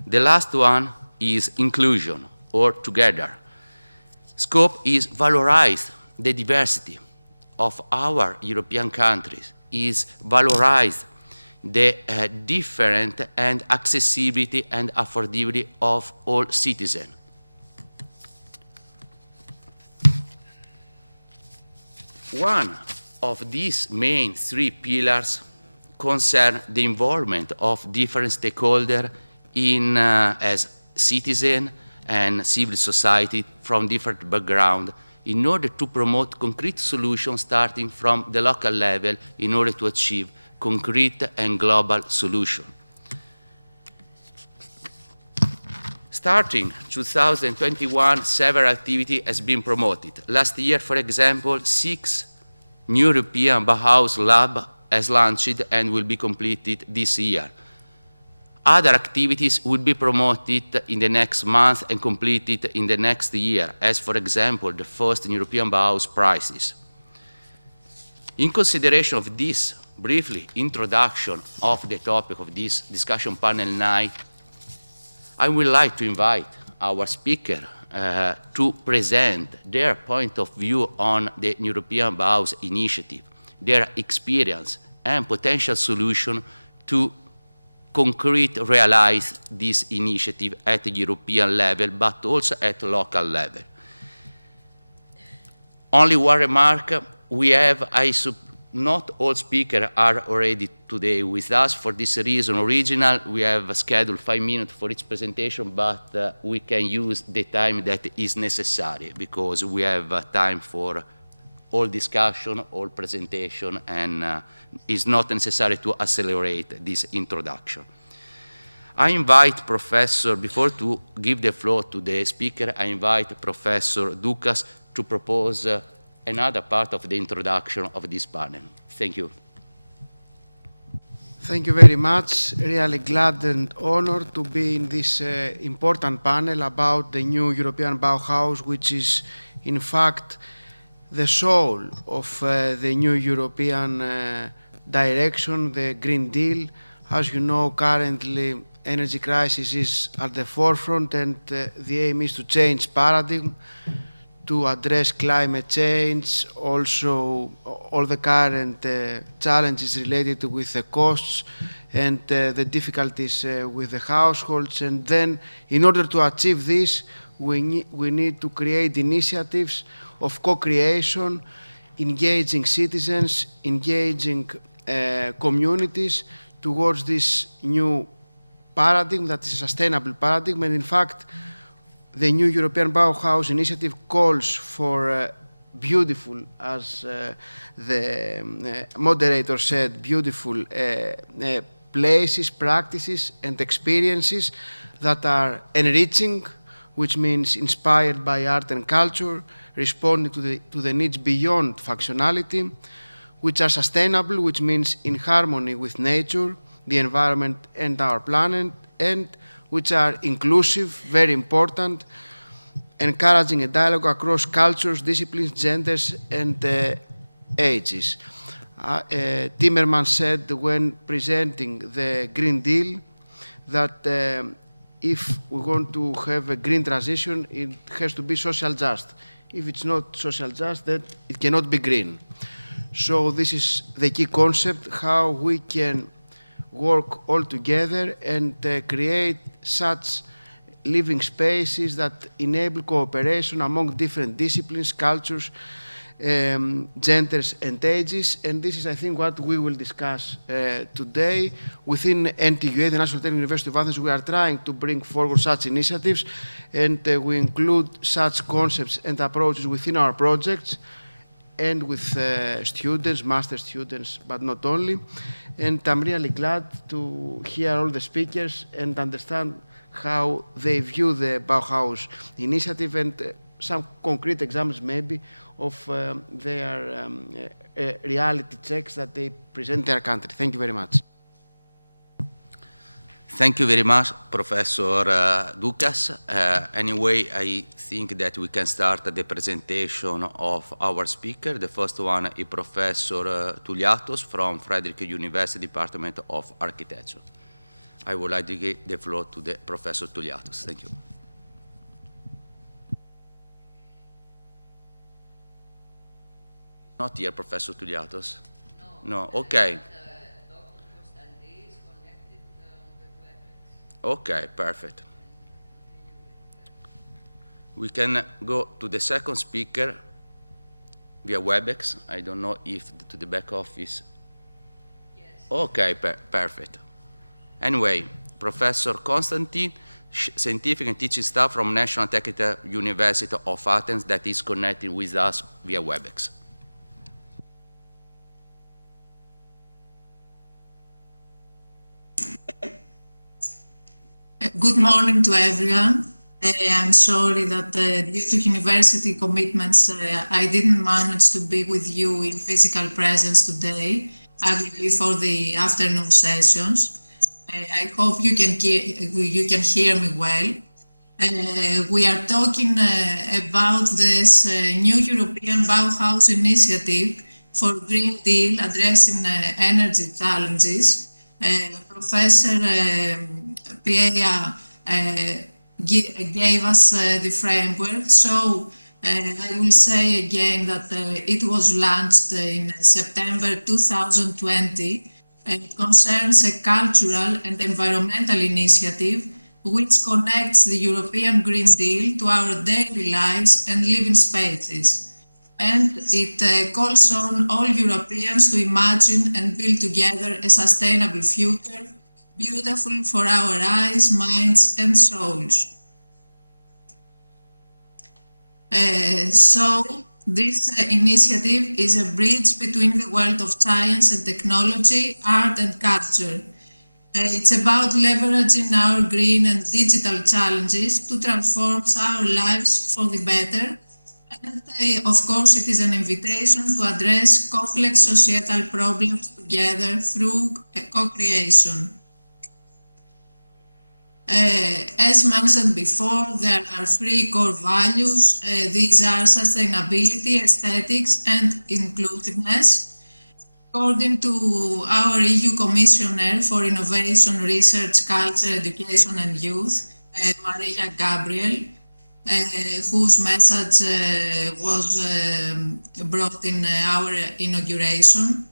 The last one is inclusion or together. Scope is valorize the diversity of our European countries, is valorize the different and accessibility and affordability of all citizens. One of these main three pillars concern the involvement of different stakeholders in as citizens and civil society from different backgrounds in order to promote concrete solutions starting from the local level in order to achieve concrete and global solutions. Starting 2021, several activity has been promoted. Last year, for example, 6 new European Bauhaus Lab has launched and will be completed this year. Other activities will be promoted in the next month and completed in the next year, as for example, the first European Bauhaus prizes. In consideration of this briefly introduction of the topic of this discussion panel night, I would like to invite our speaker to present their point of view on the European Bauhaus initiative, their experience and potential solution to realize this initiative at the European level, but also at local level. Only one remark, we have, not all speakers are already today with us. For this reason, we have scheduled 5 minutes for each presentation, but we can use the time that is necessary because we have time for all discussion, all presentation, and it's not necessary to accelerate this introduction. I invite before to give the floor to the speaker, I invite Professor Doukas to propose another part of the introduction of this panel. Thank you. Thank you very much. Really glad and honored to be in this important panel about the new European Bauhaus, which is in fact the soul of the new European direction, the Green Deal. As you know, currently energy crisis is at the forefront, and the aim is to change paradigm, to address climate change, also all the current challenges related with the costs and the difficulties with the households. And then, in order to achieve this, we need to create initiatives of co-creation, engaging citizens, engaging communities towards this new paradigm that is a sustainable paradigm. And in fact, the new European Bauhaus initiative calls for beautiful, as the moderator said, beautiful places, practices, and experiences that are enriching, which means inspired by art and culture, responding to the needs beyond functionality, which are sustainable, which means in harmony with nature, the environment, and our planet, and which are inclusive, very important, encouraging a dialogue across cultures, disciplines, genders, and ages. Timmermans said when presenting the Green Deal that if we want to have a green transition, it has to be social just. If it's not social just, then it cannot be green. So this is the key concept, how we can work all together and create such living spaces that enable cooperation among different disciplines, cultures, genders, and ages. And this is, I think, what we will discuss today. Within NTUA, the National Technical University of Athens, we are trying to bring forward such initiatives, and we include such concepts and approaches within our projects and with students, master students, but not only. And I'm really glad to hear all the speakers and understand how they view the Bauhaus initiative and some concrete examples maybe of their reality checks that they present their country. Thank you very much. Thank you very much, Professor Doukas. Anyway, I think that we can start the presentation of our speaker. The first one is Professor Touliatos from Frederick University Department of Architecture. I would like to give the floor to the Professor Touliatos. Thank you. Not here, Professor Touliatos? No. Okay. Okay, perfect. We can go to the second speaker via WebEx. I don't know if to the back office. Yes. Okay, perfect. Anyway, Professor Constantine, scientific and teaching staff from National Technical University of Athens, that is connected with us via WebEx. Good morning to everyone. I'm sorry that due to university commitments, I didn't manage to be with you in physical presence today. I will be for the afternoon sessions. I hope you can hear me well. We are talking about this new European Bauhaus initiative for Green Deal addressing energy challenges. Professor Piea gave us the framework. So I will say again that it was launched in September 2020. It concerns a cultural and environmental initiative which connects the European Green Deal to our daily lives and living spaces. And it calls on all Europeans to imagine and build together a sustainable future, beautiful for our eyes, minds, and souls. So this initiative is a bridge between the world of science and technology, art and culture. It's about leveraging our green and digital challenges to transform our lives for the better. And of course, it is an invitation to address complex societal problems together through co-creation. As mentioned before, there are three core values. These are sustainability, aesthetics, and inclusiveness. According to our EU Commissioner for Innovation, Research, Culture, Education and Youth, Maria Gabriel, whose message was brought in our inauguration,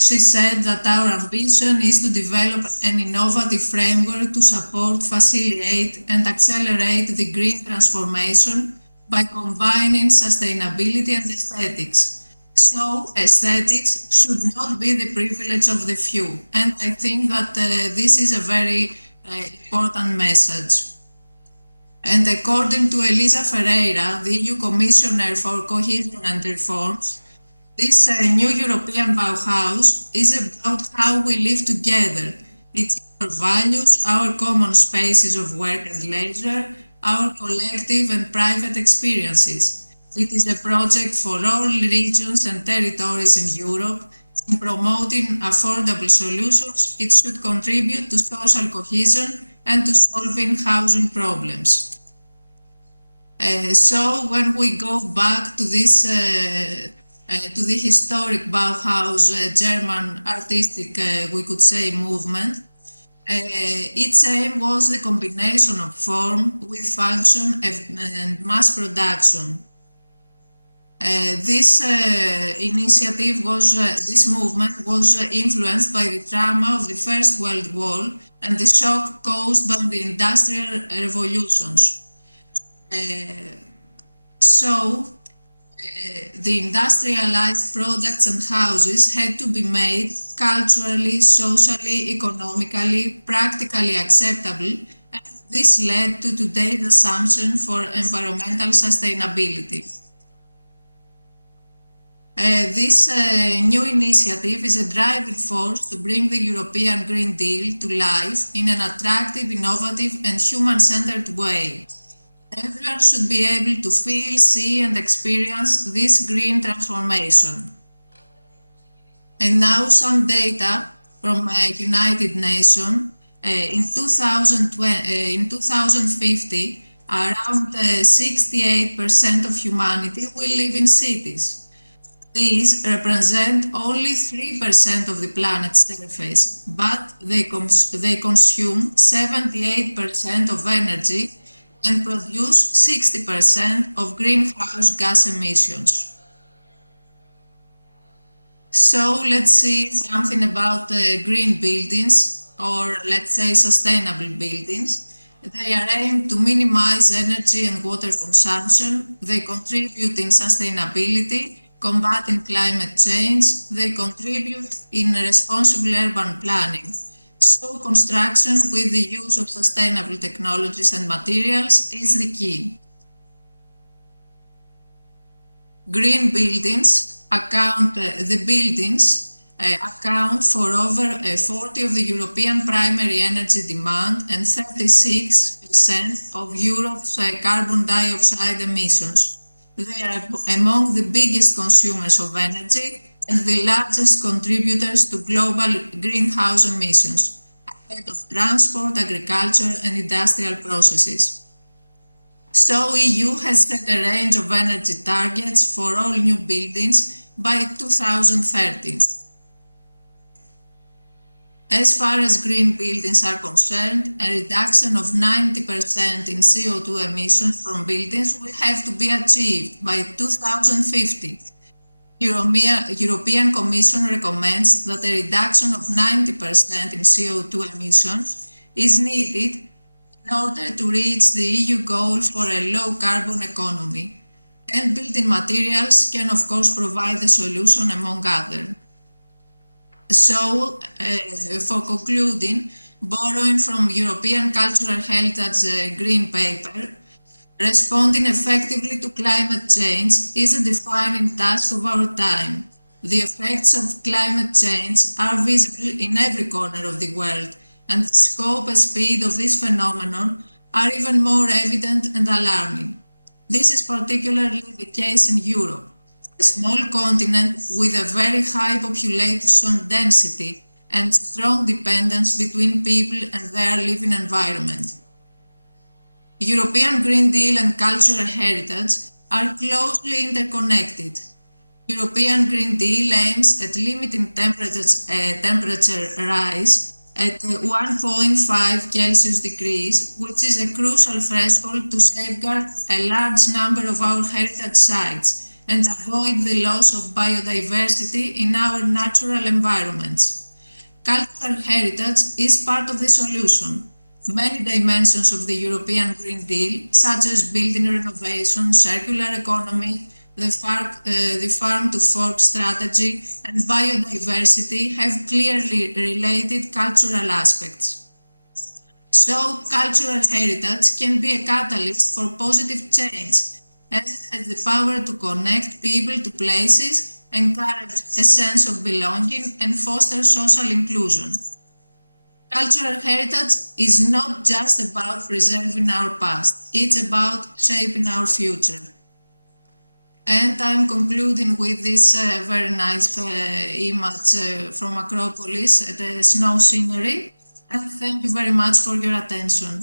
she said that our ambition is to develop an innovative framework to support, facilitate and accelerate the green transformation by combining sustainability and aesthetics. So aesthetics should not be the privilege of the few. And I think that this is a very important message. And according to Elisa Ferreira, the EU Commissioner for Cohesion and Reforms, this new European Bauhaus is about how we live together. It's our values, our common spaces of work and leisure, our collective and private experiences. It is a project for all regions and territories in Europe. In promoting affordable solutions, it should contribute to social cohesion and to solving housing problems. So when we go back to this to the historic Bauhaus German artistic, we could say, movement, its aim was the combination of form with function and mass production. This initiative was, this movement was influenced by the trauma of the First World War and the shock caused by the industrial revolutions. The industrialized products and houses had to be made culturally, socially, economically, practically acceptable. And this led to today's assumption for environmental sustainability. This new initiative is a driving force to bring the European Green Deal to life in an attractive, innovative and human-centered way. Everyone should be able to feel, see and experience this green transformation. And now some data from United Nations. In 2050, around 68% of humanity will live in cities. These represent only 3% of the planet's surface, but they consume 78% of energy and produce 60% of greenhouse gas emissions. So let's see something about green buildings, or let's say sustainable buildings. They are aimed to minimize energy and water consumption. They contribute in sustainability, combating climate change. They contribute in responsible urban planning. So construction with the use of sustainable technologies and materials is the key. Green buildings account for over 40% of the European primary energy demand and 36% of Europe's carbon dioxide emissions. They are among the biggest consumers of energy and the largest contributors to global greenhouse emissions. aspect of transport, agriculture, and industrial processes. So EU has set a range of energy targets for all new buildings by 2030. As far as green buildings are concerned, a reduction of 90% in CO2 emissions from buildings will have to be achieved by 2050. European Commission recommends that a reduction of 90% in CO2 emissions is needed in order to reach the EU goal for a low carbon economy. And building materials can of course provide the solution among others. So, for concluding, borrowing from European Cultural Heritage Green Paper, responding effectively to climate change is a defining task of our time. The effects of climate change are visible in every corner of the world, and the scope and speed of this phenomenon are even more evident and alarming. This is particularly the case in Europe, a small continent with a very high population density and strong dependence between people and their living environment. European Green Deal and cultural heritage are closely interconnected. European Green Deal aims at limiting temperature rise at 1.5 Celsius degrees, which is a crucial threshold to safeguard a large number of our heritage sites and avoid the loss of biodiversity in our natural environments. Cultural heritage is part of the solution. Many dimensions of the European Green Deal, such as building renovation, circular economy, the farm-to-fork strategy, and biodiversity have clearly related cultural aspects. So, cultural heritage can be a catalyst for positive change, as it has the power to connect people to places, encourage a sense of belonging, and foster social inclusion. Cultural heritage is not just about preserving our past, it's about shaping our future. And I'm concluding with this very nice image from Acropolis, the snow scenery, and thank you very much for your attention.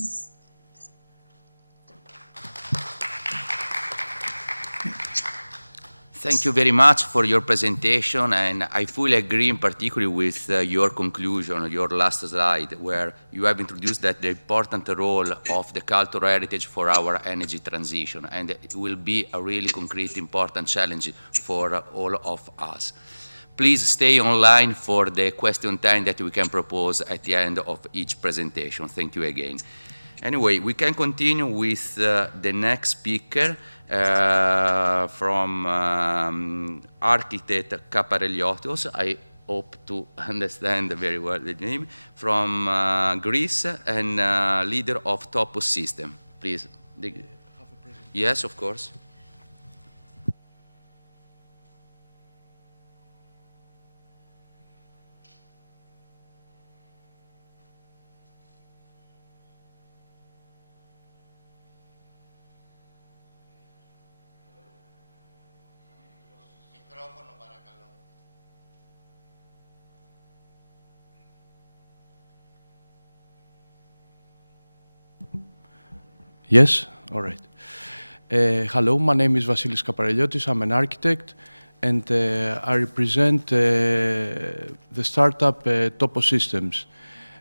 Thank you very much for your presentation, and I fully agree in particular with your conclusion, your last slide, where you have introduced that the important role of the cultural heritage for our energy transition, and it will be a really concrete, important challenge for all of us. Please stay online for the question time that we can propose at the end of each presentation. Thank you again. Anyway, we can continue with the next speaker, from architect Kapareliotis. I hope to understand very well the name, from Greece, and leader of Topos System. Please. Yes, of course. Yes? All right. Hello, my name is Vasilis Kapareliotis. I'm an architect, and I represent the startup Topos Systems.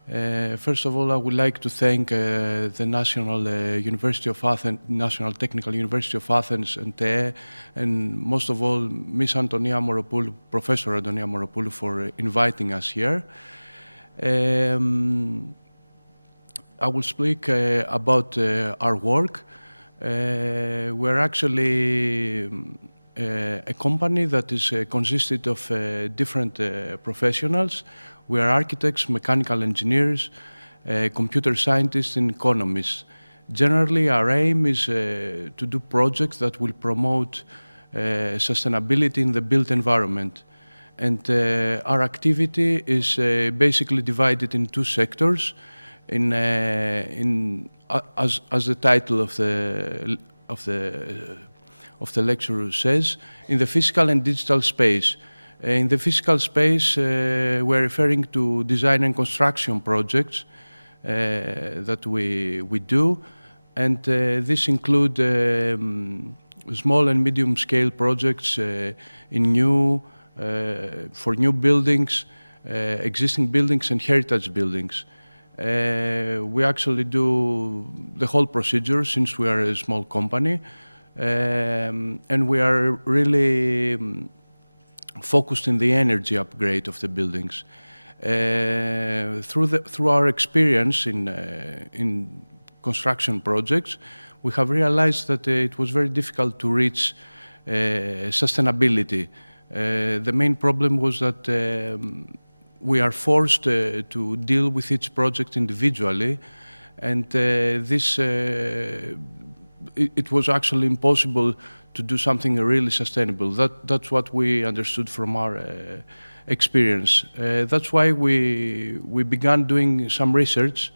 First of all, I would like to thank the National University of Athens, National Technical University of Athens, and TE, and most of all, Miss Antonia Moropoulou, Professor Antonia Moropoulou, for inviting us here. I will speak about our work. We're actually a company that is consisted of different professionals. We are architects, mechanical engineers, computer scientists, and economists. Generally, our aim is to do projects that will promote sustainability in the built environment. And our activity is basically divided in two sectors. As the title of the lecture says, in the physical and digital space. In the physical space, we're referring to design and construction projects that we do, and this include small and medium scale projects for new buildings, existing buildings and heritage buildings. We actually do the whole procedure since we are a small company, and we are really focused in the energy upgrade of the buildings. Through our experience in construction projects, we have realized that it was very difficult to reach sustainability. The main problem was that we are forced to deal with each project individually, and it was actually impossible to do something really sustainable. That's what we understood from our experience. That's why we began doing some research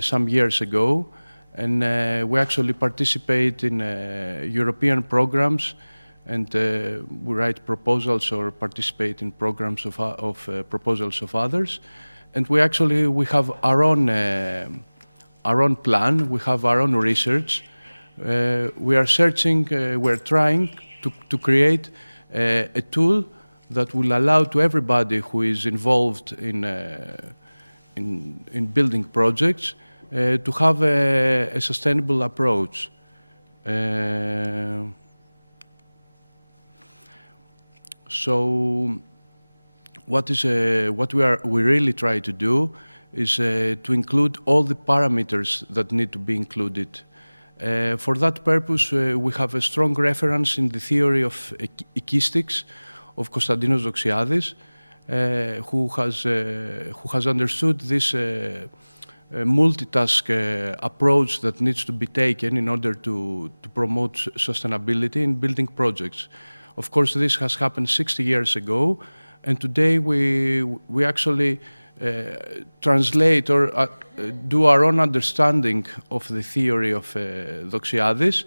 some years ago, and we actually participate in European programs, and we write proposals or participate in programs of proposals of others. And we have our own plan. We have our own research. We're trying to create a tool that will allow to everybody who is involved in building projects to have a sustainable approach. So what we really try to do is to include all the parameters that need to be included. For that purpose, we have a strong reference in the theory of echistics of Konstantinos Doxiadis, who has understood this multitask approach that needs to be taken in order to promote sustainability in building projects. Of course, this has happened 60 years ago, and today we actually translate or do our own understanding of the theory of Doxiadis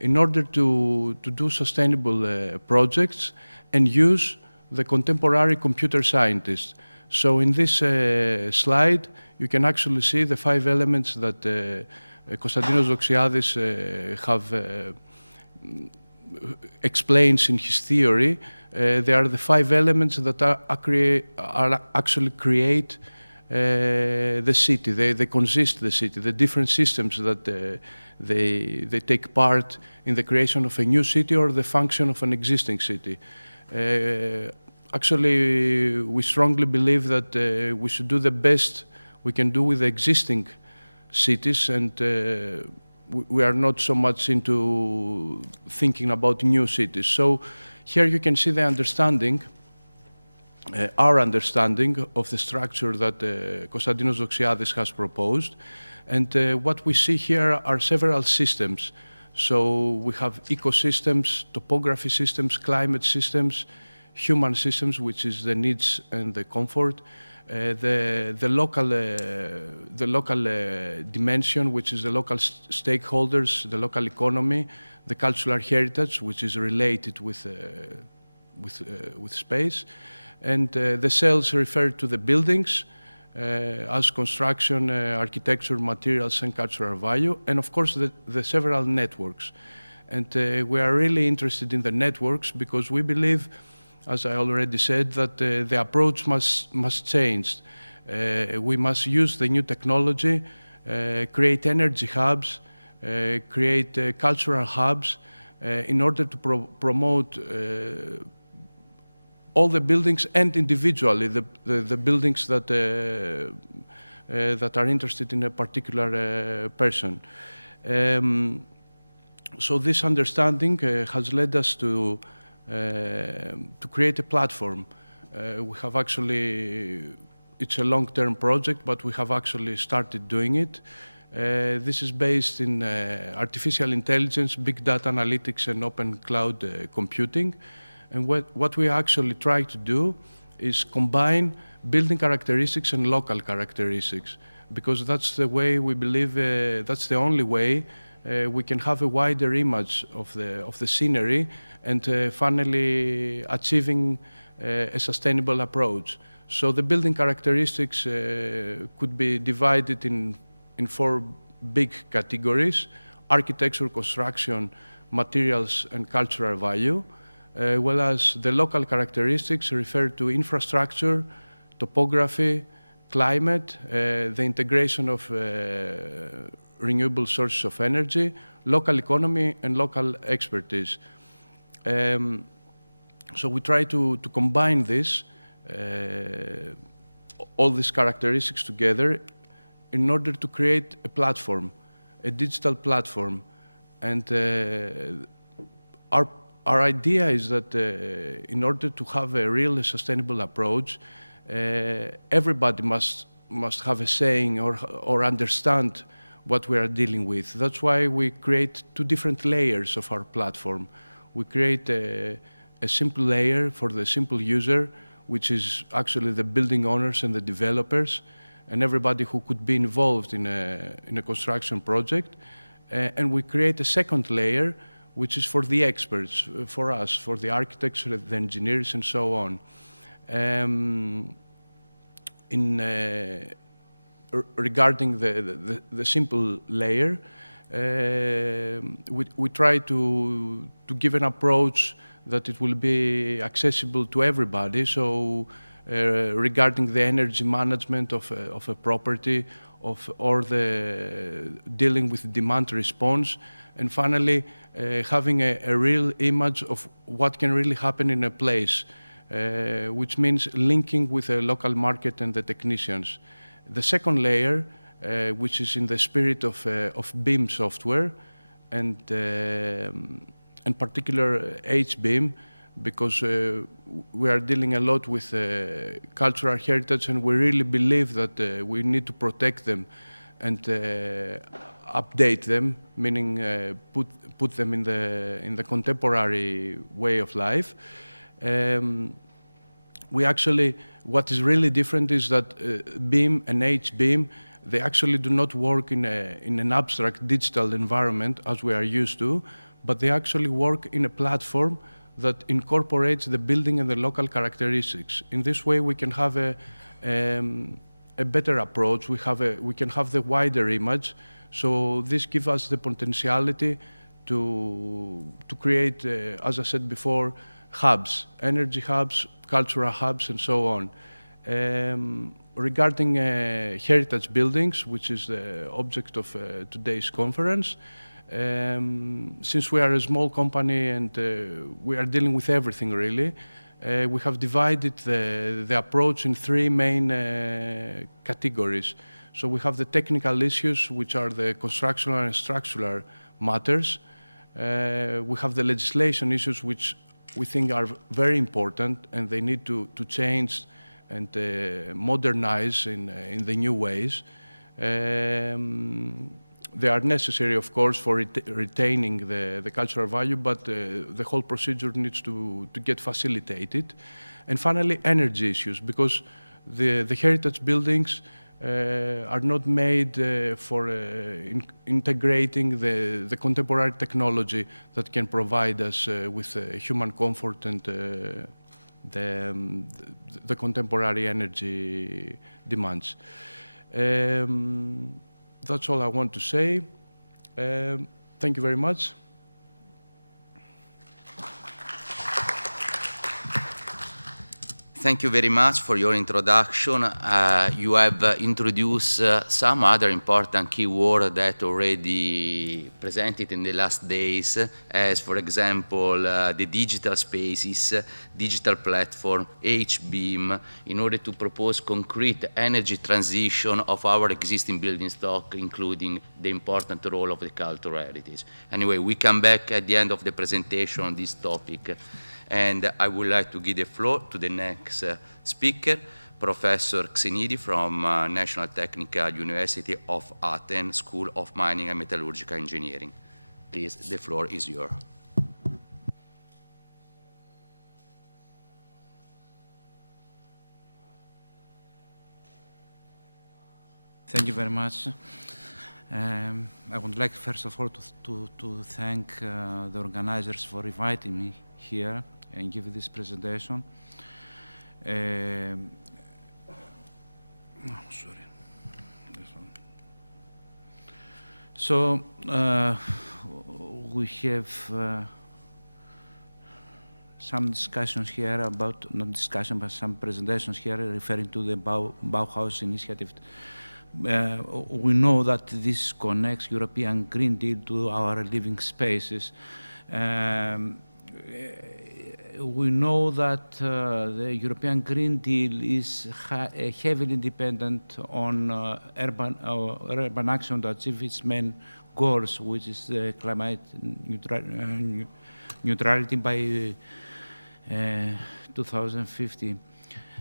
in order to do sustainable projects and use the contemporary computer scientists. So in this slide, you can actually see the 5 elements that Konstantinos Doxiadis explains in his theory. They are the 5 elements that actually create the city. They consist the city, the different systems that they take part in the creation of a new city or the function of an existing city. Actually, we strongly believe that we should do the best we can do with the existing cities, and we are not so much into thinking about new cities. So here you can see the understanding, our understanding of the structure that Konstantinos Doxiadis has proposed. And what we see here are several systems. So we have ecosystems, topography systems, climate systems, human systems, which is the needs and the comfort, the local dimension, which is the local stakeholders, the local economy, the cultural heritage, which is related with space, and the cells refer to the buildings as construction, architecture, materials, and cultural value, and of course the several networks. And we are really interested in the networks because we believe, as I already said, that the approach must change. We must use the new technology, create energy hubs, create cultural hubs in order to promote all the buildings and individually the buildings that are interested in a particular person. So this understanding has led us to create a platform. We have actually, it's a long-term project, but we have actually started doing it. This is based in artificial intelligence, big data analytics, and open cloud computing. And what we actually try to do is combine building characteristics and local characteristics, because that's the way we believe, that's the only way we can have a wider image of the scenery and finally achieving a sustainable approach. So the building characteristics could be divided in 4 big categories: architecture, construction, materials, and cultural value, whereas the local characteristics refer to infrastructure, topography, climate, the integration of renewable sources of energy, local economy, and local expertise. So we try to combine this, all these characteristics together in order to create a platform, a digital platform. And our idea is that in order to have a really sustainable approach, everybody must have a saying or understand what we are dealing with. That's why we create 2 different layers of our platform. We create a simple layer for the simple user, which is actually the building owners and the developers, and everybody who could be involved in a construction project. And we create a second layer, which is for the experts, for us, for the architects, the engineers, and so on. Regarding the simple layer, we try to give an approach that it will be accessible to everybody. So regarding the energy management of a property, or the dealing with demand response, and finally having a real image of what can really happen in a place, which means linking with the local market and the technicians. The second layer, which is in the spirit of BIM software, and in particular HBIM, because we are dealing a lot with cultural heritage, and we really believe that we need to protect them and update them, meaning put them in the contemporary way of life. We actually, what is really different is that BIM and HBIM, they actually do not work in an abstract digital environment as we are used to, but they actually work in a platform that incorporates the building and the local characteristics. In this way, we can have a better approach. We can have the wider image. So this gives us the potentiality to create, as I said before, hubs, energy hubs, cultural hubs, and so on. Regarding heritage buildings, which is the object of today's conference, since we are a small company and we are dealing with everything really, we have divided the approach in 3 main categories. So we have the technical issues, which are the constructional and structural matters. We have the legislation issues, which we think are very important, and they need to change and modernize in the new ways. They are necessary, of course, for retaining the cultural value, but the whole procedure needs to get facilitated. And finally, energy issues, because the heritage buildings are not made for integrating the contemporary technology that can provide us with human comfort and the contemporary energy demands. That's all I want to say. Thank you very much. Thank you very much for your introduction. You have introduced some other important keywords that already presented in the last days, as for example, the digital spaces, digital platform, HBIM, in order to propose concrete energy transition of our existing building stock, including the important role of the cultural heritage. Anyway, we come back at the end of the presentation on this topic. And I would like to give the floor to the next speaker, Professor Xenidi from National Technical University of Athens, School of Mining and Metallurgical Engineering. Please, the floor is yours. Thank you very much. I would like, first of all, to thank the organizers for inviting me here and give this presentation. Sorry. This one. So we have some discussions here about, not discussion, but some presentations here referring to the Bauhaus initiative. We know that this connects European Green Deal to our living spaces. We know that the European Green Deal is heavily dependent on urban action to achieve its main goals, which is the climate neutrality by 2050.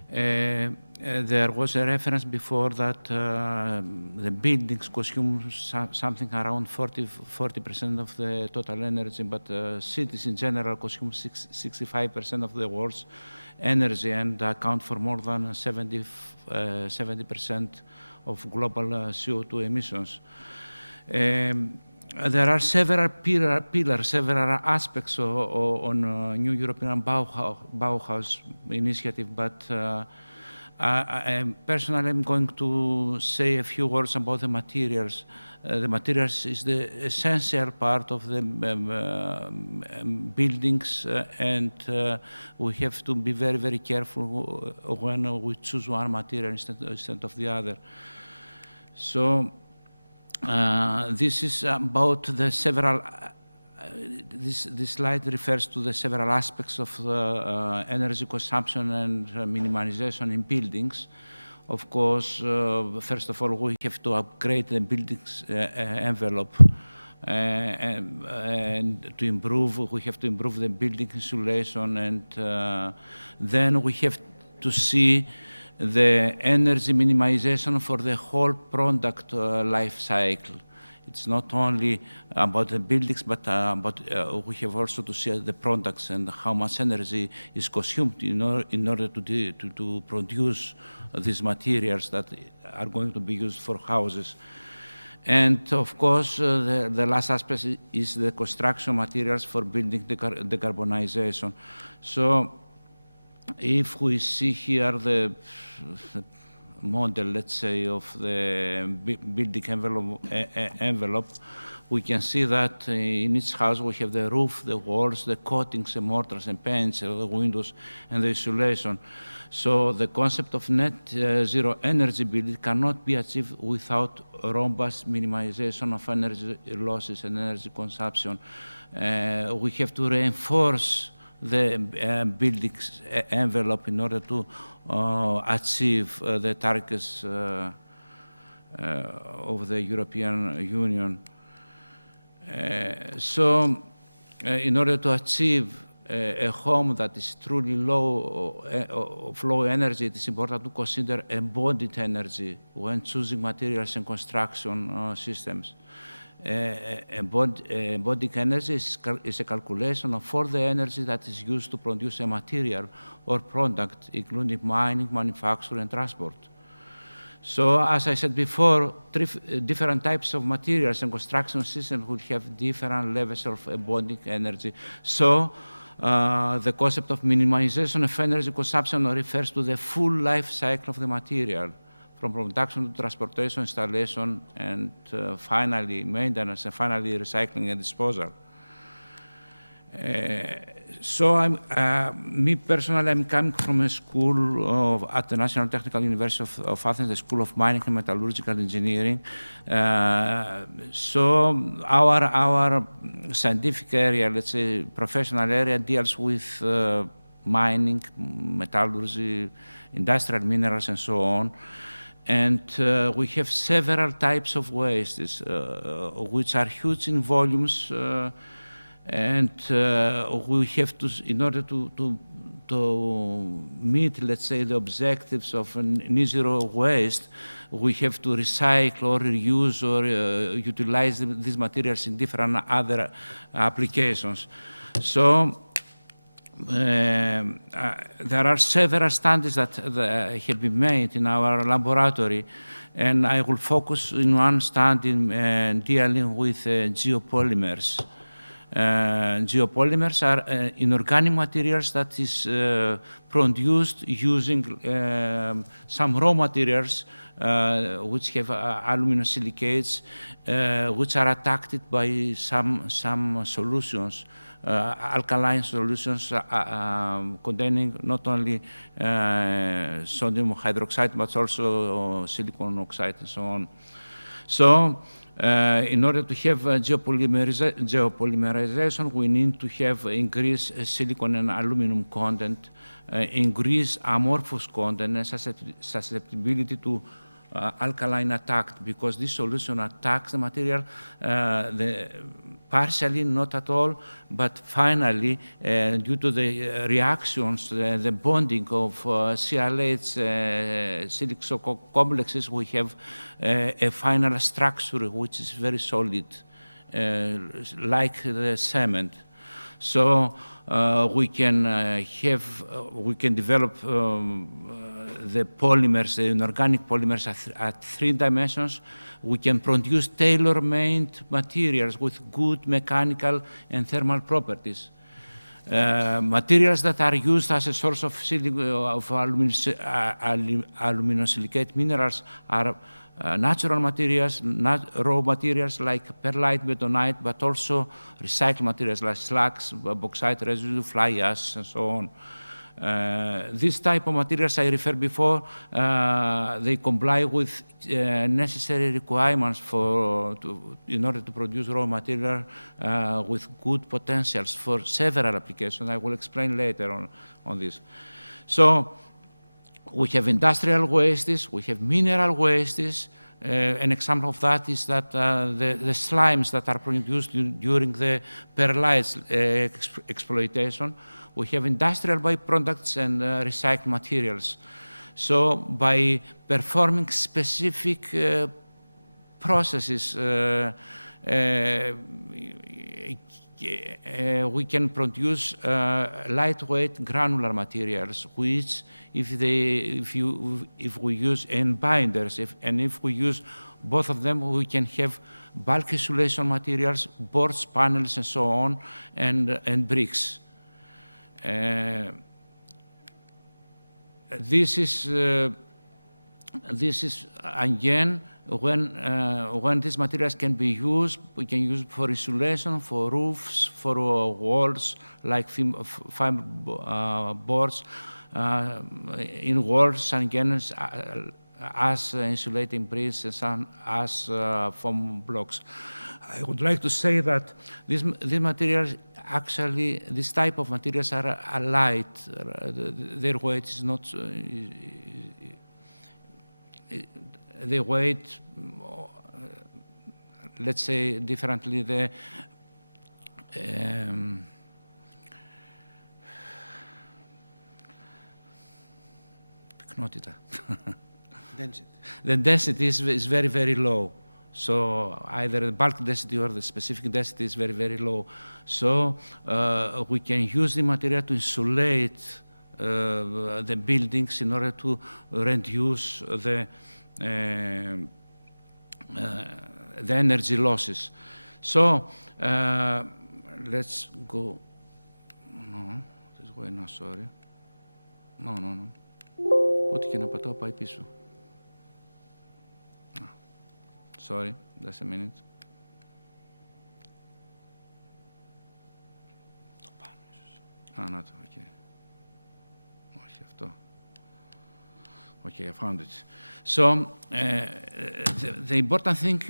There was a reference before that the buildings consume something around 40% of the total energy, but cities in general consume 65% of the world's energy and account for more than 70% of global CO2 emissions. There are several pillars, several aspects on New European Bauhaus initiative, but I personally am going to say a few words about the materials. The materials is the essential part of the buildings, and we have to be very, very careful when we choose one material instead of the other. So this is about the several, this slide refers to the several aspects of energy consumption and minimization in buildings. Of course, first of all, we have to upgrade the building's envelope and to improve, we have to improve the building insulation, and then we have to see the energy minimization for the whole product life cycle. It's not only about the buildings, but we have also to see the products and how much energy is consumed in order to produce these materials that are going to be used for houses. And of course, the last aspect is the construction materials for building decarbonization. So if we see here the model, let's say, of the building envelope, we can see that in each house we have the roof, the walls, the coatings, the mortars and paints, the windows, and the insulation. So the concept of net zero energy building cannot be achieved without robust minimization of energy losses and energy consumption. We have to reinforce the building's envelope in order to achieve the targets of the European Union. So in order to achieve a home that is truly low energy, it is important to consider embodied energy when choosing materials and construction systems. Embodied energy is a calculation of all the energy that is used to produce a material or product, including mining, manufacture, and transport. So, as I said before, different types of materials and construction systems will have different levels of embodied energy. So, the concept of minimization of energy consumption refers to the full life cycle of the material, from production to transportation, installation, and finally maintenance, and finally recycling and disposal. So me personally, I'm coming from a school at the National Technical University of Athens, the School of Mining and Metallurgical Engineering. So our scientific area, let's say professional area, deals with mining, metallurgy, industrial minerals, and so on. And we have several types of wastes, which are huge in volumes, and we have to, in order to meet, let's say, the objectives of net zero waste, we have to recycle or reuse or utilize these materials in different other applications. So there are several studies that have been made in our laboratory, and I will focus in one study dealing with geopolymers. geopolymers are inorganic materials that is produced using some raw materials which have aluminosilicates, which are attacked by some solutions, alkaline solutions containing not only sodium hydroxide but also silicon oxide and so on. So, in order to have geopolymerization, we need to have increased silicon and aluminum content, increased amorphous content, and susceptibility to alkaline attack, because this solution attacks the material partially, not at all, but finally, due to the reactions, the bonding of CLH silico complexes, we have a final structure which is very solid, like the cement. So we can develop the polymers, the inorganic polymers at 3 dimensions. We can produce tailor-made materials with good mechanical and thermal properties. Materials that are used as a source of aluminosilicate minerals are natural materials, raw materials like perlite, bentonite, but also recycled materials like slags, bauxite residue, fly ash, and so on. This type of materials I referred before, they comply with necessary requirements in order to produce raw material with good potentials for several applications. I will explain later on this. So we have industrial wastes, we have mineral wastes. An example of that is that the slimes that are produced during the perlite exploitation. We have industrial byproducts and recycled materials. So by performing specific processes, we can produce lightweight granular materials, which if we use binders, and if we use both of them, we can have bulk insulation materials, boards, panels, and so on, and bricks. This is again when these materials can be used. We can use for insulation, for roofs, for walls, like fiber boards in walls, and again as insulating bricks and as foam blocks. I would like to say that these materials, actually, this type of materials are light. Their weight is not. They weight, let's say differently, the density. The density is very, very low. So either the bulk density or the specific density is very, very low. So we can use the material to insulate the buildings in order to reduce the energy losses. So let's go. No, this way now. Sorry. No. Ό,τι και να πατάω πάει πίσω. Sorry, just a minute. Not okay. Όχι αυτό. Okay, I found it. So the important thing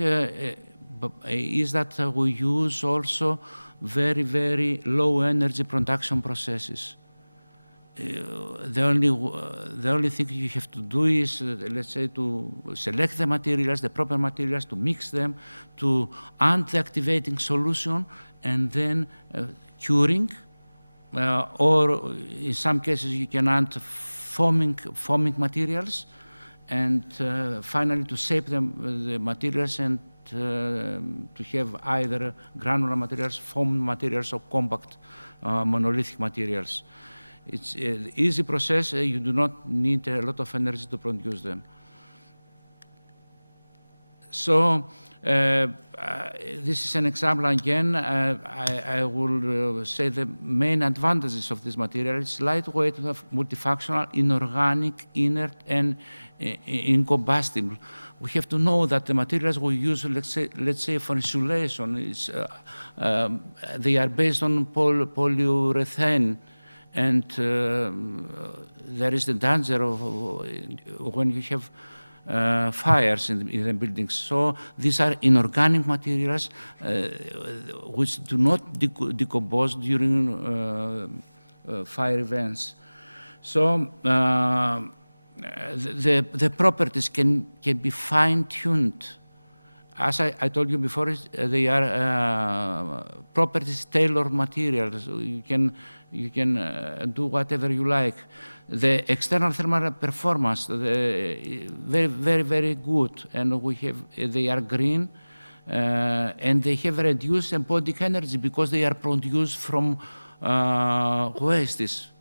is that we use also very, very low energy production processes. The only thing you have to do is, let's say, to select the materials, the proper materials, to mix them, to add the activating solution, and then curing, or in some cases you can add foaming materials, and finally to shape the materials and to have either granular materials, foam materials, or compact monolithic materials. It's an easy process. You do not need a lot of energy to produce them. So This is an example again. I will say the main advantages of this material is lightweight, multifunctional, inorganic, inert, and incombustible. We have to know that the materials we use, let's say for insulation, they are based on polyurethane, and there is the danger of when you have fires in the buildings. So these are inorganic materials which do not decompose during fire events. So the properties can be fine-tuned. As I told you before, they are properties tailored materials. You can do whatever you like. The external thermal performance, very good, and they are green, and they have reduced embodied energy because they are produced from wastes.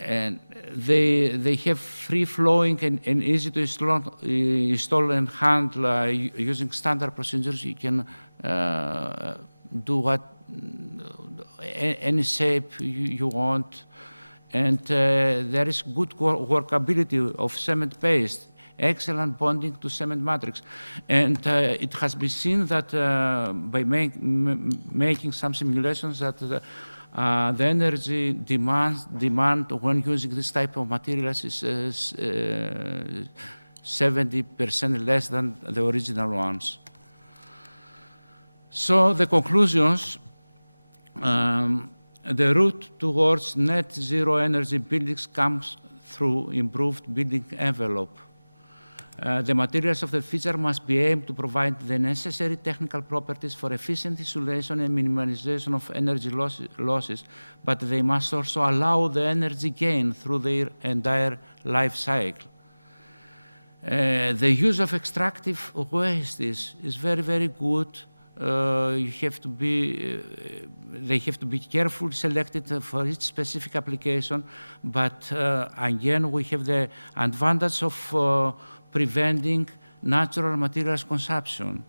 And they have free-flowing and easy to install and handle using standard procedures. You can do any shape you want. And there is good workability of cement paste, excellent bonding to cement matrix. And it has been seen that by making some simulations that the energy demand when using this type of materials is 70% less than the original ones. So the conclusions, the route towards net zero energy buildings comes through improved building envelope. The materials of the future must be aimed to provide the necessary technical properties for efficient insulation and minimization of energy losses, but they must also allow the energy gain through their entire life cycle. The use of extractive waste is very good. They have to be carefully selected for each specific application, but again, we have the advantage of preventing natural materials consumption.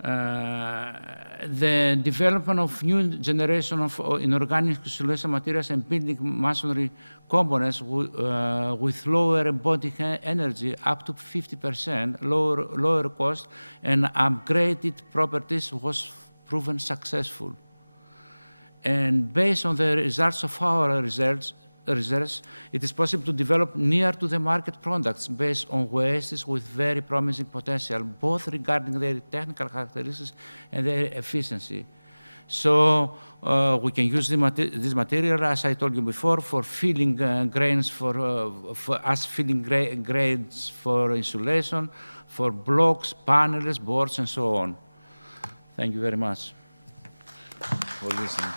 The development of new generation of inorganic insulation materials and building masonry components with lower embodied energy, up to 50%, lower cost, and upgraded properties was proven successful. And based on the results of our research, it is possible to develop near to the market products based on wastes with very promising potential, both regarding their technical characteristics and their efficiency. So we can use this material, as I told you before, for filling grains, as filling grades for insulation, for blocks, panels, boards, and so on. Thank you very much for listening.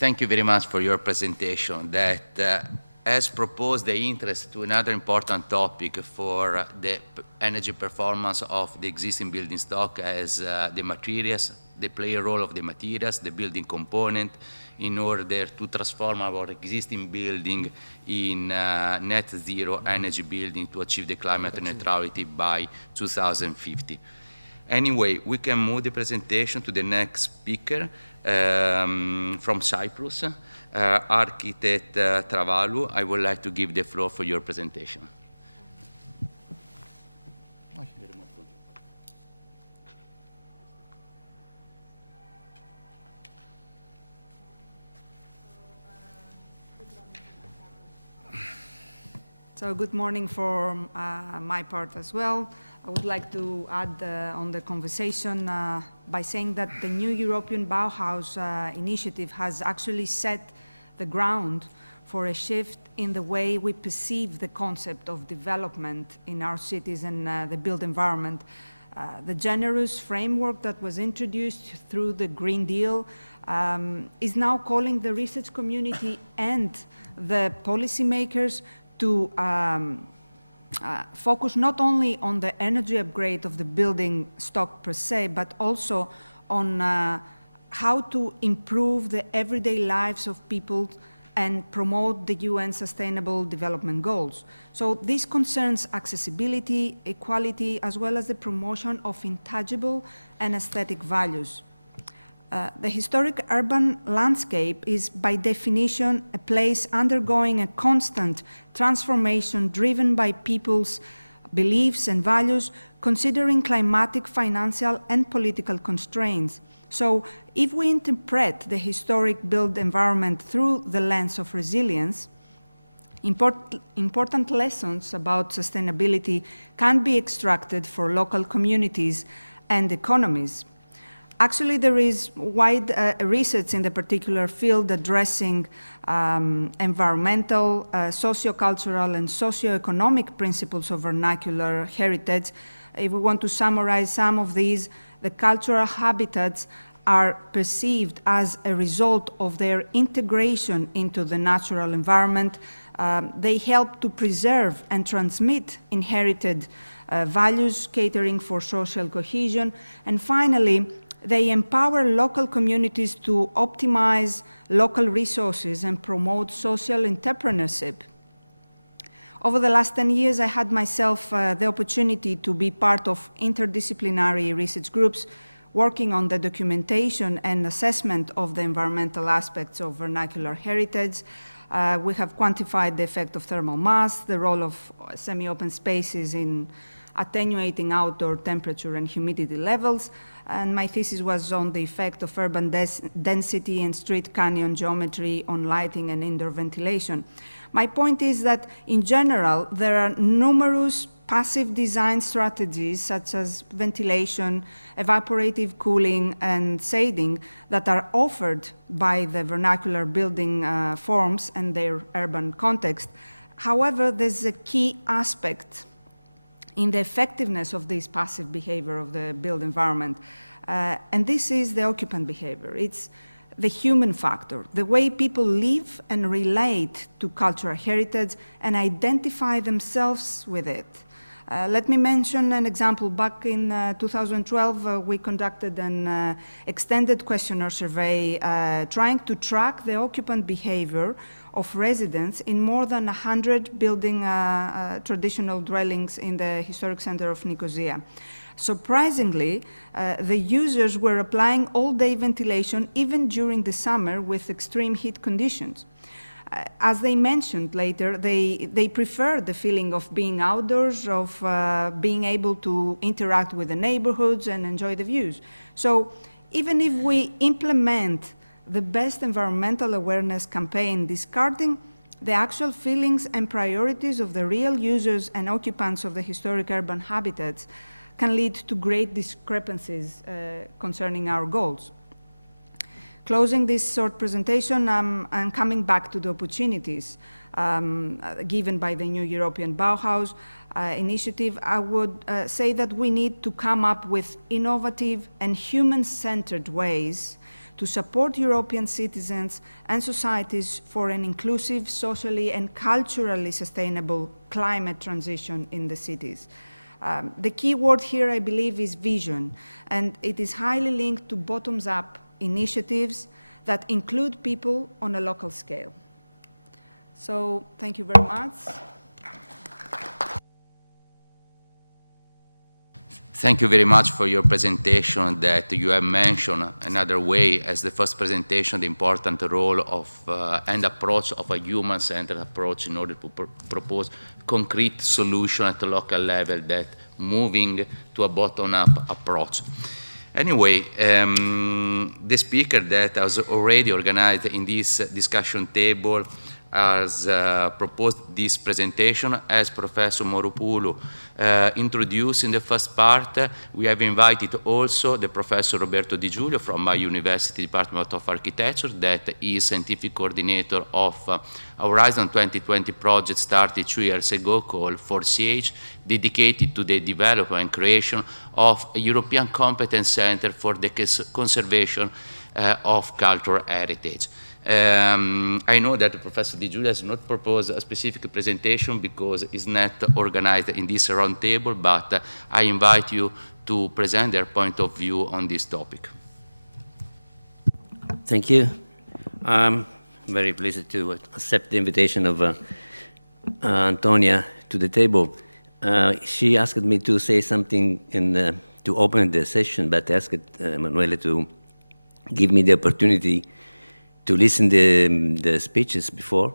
Thank you very much for your presentation that has proposed the interest to another important topic for the energy performance of the existing building stock as the materials, the play a role of the materials, the building component in order to transform our existing building in net zero energy building to achieve the climate neutrality by 2050. Anyway, we can move the presentation to the next speaker from Cyprus, architect Travalu. I would like to give the floor for your presentation. So good morning from my part as well. I would like to add on the conversation by saying that the new European Bauhaus initiative has actually set the ground for a shift in the way we perceive the concept of development in our cities and the built environment. The generous framework that was introduced through the Green Deal is now calling the research community and the policymakers to focus not only on the energy upgrade of the building stock per se, but also on how to improve the everyday lives of people and promote the UN Sustainable Development Goals. So this concerns accessibility, equality, as well as the promotion of intangible and aesthetic values. The historic urban landscape is by definition a place undergoing a constant transformation driven by people's beliefs and values, considering climatic, financial, and political constraints. So if we interpret the historic built environment through the lens of resilience, important lessons about sustainability can be extracted for local communities and economies. Actually, there is wide research in the particular field addressing environmental, socio-cultural, and socio-economic principles of vernacular heritage. If we want to summarize some of these, the cultural habitats are perceived as a result of their integration into the natural environment. They help to preserve and transmit inherited values, catering for social cohesion. And finally, they empower local communities to optimize local resources and promote social entrepreneurship. Over the last 10 years, I had myself the opportunity to be part of interdisciplinary research groups working on the documentation and assessment of the environmental aspects of vernacular heritage. We have quantified the effect of thermal mass, the role of semi-open spaces in attenuating outdoor temperature and humidity levels, and my thesis was on the effect of urban density and street canyon geometry on lighting and indoor ventilation. My point is that, in general, there are numerous passive design strategies such as ventilation, evaporative cooling, and shading that are offered by the vernacular building forms and their urban context. However, there's a key aspect in the effectiveness of this passive behavior of the built environment. And this is the occupant behavior. It's the human factor, the way people live and relate to cultural heritage and identify themselves with it. Let me mention an example. Back in 2012, we conducted an extended questionnaire survey trying to track the occupant behavior of residents in more than 100 building traditional dwellings in the historic center of Nicosia. Surprisingly, the users were applying all-day ventilation even during the summer with extreme heat conditions. As they mentioned later, they prefer the feeling of being outdoors, of being able to interact with the neighborhoods and enjoy the views. So even if we implement the best environmental awareness campaign, discarding the actual feelings and priorities of the real users and occupants of the historic urban habitats can lead to great discrepancies concerning our goals. Closing this short presentation, I'm coming back to the opportunities given by the new European Bauhaus initiative. I would say that we need to come up with innovative and human-centered ways to support European citizens and societies for an inclusive, socially and culturally sustainable climate transition in the cities. The key word here, I believe, is vision, and it is highly linked to bottoms-up initiatives that include people on a local scale. So, thank you very much. Thank you very much for your presentation that you have mentioned another way as the first presentation, the important role of and approach of a human-centered approach in order to propose concrete solution at the local level that moving to a bottom-up approach. Anyway, the speaker that has already organized in this discussion table has proposed this presentation. As Professor Moropoulou introduced in the first part, we have invited also the Professor Roberto Di Giulio from my university Department of Architecture, that is scientific coordinator of Horizon 2020 project started 2 years ago called 4CH, dedicated to the development and creation of a European competence center for the conservation of cultural heritage. I know that Professor Di Giulio has not proposed a specific presentation because it's not organized in this round table, but I invite you to present their point of view on this topic. Thank you. very pleased to accept the invitation of Antonia to the table. She asked me to say something to open the session, but asked Emanuele to give me the opportunity to listen the speeches before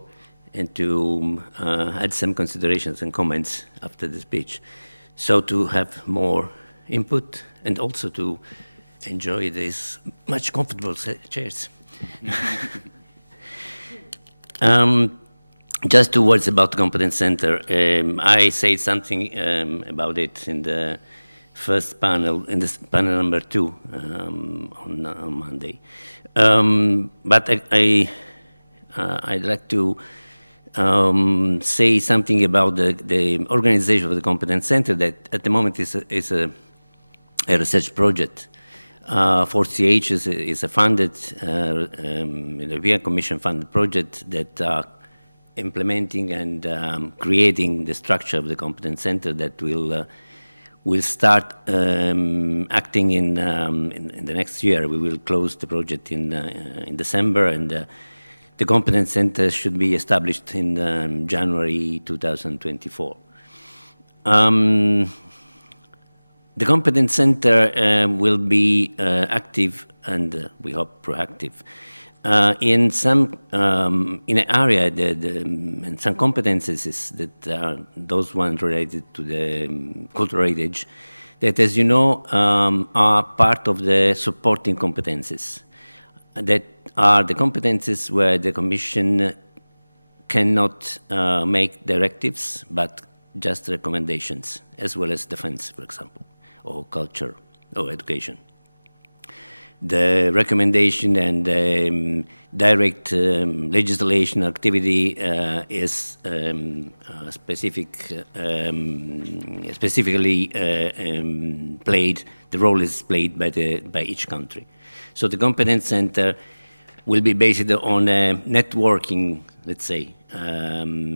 and to add some considerations and comments after the speech. So to have more input and also to enjoy these much comfortable chairs. Just 2 words about the Competence Center. I said something about it in the first panel, in this panel number 2 on Monday. But I'd like to say something about the organization of the Competence Center that at the moment is a research project. 4CH is a funded, European Commission funded project that are implementing and creating the structure of the Competence Center that will start acting in the next year. We will close the project in December, and the Competence Center should be established in January 2024. The Competence Center will be active and we hope proactive in some in an area and some competences that are those ones related to the cultural heritage that, as you know, are part of the supporting competences. That are the competences where the Commission cannot make directives, but just recommendations, as well as defense, for example, or culture, or education. The recommendation and direct legislation activity is specifically played, the role is played by each country. So the Competence Center will be based on a networking, let's say,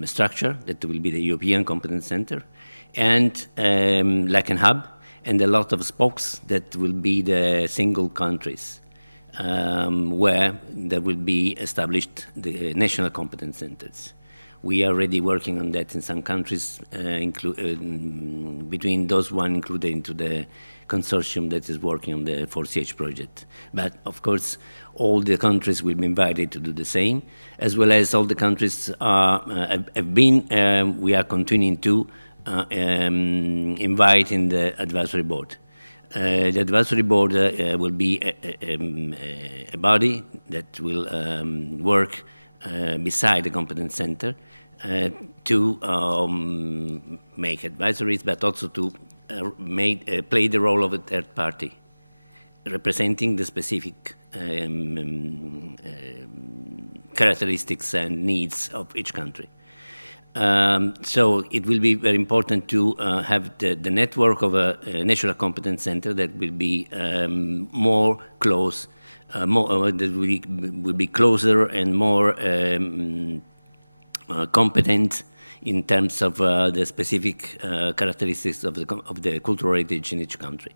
structure that will be the European Competence Center, and like a hub, and a lot of spokes that will be the single countries where there will be established the national competence centers. We are already working on that in some countries, between those one included into the consortium that is working on the 4CH project. But of course, all the countries will be invited to do the same, as well as all the countries have been, we are continuing to invite in the advisory board. The advisory board will be a body that will work beside the competence center to make advisories, but also to play the role of a third party, representing the specific characteristics and needs of each country. So it will be very important to have the network of a national competence center that will be more close, that will be closer and more competent in terms of the specific characteristics of the cultural heritage in each country.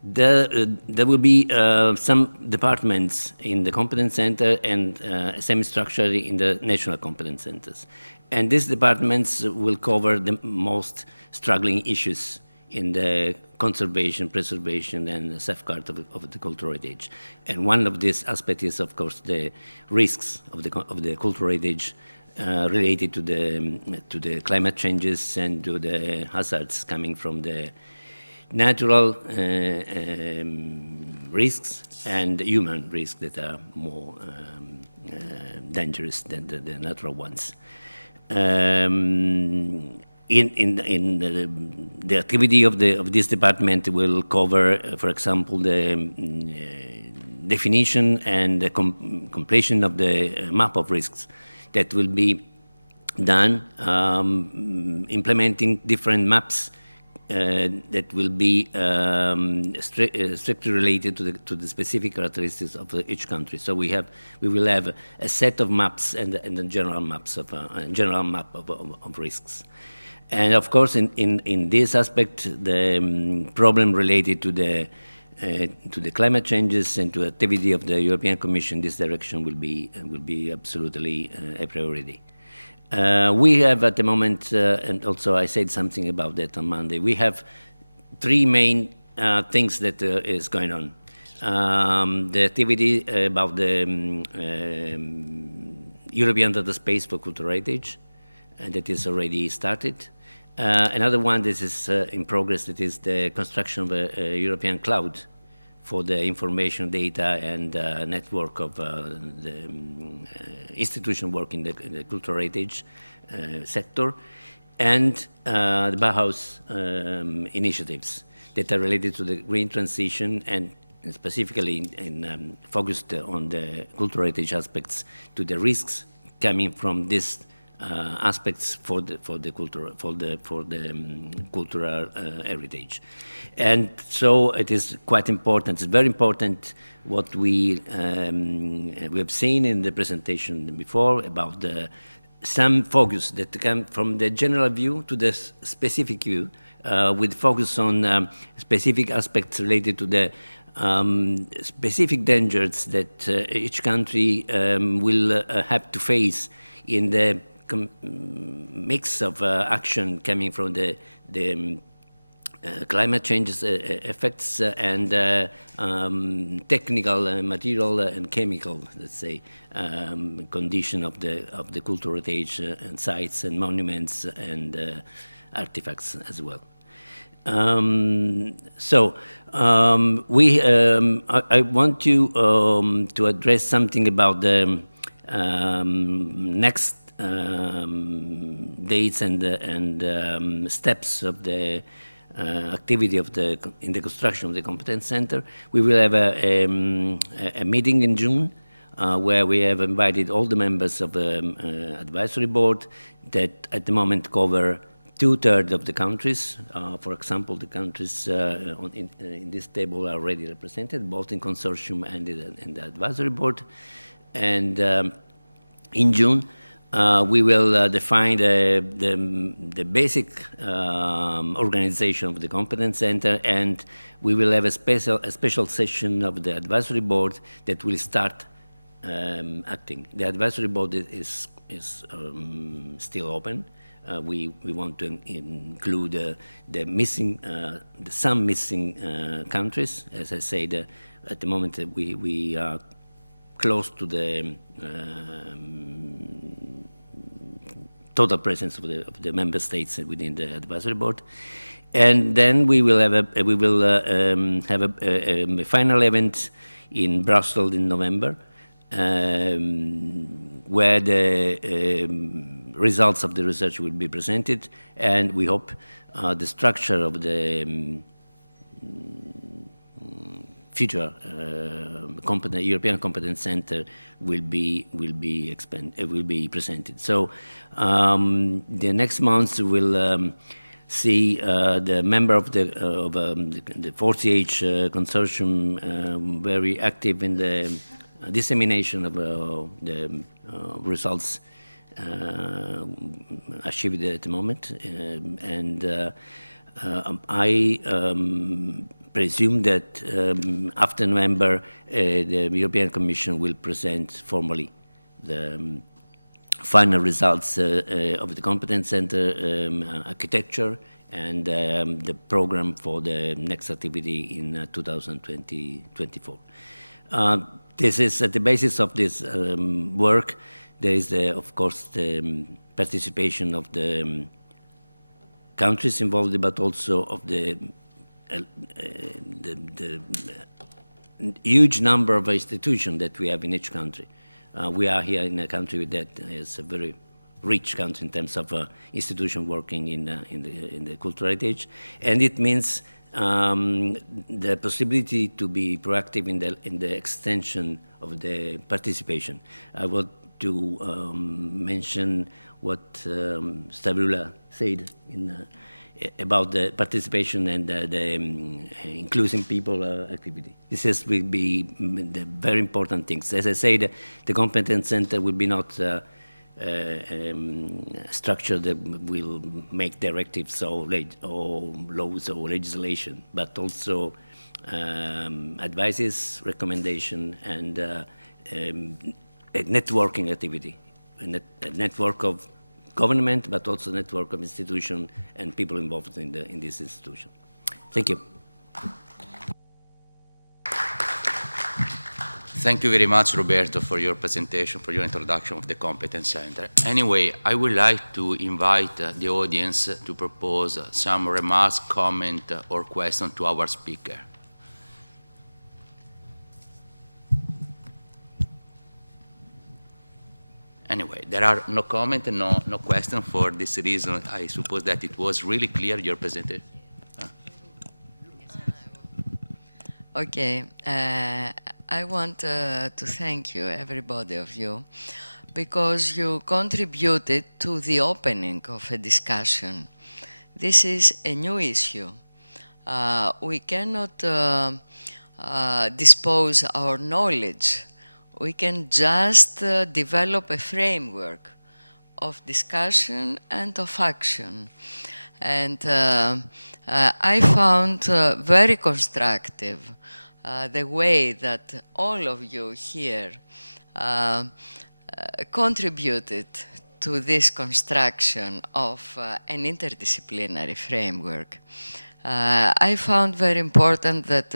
There will be some departments in the competence center and semi-structure in the national competence centers. And these departments will cover the most struggling issues in the conservation, preservation, and safeguard of the cultural heritage. And one of these aspects is, of course, the risks of the cultural heritage related to the climate changes and to the hazards coming from the natural risks and human risks that are more dangerous than the natural ones. The activity of this department will cover, for example, the definition and the completion of the map of risks that will be done, implementing different maps that will be strictly related to the specific characteristics of each country. So we will have a set of maps and a general map of risks. And of course, in this aspect, the problem related to the to the climate changes and to activity of the European Commission, this direction will be absolutely a priority. We have at the moment, and also I said something about that on Monday, we have three main things that is going on. The activity about the European data space for cultural heritage, and that is already started. Another one that is in progress, that is the construction of a European cloud for the information, data, and network of the institution work in the cultural heritage sector, and the Bauhaus initiatives that are related to the green transition and specifically focused on the cultural heritage aspects, to the risks coming from these aspects for the cultural heritage. And so it is quite important. It's very important what we have seen in the presentation before about some focus that come from the general view to the specific view, with focus on specific aspects related to the specific dangers that each country will have to face in the mix of action coming from the climate changes effects and technical, material, and chemical, let's say, condition of the cultural heritage and sites and monuments and artifacts as well. I want to address something about the next dates and steps of the activity in the construction of the competence center. We will have a meeting in June where we have invited all the members of the advisory board that at the moment cover 2/3 of the countries. For example, the countries in this table are already represented, both in consortium and in the advisory board. And in June, we will define the basic organization of the competence center, and we will have a special session of the advisory board that will start acting. The advisory board is still open. We want to include some missing countries. As I said, at the moment we are close to the total presence of the member states within the advisory board, and then we will have a final event in Brussels in November, where the results of the research will be presented, and we hope the structure of the future European Competence Center will be presented. So the next months will see the member of the 40H consortium very active in the dissemination of the results achieved at the moment, and I presume that after November the European Commission will present formally the final results of the competence center architecture and the program for the next activity in 2024. This is at the basis of this work. There is, of course, the participation of the countries involved, but also of the huge number of institutions that we have in each country. We are here in a country that is a very rich country in terms of institution working in the cultural heritage, and it means the possibility to be proactive in the extension of the participation. I want to mention what Stavroula said about the participation and the including people activity. This will be the very important things. As I said, the competence center will be not a structure that will make directives or laws or legislation, but also advices, recommendation, and a networking activity, a network of government, but also network of institution and people involved in this institution. Thank you. Thank you very much, Roberto, for your presentation, for your introduction of the Competence Center. Anyway, I would like to invite the audience to propose some remarks, comment, or question to our speaker. Anyway, there are no comment and no question. For this reason. I suppose that it was really clear, your presentation. Okay. I want to thank you, everybody of you, because you contributed to the opening of a discussion. This is a new issue. We cannot dispose our knowledge. We can just develop a framework of discussion and of action. And I found very constructive the way that all of you here contributed to this construction of an interdisciplinary framework. I found very important that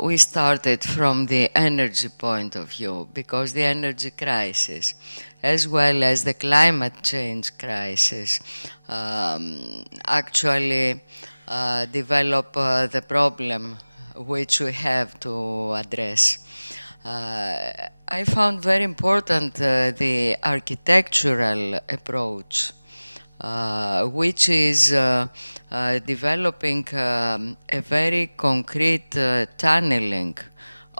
we started from the energy point of view, because the energy crisis, as well as the climate change crisis, actually develop the problem which we have to address. I found very important the architectural approach, which is developing a very concrete channeling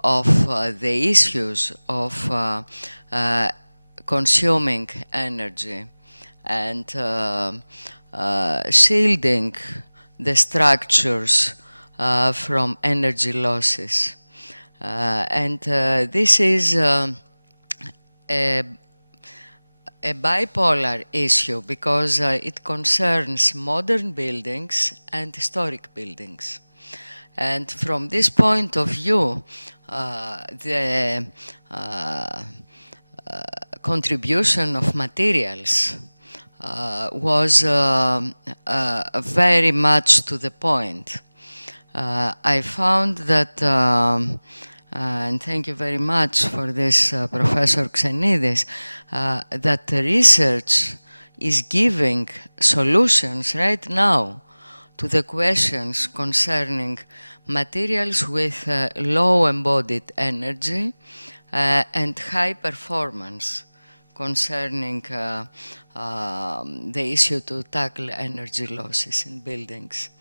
of the issues of consuming energy and shielding the structures from energy losses. And this is a bipolar issue, because it concerns modern buildings and historic buildings. And from this point of view, the contribution of materials was very much to the point. I found that, and thank you very much for this, Professor Xenidis, that the research is giving solutions right now to the questions concerning materials with low embodied energy and high performance, concerning the issue to tackle energy losses in buildings.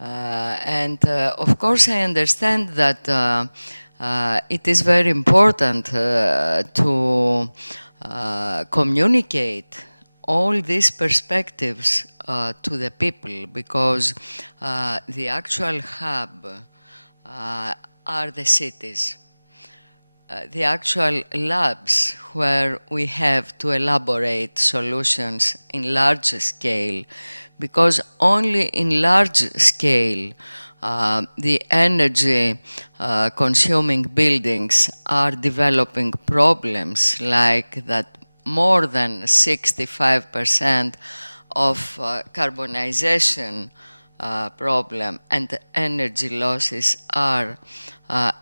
And of course I understand that it is very important to communicate all these perspectives to the people, because the actual hub are the cities. The actual labs where we have to elaborate solutions in large scale, because only in large scale the energy consuming buildings are developing problems like that. More than 65% of carbonization problem and energy losses are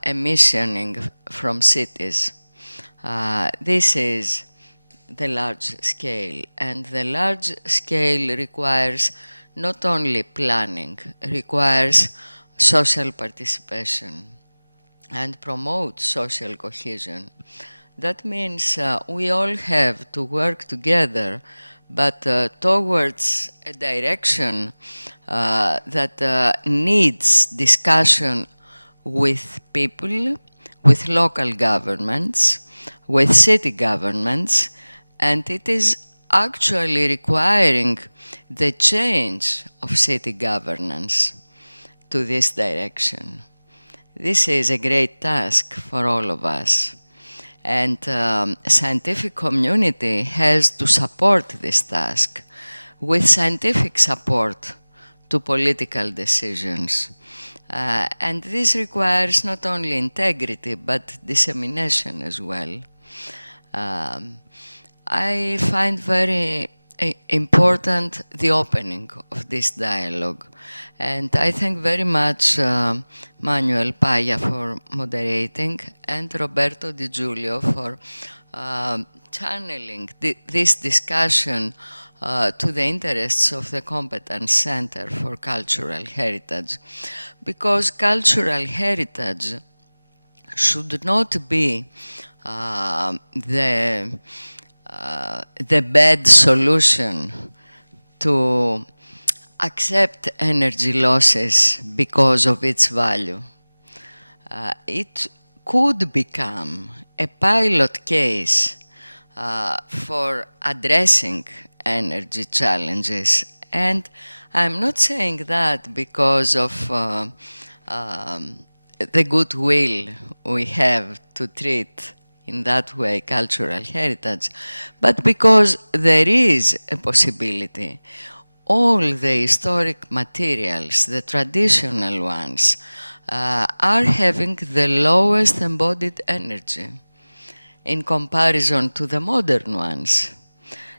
emissioning from cities. This is the large scale, and the large scale requires not only planning, requires social participation and promotes social cohesion. That means we all have to work together, but towards a direction that needs discussion with people, with local governments, with city governments, and it is actually requiring the change of city governance to this direction. This is a great task for all of us. And scientific community has to support this task with scientific support to political decisions. And this requires not only integrity, but dissemination as well. I find very important the opening of this dialogue. And I thank very much Manuel Paya for moderating and Roberto Di Giulio for channeling this discussion to the interests of the Competence Center for Cultural Heritage. Because cultural heritage should not be the bad solution to accept energy losses because of its value. It could become a pilot case for addressing energy challenges. And I'm not saying that because of the goodwill we have to treat in that way cultural heritage, but because there is a possibility. All the historic materials, the traditional ones, are having the lowest embodied energy in comparison to the modern ones.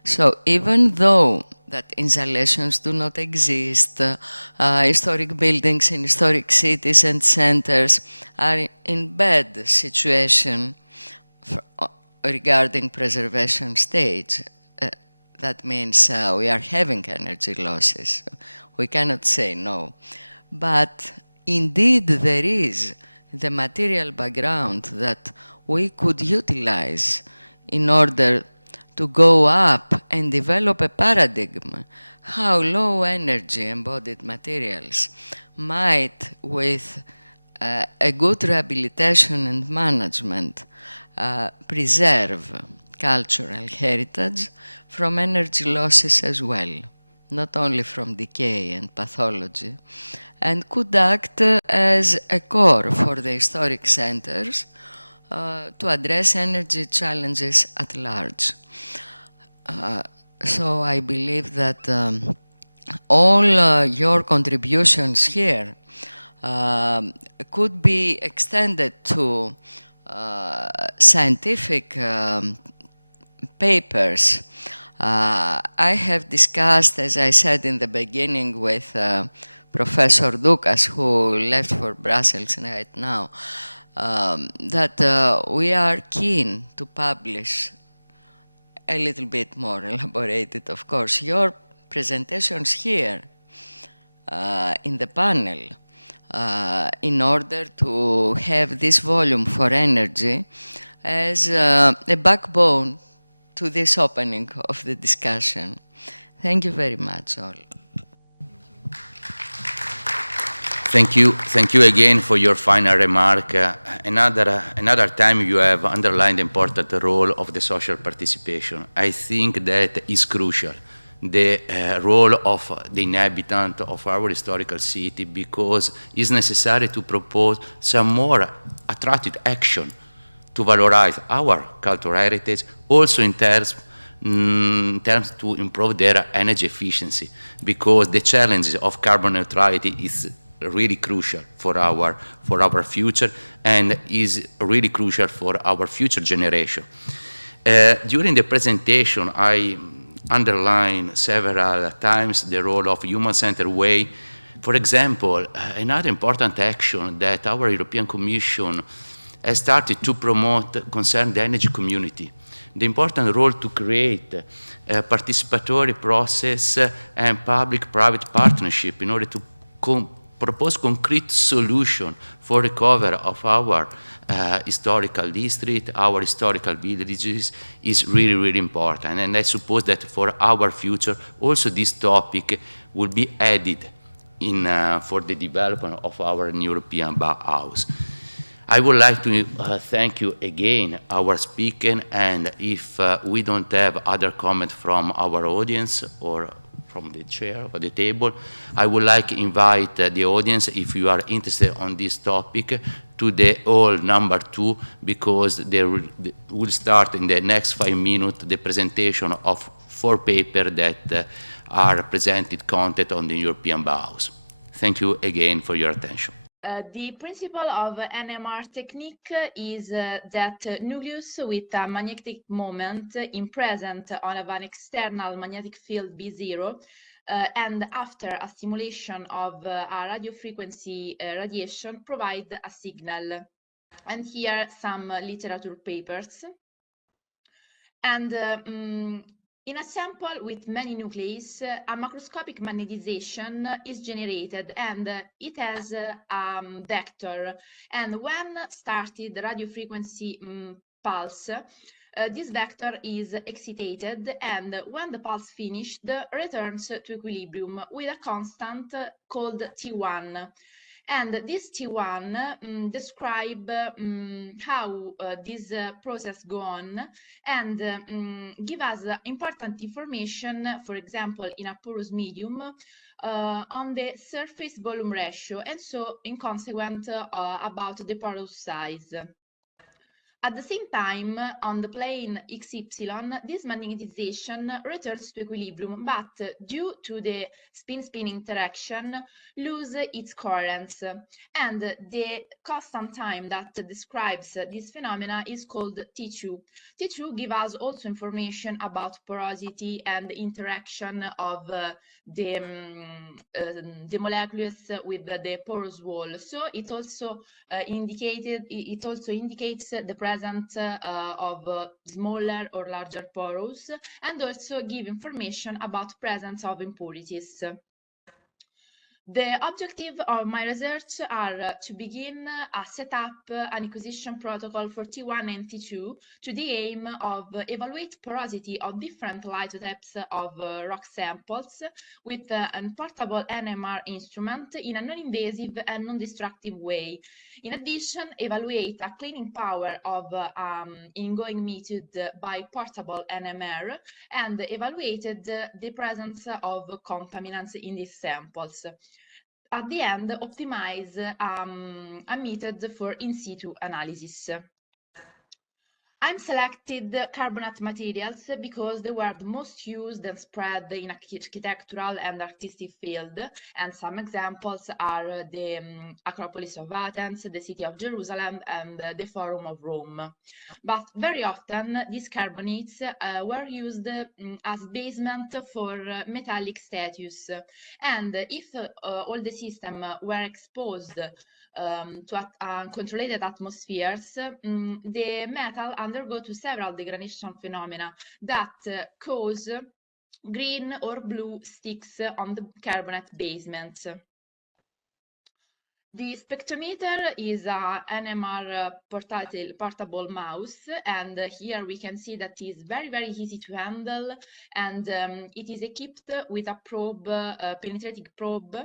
So even though that installations do not exist, historic buildings in historic cities and centers are in bad situation regarding preservation stage. That means we are having energy losses. We cannot say no. But indeed there is the material background that we could utilize in order to go up and develop a paradigm how low energy embodied materials might, with a good rehabilitation and management, preserve cultural heritage from energy losses as well, not only from decay and pathology, and could act as a core for the historic centers to address energy challenges at large. So I believe that all your contributions here could be extended to scientific papers. I have discussed, as I said in the beginning, with Professor Dukas, who left for Brussels right now, that we are keen to publish a little bit more elaborated, of course, your presentations here in the panel in order to have this volume for energy as a backbone to this opening of the discussion. Thank you very much, all. Thank you again for your final remark. Another time you have underlined the important role of the social participation. I think that is crucial, the role of the inhabitant of our historical city, because it's necessary to propose some more attractive action to valorize our cultural heritage, also in terms to improve their energy efficiency, because the challenges of carbon neutrality is really crucial for our future and is really crucial for our future generation. During the presentation, I underlined several times the role of human-centered way. For example, another important action that our European Commission has started to promote concerns the energy community. The important role to create a participatory process and public-private partnership in order to propose concrete solution for recovery of our historical district, our historical villages is really, really important. And I suppose that for our future, also this topic will be added in for the development of our European Bauhaus. I would like to thank you again, our speaker, and if we don't have other comments from our audience or from the chair or the table, I would like to invite the audience, if you are interested on this topic, to the hall number 2, because they will start in the next 5 minutes the presentation of 4 papers that are presented content on the European Bauhaus. Thank you again for your attention. The principle of NMR technique is that nucleus with a magnetic moment in present on an external magnetic field B0 and after a stimulation of a radio frequency radiation provide a signal. And here some literature papers. And in a sample with many nuclei, a macroscopic magnetization is generated and it has a vector. And when started the radio frequency pulse, this vector is excited, and when the pulse finished, returns to equilibrium with a constant called T1. And this T1 describe how this process go on and give us important information, for example, in a porous medium, on the surface volume ratio, and so in consequence about the porous size. At the same time, on the plane XY, this magnetization returns to equilibrium, but due to the spin-spin interaction, lose its coherence. And the constant time that describes this phenomena is called T2. T2 gives us also information about porosity and interaction of the molecules with the porous wall. So it also indicates the presence of smaller or larger pores, and also give information about presence of impurities. The objective of my research are to begin set up an acquisition protocol for T1 and T2 to the aim of evaluate porosity of different lithotypes of rock samples with a portable NMR instrument in a non-invasive and non-destructive way. In addition, evaluate a cleaning power of ingoing method by portable NMR, and evaluated the presence of contaminants in these samples. At the end, optimize a method for in situ analysis. I'm selected carbonate materials because they were the most used and spread in architectural and artistic field, and some examples are the Acropolis of Athens, the City of Jerusalem, and the Forum of Rome. But very often, these carbonates were used as basement for metallic statues, and if all the system were exposed to controlled atmospheres, the metal undergo to several degradation phenomena that cause green or blue sticks on the carbonate basement. The spectrometer is an NMR portable mouse, and here we can see that it is very, very easy to handle, and it is equipped with a probe, penetrating probe,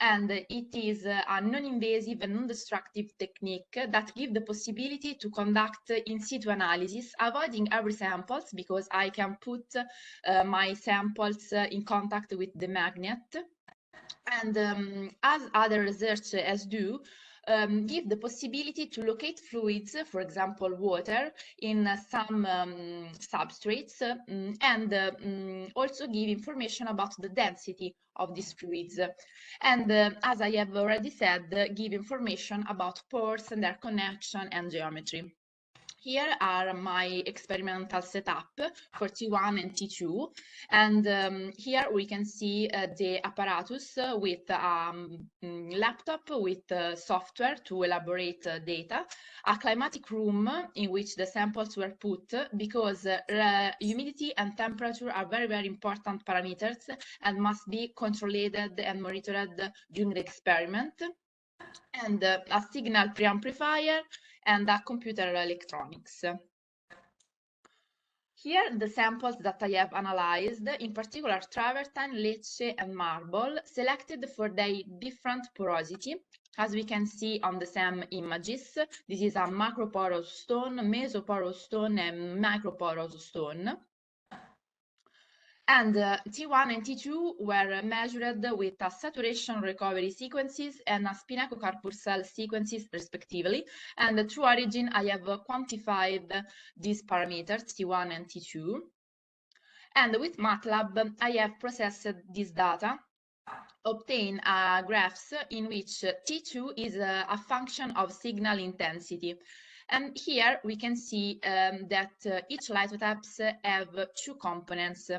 and it is a non-invasive and non-destructive technique that gives the possibility to conduct in situ analysis, avoiding every samples because I can put my samples in contact with the magnet. And as other researchers do, give the possibility to locate fluids, for example, water, in some substrates, and also give information about the density of these fluids. And as I have already said, give information about pores and their connection and geometry. Here are my experimental setup for T1 and T2, and here we can see the apparatus with a laptop with software to elaborate data, a climatic room in which the samples were put because humidity and temperature are very, very important parameters and must be controlled and monitored during the experiment, and a signal preamplifier and a computer electronics. Here, the samples that I have analyzed, in particular travertine, lecce, and marble, selected for their different porosity. As we can see on the same images, this is a macroporous stone, mesoporous stone, and microporous stone. And T1 and T2 were measured with a saturation recovery sequences and a spin-echo cell sequences, respectively. And through origin, I have quantified these parameters, T1 and T2. And with MATLAB, I have processed this data obtain graphs in which T2 is a function of signal intensity. And here we can see that each lithotypes have two components.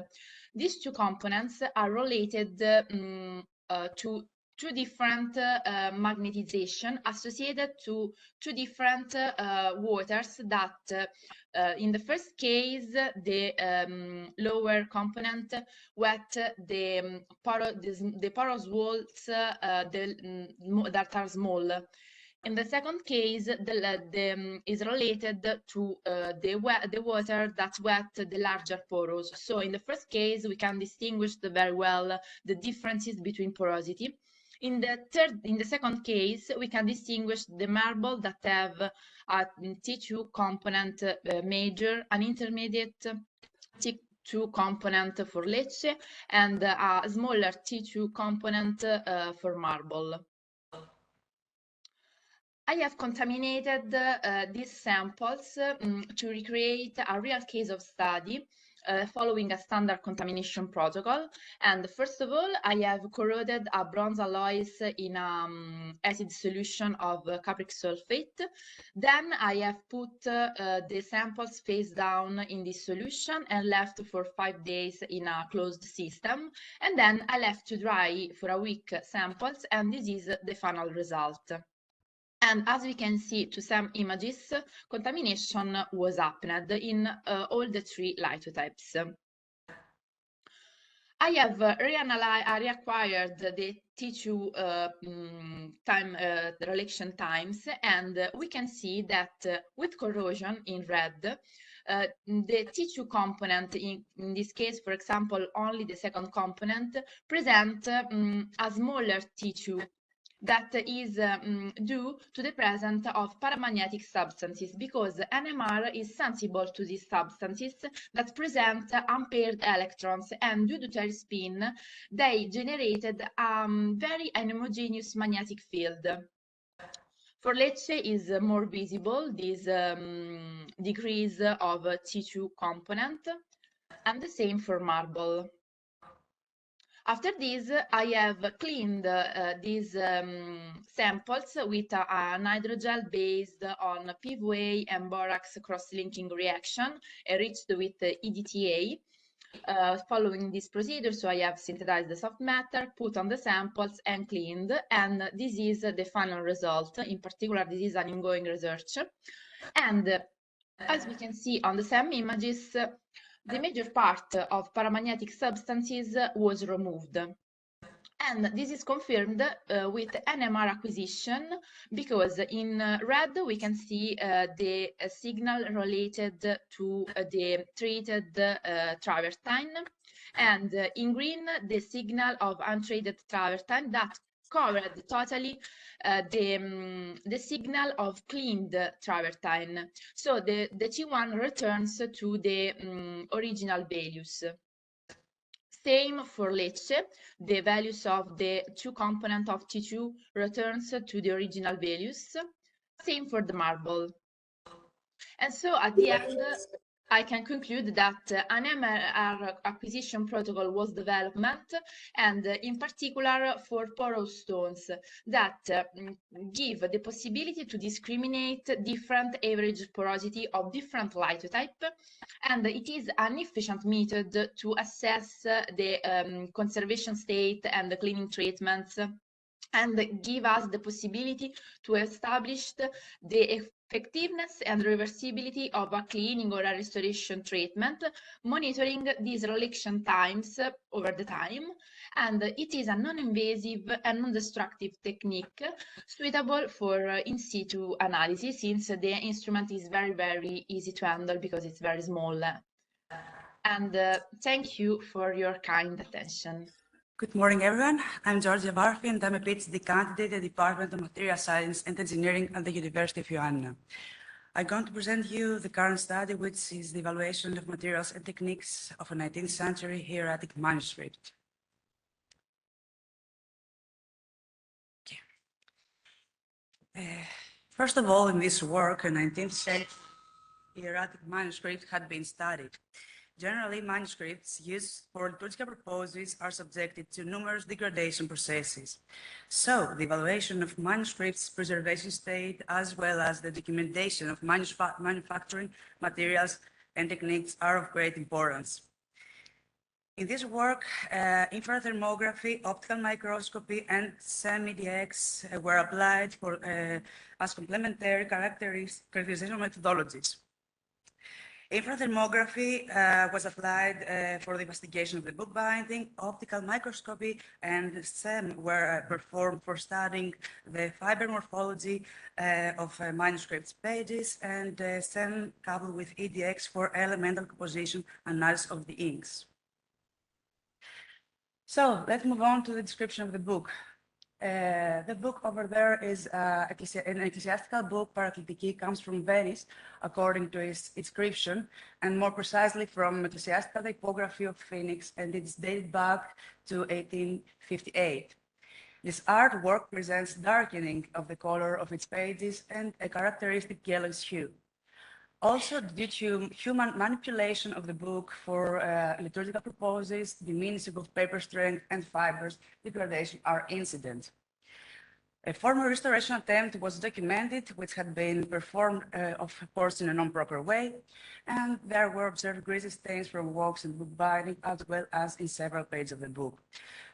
These two components are related to two different magnetization associated to two different waters that in the first case the lower component wet the porous walls that are small. In the second case, is related to the water that wet the larger pores. So in the first case, we can distinguish very well the differences between porosity. In the second case, we can distinguish the marble that have a T2 component major, an intermediate T2 component for Lecce, and a smaller T2 component for marble. I have contaminated these samples to recreate a real case of study following a standard contamination protocol. And first of all, I have corroded a bronze alloys in acid solution of capric sulfate. Then I have put the samples face down in this solution and left for 5 days in a closed system. And then I left to dry for a week samples, and this is the final result. And as we can see to some images, contamination was happened in all the three lithotypes. I have reacquired the T2 relation times, and we can see that with corrosion in red, the T2 component, in this case, for example, only the second component, present a smaller T2 that is due to the presence of paramagnetic substances, because NMR is sensible to these substances that present unpaired electrons, and due to their spin, they generated a very inhomogeneous magnetic field. For Lecce is more visible this decrease of T2 component, and the same for marble. After this, I have cleaned these samples with an hydrogel based on PVA and borax cross-linking reaction enriched with EDTA. Following this procedure, so I have synthesized the soft matter, put on the samples and cleaned, and this is the final result. In particular, this is an ongoing research. And as we can see on the same images, the major part of paramagnetic substances was removed. And this is confirmed with NMR acquisition, because in red we can see the signal related to the treated travertine, and in green the signal of untreated travertine that covered totally the signal of cleaned travertine. So the T1 returns to the original values. Same for Lecce, the values of the two component of T2 returns to the original values. Same for the marble. And so at the end, I can conclude that an NMR acquisition protocol was developed, and in particular for porous stones that give the possibility to discriminate different average porosity of different lithotype, and it is an efficient method to assess the conservation state and the cleaning treatments, and give us the possibility to establish the effectiveness and reversibility of a cleaning or a restoration treatment, monitoring these relation times over the time. And it is a non-invasive and non-destructive technique suitable for in situ analysis, since the instrument is very, very easy to handle because it's very small. And thank you for your kind attention. Good morning, everyone. I'm Georgia Barfi, and I'm a PhD candidate at the Department of Material Science and Engineering at the University of Ioannina. I'm going to present you the current study, which is the evaluation of materials and techniques of a 19th century hieratic manuscript. First of all, in this work, a 19th century hieratic manuscript had been studied. Generally, manuscripts used for liturgical purposes are subjected to numerous degradation processes. So, the evaluation of manuscripts' preservation state, as well as the documentation of manufacturing materials and techniques, are of great importance. In this work, infrathermography, optical microscopy, and semi-DX were applied as complementary characterization methodologies. Infrathermography was applied for the investigation of the book binding, optical microscopy and SEM were performed for studying the fiber morphology of manuscripts pages, and SEM coupled with EDX for elemental composition analysis of the inks. So let's move on to the description of the book. The book over there is an ecclesiastical book. Paraclitiki comes from Venice, according to its inscription, and more precisely from ecclesiastical typography of Phoenix, and it is dated back to 1858. This artwork presents darkening of the color of its pages and a characteristic yellowish hue. Also, due to human manipulation of the book for liturgical purposes, diminishing of paper strength and fibers, degradation are incident. A former restoration attempt was documented, which had been performed, of course, in a non-proper way, and there were observed greasy stains from wax and book binding, as well as in several pages of the book.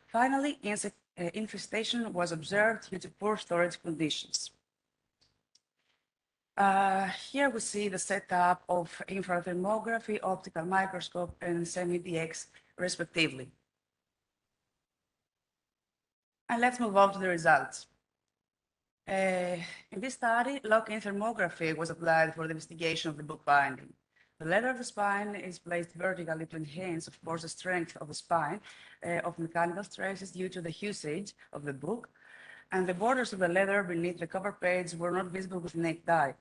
Finally, insect infestation was observed due to poor storage conditions. Here we see the setup of infrathermography, optical microscope, and semi-DX, respectively. And let's move on to the results. In this study, lock-in thermography was applied for the investigation of the book binding. The leather of the spine is placed vertically to enhance, of course, the strength of the spine of mechanical stresses due to the usage of the book, and the borders of the leather beneath the cover page were not visible with naked eye.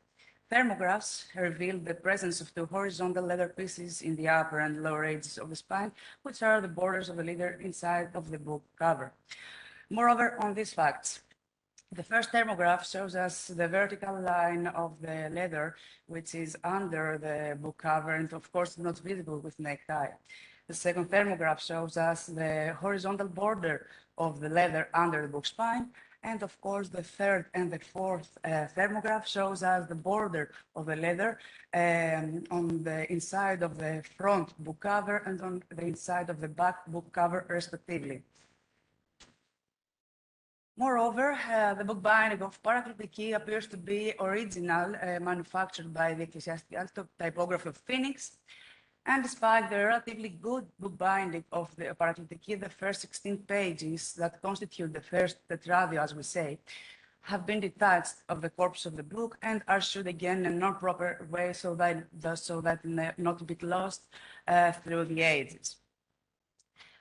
Thermographs revealed the presence of two horizontal leather pieces in the upper and lower edges of the spine, which are the borders of the leather inside of the book cover. Moreover, on these facts, the first thermograph shows us the vertical line of the leather, which is under the book cover and, of course, not visible with naked eye. The second thermograph shows us the horizontal border of the leather under the book spine. And of course, the third and the fourth thermograph shows us the border of the leather on the inside of the front book cover and on the inside of the back book cover, respectively. Moreover, the book binding of Paraclitiki appears to be original, manufactured by the ecclesiastical typography of Phoenix. And despite the relatively good book binding of the Paraclitiki, the first 16 pages that constitute the first tetradio, as we say, have been detached of the corpus of the book and are showed again in a non-proper way so that not to be lost through the ages.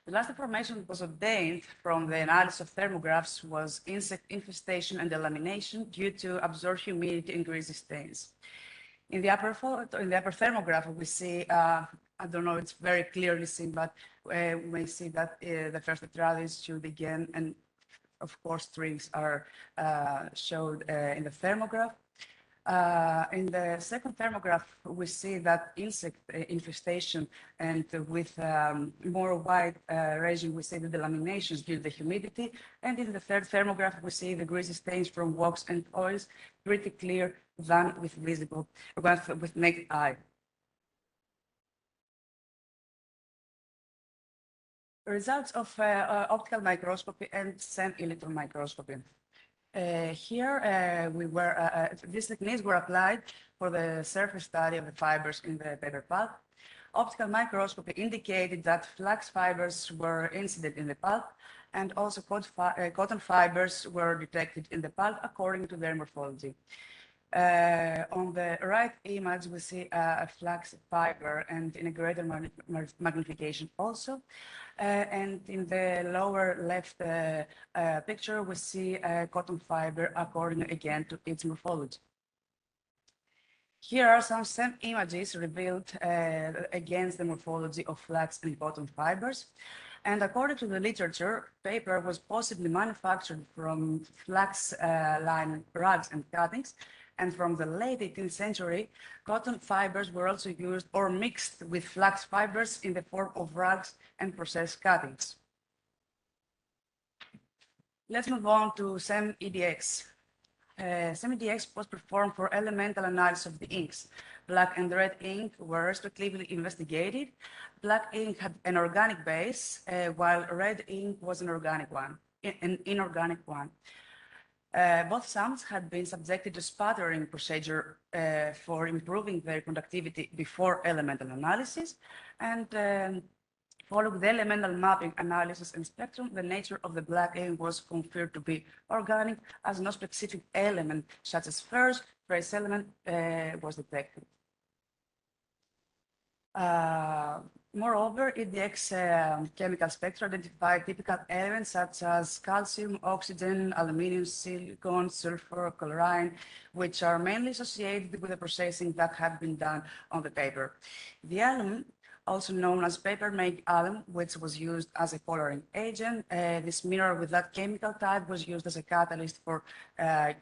The last information that was obtained from the analysis of thermographs was insect infestation and delamination due to absorbed humidity and greasy stains. In the upper thermograph, we see, I don't know, it's very clearly seen, but we see that the first tetradio is showed again, and of course, strings are showed in the thermograph. In the second thermograph, we see that insect infestation, and with more wide region, we see the delaminations due to the humidity. And in the third thermograph, we see the greasy stains from wax and oils, pretty clear than with naked eye. Results of optical microscopy and semi-electron microscopy. Here, these techniques were applied for the surface study of the fibers in the paper pulp. Optical microscopy indicated that flax fibers were incident in the pulp, and also cotton fibers were detected in the pulp according to their morphology. On the right image, we see a flax fiber and in a greater magnification also. And in the lower left picture, we see a cotton fiber according again to its morphology. Here are some images revealed against the morphology of flax and cotton fibers. And according to the literature, paper was possibly manufactured from flax lined rags and cuttings, And from the late 18th century, cotton fibers were also used or mixed with flax fibers in the form of rugs and processed cuttings. Let's move on to SEM EDX. SEM EDX was performed for elemental analysis of the inks. Black and red ink were respectively investigated. Black ink had an organic base, while red ink was an inorganic one. Both sums had been subjected to sputtering procedure for improving their conductivity before elemental analysis, and following the elemental mapping analysis and spectrum, the nature of the black ink was confirmed to be organic, as no specific element such as trace element was detected. Moreover, EDX chemical spectra identified typical elements such as calcium, oxygen, aluminium, silicon, sulfur, chlorine, which are mainly associated with the processing that had been done on the paper. The alum, also known as paper-made alum, which was used as a coloring agent. This mineral with that chemical type was used as a catalyst for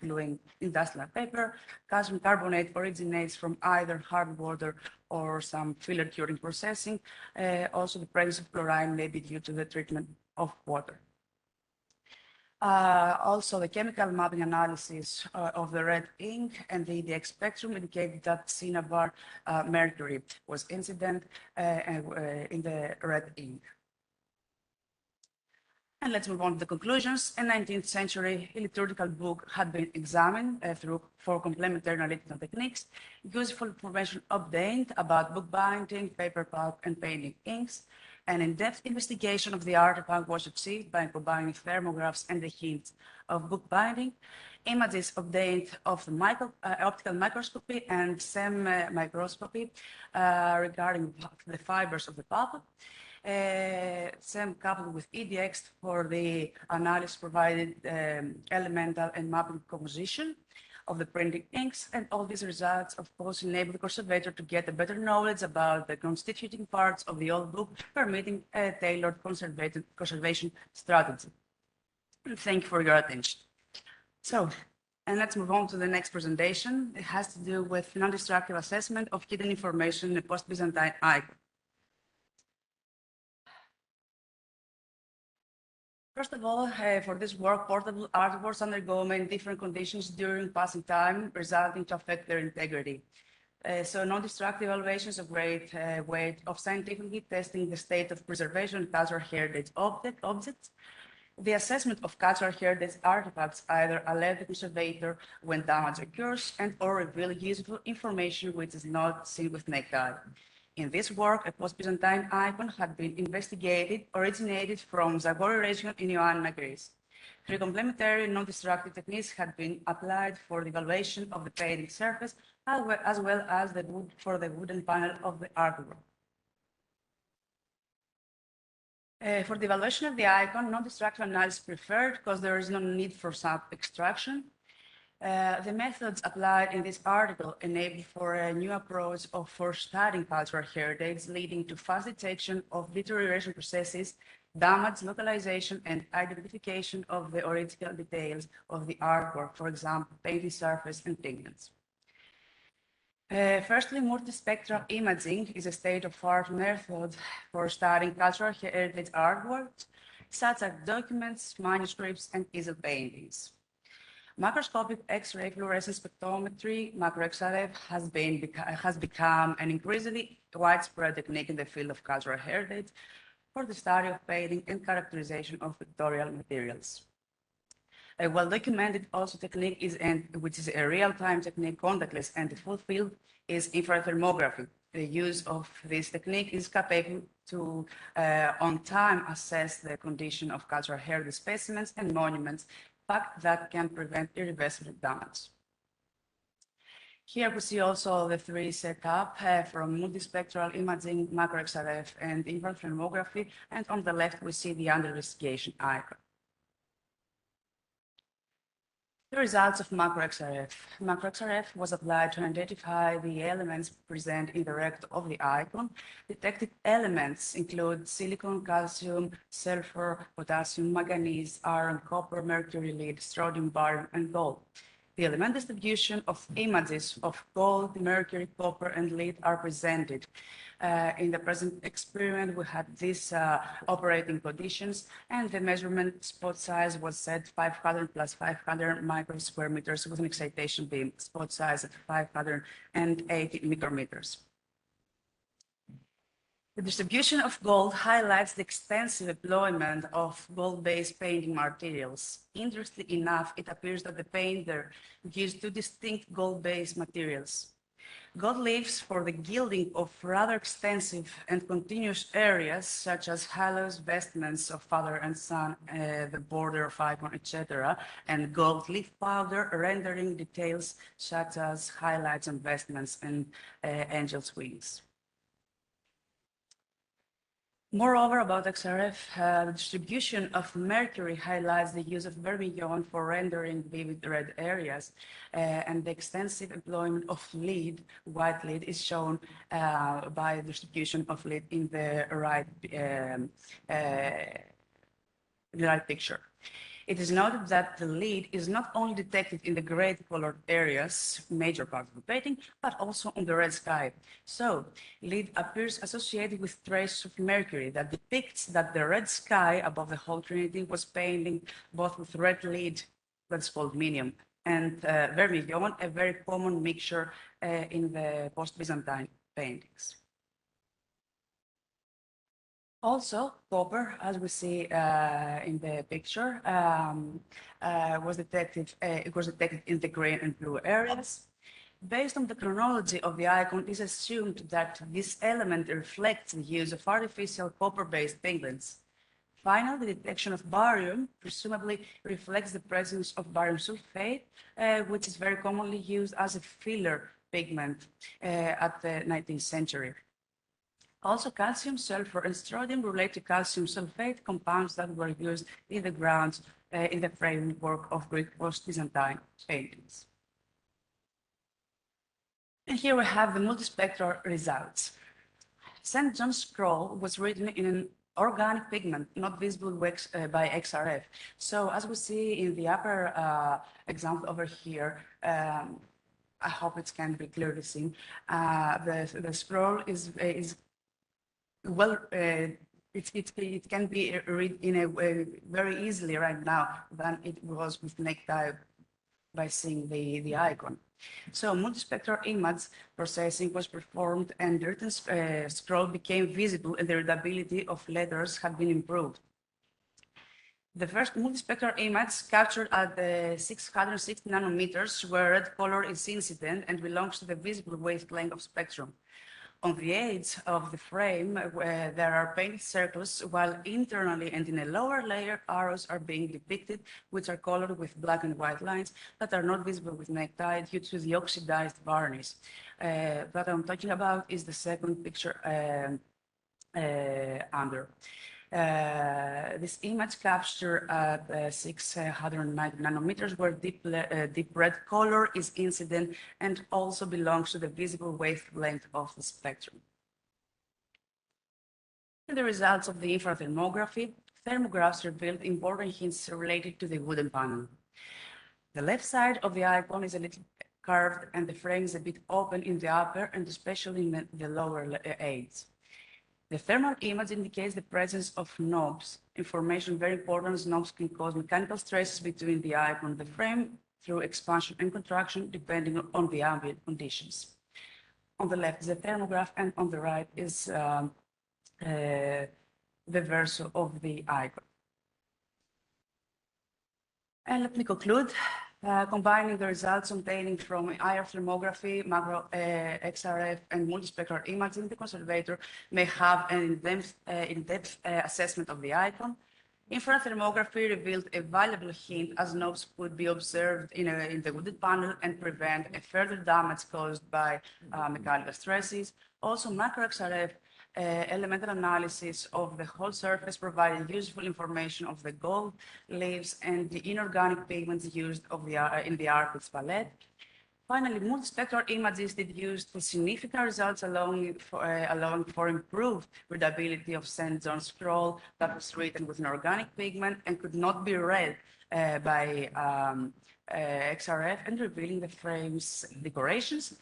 gluing industrial paper. Calcium carbonate originates from either hard water or some filler curing processing. Also, the presence of chlorine may be due to the treatment of water. Also, the chemical mapping analysis of the red ink and the EDX spectrum indicated that cinnabar mercury was incident in the red ink. And let's move on to the conclusions. A 19th century liturgical book had been examined for complementary analytical techniques. Useful information obtained about bookbinding, paper pulp, and painting inks. An in-depth investigation of the artifact was achieved by combining thermographs and the hints of bookbinding. Images obtained of the optical microscopy and SEM microscopy regarding the fibers of the pulp. SEM coupled with EDX for the analysis provided elemental and mapping composition of the printing inks, and all these results, of course, enable the conservator to get a better knowledge about the constituting parts of the old book, permitting a tailored conservation strategy. Thank you for your attention. So, and let's move on to the next presentation. It has to do with non-destructive assessment of hidden information in a post-Byzantine icon. First of all, for this work, portable artworks undergo many different conditions during passing time, resulting to affect their integrity. So non-destructive evaluations of great weight of scientifically testing the state of preservation of cultural heritage objects. The assessment of cultural heritage artifacts either alert the conservator when damage occurs and or reveal useful information which is not seen with naked eye. In this work, a post-Byzantine icon had been investigated, originated from Zagori region in Ioannina, Greece. Three complementary non-destructive techniques had been applied for the evaluation of the painting surface, as well as the wood for the wooden panel of the artwork. For the evaluation of the icon, non-destructive analysis preferred because there is no need for sample extraction. The methods applied in this article enable for a new approach for studying cultural heritage, leading to fast detection of deterioration processes, damage, localization, and identification of the original details of the artwork, for example, painting surface and pigments. Firstly, multispectral imaging is a state-of-art method for studying cultural heritage artworks, such as documents, manuscripts, and easel paintings. Macroscopic X-ray fluorescence spectrometry, macro-XRF, has become an increasingly widespread technique in the field of cultural heritage for the study of painting and characterization of pictorial materials. A well-documented also technique which is a real-time technique, contactless, and the full field is infrared thermography. The use of this technique is capable to, on time, assess the condition of cultural heritage specimens and monuments, fact that can prevent irreversible damage. Here we see also the three setup from multispectral imaging, macro-XRF, and infrared thermography, and on the left we see the under investigation icon. The results of macro-XRF. Macro-XRF was applied to identify the elements present in the recto of the icon. Detected elements include silicon, calcium, sulfur, potassium, manganese, iron, copper, mercury, lead, strontium, barium, and gold. The element distribution of images of gold, mercury, copper, and lead are presented. In the present experiment, we had these operating conditions, and the measurement spot size was set 500 plus 500 micro square meters with an excitation beam spot size at 580 micrometers. The distribution of gold highlights the extensive employment of gold-based painting materials. Interestingly enough, it appears that the painter used two distinct gold-based materials. Gold leaves for the gilding of rather extensive and continuous areas, such as halos, vestments of father and son, the border of icon, etc., and gold leaf powder rendering details such as highlights and vestments and angels' wings. Moreover, about XRF, the distribution of mercury highlights the use of vermilion for rendering vivid red areas, and the extensive employment of lead, white lead, is shown by the distribution of lead in the right picture. It is noted that the lead is not only detected in the gray colored areas, major part of the painting, but also on the red sky. So, lead appears associated with traces of mercury that depicts that the red sky above the whole Trinity was painted both with red lead, that's called minium, and vermilion, a very common mixture in the post-Byzantine paintings. Also, copper, as we see in the picture, was detected. It was detected in the green and blue areas. Based on the chronology of the icon, it is assumed that this element reflects the use of artificial copper-based pigments. Finally, the detection of barium presumably reflects the presence of barium sulfate, which is very commonly used as a filler pigment at the 19th century. Also, calcium, sulfur, and strontium relate to calcium sulfate compounds that were used in the grounds in the framework of Greek post-Byzantine paintings. And here we have the multispectral results. St. John's scroll was written in an organic pigment, not visible by XRF. So as we see in the upper example over here, I hope it can be clearly seen, the scroll is well, it can be read in a way very easily right now than it was with naked eye by seeing the icon. So multispectral image processing was performed and the written scroll became visible and the readability of letters had been improved. The first multispectral image captured at 660 nanometers where red color is incident and belongs to the visible wavelength of spectrum. On the edge of the frame, there are painted circles, while internally and in a lower layer, arrows are being depicted, which are colored with black and white lines that are not visible with naked eye due to the oxidized varnish. What I'm talking about is the second picture under. This image captured at 690 nanometers where deep red color is incident and also belongs to the visible wavelength of the spectrum. In the results of the infrared thermography, thermographs revealed important hints related to the wooden panel. The left side of the icon is a little curved and the frame is a bit open in the upper and especially in the lower edge. The thermal image indicates the presence of knobs. Information very important as knobs can cause mechanical stresses between the icon and the frame through expansion and contraction depending on the ambient conditions. On the left is the thermograph and on the right is the verso of the icon. And let me conclude. Combining the results obtained from IR thermography, macro XRF, and multispectral imaging, the conservator may have an in-depth assessment of the icon. Infrared thermography revealed a valuable hint as knobs could be observed in the wooded panel and prevent a further damage caused by mechanical stresses. Also, macro XRF elemental analysis of the whole surface provided useful information of the gold leaves and the inorganic pigments used in the artist's palette. Finally, multispectral images deduced significant results allowing for improved readability of St. John's scroll that was written with an organic pigment and could not be read by XRF, and revealing the frame's decorations.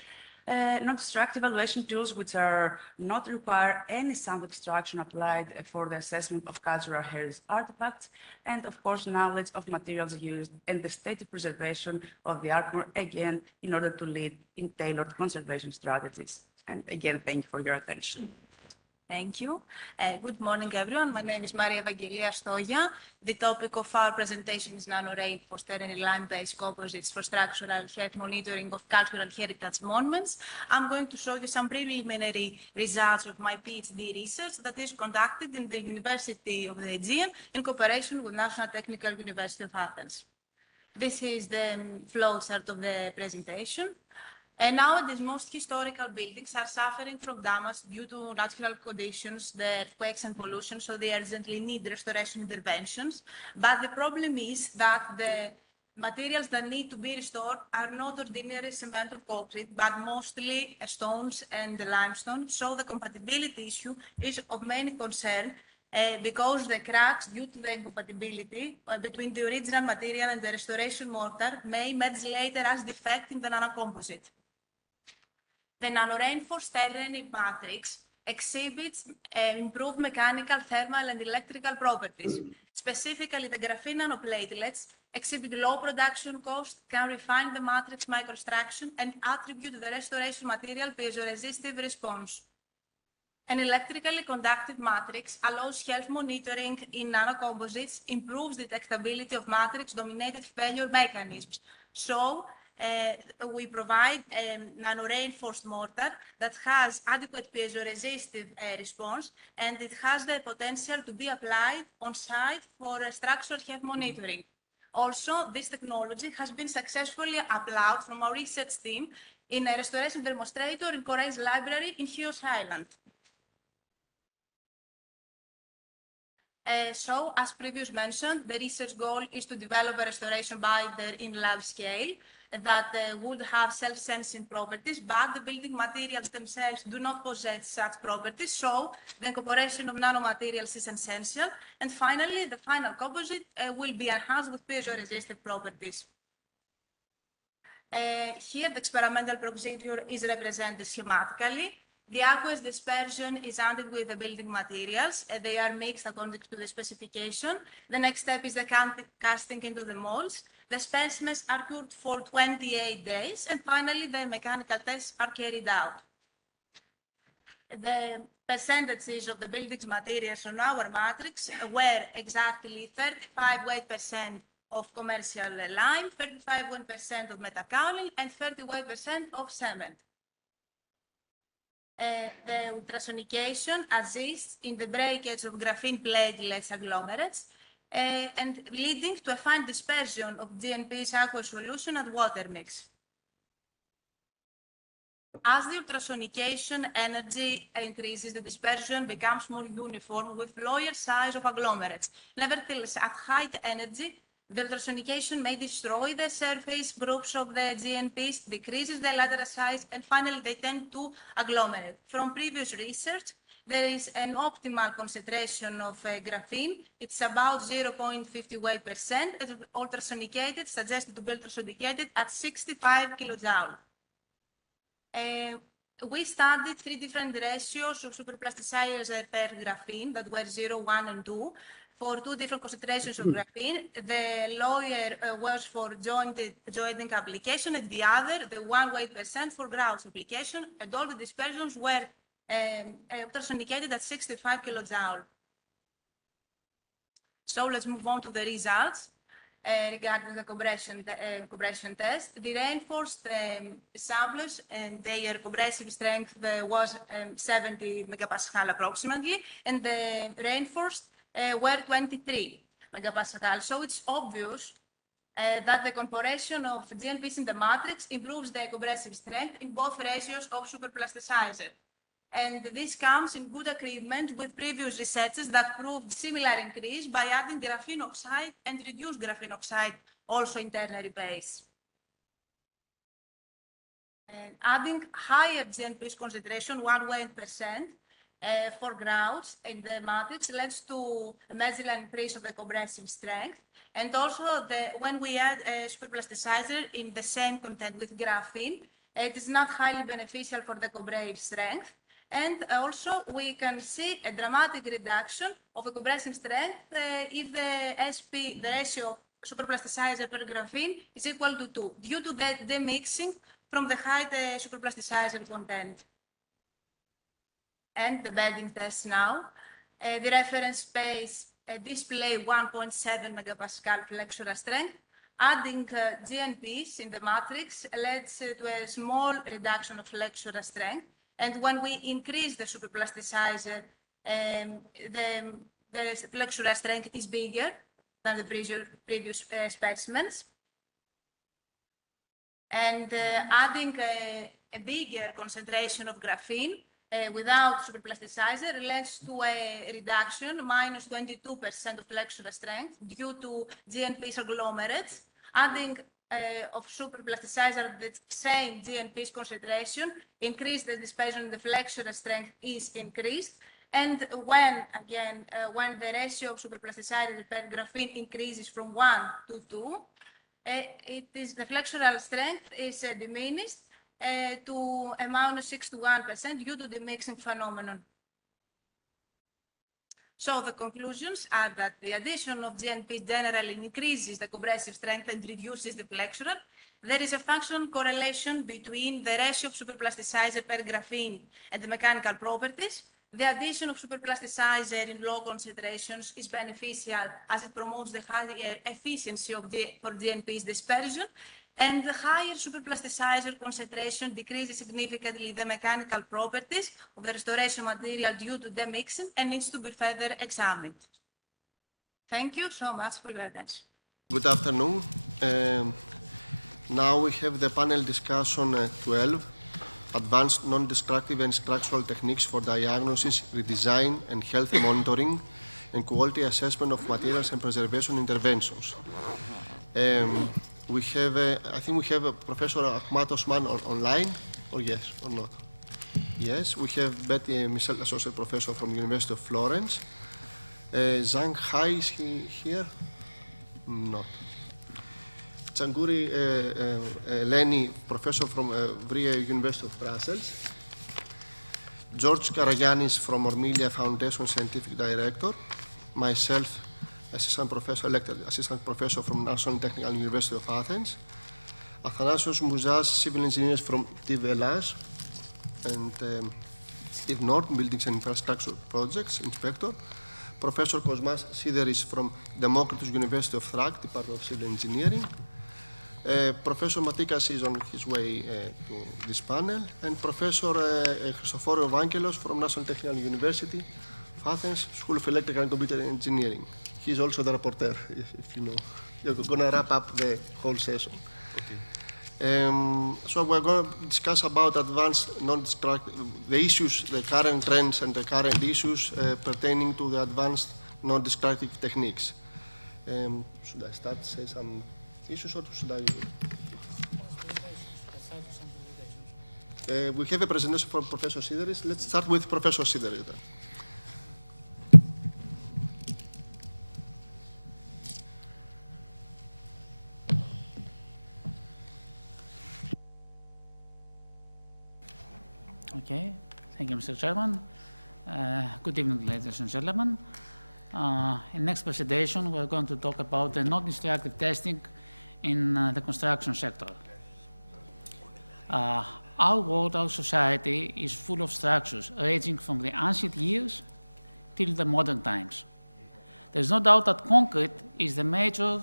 Non-destructive evaluation tools which are not require any sound extraction applied for the assessment of cultural heritage artifacts, and of course knowledge of materials used and the state of preservation of the artwork, again in order to lead in tailored conservation strategies. And again, thank you for your attention. Thank you. Good morning, everyone. My name is Maria Evangelia Stoia. The topic of our presentation is nano-reinforced terrain lime-based composites for structural health monitoring of cultural heritage monuments. I'm going to show you some preliminary results of my PhD research that is conducted in the University of the Aegean in cooperation with National Technical University of Athens. This is the flowchart of the presentation. And nowadays, most historical buildings are suffering from damage due to natural conditions, the earthquakes and pollution, so they urgently need restoration interventions. But the problem is that the materials that need to be restored are not ordinary cement or concrete, but mostly stones and limestone. So the compatibility issue is of main concern because the cracks due to the incompatibility between the original material and the restoration mortar may emerge later as defect in the nanocomposite. The nano-reinforced terrain matrix exhibits improved mechanical, thermal, and electrical properties. Specifically, the graphene nanoplatelets exhibit low production cost, can refine the matrix microstructure, and attribute the restoration material piezoresistive response. An electrically conductive matrix allows health monitoring in nanocomposites, improves detectability of matrix-dominated failure mechanisms. So, we provide a nano-reinforced mortar that has adequate piezoresistive response, and it has the potential to be applied on site for structural health monitoring. Also, this technology has been successfully applied from our research team in a restoration demonstrator in Corrèze Library in Chios Island. So, as previously mentioned, the research goal is to develop a restoration binder in lab scale that would have self-sensing properties, but the building materials themselves do not possess such properties, so the incorporation of nanomaterials is essential. And finally, the final composite will be enhanced with piezoresistive properties. Here, the experimental procedure is represented schematically. The aqueous dispersion is added with the building materials. They are mixed according to the specification. The next step is the casting into the molds. The specimens are cured for 28 days, and finally the mechanical tests are carried out. The percentages of the building materials on our matrix were exactly 35% of commercial lime, 35% of metakaolin, and 31% of cement. The ultrasonication assists in the breakage of graphene platelets agglomerates and leading to a fine dispersion of GNP's aqueous solution at water mix. As the ultrasonication energy increases, the dispersion becomes more uniform with lower size of agglomerates. Nevertheless, at high energy, the ultrasonication may destroy the surface groups of the GNPs, decreases the lateral size, and finally they tend to agglomerate. From previous research, there is an optimal concentration of graphene. It's about 0.58%, and ultrasonicated, suggested to be ultrasonicated at 65 kilojoule. We studied 3 different ratios of superplasticizer per graphene that were 0, 1, and 2. For 2 different concentrations of graphene. The lower was for jointing application, and the other, the 1% for grouts application, and all the dispersions were ultrasonicated at 65 kilojoule. So let's move on to the results regarding the compression test. The reinforced samples and their compressive strength was 70 megapascal approximately, and the reinforced were 23 megapascal. So it's obvious that the incorporation of GNPs in the matrix improves the compressive strength in both ratios of superplasticizer. And this comes in good agreement with previous researches that proved similar increase by adding graphene oxide and reduced graphene oxide also in ternary base. And adding higher GNP's concentration, 1% for grouts in the matrix leads to a measurable increase of the compressive strength. And also, when we add a superplasticizer in the same content with graphene, it is not highly beneficial for the compressive strength. And also, we can see a dramatic reduction of the compressive strength if the the ratio of superplasticizer per graphene is equal to 2, due to the demixing from the high superplasticizer content. And the bending test now. The reference space display 1.7 megapascal flexural strength. Adding GNPs in the matrix leads to a small reduction of flexural strength. And when we increase the superplasticizer, the flexural strength is bigger than the previous specimens. And adding a bigger concentration of graphene without superplasticizer leads to a reduction, minus 22% of flexural strength due to GNP's agglomerates. Adding of superplasticizer the same GNP's concentration increase the dispersion in the flexural strength is increased. And when the ratio of superplasticizer per graphene increases from 1 to 2, the flexural strength is diminished to a minus 61% due to the mixing phenomenon. So the conclusions are that the addition of GNP generally increases the compressive strength and reduces the flexural. There is a functional correlation between the ratio of superplasticizer per graphene and the mechanical properties. The addition of superplasticizer in low concentrations is beneficial as it promotes the higher efficiency for GNP's dispersion, and the higher superplasticizer concentration decreases significantly the mechanical properties of the restoration material due to demixing and needs to be further examined. Thank you so much for your attention. Good afternoon. Now we have the panel discussion 12. Advanced non-destructive and structural techniques for diagnosis, redesign, and health monitoring, and quality assessment of materials and preservation interventions. We have, I think we have Professor Ahmad Osman online, or yes, or not? Yes, we have Betty Michel, Associate Professor from University of Florence. Zhang Hai, is he here? Not. Tsanguri Eleni, Professor from Vrije University of Brussels. George Karagiannis from Ormilia Foundation, Scientific Director. Myself, Assistant Professor, elected Assistant Professor from National Technical University of Athens. Athanasios Mouzas, Civil Engineers from TVLAS. And Steve Norton, Buildings and Infrastructure Projects, Inspector. Professor Kosmas Sideris from Democritus University of Thrak, Department of Civil Engineering. Professor Matikas is on his way to this panel, and Professor Christoforu Vangelos from National Technical University of Athens, School of Electrical and Computer Engineering. He is also the rapporteur, if you know. You're going to wrap up the whole session. Okay. So we're going to discuss about advanced non-destructive, the issues, the current trends and the current issues pertaining to the advanced non-destructive techniques. Should I start to say some issues, or should I? We have a presentation from Professor Sideris. Let's start with Professor Sideris then. Okay, thank you, Mr. Chairman. Good evening, ladies and gentlemen. In next presentation, we're going to talk about the non-destructive testing in the construction sector. Our world, our society is full of structures ranging from the ancient years till the modern times. There's no doubt that concrete is the major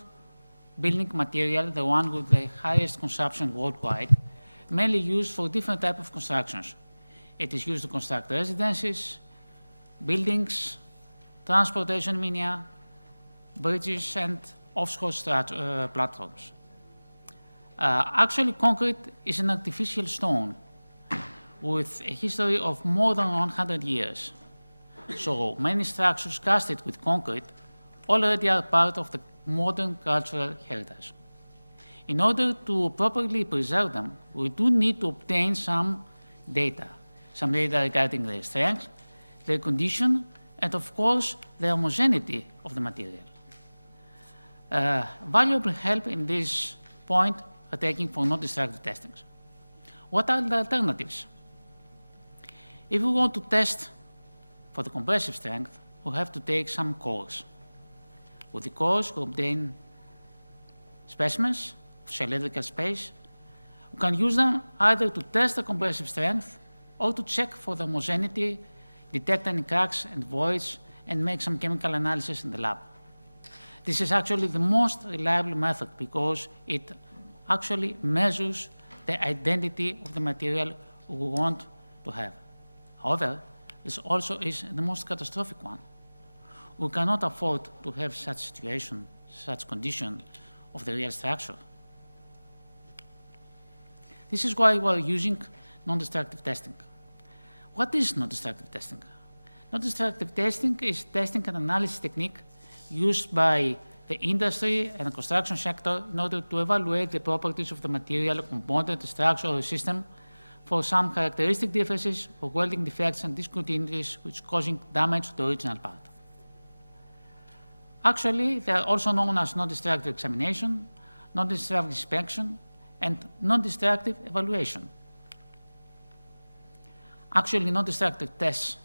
building material, the one with the highest consumption worldwide, mainly used for different types of constructions. It is used to construct residences, buildings, transportation media, bridges, and offshore platforms. Actually, concrete is an artificial stone with a history of more than 100 years. So many structures casted with concrete already are part of the modern cultural heritage. In order to properly preserve them, we do need to obtain some data regarding their strength, their condition, and of course, the homogeneity of the material. Valuable help in this point are taken for non-destructive testings. What are the alternatives? If we want to test for the compressive strength, we have to take some cores. With the cores, we obtain specimens of cylindrical space. We can use them either to test the compressive strength or to check for the homogeneity, detect any cracks and voids, and make some chemical analysis in the lab. This is actually the most reliable method because it actually measures the identity of the material we want to have. However, this also is the most catastrophic one. We cannot afford to have such situation, such condition of the real structure. This is why we are using non-destructive testing. What is non-destructive testing? Non-destructive testing is testing and analysis technique used by the industry and the construction sector in order to evaluate the properties of the material, component, structure, or system for some characteristic differences or welding defects and discontinuities which causing damage to the original part. Actually, they are also known as non-destructive examination, non-destructive inspection, and non-destructive evaluation. Actually, non-destructive tests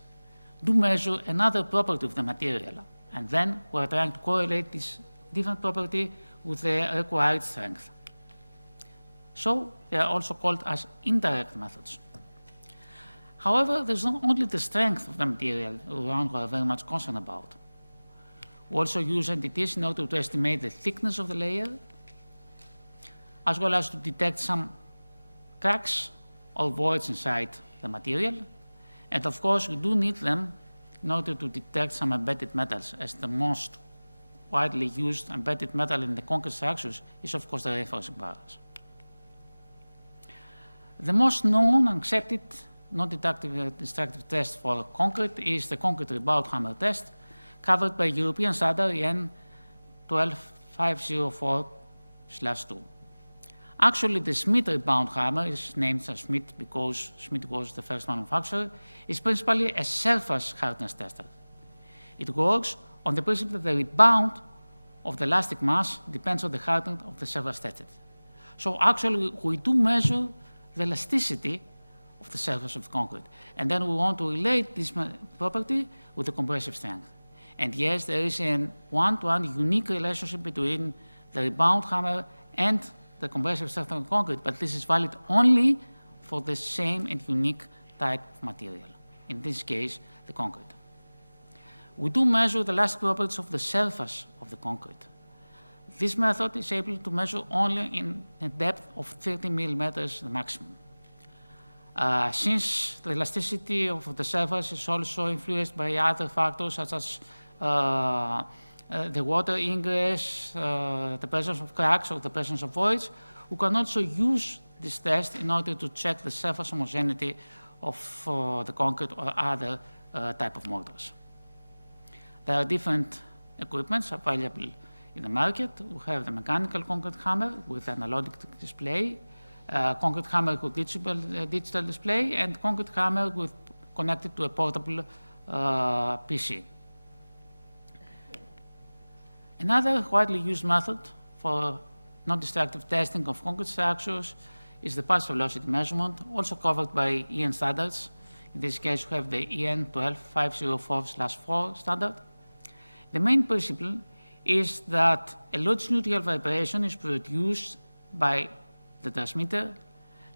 do measure another property of the material, and then we're trying to correlate this different property with the required strength. So they are also called as indirect methods. However, there's not only the strength of the material we are very much concerned about. We also use entities in order to estimate the thickness of the layer, as well as to detect some cracks or voids inside the material. And of course, we do need them in order to detect some embedded metals, as the most widely used embedded metal in the concrete structures is, of course, the reinforcing bars. The most known and accepted non-destructive test for concrete is the concrete rebound hammer test, covered by European standard EN 12504/2. Actually, the Schmidt rebound hammer is named as Schmidt because Schmidt was the first manufacturer, is principally a surface hardness tester. It works on the principle that the rebound of the elastic mass depends on the hardness of the surface tested. So actually, we do measure the elasticity of the surface of concrete. And then we want to relate this property with the compressive strength. And yes, there is a one-to-one unique relationship between the rebound hammer and the compressive strength of concrete, but this is valid only for the same and unique type of material, in this case, the concrete. We do measure the elastic properties of the surface of the concrete. This method is able to measure only in a depth of 30 millimeters, the maximum. Since the elasticity of the surface is also influenced by other factors such as the water ingress, the presence of cracks or the presence of voids, we can also use this test in order to check the surface homogeneity of the concrete or other type of mortars. There are different equipments available in the market. We have the mechanical concrete hammer with analog display, concrete hammer with digital display, and concrete hammer with connected to a portable PC. Another widely used method for non-destructive testing of concrete structures is the pulse velocity measurement, also covered by EN standards. In this case, we have the EN 12504/4 standard. The main principle is that a longitudinal vibration is produced by the transmitter,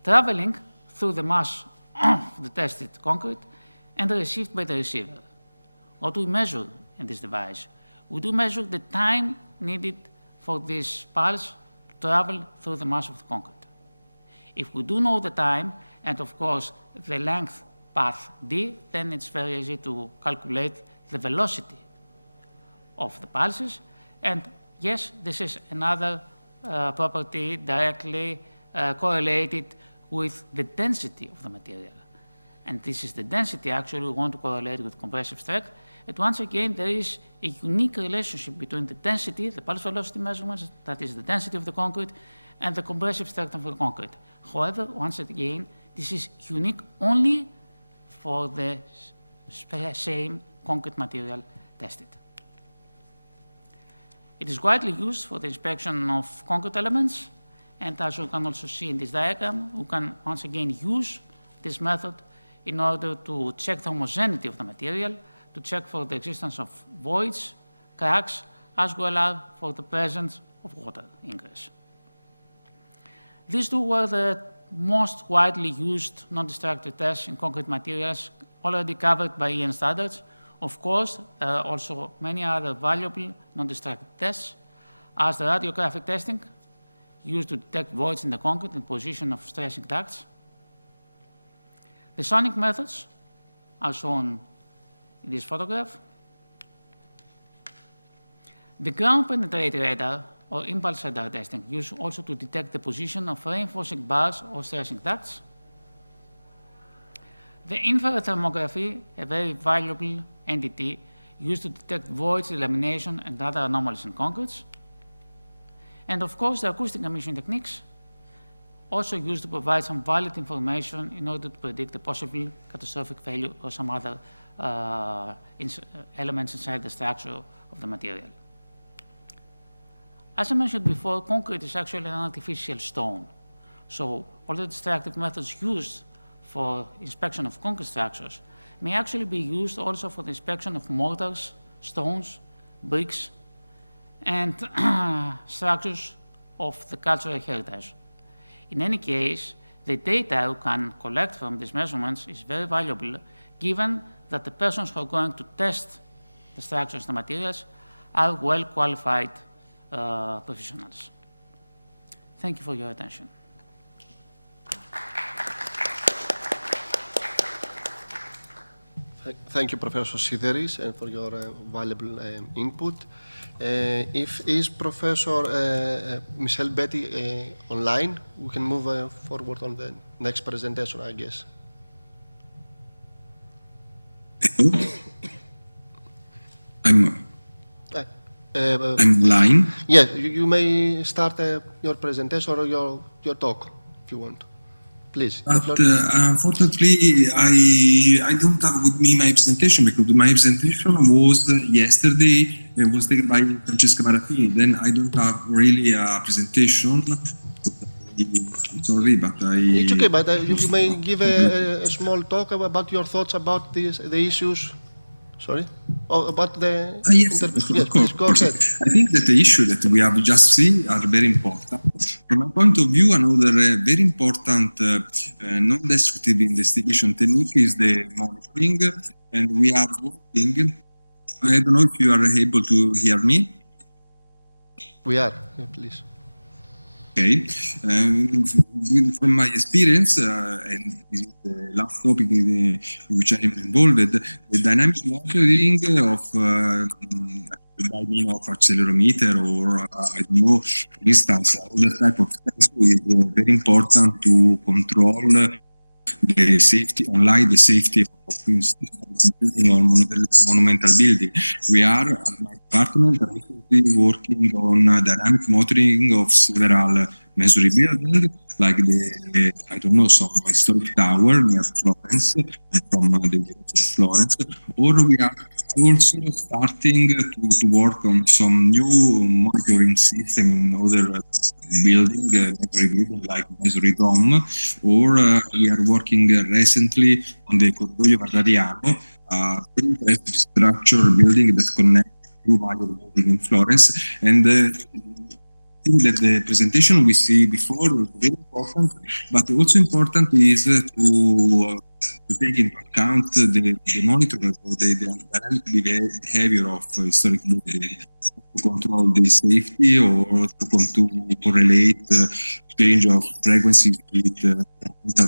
traveling through the mass of the tested concrete and received by the receiver. What do we measure in this device? We do measure the time needed for this pulse to travel through the mass of the concrete. If we do know the time, and of course the length path d, then it's very easy to calculate the velocity of the pulses. And yes, this is another property directly correlated with the density of the material. And this is the density actually we want to correlate with compressive strength. And once again, there is a unique relationship between the density, the pulse velocity measurements, that is the density of the concrete, and the compressive strength of the concrete. However, once again, this is unique only for the same concrete material tested. It is widely used for the inspection of concrete elements, and as you can also see in this diagram, we can once again use this method in order to check the homogeneity of the material, to check for the existence of voids, cracks, as well as for the presence of water ingress. These two were the most widely used non-destructive tests in concrete materials already covered by EN standards. Of course, there are also many other valuable non-destructive tests, as the radiographic testing used to detect voids in the concrete and position of stressing ducts. The sonic methods are shown in this photograph. The ground penetrating radar or impulse radar testing used also to detect the position of reinforcing bars or stressing ducts. The infrared thermography, a very valuable entity used to detect voids, lamination, and other anomalies in concretes. And of course, the acoustic emission techniques also used to provide some valid information in order to predict a possible catastrophic failure or some other elements inside the structure of the material. As I mentioned before, concrete is actually an artificial stone. So all the destructive methods used for inspection of concrete structures may actually be used also for the inspection of mortars, stones, bricks, and structures of the cultural heritage. In any case, the data you can collect from these measurements is very valuable, given that the persons who are going to test the structures and the materials are well-qualified professionals. Thank you for your attention. Thank you, Professor Sideris, and for your valuable input. Is Professor Michelle Betty online? We can move forward on the next presentation, I guess. I'm online. Yeah, you may start your presentation or your talk if you want. Please. But unfortunately, I don't have with me my presentation because my presentation was yesterday and was taken by Francesca Marafini. Then I don't have really a presentation. I'm sorry, but It's okay, but you may give a small talk about your thoughts about the issues. Sorry? Oh, about the... yes, of course. Go ahead. I think that the issue that we have just seen are very important. From my point of view, another very important non-destructive investigation technique is the monitoring, and we are working. I don't know if you are able to hear me. We are, yeah, please. Okay. From my experience, and this is the last topic in which I am involved, the dynamic monitoring of by means of accelerometer or I don't know, for instance, other type of tests is very important to control the safety, online the safety of building or monumental building. We are at my department working on dynamic monitoring of several Masonry buildings, like the, I don't know, some historic tower near Florence, from the University of Florence, or we are also starting to work on some new monitoring system in other building, Masonry building like Masonry Dome, or we are working recently on the Corridoio Vardadiano, a very interesting structure building that connects two major buildings in Florence, and I think that the presentation we see before is very important, but also important is to take into account the monitoring of the dynamic behavior of historic buildings, to control the safety or to correlate change of frequencies with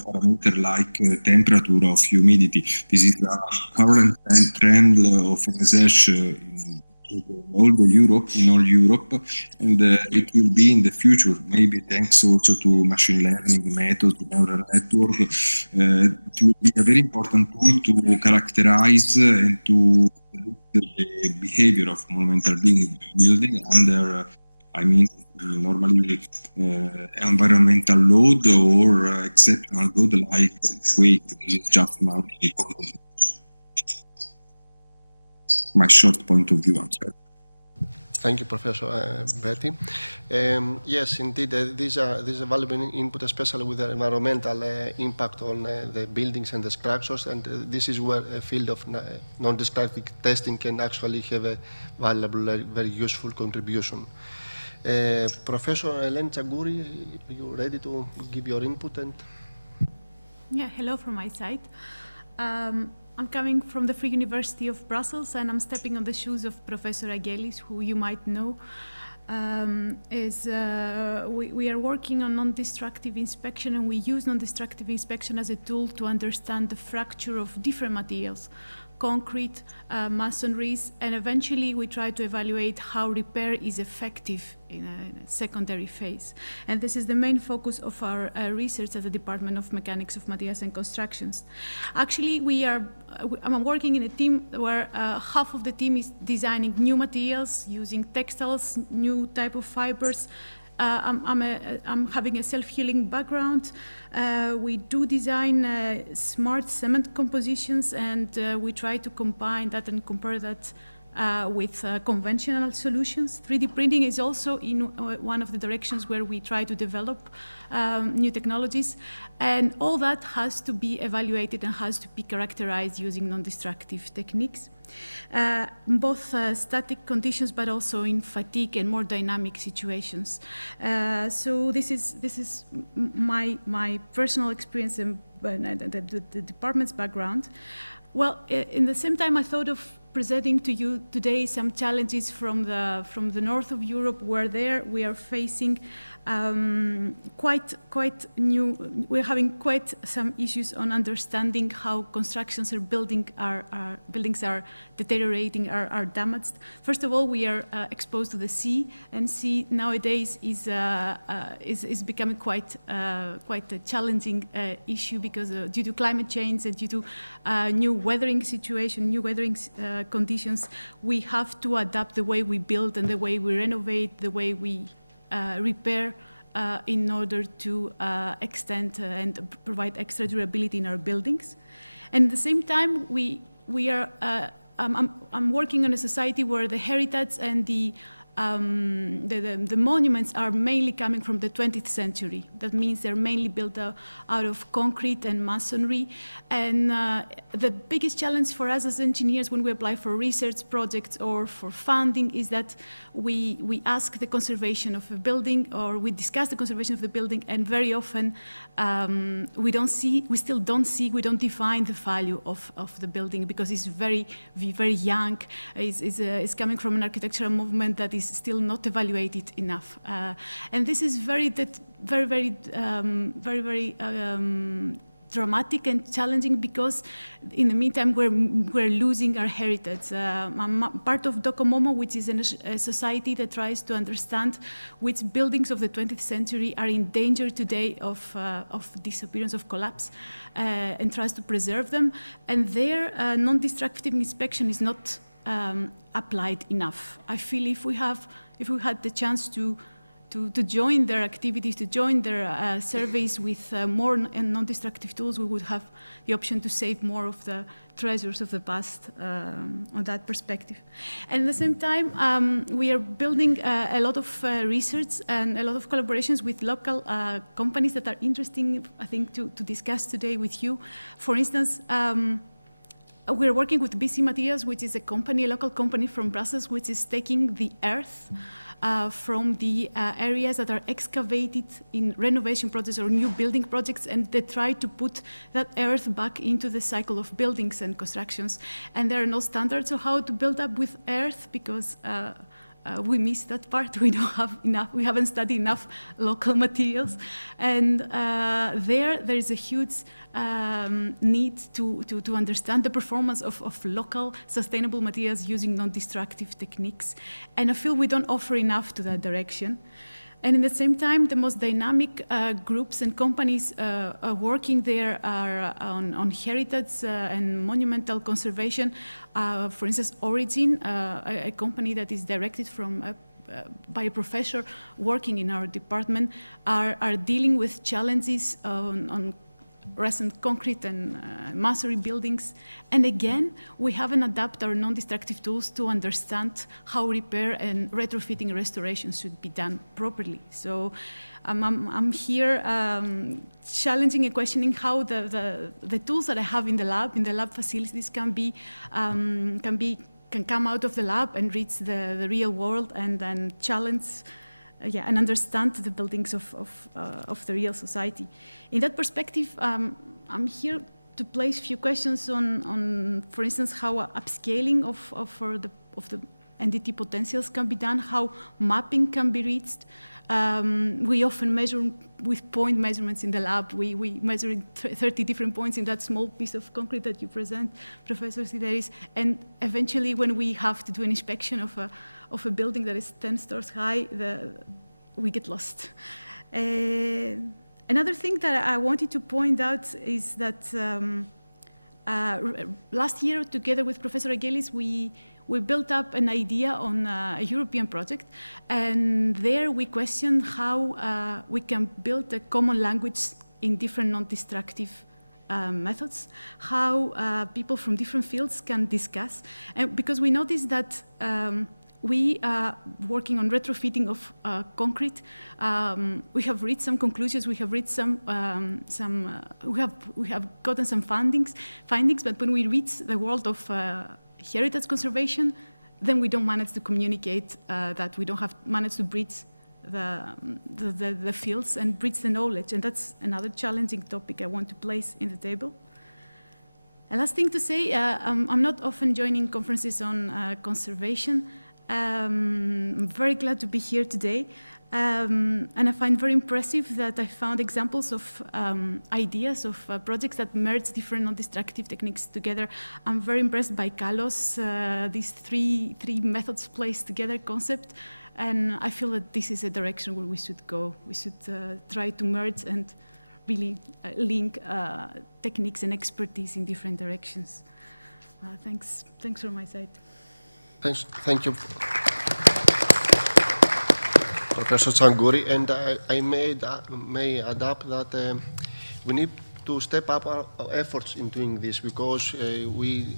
parameter like temperature or humidity. This is a current trend of research in all Europe, and it will be in the future, maybe thanks also to machine learning methods, neural network. It will be a very important tool to characterize and to predict the behavior of monumental building under I mean, normally environmental load or exceptional load like weight. This is just my short point of view. Thank you, Professor Betty. Yes, indeed, these are valuable input, especially with the environmental impact on the buildings and the structures, and this is where a field of non-destructive testing can actually have a valuable, very useful contribution. Professor Eleni Tsagouri, are you ready to give your input? Yeah, hello from my side. I'm coming from the Free University of Brussels, and I'm stepping on the shoes of Professor Agelis, who you might know. We are working on non-destructive inspection, and we use non-destructive inspection as a tool to understand the fracture of different materials, concrete, masonries, and eventually we try to evaluate how repair is effective in a secondary phase. And this is the main focus of our research at the Department of Mechanics of Materials and Constructions. Actually, I'm working in a team where half of the team is designing new materials, using textiles, new type of fibers. I'm having a self-healing background. We do design smart cement compositions, and we try to combine that and compare that with conventional solutions. 3D printing is also in one of the directions where we try to develop new technologies, and all that has to be evaluated and has to be characterized using non-destructive techniques. Both static conditions, but also in fatigue and more dynamic situations. So this is my personal experience and the department's background. Well, in the same time, I thought of presenting to you today some challenges from the north of Europe, where we are facing we're having quite some issues on understanding how constructions or buildings are deteriorating, are damaged. First of all, we are exposed to the sea, and sea nowadays is becoming quite a challenging issue because due to climate change and due to new weathering situation, new weathering conditions, we have to adapt the way we build and the way we renovate, the way we repair in order to extend and provide extra durability in our buildings. And at the same time, I'm working on a society where the heritage and the monuments are mainly coming from the 20th century. That means they're mainly built out of concrete and masonry. And the biggest challenge for us as engineers when we apply for research projects or for funding is that we ask the conservation of a building, or we discuss the conservation of the building, and very often we don't define the value of the building because it's very, very young. It's coming from an architectural movement that is still not evaluated enough. And this is very dramatic and challenging because in the meantime we're losing our heritage. I'm part of Docomomo, which is a society that tries to understand which buildings of the 20th century are in danger today of disappearance, of collapse, and tries to preserve them. And their non-destructive inspection is not applied enough. I feel if we had the chance to join their activities, to join their surveys with more non-destructive tools, we would have the option to save more of the treasures of the past on that perspective. And at the same time, we are building a lot of research and a lot of collaborations with local companies that are interesting, I think, to discuss today with you. For instance, we're working with BC Materials, which is a local company from Brussels, which is taking the earth from the areas that are excavated in renovation projects or new building projects, and they try to put that earth back into the cycle of buildings and constructions. And there are no standards of how to build up with earth because we missed that part. We don't have enough. We haven't studied enough local materials, and there is a huge need to understand the performance of local sustainable materials using non-destructive techniques. And I feel we don't offer enough to that direction. And at the same time, the most dynamic groups and companies working there are on heritage and monumental conservation. For instance, Origin, a company that is directed by a professor working in our department, are dealing with challenges on recent concrete and masonry buildings. And again, we haven't adapted our non-destructive tools to understand how repair and retrofitting restoration should be done properly. So I'm here challenging and questioning how the tools that I have in the lab facilities can come out of the lab and reach the real world and then challenge and understand the buildings of the real society. In that perspective, I'm here to place a few questions on, for instance, how upscaling of the NDT potentials can be done, how mapping can be reached. We often measure with point measurements in the lab. We measure 30 different points in that small piece of concrete that you present, Professor Sideris. And eventually, when we have to do an inspection of a building that is 10 stories high, we get lost. Another thing that I wanted to point out is that last year, together with Professor Agelis, we built up an idea on a European project, and there we questioned how we can build a common language in different non-destructive methods, how people from different fields can discuss. And because we noticed that we are working on retrofitting of concrete. We have reached some conclusions. We have reached we have gotten some findings. But when we reach the world of heritage conservation, then we don't manage to communicate that. We don't have managed to bridge the fields and bridge the knowledge, and that's another challenging topic I want to place in the table. And last thing to say, I'm not often joining conferences on conservation. I'm very glad to be here today, and I find very impressive that I found examples of ideas of projects that merge different non-destructive techniques together. I'm very impressed by Kalos, these three methods placed together concept, and I feel that this is a direction where we should go. We should try to merge and really link techniques and expertise in different directions. Thanks from my side. Thank you, Professor Changouri. And I may adapt that we need to step up our efforts in doing this, because we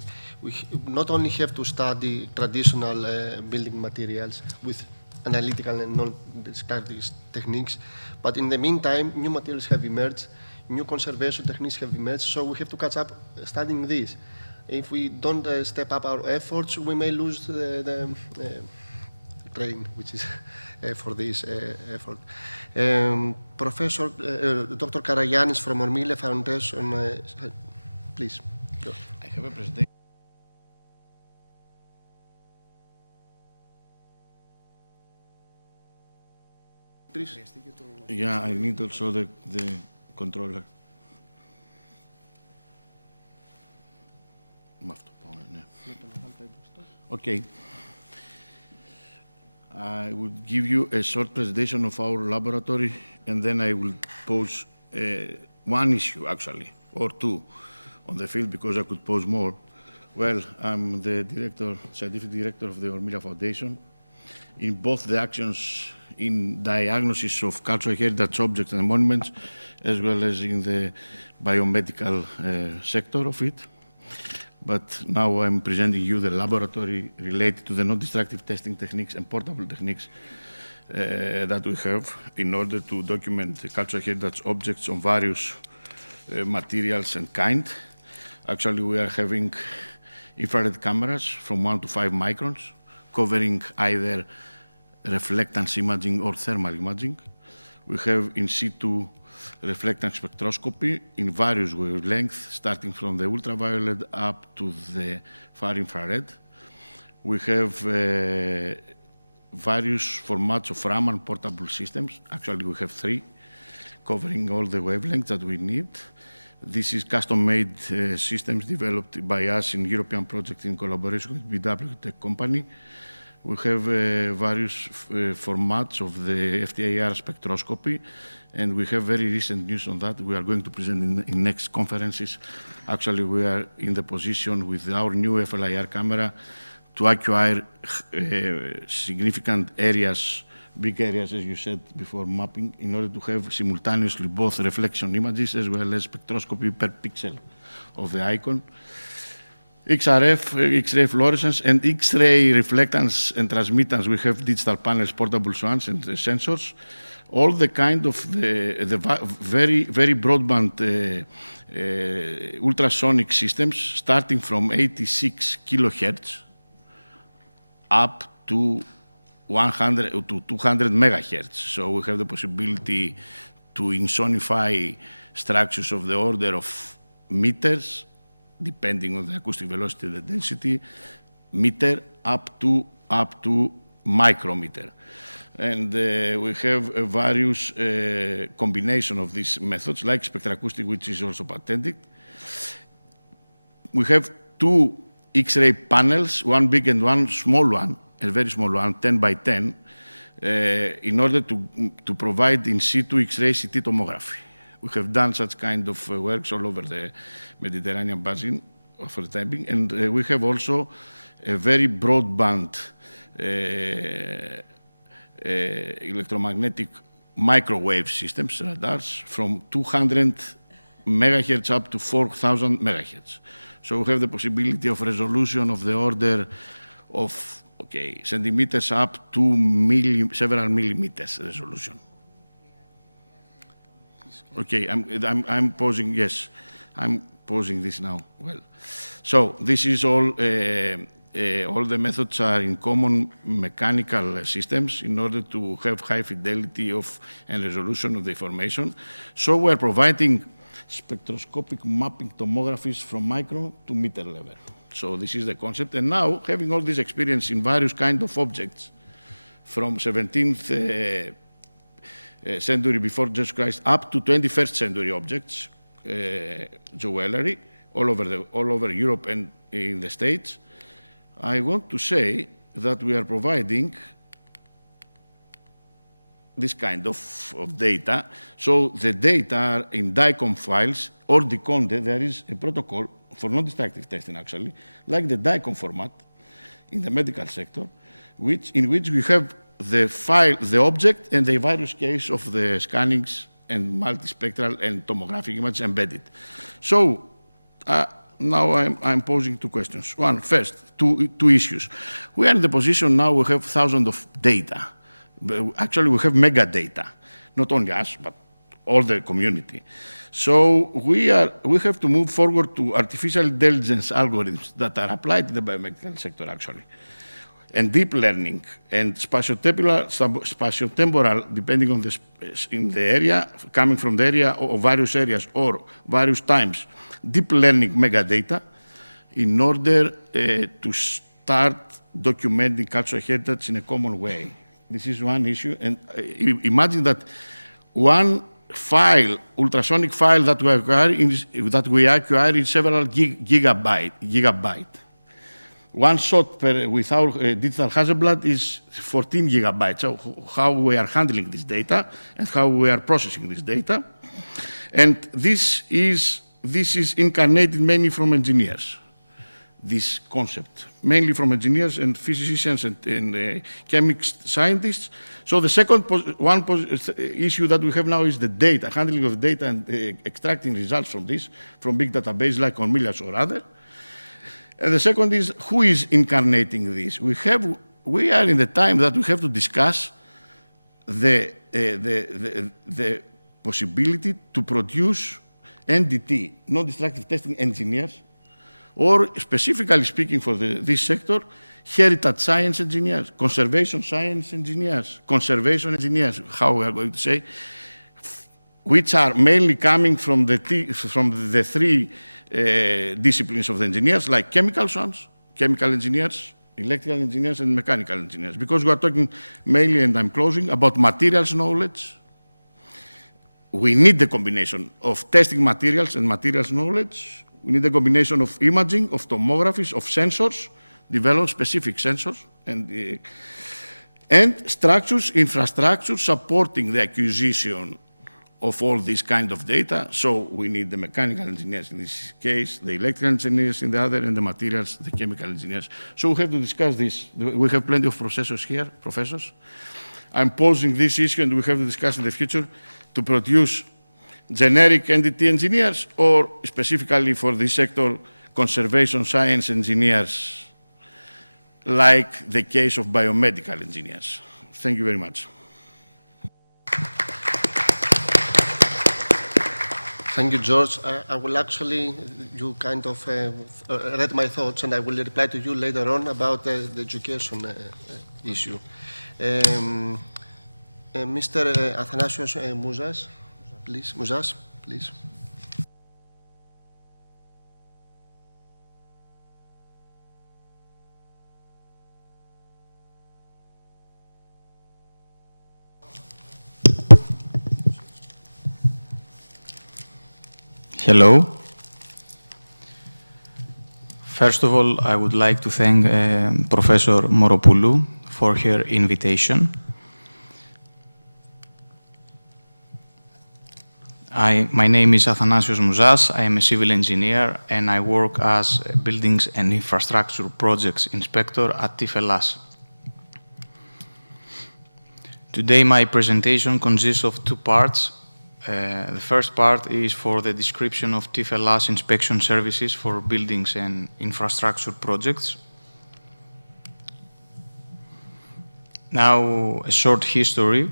not only have to study traditional building materials with analytical and non-destructive techniques, but in the meantime, new materials have emerged, new conservation techniques have emerged, so we have to catch up studying this. If we don't step up our efforts, we may lose the train, which is for this effort. Professor Dr. Karagiannis from Ormile Foundation, please go. I have a presentation. Please. Yeah, I need also the controller. Okay. I will give you a short presentation of our laboratory, and then I will pose one issue, actually, or two, on the field, because I could pose more. Well, I'm the scientific director of the Ormile Foundation. In both the actions in diagnosis of cultural heritage objects and monuments, as well as in the biomedical sector of it. But now I'm presenting you the laboratory related to the non-destructive testing techniques and portable techniques that we have in order to document the cultural heritage objects on various materials and kind. Actually, we are having infrared cameras from 1 to 5 microns, covering either reflectance imaging or thermal imaging. We have in situ reflectance spectroscopy in various wavelengths, starting from the ultraviolet up to the far infrared. We have various formats of Raman portable systems. Actually, we have 3, covering all the wavelengths that we need. This is custom-made systems developed by us in European project in collaboration with BW Tech Company. We have various formats of the FTIR spectroscopy, and we have very recent news on that. We are going to present in next conferences. Actually, we are in the position with our new FLIR camera to acquire significant areas, big areas, as you said before, mapping, in order to have simultaneously both reflection images as well as spectroscopy per pixel of the icon. XRF, X-ray fluorescence, and X-ray reflectance and transmittance. We have digital panels, portable swans, and sensors. All the kind of the very, very broadband ultrasonic systems, starting from 86 kilohertz up to 100 to 200 megahertz. So we have the possibility to insonify structures of the order of meters, depending on the acoustic velocity and the density, meter up to micrometer. And we have various combination of these methods, like spectroacoustic, which is also patented. We have two X-ray panels, one big and one small one, a very small one, 10 by 10, in order to provide in situ X-ray CT tomography. We have done such kind of works all over the Mediterranean basin for the time being, and we have also a very broadband electromagnetic microwave systems, radars, from 200 megahertz up to 4,000 megahertz. So we have the possibility of resolution of the order of, centimeters up to several millimeters resolution. Okay, I'm pausing, yes. I'm pausing this now. Well, so this is all the methods are in common mechanical systems in order to have high fidelity of and resolution of the information. So we're providing spectroscopic mapping tomographies from micro to meter level. So this is the concept. And now, having all this experience in various kinds of objects from 17th century before Jesus Christ up to 21st century objects, jewelry, all over Europe and in the States, I want to say that we are providing this kind of data. So the data are in DICOM files or decoded. There is a protocol for non-destructive testing, actually, like the DICOM format in the medical sector, in which we have the file, the object, and the various case of the scannings and multispectral and tomographic images embedded. So now I'm posing two questions. One, first, two issues. We are in the position now we have thousands of data. Actually, we have metadata, not only us, but all the community. So we have to move forward to artificial intelligence algorithms that are applied in the biomedical sector, actually. And deep learning and spatiotemporal, depending on in the area, coming from the area or various areas or various times, deep learning metadata in order to start documenting cultural heritage in a common way. This is one issue. And imagine that one file, ultrasonic file that we acquire is several gigabyte. One shot with our digital Hasselblad is 14 gigabytes. So how we are handling this data and how we are processing this data. And this is incarnated mainly from engineers, this concept, mainly from engineers and physicians and chemical scientists. So the second issue that we have now is the data, handling of data and extracting results from this, from big databases like Cornelius or other. And the second is, who is incarnating this? We are in the time that we have to discuss the possibility to produce NDT, non-destructive testing engineers, or specifically speaking for this sector, heritage science engineers, conservation science engineers, conservation engineers, how we are going to say, which are mainly coming from the three disciplines of the engineers, like chemical ones, chemical engineers, electrical engineers, and mechanical engineers. Because we are talking mainly, and I'm closing, about materials knowledge. We need the combination of testing materials and materials knowledge. We need a combination of imaging, of tomographies, of sensors develop specific sensors and structures, infrastructure supporting the acquisition of all this kind of data. So we need the mechanical engineers in this case, the electrical engineers in the other, and the materials, the chemical engineers. So we have to discuss this. We have plenty of professors here, I'm posing this issue, and we have to discuss in the future to produce generic entity engineers or specifically for this sector, conservation science engineers, like the case of biomedical engineers. Thank you very much. Thank you, George. I will actually, you kind of read my thoughts, and I will reply to you later on about the education issue. Mr. Athanasios Mouzas, please. Hello. First of all, I would like to thank Professor Moropoulou for her invitation. My name is Athanasios Mouzas. I am a civil engineer and I work as a Buildings and Infrastructure Projects Inspector at TIFELAS. Today my presentation consists of two parts. The first part is for the description of TIFELAS inspection services for buildings and infrastructure projects. Now, a short history.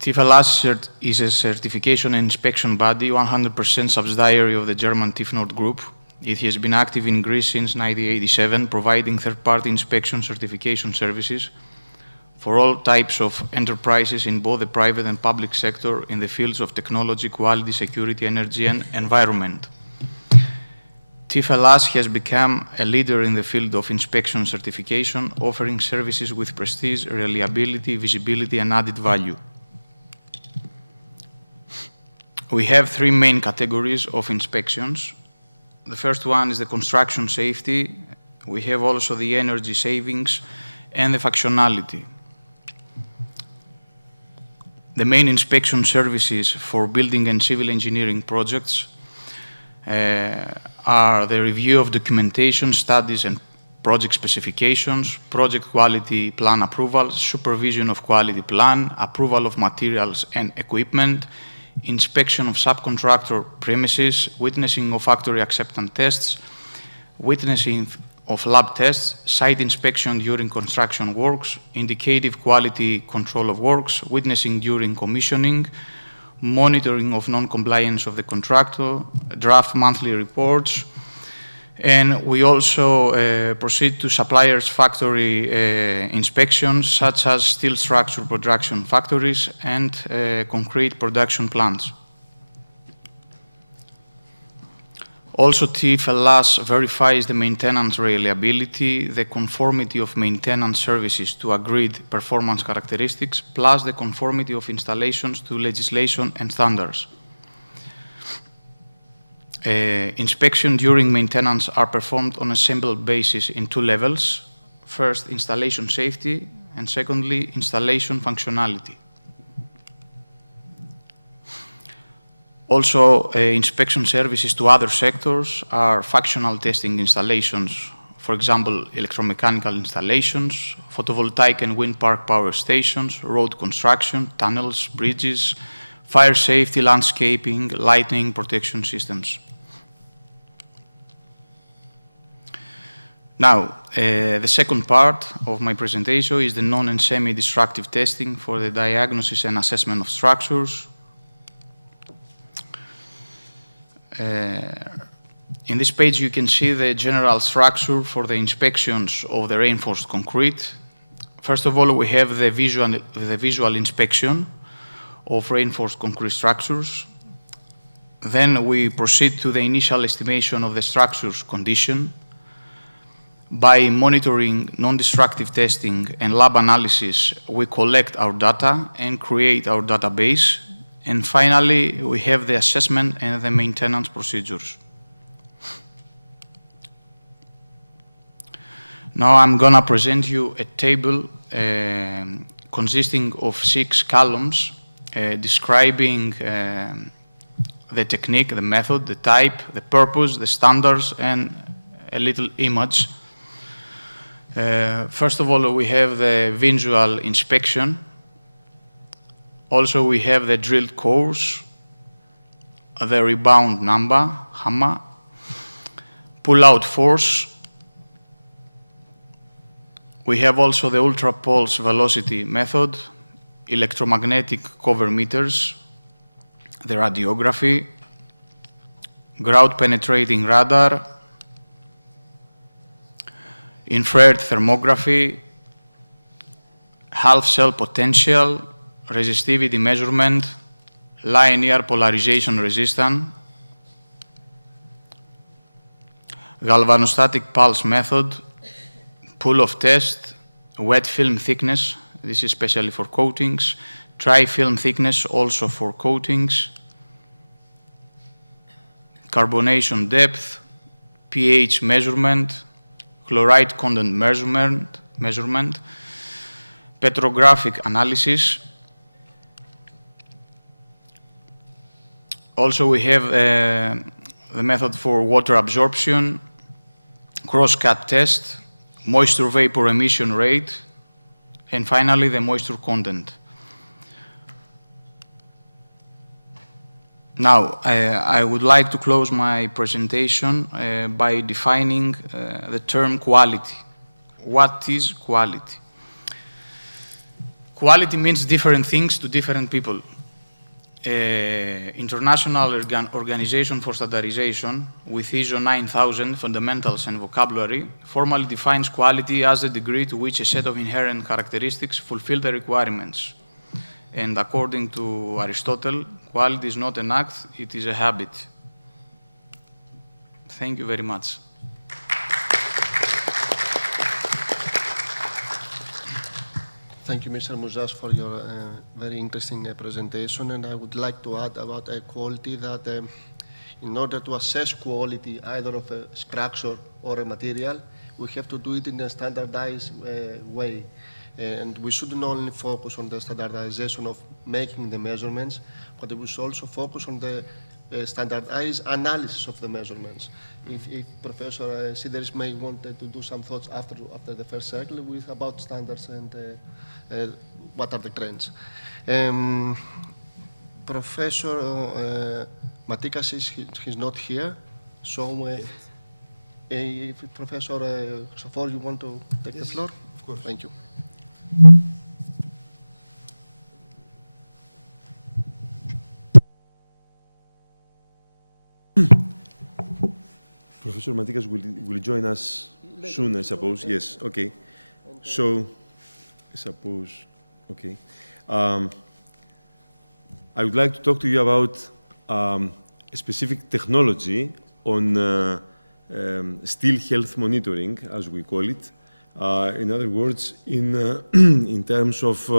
TIFELAS is a certification and inspection body, 100% subsidiary of the German TÜV Nord Group. It has been active in Greece since 1987, providing third-party inspection certification services for all types of enterprises in both the private and public sector in the fields of technology, quality, security, energy, and environment. TIFELAS has become a leader in the field of inspection certification, offering services with prestige, reliability, visibility, and added value. We have three main categories of inspections. The first one is the construction safety. We have also the energy savings and the functionality. The main inspection services for building and civil engineering projects are the review of documentation, studies and project specifications, project quality plan approval, supervision of quality plan, approval of materials and equipment, inspection of subcontractor premises, witnessing of factory acceptance tests, witnessing of lab tests, site inspection during construction works, indicative quality control of works, witnessing during commissioning, monitoring of non-compliance of the contractor, draft monthly reports, and we also proceed to suppliers' factory inspections, such as steel structure production factories and concrete production plants. Also, TIFELAS verifies the maintenance reliability, the conformity of maintenance services to agreed performance characteristics, plus the conformity of installations to legislation and standards. Inspection during maintenance are performed on a simple basis in two levels. First, installation safety, and secondly, installation functionality. Also, inspection services to other sectors are functional testing installations, for example, electromechanical installations, photovoltaic and wind park power stations, road construction, tunnels, bridges, fire safety, landscaping, lightning protection systems. Now, the second part of my presentation is the non- and semi-destructive testing for the diagnosis and assessment of structures. In this page, you can see the general structure for the inspections of the reinforced concrete. First of all, we have the visual inspection of reinforced concrete structures. Then we proceed to the initial estimation of the structure's condition. By monitoring non-destructive testing and lab analysis, we collect our data and create our database. And finally, we have the assessment and the maintenance procedures. Now I'm going to present you a table consisting of 6 columns describing the technique, the method, the type, the purpose, the standards, and a little image. First of all, we have the visual inspection. Also, we have the drilled course, the rebound number, hammer, pull-out force. We have also the ultra-pulse velocity method, electromagnetic cover meters, the radiography, ground-penetrating radar, infrared thermography, half-cell potential, resistivity measurement, linear polarization resistance, galvanostatic pulse method, pull-off test, wet film thickness, this is especially for coatings, dry film thickness also for coatings, carbonation depth, pH measurement, chloride content measurement, petrographic analysis. Also we have the method for water absorption, cross-cut test, moisture vapor emission rate, and finally the moisture content. Now, I would like to close my presentation by defining the term quality. What is quality? Quality means different things to different people. International Organization for Standardization, with ISO 9000 Fundamentals and Vocabulary, formally defines quality as the degree to which a set of inherent characteristics fulfill the requirements. And according to Aristotle, quality is not an act, it is a habit. Thank you very much. Thank you, Mr. Mouzas, for your very interesting presentation. And I would like to add about quality that in order to assess quality either of a structure or a material, we have to do it in a standardized way. And we shouldn't only focus on the standardization of making the measurements, but we should also focus on the standardized analysis of the measurements. If Professor Sideris may want to do some thoughts after the first circle with about standards and what are the trends. Professor Matikas he's not here, so if Professor Sofor, you want to take the floor? Of course. Thank you. Professor Matikas will join us soon, I suppose. Yes, okay. So, I suppose, okay. I would like to talk to you about a specific technology on steel health monitoring, as we call it. In other words, in terms of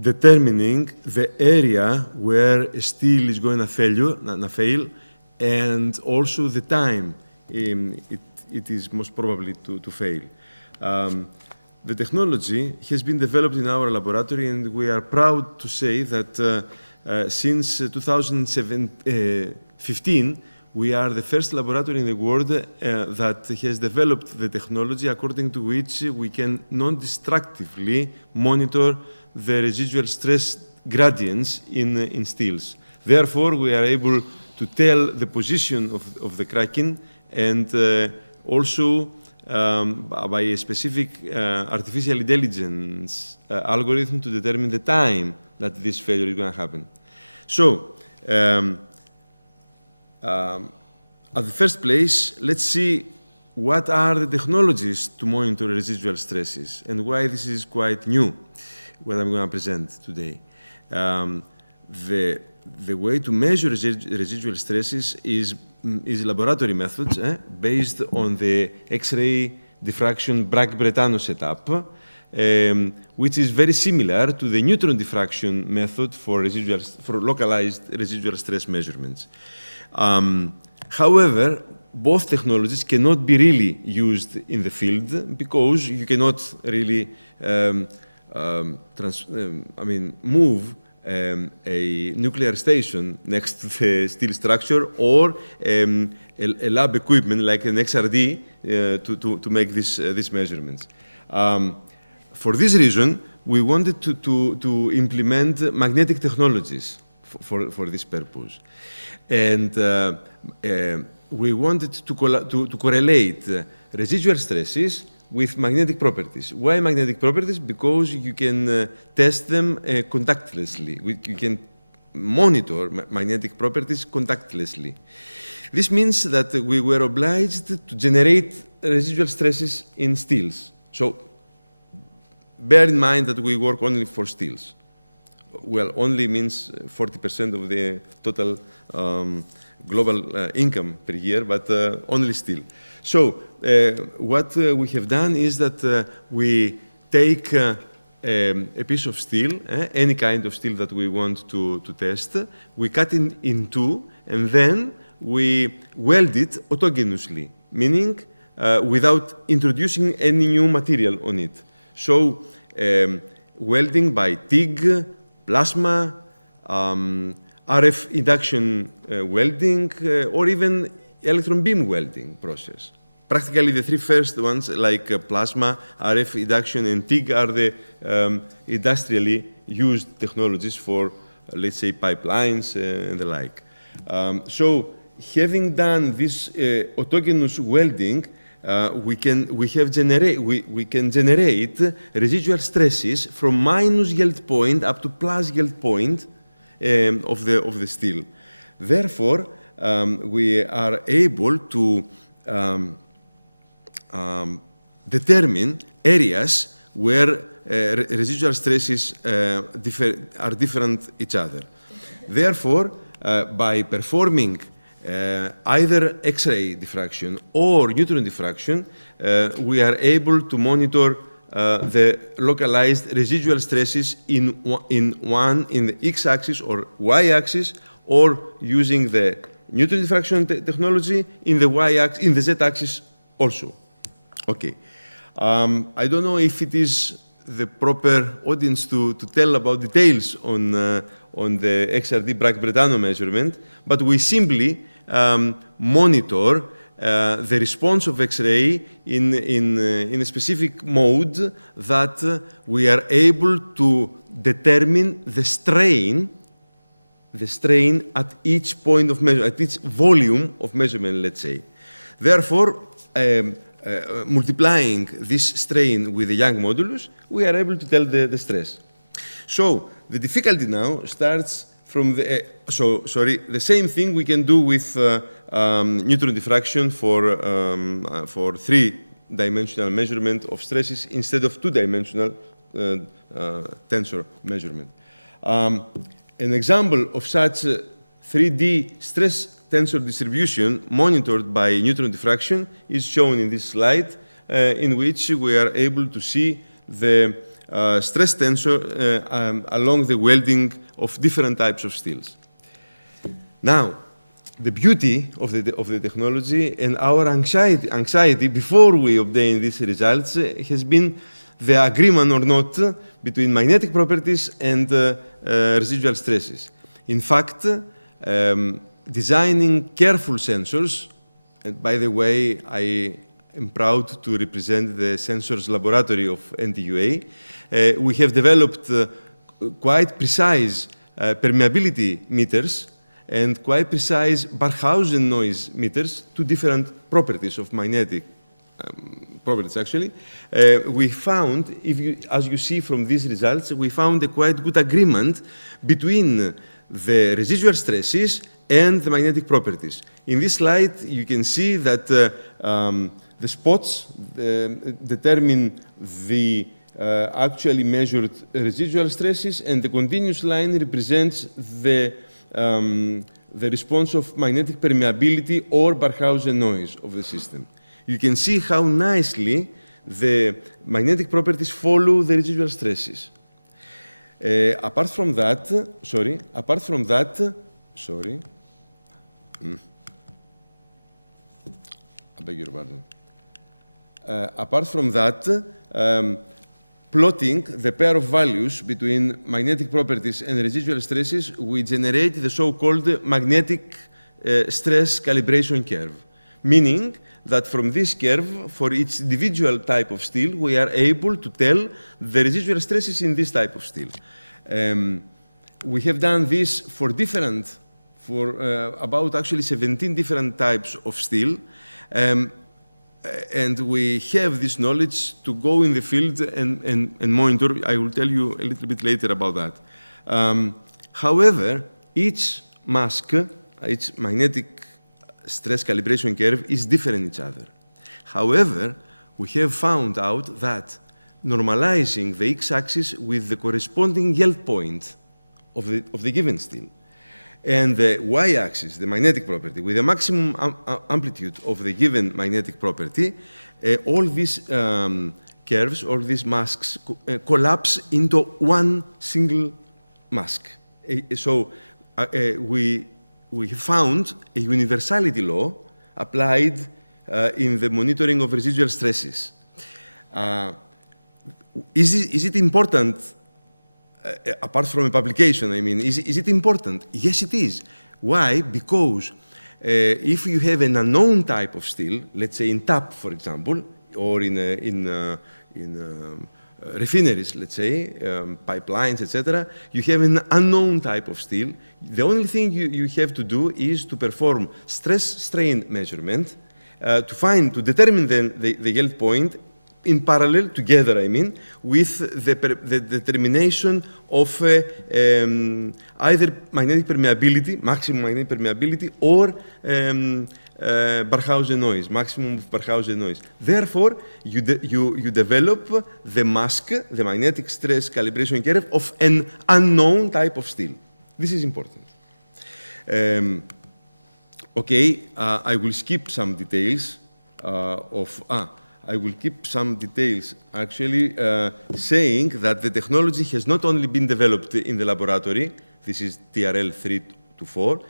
determining the area where a steel is going to fail, and also the time it is most probably to fail. The technology has been developed in our laboratory, and we are proud to say that since 2015, we are the first laboratory in the world that has developed the technology according to which we can non-destructively monitor the residual stress gradients in steels. Therefore, we are able to tell the position of the cracking and also by a specific artificial intelligence algorithm to determine the time that this failure is going to happen. So, at the first place, let's see what are the technologies to monitor residual stresses and why this is quite new, what I'm going to present today. The way to measure residual stresses is laboratory methods based on the X-ray diffraction Bragg-Bretaño setup, which is very similar to the neutron diffraction method for localized residual stress measurements. However, both technologies cannot be really used in the field because you cannot really move a nuclear station next to the steel structure or a lab equipment like an XRD to make these measurements. For this reason, we wanted to implement magnetic technologies for this purpose. And we wanted to correlate residual stresses with magnetic properties. Why magnetic properties? Because you can test them contactlessly. You can monitor magnetic properties contactlessly. This means that we were obliged to generate residual stresses in steels. So bear in mind that we work only for steels. Well, only means 40% of the total global income per year, but only steel. So what we have done is that we take a piece of steel, any kind of steel that we want to test, we cut it in two, and then we weld it autogenously, meaning without introducing any new material on it. So welding by TIG, plasma, RF induction welding, or even electron beam welding process. Practically the three first ones, like plasma, RF induction, and TIG, are the industrially used technologies for, let's say, pipelines and the like. So having done this autogenous welding, we can generate residual stresses from minus yield point up to plus yield point of the steel. Therefore, we are able to determine areas where residual stresses are different each other. Therefore, by performing either X-ray diffraction or neutron diffraction, we are able to monitor the localized residual stresses in the X-axis or Y-axis, or using the neutron diffraction technology in the Y-axis, in the Z-axis also. Okay. I don't know if it is the proper audience to tell about details on the XRD Bragg-Brentano measurement, but we simply monitor the response of X-ray in a specific mode that we are able to determine the strain at each point of measurement, at each volume of measurement, let's say. Therefore, multiplying this strain with the Young modulus, we are able to tell the stress. So the difficulty now starts from the, the same thing we can do with neutron diffraction for three-dimensional measurement of stresses instead of two-dimensional tensor measurement. An example of such 3D stress tensor distribution monitored by neutron diffraction is shown in this slide, in which we are able to see the stress tensor along the welding of different types of steels. Now, the beauty of the technology and our anxiety before we obtain these results has been the agreement or not between magnetic properties and residual stresses. In fact, designing careful sensors, and by the way, I am proud to represent the sensors laboratory of NTUA, we have developed quite precise permeability meters and quite precise Barkhausen noise meters, two different properties of magnetic properties, actually. We found, as you see from these results, we found a quite good agreement between the residual stresses and the magnetic properties. In this slide, you can see that the spots determine the actually measured residual stresses, and the continuous line represents the response of magnetic permeability or Barkhausen noise of the system. You can see how nicely the magnetic properties follow the residual stresses. Apart from that, I beg your pardon. Apart from that, plotting the pair of values between magnetic properties and residual stresses, we generate the so-called magnetic stress calibration curve, meaning that from this curve, for each individual type of steel, we are able to tell the residual stresses in this type of steel. We have done this for about actually 17 different types of steel. And we have this knowledge to go in the field and monitor. I will tell you a little bit later about that. However, each mask, each magnetic stress calibration curve is different each other. However, we have found out that normalizing the x-axis with the corresponding yield point of the given steel, and the y-axis, the magnetic property, with the maximum amplitude of the given magnetic property, all these curves, all these masks collapse into one single mask. So we found a universality law applied in the monitoring of residual stresses. Is it important? Apart from a publication, I mean, is it important? Yes, it is. Why? Because if you have an unknown type of steel, let's say in tap, for example, or in refineries, let's say, pipelines, etc., you have an unknown type of steel. The only thing you have to do is to perform stress-strain measurement to determine the yield point in parallel, together, I mean, with the determination of either magnetic permeability, maximum magnetic permeability, or Barkhausen noise, maximum of Barkhausen noise. Therefore, you develop the mask, the magnetic stress calibration curve of an unknown type of steel. This is important. Okay, I will skip some details I will keep some details, actually, saying that the technology has not only been developed in the laboratory, this is TRL 3 to 4,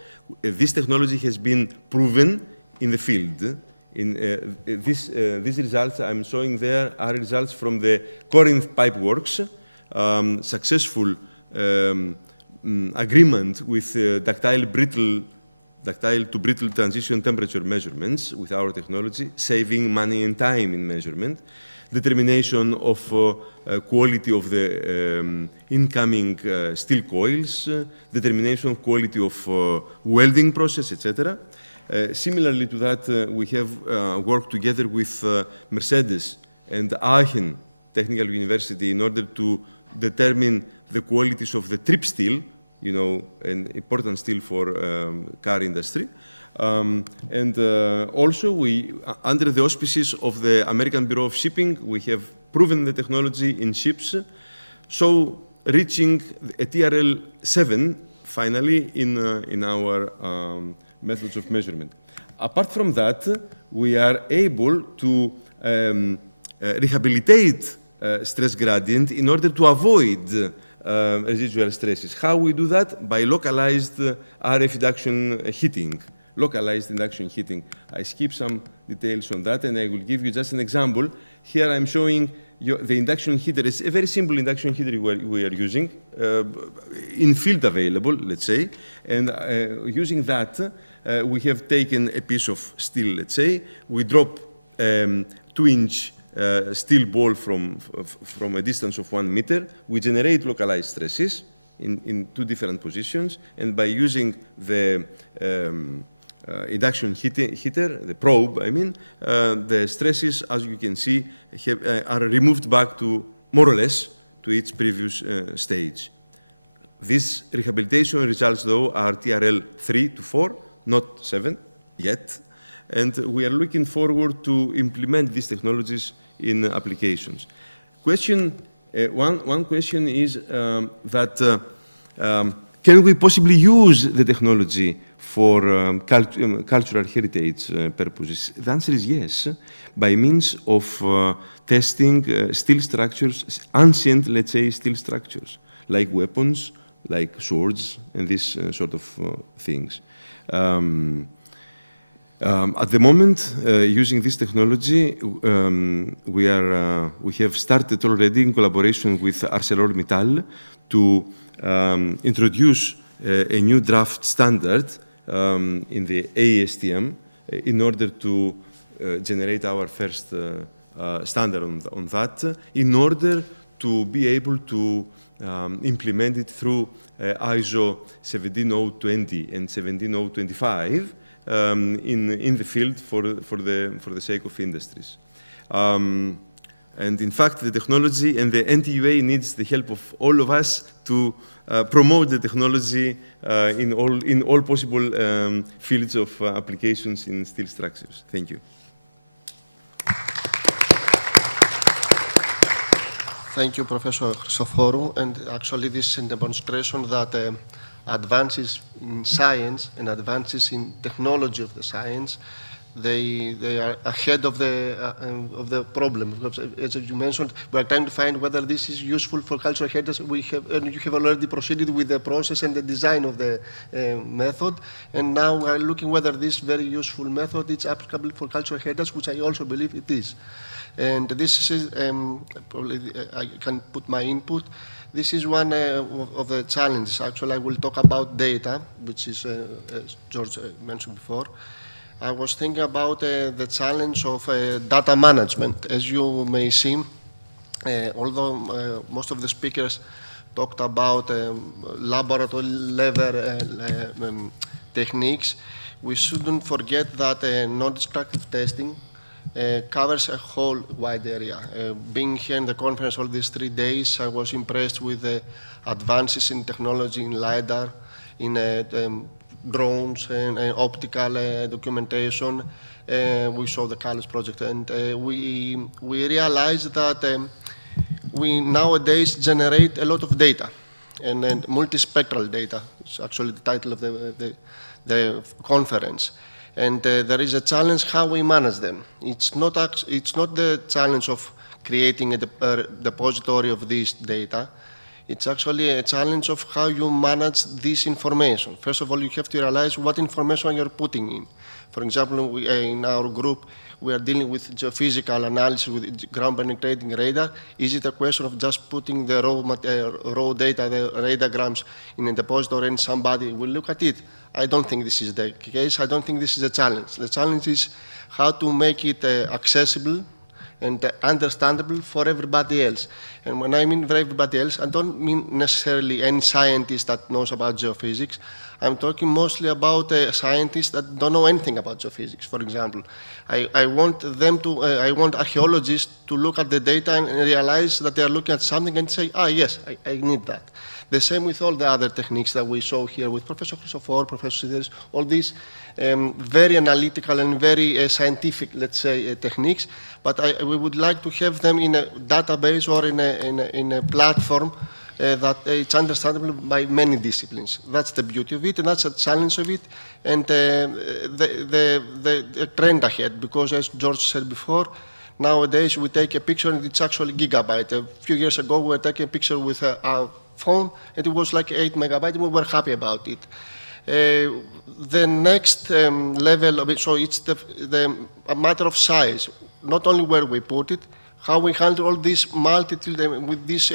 this technology has been proven in the field. These results I'm showing there are results from the Corinth Pipe Works, successful agreement with ductile to brittle transition temperature measurements with our technology, saving money and time in measurement, determination of quality of the incoming steel coils, determination of quality of welding process, etc. Similarly to that, we have worked together with Mercedes and Aachen Technical University in order to determine the qualities of the trip steel, you know, an important steel for car industry. And also, under the auspices of the American Bureau of Shipping, we have proven the technology in ships, so reaching a TRL 7, finally, in our methods of measurement. Apart from that, we are able to rehabilitate stress gradient in order to avoid residual stresses. How we do that? By localized RF induction heating. Localized induction heating. I skip some details on that, and I will give you just an example. Here I'm showing you the induction heater. It's a very simple induction heater we are using, in field available, let's say. And using that, we have taken a piece of steel, let's say. We drop 2-inch steel ball from a distance of 1 meter. We generate localized stresses in 2 different positions, and by using the induction heater, the probe, I mean, the stresses, as you can see, are removed back to, more or less, to its previous stage. These rehabilitation results, though, are TRL 3 to 4, not 7 yet, and we are looking forward to implement these technologies in applications. One question is that can we possibly use the technology for cultural heritage purposes? The answer is yes, by means of testing steel structures, ancient, let's say, steel structures, like weapons, like swords, and these sort of things. At the moment, using this technology, we have started already in collaboration with ArcelorMittal to introduce a new draft standard in the ASTM in order to generate our first standard on that, in order to be able to implement it through ISO 17020 and 17025 in the field for the sake of industries. And in fact, the technology and the NTUA needs the help of all of us to promote the technology in all possible fields of applications in steel structures. Thank you. Thank you, Professor Christoforou. And actually, this is a demonstration that advances in science and advances in technology of the science, they are ahead of the problem. As you mentioned, we are trying to find whether this is useful for cultural heritage. You have already proceeded with the process and the design of the method, and now we are looking whether this very useful method is applicable for cultural heritage, which I also believe it is. And this is, probably I can put my input. This is one of the challenges. Actually, I will talk about data, which is, as George mentioned before. I was thinking about the challenge of data management. As you may see, although most of the speakers talked about laboratory level techniques, we shouldn't forget that non-destructive testing covers a whole wide area. Being here in the conference all these 3 days, I was impressed with the advances in technology, in LiDAR, in drones and optical documentation. We saw the CALUS project, and we realized that we nowadays generate a lot of data, and multispectral data. It's actually the title of the conference. And there is a challenge how we manage them. It's not the challenge of creating a depository of this data. It's actually a challenge of how you manage this information. First of all, you have to realize what information you're putting in. For example, in our group, we are dealing with geophysical analysis with ground penetrating radar. Is it a question of just putting the raw data, the radagrams, in a depository and somebody will look at it? I don't think this is the case. I don't think this is a challenge. The challenge is how to make it accessible and understandable for everybody else. And when I mean for everybody else, I don't mean necessarily any scientist that knows about geophysics. I'm talking mostly about scientists that don't know anything about geophysics. For example, I want archaeologists to look at the data and realize that they are looking at something and say, ah, yes, I need that. The same with all the other techniques that we saw here with Professor Christoforou, Professor Sideris, all these very analytical and very scientific, let's say, techniques. But we would like to have them in a database or in a platform that it's understandable by many disciplines. That's the beauty of it, and that's the challenge of it, and the trend ahead, because as George said before, nowadays we take a picture and it's actually gigabyte. A few years ago we were taking a picture with our phone and it was like 8 megabytes and we were happy about it. The next level of it, so it's a matter of size, not only where we put it, how we handle all this multitude with this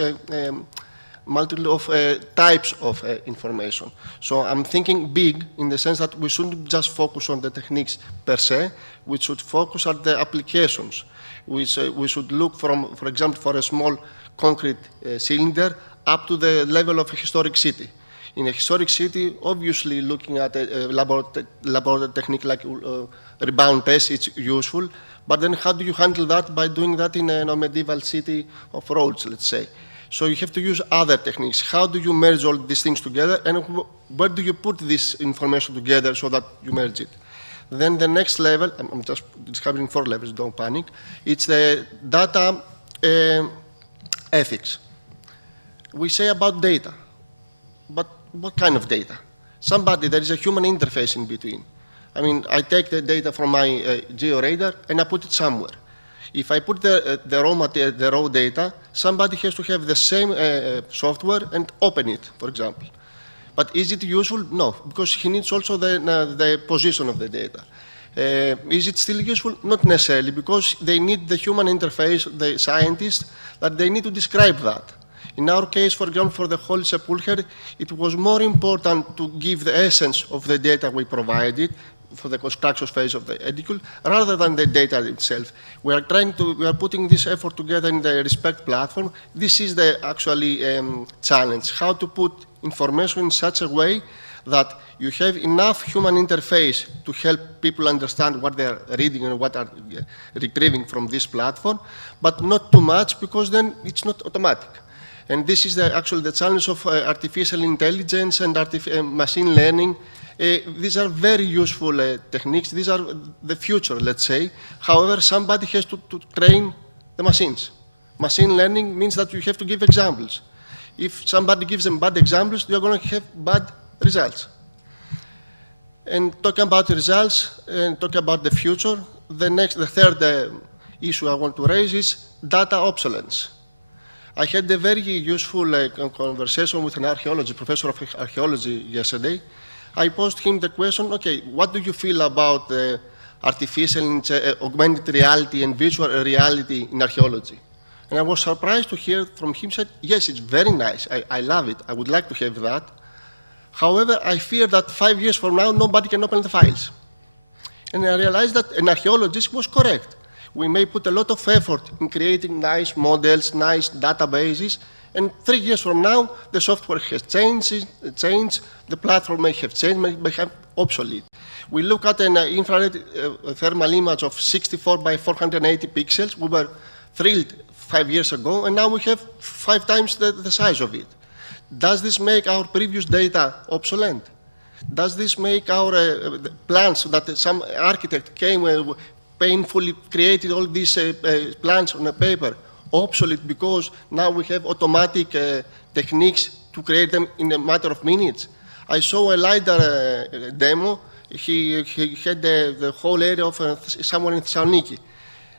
multitude of types of information. So I'm thinking big in the sense that we shouldn't just focus on the techniques per se, we should focus on the applications. We should look from, for example, for a small concrete cylinder up to the level of a historic city. In a historic city, obviously looking at a laboratory technique like rebound test, it's useful, but then how do you handle that by doing that in a medieval city of Rhodes, let's say? So you have to use other techniques. How do you merge all these things together, and where do you put this information together so that you merge it? Then the next level, I'm just describing 4 levels, don't panic, it's the data ethics. We say about data, but what kind of data? There is a human interface in between. I mean, I take the data from my georadar and I put it somewhere. If I put the raw data, somebody has to have the same software and open it, for example. But is it useful? No, because he needs also the position of the data. Is it still useful? Not necessarily, because they need the human interface, the scientists, that they need to describe that. In our case, for example, for the Holy Sepulchre, it was more important to give the essence of the data we provided for the construction phase of the Edicula, rather than the data itself. We are putting this effort together in the RESPECT platform. This is the actually challenge, how to put information in such a way that you have enough human interface to help people understand what they are reading and what are retrieving from this platform, but not too much, because then it's not automatic. And this is actually the challenge of artificial intelligence and machine learning. These are very useful techniques. These are the future, let's say. However, somebody has to train the machines. Machine learning means that you have to give examples. If somebody gives them bad examples, you're going to have bad results. And talking about the results and talking about the future, the third issue I want to raise is data obsolescence. I had a very useful conversation with an professor of archaeology yesterday. I posed him the question, okay, what do you feel about artificial augmented reality and virtual reality in archaeology? And I was surprised to hear from him, said, yes, it's very nice. I love it. I would like to have that. However, I fear that 5 years from now, nobody can open the files. And I realized that an archaeologist was correct. We may put a lot of effort in creating nice models, nice databases, and 3 years from now, the software has changed, the platform may have changed, may have obsolete. We look at an infrared thermal image of 64 by 480 pixels. We were thrilled 5 years ago, and now we have 5 times the size of it. Does this make our previous data obsolete? Does this make our plans that some architect came painfully created all these plans on a paper obsolete, because now we have automatic techniques to create them in a matter of minutes? I saw a LiDAR demo. He had the whole area of someone in Thessaloniki.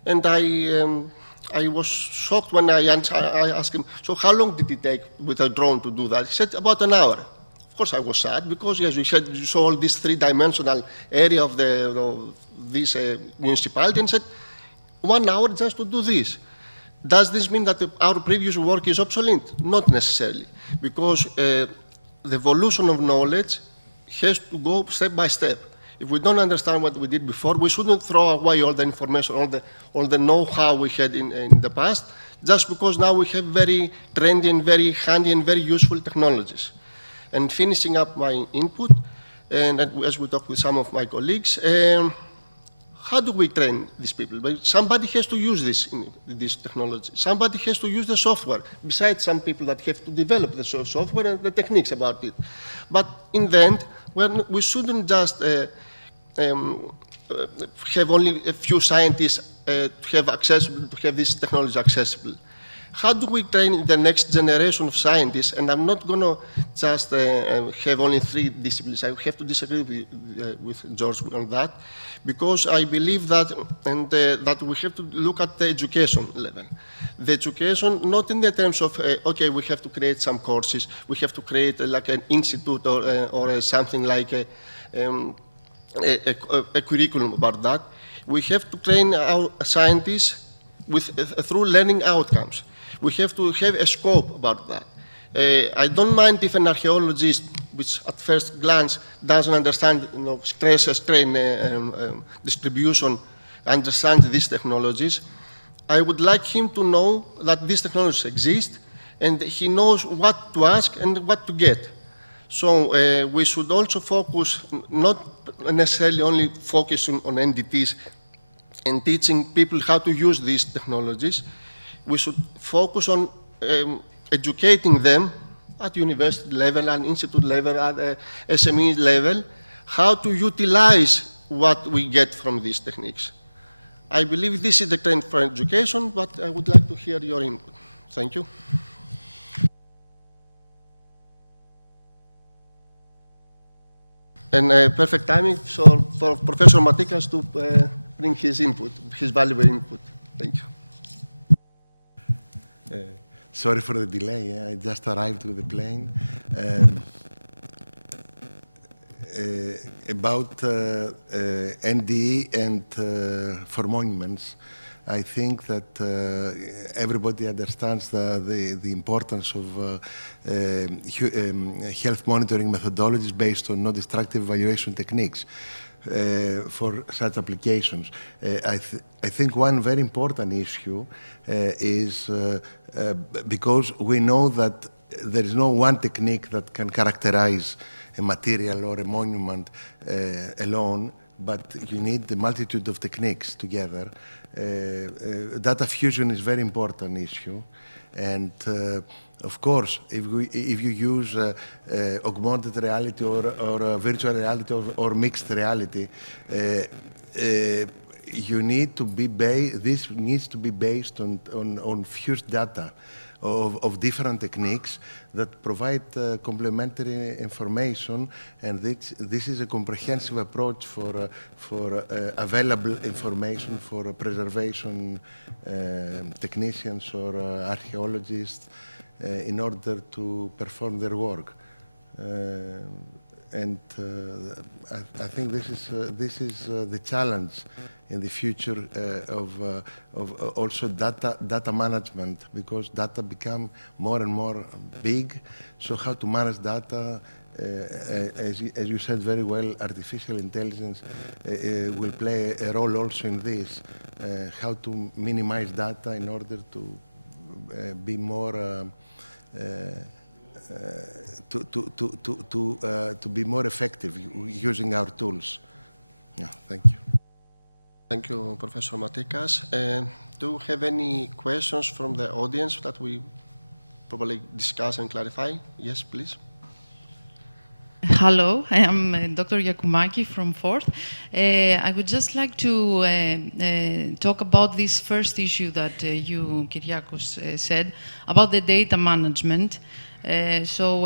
And I was shocked when I asked him, so how long did it take with a drone to do that? He said, about an hour. Of course, I was sad, because yes, you saw all this three-dimensional area of this municipality, and said, 1 hour just to do this. Does this mean that our previous work is obsolete? Not necessarily, because the evolution of knowledge has to go step by step. If we don't understand what we did before, we shouldn't throw away all the information, all the know-how we had in the past, just because now we have very trendy and very handy and very useful technologies. And finishing up my input, and as we talk with some of my colleagues, how do we train these people? But somebody has to use this technology. Somebody has to use the software, besides some people that have to develop the software and the techniques about it. But in the end, we shouldn't just have only a few scientists to have this technology accessible. How do we train the next generation of scientists? And I'm not going to just have only 3 disciplines. I have to disagree with George on that, because I believe that, that we have to look at the education level. The education, not in the terms of, okay, we have to create some courses, we have to create like an institute or something like a curriculum about that. We have to train our scientists through learning outcomes. We have to have a scope about that. I don't mind if an archaeologist, which at first glance doesn't understand stress-strain distribution, understands these technologies. I would like him to know that these technologies exist, and he knows what to ask and what to get. So we should also focus, not necessarily only focusing on NDTs and teaching people how to use these technologies. We should focus on educating them at university level, at institute level, at SME level, how to utilize what we get from these techniques. I believe this is the trend for education, but I would like to hear your input. Thank you. And perfect timing for Professor Matikas to bring his input, his valuable input. Thank you. Sorry for the delay. I just arrived with the plane. about NDE and for monuments, I think that everybody understands the importance of health monitoring methodologies based on non-destructive evaluation techniques for such applications. I think one very important issue is because we know that there is no one technique that can characterize a material or a monument alone, but you need a multitude of techniques together. Data fusion is a very important issue, and of course, if you use augmented reality or virtual reality or mixed reality, you need to be this needs to be based on fused data of different techniques that provide complementary information, and this is a comprehensive approach for available information for preservation technicians or archaeologists in order to perform their work. And I think this is the challenge in the future of also data management, because data become more and more big. So how to manage data, as you said very well, artificial intelligence will play a role also in this. How to minimize data in order to be more to be more effective using our tools. Yeah, thank you. Thank you, Professor Matikas. Do you have any questions from the audience that we probably discuss and clarify? Yes, please. Hello, I am Dr. Yakoumaki from Forth. I would just like to talk about this first issue that you, Kyriakos, said about the data management. For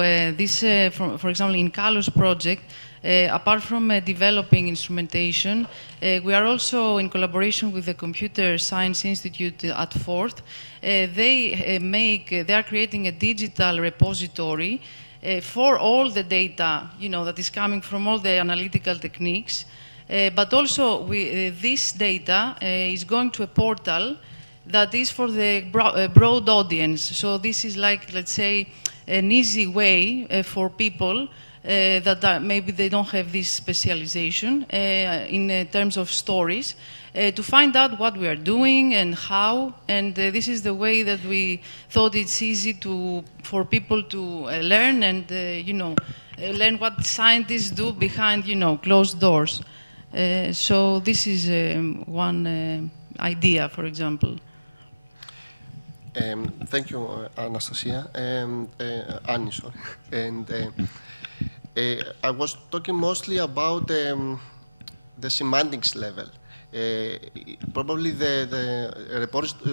example, in Kalos project, apart from developing instrumentation, we are also in collaboration with the Computer Science Institute at Forth. They are creating a digital repository for all the data, that is coming from all the analytical techniques. But also, this data is going to a portal that is for the broad audience. So this is like, let's say, an easy way for people that maybe they don't have this specialization in terms of stories to find out what we are doing and how. And this is the way that we thought it's easy for people to learn and learn what scientists do behind closed doors. So this is one idea, for example. Thank you, Anastasia. Annie, sorry. And I was talking mostly about the semantics level. Probably the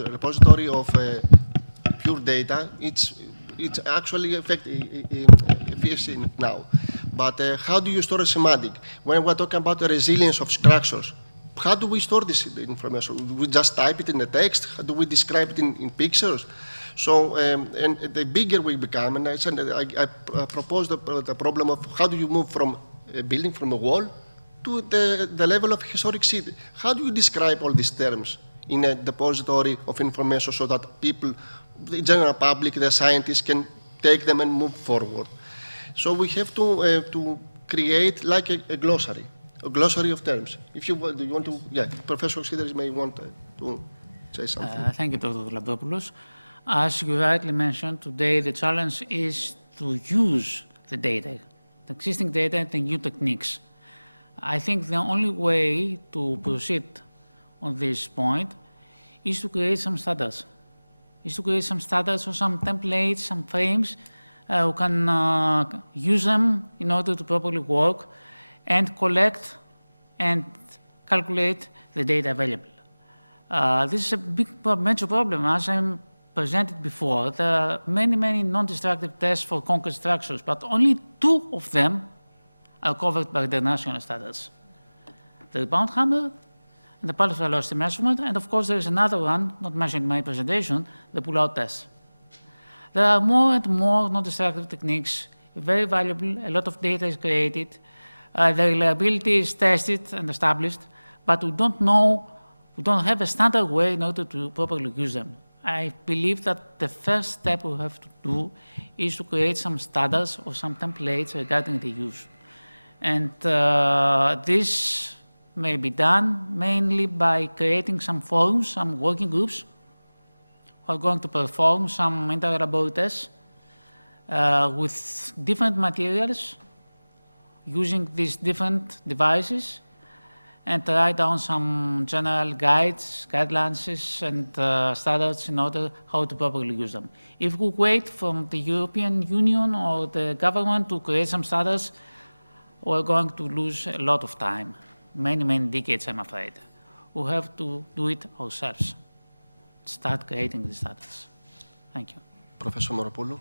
repository of pure data, it's actually efficient now. But how do you store a semantic? When we're talking about the resilience of structures, how do we store this information? Do we just type it in the text? How do we describe it in pictures? So, and the bigger we become, and I proposed the problem of how do you move from a building, from a wall, to the level of historic city. How do you describe all these terms in a depository of information so that people, the general public, the scientists can take them and move forward? So we have to create like a glossary of terms. If you want, do you want to, yeah, Professor Sideris may want to say something. Thank you, Dr. Gladopoulos. As you rightly mentioned, today the challenge is to use the data, the existing data and the new techniques. I think the only way to proceed on this point is to create some standards. Is to create some standards or some templates, some frames, who can use them in order to properly work and collect and calculate the data available. This is a big major problem, as I presented before. There are many, many non-destructive tests for concrete structures, but only 2 of them are covered by the national standards. The rebound hammer and the pulse velocity measurement, and of course there is another one, not mentioned in my presentation, the pull-out test. There are more and more non-destructive techniques, very valuable, a lot of data is created, The reliability is tested and established, but we don't know, we don't have a standard way in order to properly use them. I believe that the first step we have to do is to create some standards or some templates regarding the use. And this may be done mainly by creating some forums, some working groups who are going to perform some interoperability tests with different materials using these different devices and write down some general guides, guidelines, and standards in order how to properly use them. If we wait from the European Union or the government to create some standards, we're going to lose a lot of time, many, many decades, I'm afraid. We have to do it ourselves, start creating the standards. Thank you. Professor Moropoulou.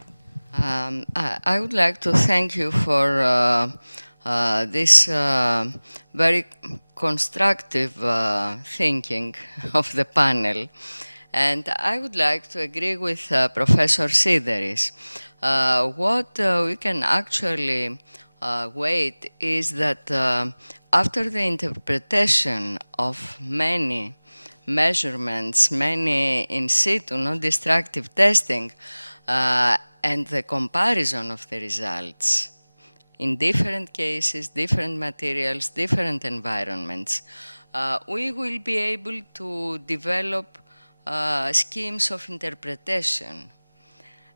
I would like to thank you for this very constructive thinking of the panel. And I would like to agree with Professor Sideris. What we can actually wait is that after the interpretation of many measurements, many in situ, non-destructive testing, and the comparison of the results in different cases, different materials, different environments, we will be able to develop schemes of interpretation.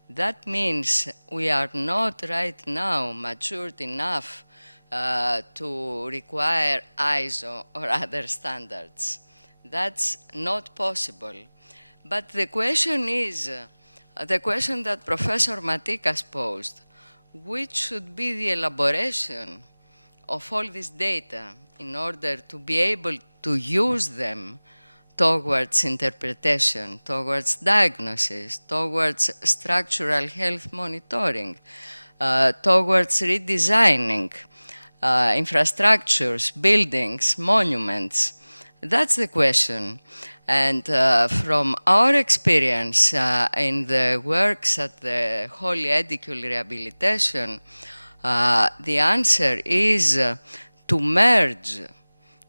That means we are not right now matured enough to require ISO or other standards. That's not possible. But the question is, the question that Professor Matikas posed, which should be the elaboration of all this data in order to be able to use them towards interpretation, towards diagnosis, towards structural health monitoring, towards redesigning infrastructures, buildings, monuments. That's the question. And from our experience in the works at the Holy Edicula Rehabilitation, the answer is to merge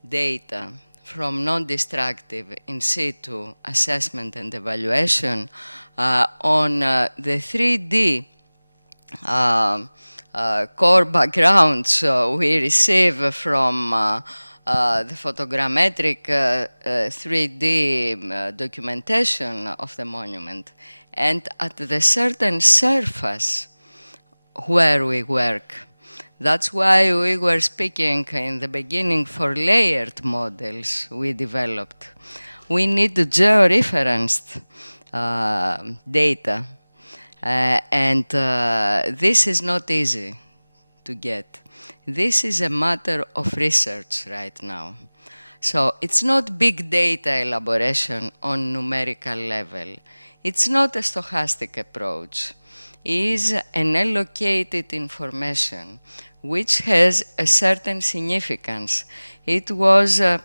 data from non-destructive in situ assessment and evaluation on the 3D core backgrounds we receive from the photogrammetric 3D documentation of the monument, and at the certain surface where we work. That's why we were speaking in the beginning for layered models we developed. We need georeferenced data, and this is not easy to get. This is a matter of research right now. So it's not big data elaboration on numerical level. It's not a stochastic approach. It is an allocated information which has a certain significance. It was a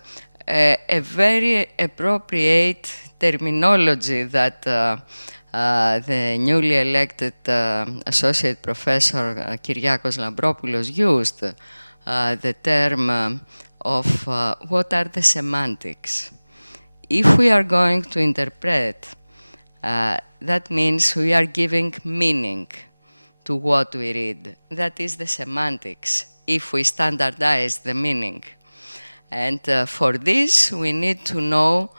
very appropriate terminology that the newly elected Associate Professor Kyriakos Lampropoulos used, the term of what are the semantics. If we are going to interpret, that means we are giving meaning to what we read. That is the semantics, if we standardize the meaning. And for this, we need to know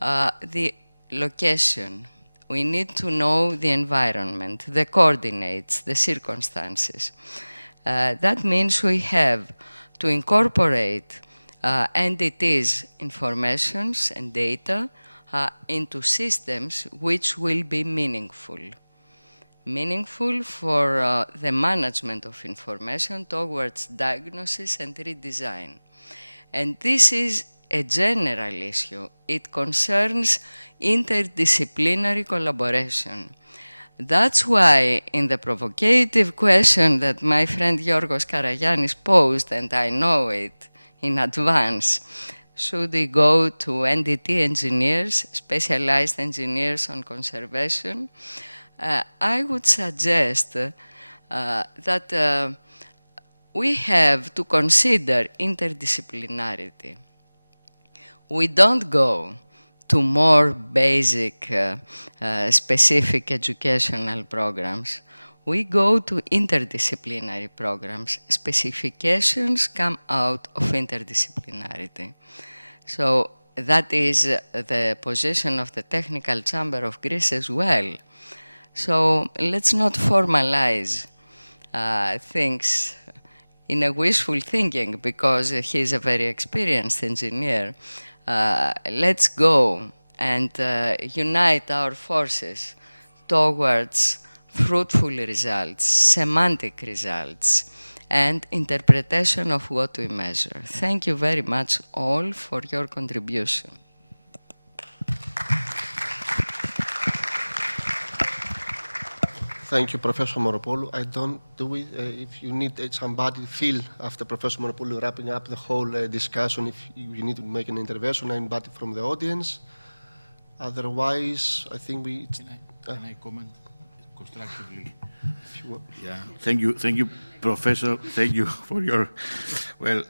the location. We need to know the environment, the coordinates, the circumstances. That means we have to incorporate entities, informations, and data into systems which will be meaningful. Meaningful for the management of information towards diagnosis and redesign. And this is a general issue. It concerns interdisciplinary collaboration. That's why in the provocative question that my friend Giorgos Karagiannis posed, and I know it in advance, should we go to NDT engineers, specialized engineers on conservation? I would suggest that we have to consider interdisciplinarity. We don't go to more basic, specific educational programs. We go to interdisciplinary programs. Specifications come out of interdisciplinarity. So that is the position of the Technical Chamber of Greece as well. So let's not formalize things in a wishful thinking because he's a very experienced engineer. Let's go and unite our forces towards fruitful results, semantic results, and interpretation of what we measure. Thank you very much all for your contribution. Thank you, Professor Moropoulou. I don't do it. If you need somebody fill after Professor Moropoulou wrapping up the whole discussion, if you need to make an intervention, anybody from the audience. Otherwise, I think we... Can I comment constructively? Yeah, thank you, Professor. Thank you for your... Well,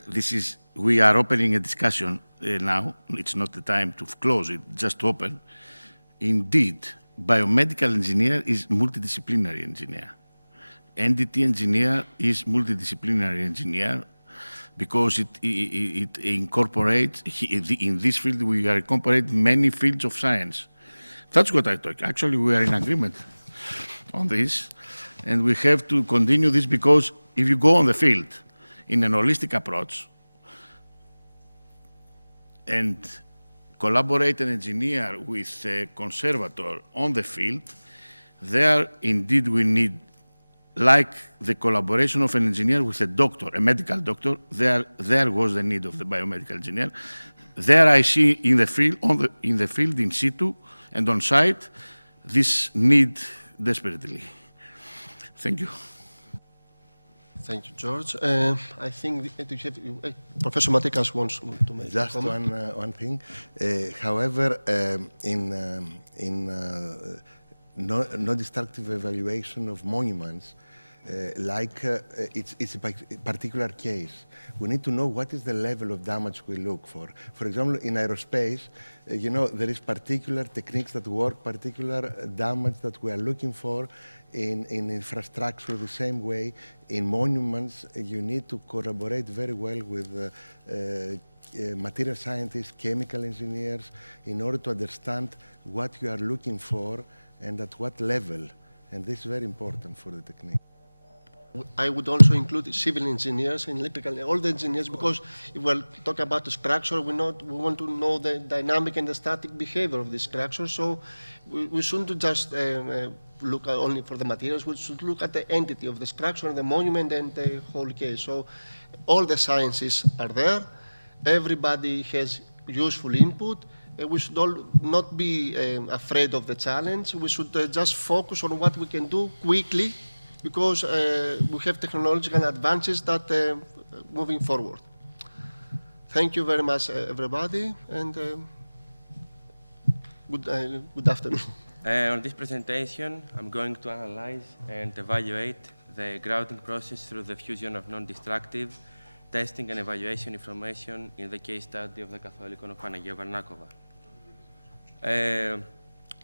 we are opening a discussion now. It's not the time to close it, just to open. Indeed, biomedical engineer is multidisciplinary engineer. NDT engineer is multidisciplinary engineer because it incorporates, in this field we are incorporating many fields of science. That's what I talk. Actually, we are in agreement on this, and we have to continue this because if you go on the field in an holistic approach and collaborate an engineer with a conservator on the field, there indeed we need, like the collaboration of an engineer with a doctor, a medical doctor, there was the need of the biomedical engineer. There I see in the field, in situ and on site, this need desperately. Thank you. Thank you, George. I think Professor Matikas wants to make just a comment. one thing. However, in non-destructive evaluation of monuments, it's a particular case. We need to know what is the level of damage we look for. For example, in aerospace, there is particular techniques that work, particular damage that we are looking for in infrastructure the same way. In monuments, you need to collaborate very well with material scientists, chemical engineers, in order to understand what you are looking for and at what level. And this is very important for the technique. I would also include civil engineers and electrical, all the engineers, because if we're talking about the structure, we want to know the dynamic and the static behavior of the structure. So we shouldn't just look only for the materials. We should look at the entity of the structure, the monument, and the whole case. So all the sciences are there. Everybody has useful input. We should all not be afraid of the challenge. We should just focus on what we can do quickly, because we have technological advances that moving forward. Thank you very much, everybody, and good afternoon. On this presentation, I'm going to analyze and evaluate the grouting process through the fusion of non-destructive testing and evaluation information in the case study of the Catholicon of Panagia Varnakova.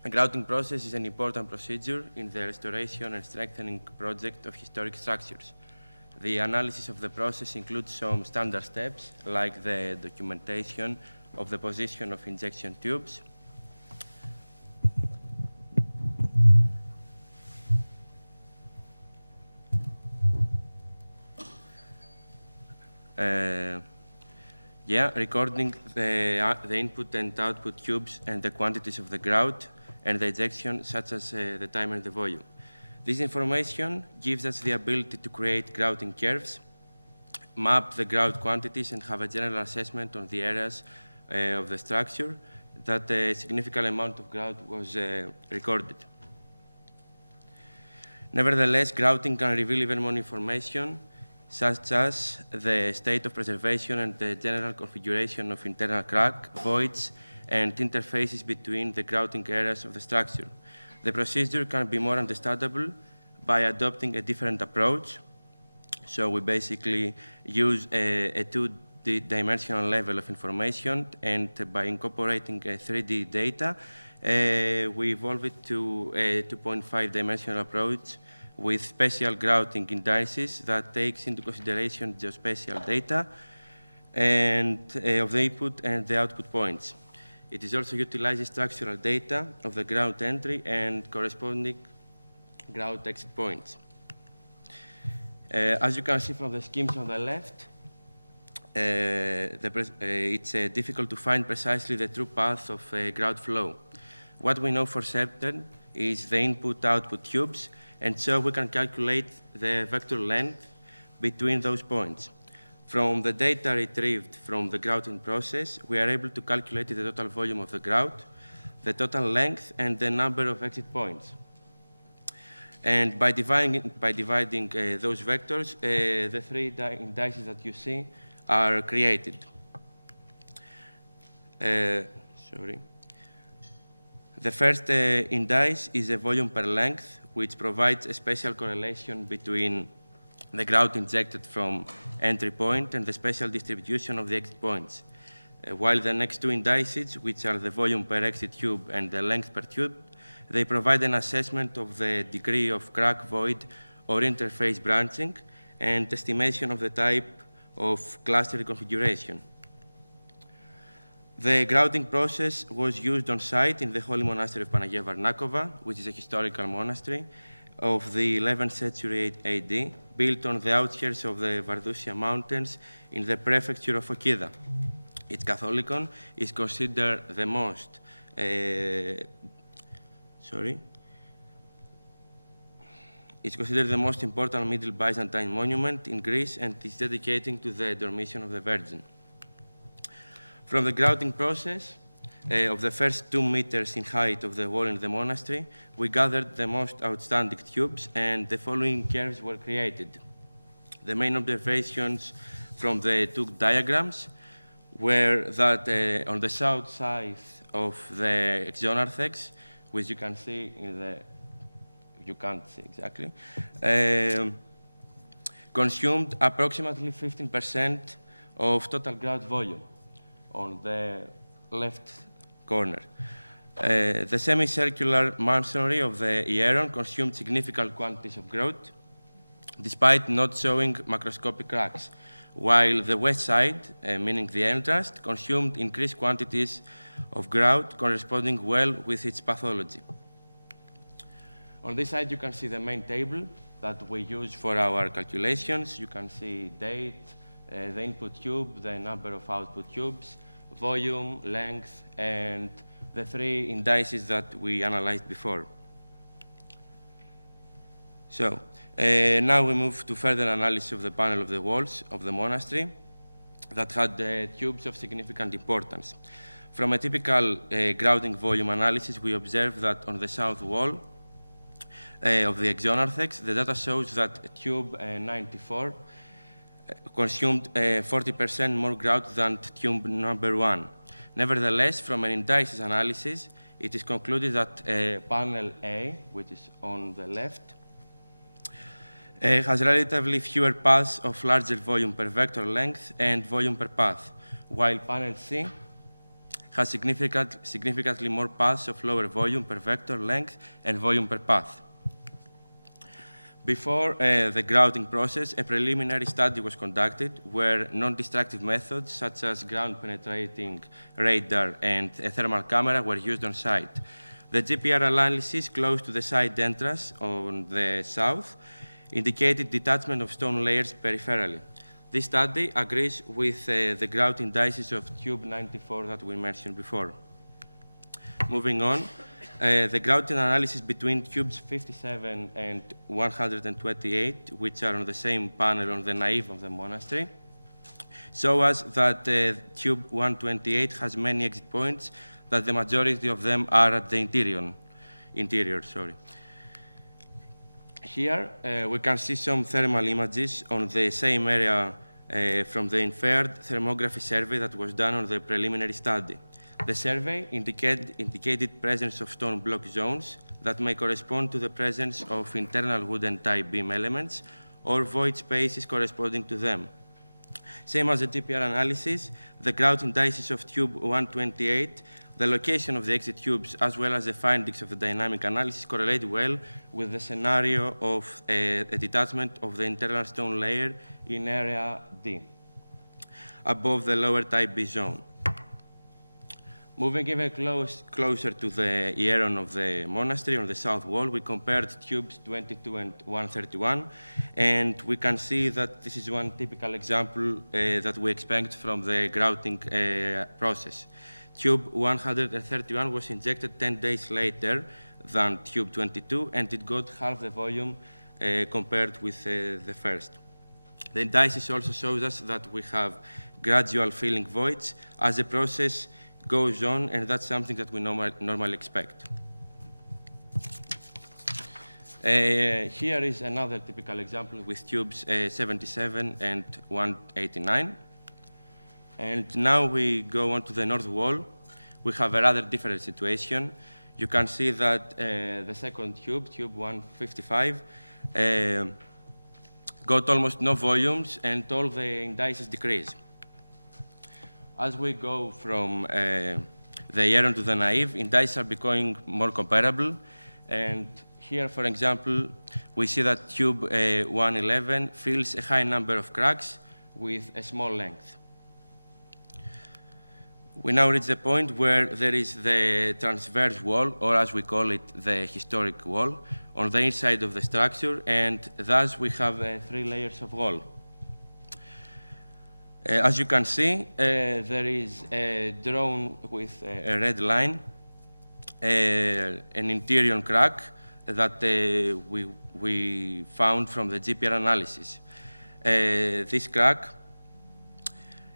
A grouting process is an important procedure in the restoration and strengthening project of historic structures. The analysis of the process includes some standard steps, like the documentation of the position of injection tubes, recording the input and output tubes and the quantities of the grout and the ejection, such as the time and the volume. This information gives us the ability to create grouting curves, map the grout quantities, and have a general assessment on the areas of the structure that a significant amount of grout was recorded. Nevertheless, grouting can reveal even more information, such as the state of preservation and the general configuration of internal crack, voids, and interfaces between the grouting areas of the structure. The procedure can be more understandable by adopting a different approach, So we basically use a two-dimensional level of information, and by incorporating 3D data, we evolve it to a 2.5-dimensional approach with spatial grouting indices that takes into consideration geospatial data and of the input and the output points. It is also utilizing structural data of the ground entry and corresponding ground exit points. As you can see from the schemes on the left, it's difficult to find precisely the true path of ground flow. What we know for certain is the input-output tubes, and so we can calculate the vector length between those points. From the data retrieved from the grouting process, we are able to calculate the total volume of the grout, the total length, and the number of exit points. And by dividing those vectors, the three indices that you see are created. Sorry. The first indice is a volume per length, which provides a special correlation between the grout injected from entry point and the special distribution of the exit points. While the next two indices, which are the volume per exit tube and the length per tube, they provide an assessment of the degree of crack, void, or interface branching, and estimation of the type of cluster configuration. The grouting process was used on site in the Holy Monastery of Panagia Varnakova, which is a historical monastery of the 11th century AD, built on the outskirts of the Vardusia Mountains in the prefecture of Okida. Its Catholicon is considered the most It's considered the most important Middle Byzantine monument in Greece, and is dedicated to the Dormition of the Virgin. From the grouting process of the first 2 meters in height of the wall in the monastery, we gathered the most outstanding tubes, and the following curves were created. The main observations from the two diagrams were that on the south side of the exonarthex, which you can see in the, you can't see exactly, consumed approximately 15% of total grout volume on the left corner. The semicircular masonry of the Hieron consumed significant quantities of grout, despite not showing macroscopic cracks, while the west side, meaning the entrance, consumed increased quantities of grout corresponding well with its pathology. On this side, you can see the main table that we use for our calculations. You can see date, the input tube, the number of output tubes, volume, length, and the 3 indices that we analyzed before. So, now we move to further analysis of the panel of the walls of the monastery that had tubes of significant importance. From a typical grouting volume analysis, we observe that on the south wall of the exonarthex, the data shows that tube 94 consumed 40% more grout than tube number 1. Nevertheless, from an indices analysis, it is concluded that panel A, which is on the left, has relatively fewer paths of larger volume per vector length and volume per path, while panel C has significantly more paths of lower volume per vector length and volume per path. Before the grouting process, a preliminary study was conducted where non-destructive methods such as ground-penetrating radar and a thermal camera were used on site. The GPR analysis close to the side entrance on the south indicated detachment of stone layers peripherally. This study agrees with the grout indices of tube 94 that we mentioned before. Moving on, the grouting analysis between tubes 57 and 128, which are on the same panel on the nave of the monastery, show us that tube 128 has many exit points, that the majority of them are at the interior. Here, we can see some thermal images on the same area from the inferred thermography survey that was done on the preliminary study. The survey indicated presence of stone block zones that may correspond to the presence of internal wooden tie beam elements or void spaces corresponding to them. Same as the GPR analysis, the grout indices of tube 128, the location of the exit tubes, as well as the findings of the dynamic analysis correlate well with the scenario of a detachment of the internal stone layer in area D, above the lower type B zone. Moving even closer to the Hieron of the monastery on the south wall, we compared tubes 22 and 131, and we can see that this is one typical example that we expect from the grouting process. Tube 131 was injected 10 days later than tube 22, and it got half the volume compared with the first. The indices also shows us that we have gradual filling voids as the process goes on, and that's something that we normally expect. Here is another typical example with tubes 77 and 189. And now we go on to the north wall. We have a rather different situation. You can see that the second tube, tube 155, got almost no volumes, and all the indices decrease. As we go from the Hieron to the naive, indices are becoming more comparable. And here, for example, we see that tube 111 fills a high number of cracks with a small length. We now reach the point where there is the transverse wall, or as we call it, the historic wall, on the inside of the structure, and thus we have 3 layers of wall. As you can see, there is drawn with a red line an interior crack that we found from the GPR analysis. This crack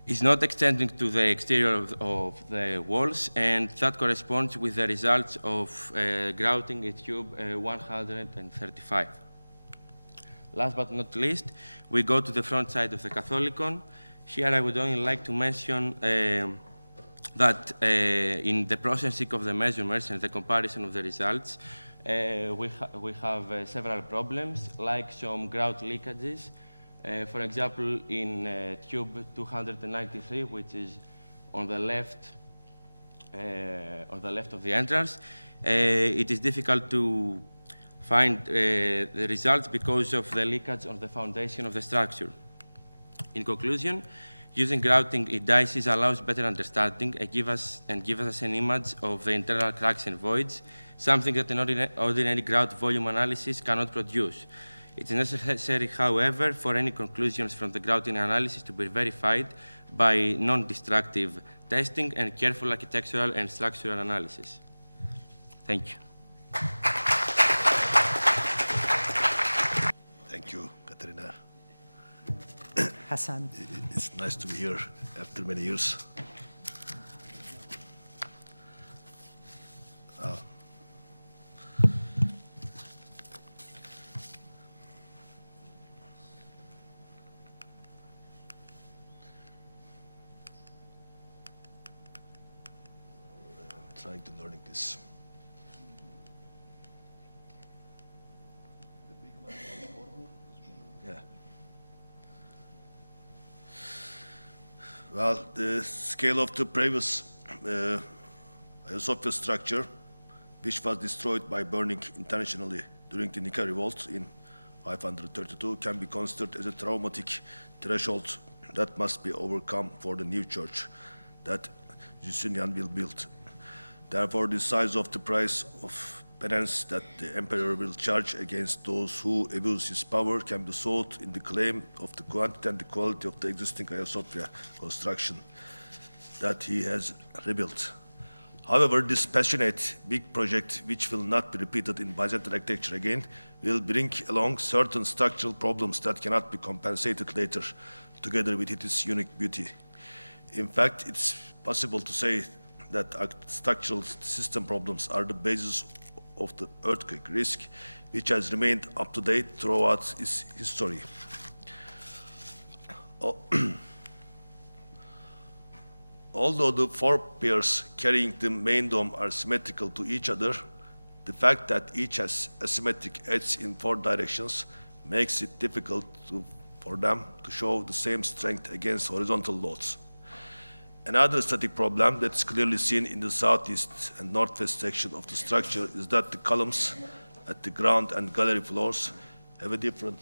is not extending to the exterior of the walls, and that corresponds with the results of grouting in tube 135. Last but not least, we go to the front side of the Catholicon. Here I would only like to mention that in the processing of the measurements and the comparison of the results, we have several problems, like some grout leakages. For example, in tube 293, which is on the left of the entrance, it is difficult to find the results because of the leakage on the foundation of the structure. In conclusion, using grouting indices allows better understanding and give us an image of the internal cracks and voids, something that an ordinary grout volume analysis cannot produce. It is necessary, however, for any conclusions from the grouting analysis to be verified by non-destructive testing and careful architectural and structural analysis. Thank you. Thank you, Katerina. Hassan. It's nice to be here after many years. Trying to learn this. Yeah. Well, the scale of the previous software structure, which was destroyed by burning intentionally during the Nika revolt in 532, can be considered as a traumatic threshold that must be overcome for the new church that Justinian will build. Therefore, the size of the price of penance that the emperor will charge against those who abuse his power can be sought in the claim of the quantity and the quality of the existing Hagia Sophia construction that he has rebuilt. However, this passionate, big project, which will not be repeated in Byzantine architecture again, will bring along certain structural problems that cannot be compensated later, together with its unique beauty. In fact, it's possible to say that structural system problems are the basis of the earthquake risk, which has remained up to date throughout its history. Although the 4 piers carrying the main dome are symmetrical to each other, the fact that each has asymmetric edges in 4 directions makes it difficult for them to show the same strength against horizontal loads. Another static problem that's clearly seen in the southeast and northwest section of the structure is that the columns at the ground and gallery floors have a different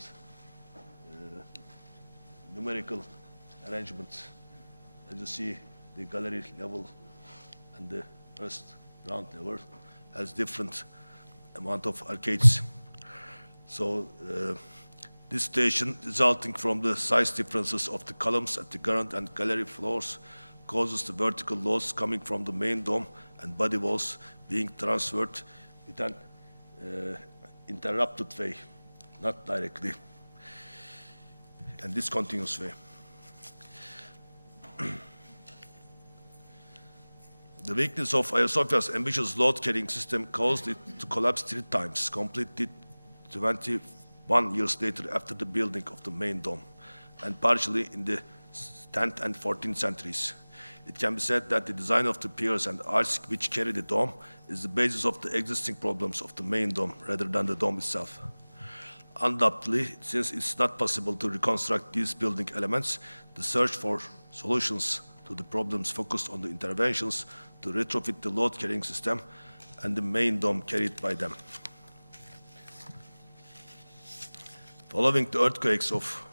numerical arrangement. As you see, the gallery level and the first ground level has different amount of arcades. So this situation resulting from the size differences of the columns at the ground and gallery floors causes the vertical loads coming from the main dome and body walls being transferred with an interrupted way, not directly, and discontinuous way. The weakness of Hagia Sophia's ambitious load-carrying system caused it to collapse 3 times, completed 21 years later after the building of the main dome, and partially in the 10th and 14th centuries. It can be said that the design of the piers and arches which carry the dome is the basis of the existing problems of the main dome rather than the dome itself. Undoubtedly, since it's not possible to reconstruct these building elements, the search for solutions to the problems focused on the interventions to retrofit the load-carrying system and the main dome carried by them. Following the earthquakes of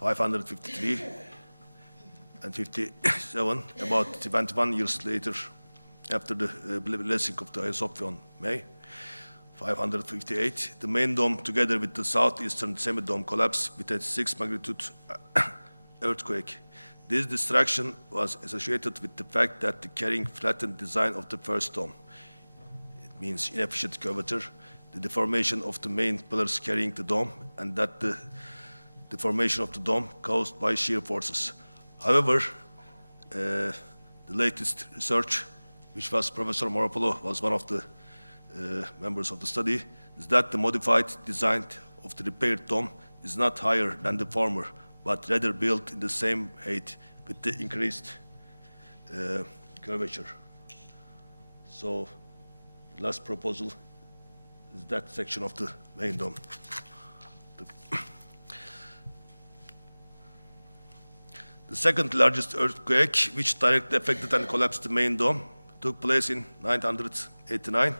553 and 57, about 21 years later, after the blessing of the Hagia Sophia on May 558, the main dome, together with the southeastern semi-dome, collapsed with a 6 magnitude earthquake. This destruction was associated with the fact that the carrying flattened design of the first dome, it means inefficient curvature, the deformation of the main pillars carrying the dome, and that the deformation of the dome caused by shear forces. However, the latest research, which was Professor Moropoulos was one of the members of the study, is that the modified design of the repaired dome is not higher than the former, but rather built in the same height with the increased curvature. So the last proposal is that section of the main dome. The second largest earthquake, which directly affected and collapsed the main dome, took place in 989,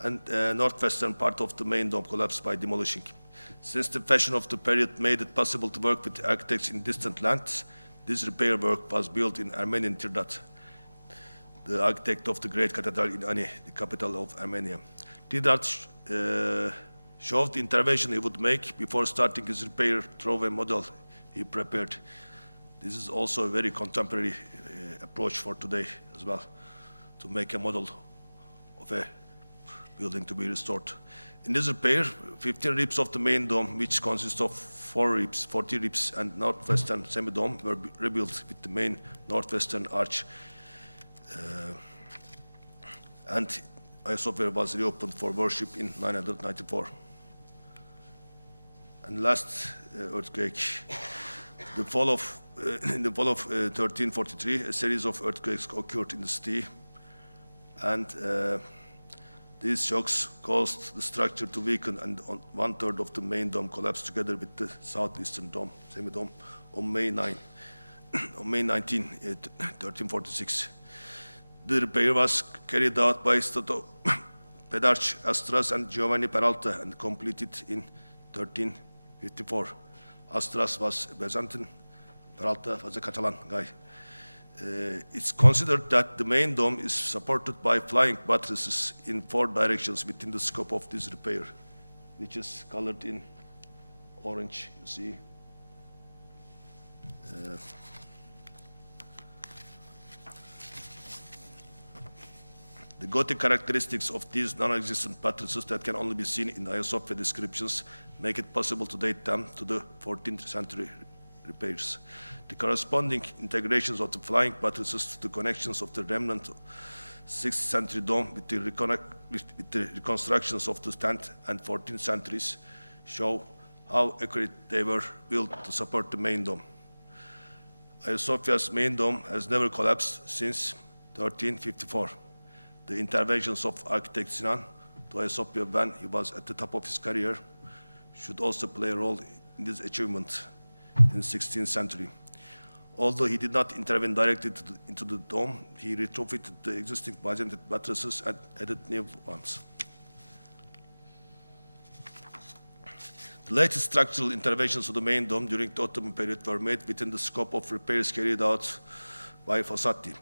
and northwestern part of the main dome collapsed by demolishing. Since the fashion of the period made it possible to work with architects in distant lands, this repair work was built in Armenian Tirdat, the architect of the great cathedral in Ani, the capital of Armenia. Tirdat showed the intervention he would make before starting his repair through a model he prepared. This is also a very contemporary approach for today as well, to make a model of a building to be restored. In this repair, 15 ribs of the main dome, which consists of 40 ribs and northwestern semi-dome, were rebuilt with the main northwestern arch. And Hagia Sophia was reopened for worship in 994. And last earthquake, in the fall of 1343, a series of earthquakes occurred in the city, and these shocks caused the structure to weaken, and 1/3 of the main dome collapsed together with the southeastern dome, semi-dome, on May 19, 1346. The repair was carried out by Pedarch Astras and Giovanni Peralta and completed in 1354. Astras was Byzantine, Peralta was a Catalan guy. It's considered that the main dome is supported by flying buttresses in 4 directions within the scope of this repair, which is colored in orange, you see. The Gothic characteristics of these non-existent buttresses that can only be seen in Hagia Sophia descriptions make it possible to date them to the 14th century repairs. The corresponding integrations of the flying buttresses to the connections of the remnant 6th century dome with the reconstructions of the 10th and 14th centuries show how accurate they were built to support the main dome. Hagia Sophia's main dome has never collapsed since 1354. The interventions of architect Sinan to Hagia Sophia when he was at the top of his career should also play a role in this achievement in the 16th century. Although he did not intervene directly into the dome, he retrofitted the existing Byzantine buttresses and added new ones. The latest structural interventions of the main dome during the Ottoman period were made within the scope of repairs carried out by Fossati.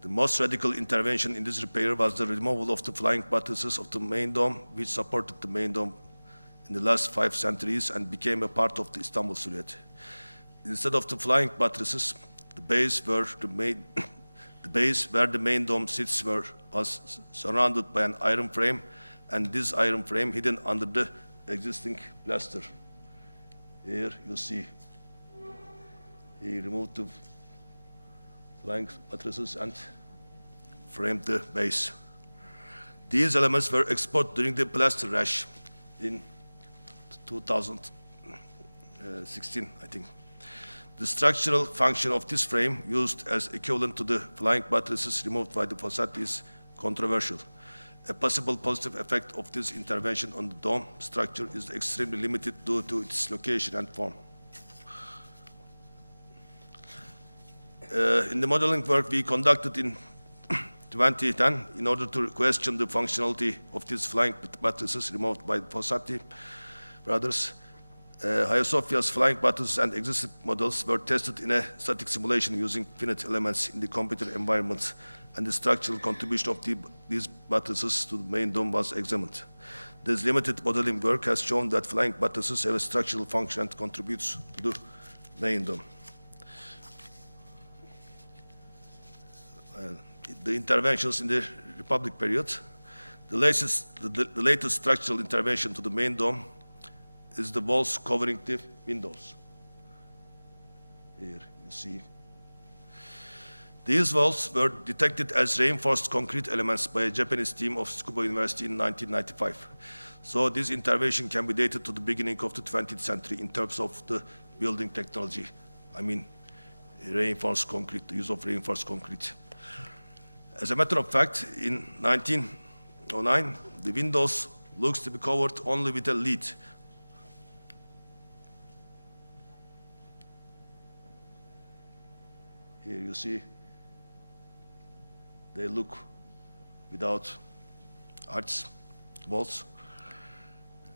The most radical intervention in this repair was the removal of the flying buttresses of the main dome, which supported the main dome in the last 5 centuries and became a part of the Istanbul silhouette. Instead of the flying buttresses, the base where the main dome sits was surrounded by an iron frame, and this iron frame hidden under the existing plaster. Here you see he removed the flying buttresses and framed the base. These elements were exported during the plaster rush in 2016, I think. The structural function of this frame, used as equivalent to the flying buttresses removed by the Fossati, is controversial. A possible positive effect of this intervention on the dome structure is extremely limited due to its location and form. In the modeling work we conducted in 2010, in order to question the functionality of these flying buttresses removed by Fossati brothers, Hagia Sophia's flying buttresses and existing models were tested in a static simulation using finite elements in the computer environment, and the structural contribution of these buttresses to the main dome was examined. This limited modeling work has shown that flying buttresses have a structural function and contributes to the main dome. The interventions in the Republic period, the latest structural intervention to the main dome is the walls covering the windows. Here you see. These walls were detected as reinforced concrete elements by a Japanese team of Tsukuba University in 1995. So this intervention can be dated to the beginning of the 20th century in terms of the building technology. I mean, reinforced concrete, the use of reinforced concrete. As a matter of fact, in 1909, the windows looks to be covered only with a lead. Here you see, they look without arch walls.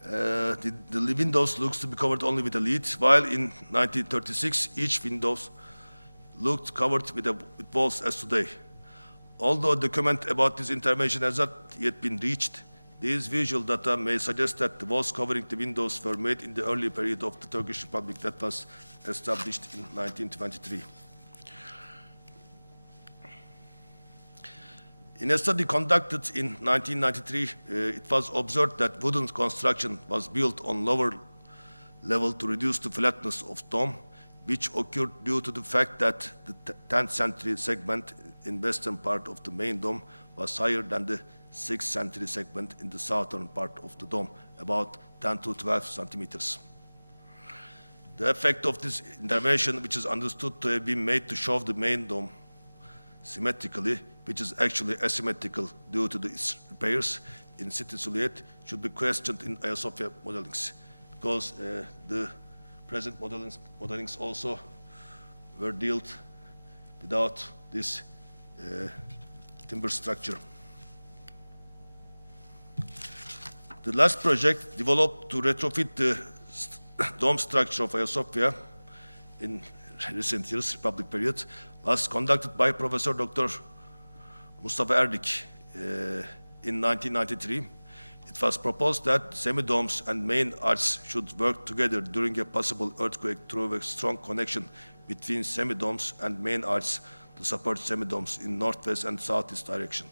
The windows looks to be covered only with a lead, while in 1936, each window looked covered with walls as today. Although a document about this intervention has not yet been reached, these visual data may suggest that the walls covering the windows were made in the early period of the Turkish Republic that was established in 1923. In a study conducted in 1993, it was observed that wooden construction was built on lower level to reduce the flatness of dome, which occurred due to the fact that the 10th century segment in western part of the main dome was higher than the 6th century segment in the southern part of the dome, about 10 to 12 centimeters. The effect of this intervention, which is understood to have been made to show the main dome symmetrically, which is actually asymmetrical due to the repairs in city silhouette, should be questioned in Hagia Sophia modelings, because the present modelings also were dealt without this timber structure. The last project developed to retrofit the dome structure of Hagia Sophia in recent years, Republic period, was conducted by Professor Dr. Mustafa Erdik in 1993. It was proposed that semi-domes and main arches should work together during a possible earthquake through a strong connection between semi-domes and main arches to support semi-domes in northwest and southeast direction.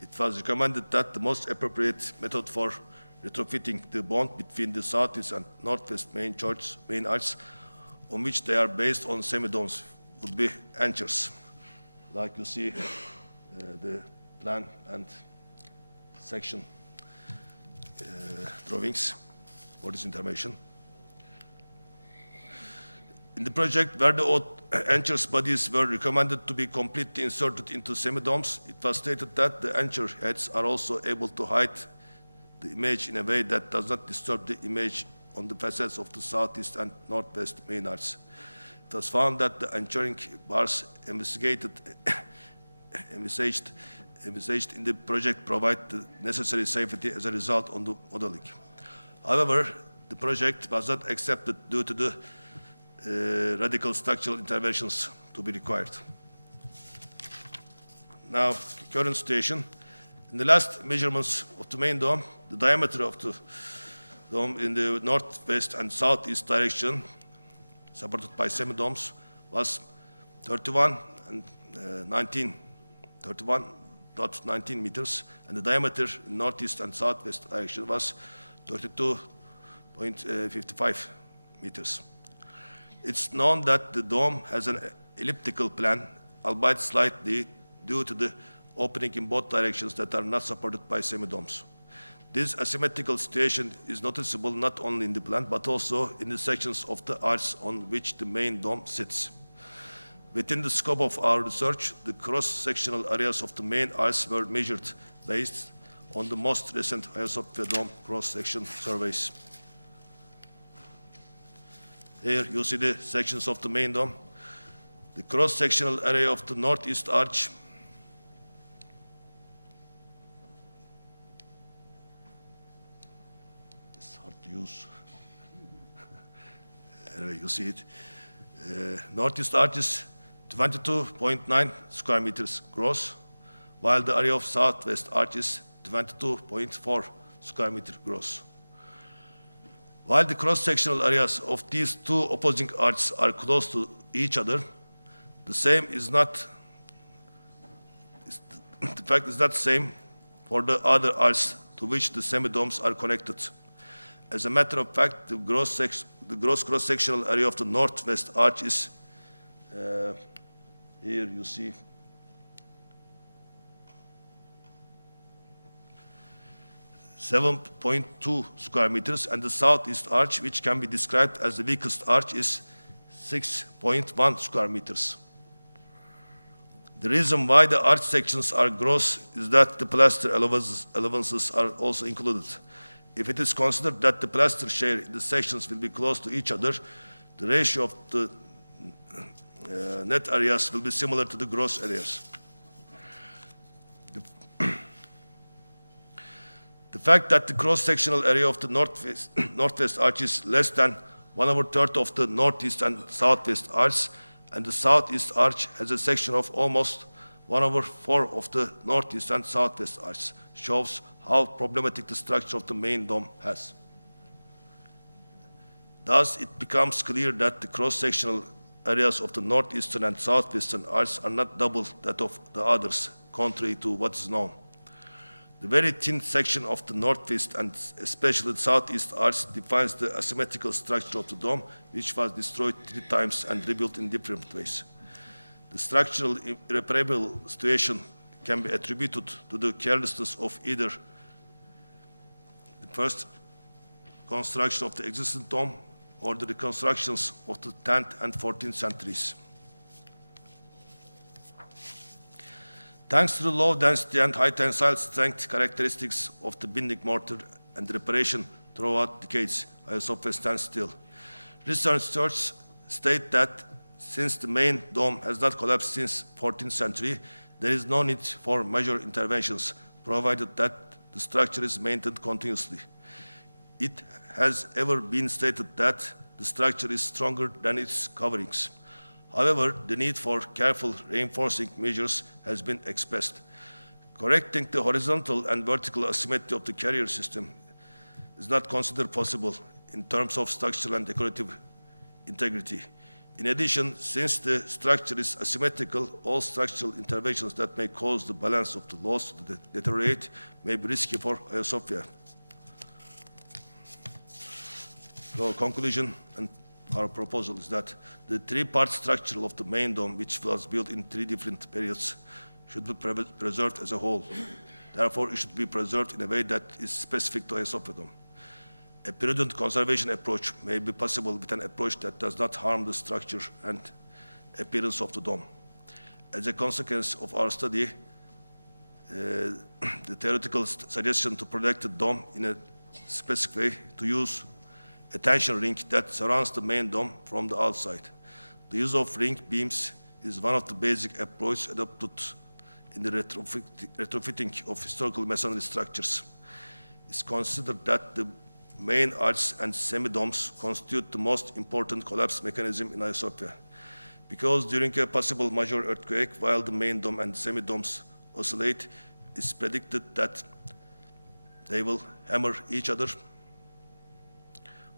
It was recommended that the most appropriate method for retrofitting the bond between the southeast and northwest main arches, on which they are based on semi-domes, would be anchors, like you see the plan and section drawings for this intervention. In the project where the anchors bodies were recommended to be completely inserted into semi-domes, it was stated that the anchor heads are also able to hide the image in a way that does not disturb the image on the facets of the southeast and northwest main arcs. It was found that the anchoring bars envisaged in the project provide the necessary safety as a result of the modeling. However, the project was not accepted due to the radical structural interventions to be required. Now, current situation. In the last measurements of the main dome, the diameter of the dome in the northwest and southeast direction, supported by semi-domes, was 31.19 meters, and the diameter in northeast and southwest direction was 32.55 meters. It's known that the dome has an elliptical plan, albeit slightly due to the opening in both directions that are not supported by semi-domes. This asymmetrical situation is noticeable not only in the plan, but also in the sections of the arch on which the main dome sits. Within the scope of our research, the cross-sectional areas of the main arch were measured based on the most recent Hagia Sophia dome cross-section surveys. Here you see the sections of the main dome. The cross-sectional area of the northeast arch use. Anyway, you see it. Northeast arch is 22.9 square meters gross, while the area of southwest arch is 22.4 square meter gross. While the cross-sectional areas of these two opposing arches are close to each other, the fact is not the same for the other arches to which the semi-domes are connected. As a matter of fact, the gross cross-sectional area of the northwest arch is, here you see, 7.2 square meters, and the southeast arch, which can be described as the weakest arch, is 6.1 square meters. The reason why the arch sections are gross is that the plaster allowances are also included. If it is considered that the plaster share in the sections will be close to each other, the ratio of the net areas will be similar to the gross areas. The fact that the cross-sectional area of the northwest arch is less than 1/3 of the northeast and southwest arch, and the southeast arch has a section of almost 1/4 of the northeast and southwest arch, shows how problematic the structure of the main dome has. Thus, it becomes clear that the cross-sectional areas of the northeastern and southwestern arcs are not double that of the others, contrary to what is known. The very thin section of the northwest and especially the southeast arch defines the asymmetrical structure of the dome, which was destroyed 3 times and rebuilt in different ways. The structural irreparable situation can be attributed to the carelessness of either the first construction of the existing dome or the reconstructions of the 10th and 14th centuries. Thanks to the low density and high tensile strength characteristics of the bending mortar and the reparation throughout decades, Hagia Sophia stands still. Researchers state that since the main dome has not collapsed since 14th century, there is no need for major interventions, provided that the structure is maintained continuously. It has ever been stated that the structure is stronger than its coverings. However, the need for careful reinforcing measures has been expressed. Correcting the horizontal and vertical asymmetry of the carrier system is not considered possible in terms of structural and decorative integrity. In addition, since the structure is asymmetrical, all structural interventions that may cause the balance of the loads to deteriorate may be risky for Hagia Sophia. So, conclusion and our proposal is that the 3-part structure of the main dome, which was built in 3 different periods, should be preserved as a whole. Therefore, it should be preserved in a way that is specific to Hagia Sophia dome. A prudent conservation approach may be possible with an approach that does not harm the structure and appearance of the dome. As a consequence of our study, the theoretical suggestion to protect the dome in a specific way to use a tension ring that surrounds the main dome from the outside. The use of ring beams is one of the basic approaches adopted in the retrofitting of historical masonry structures. It's considered that the main arches and semi-domes constitute the most important collapse mechanism in Hagia Sophia. Because during a possible major earthquake, while the main dome and semi-domes oscillate, it's predicted that they will hammer each other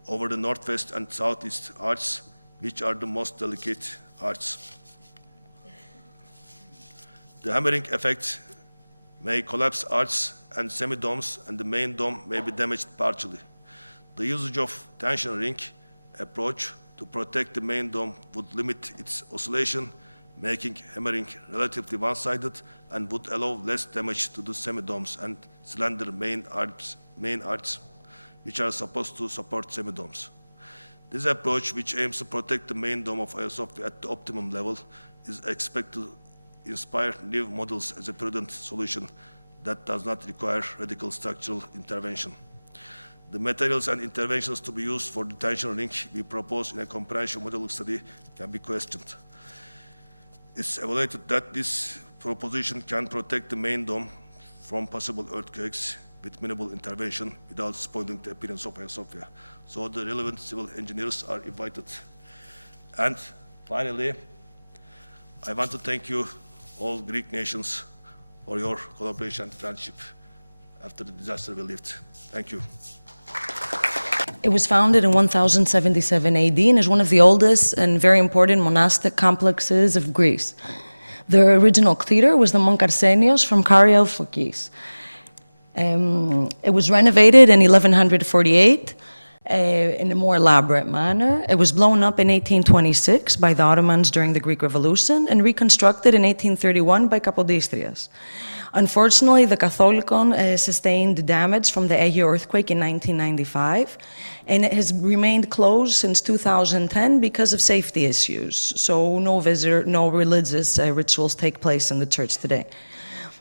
over the northwest and southeast arches, which are the most delicate arches. The hammering effect may collapse arches and semi-domes, and the main dome may be damaged partially. The usage of tension ring approach to protect the main dome would limit its oscillation, making hammering relatively one-sided, and would allow less damage to the semi-domes and slender main arches, which are supposed to support semi-domes. This approach, which aims to protect the main dome of Hagia Sophia at the optimum level, is expected to inspire new models as a prudent solution that does not require radical structural intervention. The materials and interventions to be used for the tension ring we propose in a comprehensive modeling study can be questioned. It's evaluated that this proposition can protect the main dome from possible earthquakes with minimal intervention without spoiling the appearance of Hagia Sophia. So the relevant civil engineers are invited. And finally, I want to thank you, all Greek nations, for your collaboration and friendship after the disaster we lived. Thank you. It was founded in 1077 AD and is one of the oldest and very important monastic complexes of Greece. The original cleator was the monk Arsenios from Karia of Phokis. It was renovated in 1148 in a more elaborate manner. It was blown up in 1826 by the Ottomans during the Greek Revolution and reconstructed in 1831 by Kapodistrias. Unfortunately, the Catholicon sustained damage from the Aegea earthquake in 1995, and it has remained closed since 2010 because of safety issues. So no religious rituals take place in the church today.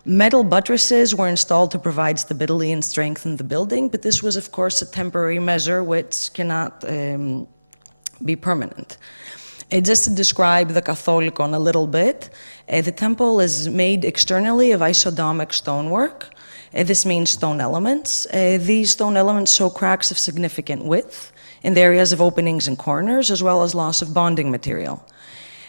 Metal buttresses were installed to provide stability and strengthen the building, but this was, of course, a temporary measure which cannot be permanent. Just to describe the Catholicon a little bit, the temple is made externally of isodomic stonework. This means stone elements. These stone elements show cracks of significant width in the areas of openings and corners, as well as loss of bonding material.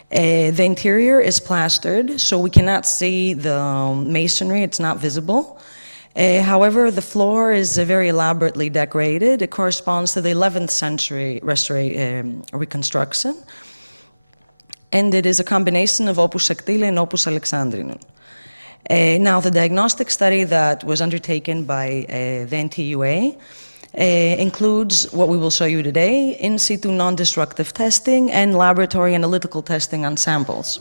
The interior is plastered, so we cannot see the masonry, it's not visible. However, the floor is very elaborately decorated. It corresponds to the 11th century reconstruction, and it is a combination of Opus Sectile and Opus Alexandrinum. Now, the diagnostic study that was undertaken by the NTUA includes what we will show you today: in situ non-destructive testing and laboratory analytical testing on samples.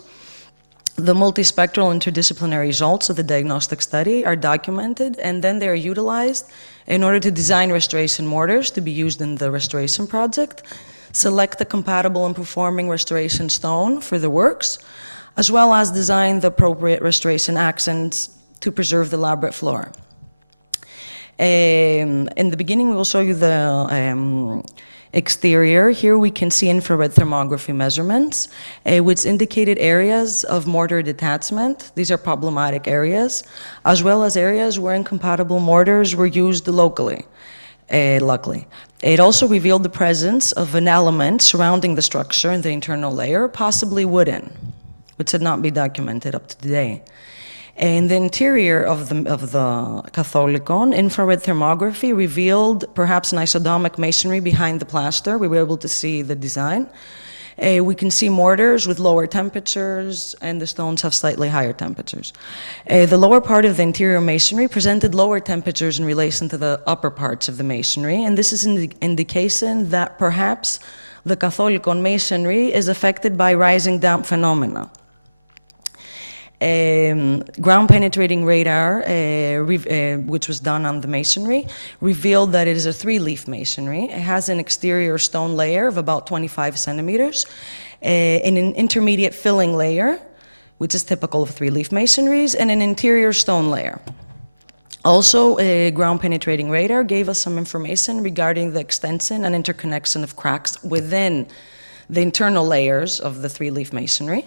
The multispectral interdisciplinary results of the diagnostic study are documented, and then they are utilized in order to design restoration mortars to be used in the restoration project, select the compatible and performing restoration stone for the works, as well as design the appropriate restoration accents to preserve the elaborate floor. In the beginning, we will show you the exterior. Here we can see infrared thermography measurements, which indicated areas of mortar detachment. These are problematic areas, as well as areas where incompatible mortars were used locally. Luckily. It also revealed the presence of an element surrounding the structure in the internal layer, possibly wooden, which had not been documented up to today. In the interior of the Catholicon, infrared thermography revealed perhaps an isodomic masonry behind the plaster. We were able to see the design. We can see mortars with lower temperatures, and the stones have slightly higher temperatures. The lower part of the interior masonry presented lower temperatures in relation to the upper parts of the masonry, and this is an indication that perhaps the Catholicon masonry is affected by rising damp phenomena. Ground-penetrating radar, which was done on the masonry, revealed that it is a three-leaf masonry. It has an exterior stone layer of about 25 centimeters, and an intermediate filling layer, which is typical of three-leaf masonries, and an interior stone layer. Also, a ground-penetrating radar gave us some information regarding the extension and interconnection of cracks within the internal layers of the three-leaf masonry,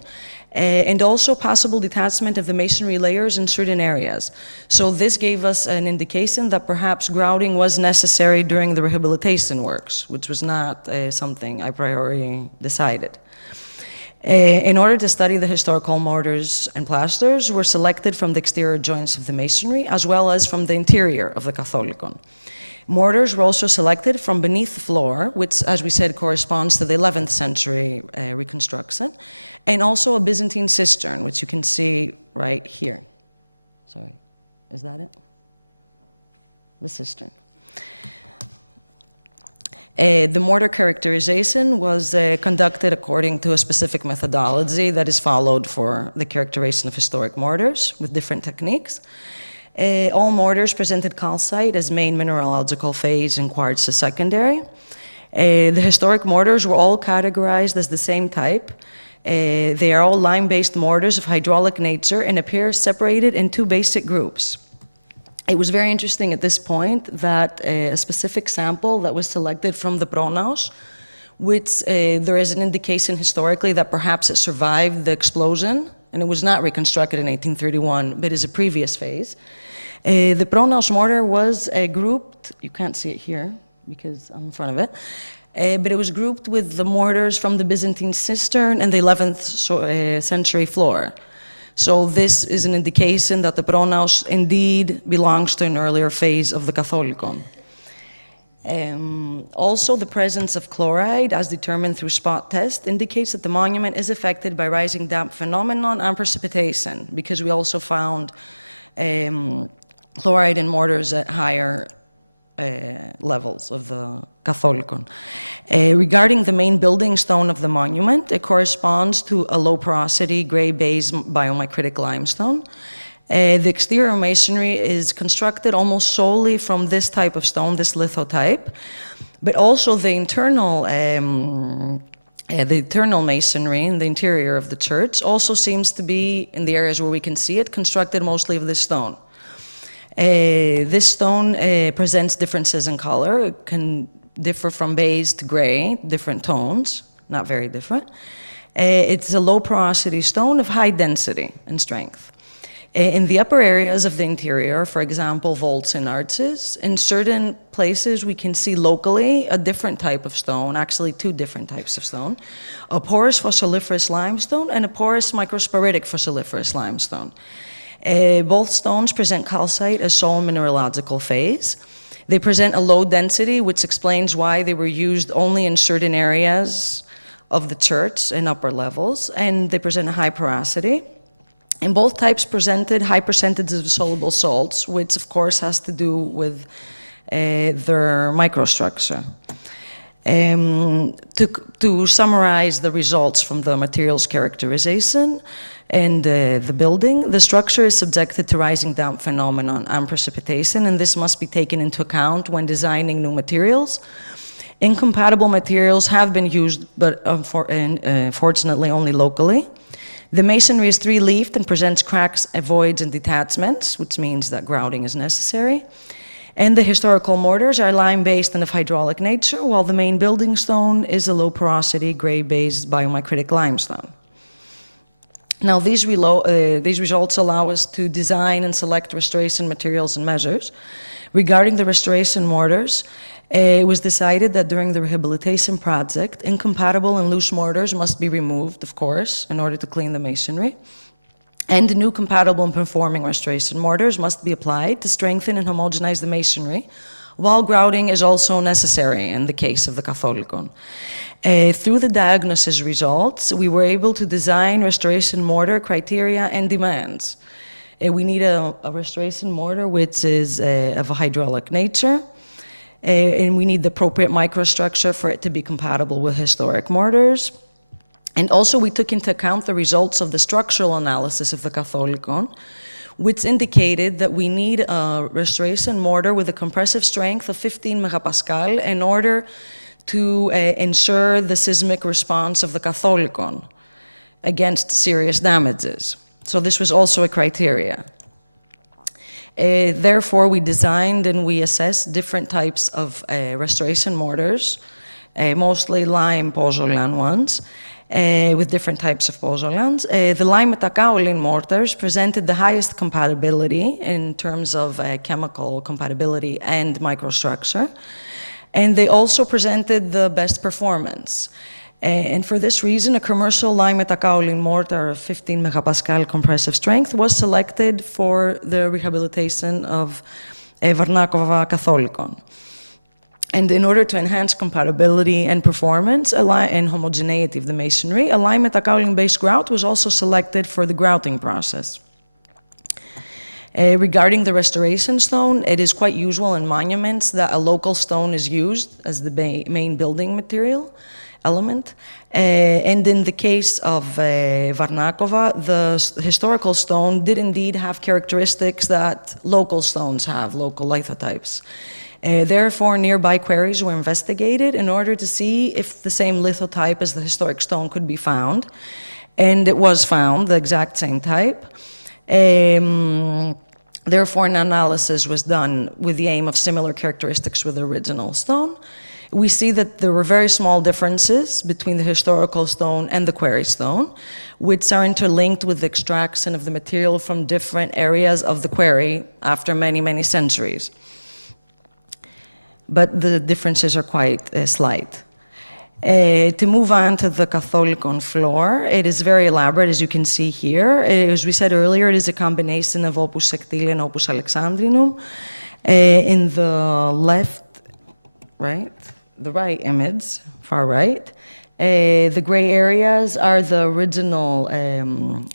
and also possible detachment of the masonry layers in certain areas. So this gave us an indication that perhaps grouting was necessary during the rehabilitation works, which was not something a priori decided. In order to study the historical mortars and plasters were selected from the exterior joints of the masonry as well as from the interior of the Catholicon. Mortars were also selected from beneath the floor, which, as we said, corresponds to the 11th century reconstruction, and also a Byzantine cistern, which you can see right here. Sorry, is that it? The cistern. The mortar characterization was conducted according to a specific methodology that is followed for the characterization of historic mortars with different techniques. All mortars presented calcite as main mineralogical phase and quartz as secondary. The historic mortars were all categorized as the same type. They are all lime-based mortars of hydraulic nature and appear separated in two basic groups. It was very interesting at this point that a specific sample that was selected from the Pronaos, which there is an indication historically that perhaps it survived the explosion, and it was not reconstructed in 1831, but is a previous phase. The Pronaos mortar was grouped, you can't see it here because I'm in front of it, but it was grouped with the mortars from the Byzantine cistern and the 11th century floor. So this is an indication that the Pronaos indeed belongs to an earlier phase of the Catholicon. Also, the presence of chloride, as determined through spot test, indicates that the monument is affected by rising damp phenomenon and precipitation, because we also found chloride in mortars at higher levels of the Catholicon. Regarding the main building stone of the monument, it corresponds to a low porosity gray base biomicritic limestone. The exterior masonry is constructed almost solely from this type of stone, this lithotype, but also the internal masonry in the interior of the church also seems to be, in the areas where we can see it, constructed mostly of this stone. This stone presents differences in color. It can differ from beige to gray, different tones, not very different. It's a low porosity stone of high density and strength. In the upper areas of the interior, for example, vaults and arches, in certain places we can see locally a different type of stone, actually two different types of stone, a porous fossiliferous limestone and a porous microsporitic fossiliferous limestone. Both stones present calcite as sole mineralogical phase. They present a low density, which explains why they were used only in certain areas of the church and upper levels, and they present a high porosity. And both types presented high percentages of soluble salts, which of course has to do with their microstructure. To summarize the results from the materials characterization and the building, the structure is subjected to rising damp phenomenon and precipitation, and this must be taken into account when designing new materials. Incompatible materials have been used, but fortunately only locally. The masonry is three-leafed and presents cracks, voids, and detachments, which means that grouting is necessary. And the historical mortars are lime-based and of hydraulic nature, while the main building stone is a low-porosity, gray-based biomicritic limestone. Now, these results allow us to design and select restoration materials and measures. Regarding the restoration mortars, it was decided that during the rehabilitation project, incompatible and loose mortars must be removed, of course, in order to clean the masonry. And new compatible and performing restoration mortars must be applied to strengthen and homogenize the masonry, while grouting is also necessary in the case of the Catholicon. Through the diagnosis results, we were able to design restoration mortar criteria and demands. We need a restoration mortar which is of a hydraulic nature, and we need the appropriate microstructure for it to be compatible with historic mortars. And also we took into account the results of the structural analysis of the Catholicon, which indicated that we need a restoration mortar with a compressive strength of 15 megapascal in order to ensure the seismic response of the Catholicon against serious damages. So this was also a criteria. Therefore, we designed and we assessed different types of restoration mortars, mostly lime pozzolan ones, with different types of pozzolans. The lime metakaolin mortars presented the highest compatibility in terms of chemical compatibility and microstructure, and they also presented the best performance. And for this reason, a commercial lime metakaolin mortar of 15 megapascal compressive strength was selected for the rehabilitation of Varnakova Catholicon. And in order to enhance compatibility and performance and homogeneity of the masonry, a lime metakaolin-based grout was also selected for the grouting process. Regarding the restoration stone, it is quite usual in monuments that a local stone is used as the main building material element. And in the case of Varnakova, the historical stone did indeed have characteristics that local stones have, local lithotypes. Therefore, nearby quarries were investigated in order to see if the same lithotype as the historic stone could be found. And it was found, the exact same type. Therefore, an analysis was done with the aim of similar characteristics with the original stone. We see that there were very small differences between the historical stone and the quarry stone, which are interlinked with the extraction of the material from different areas of the quarry after many, many centuries. But the differences are quite slight. To move on to the Catholicon floor, it is very elaborate, as you can see here. As we said earlier, it is a combination of opus sectile and opus alexandrinum. In the right image, far right, the gray areas are the original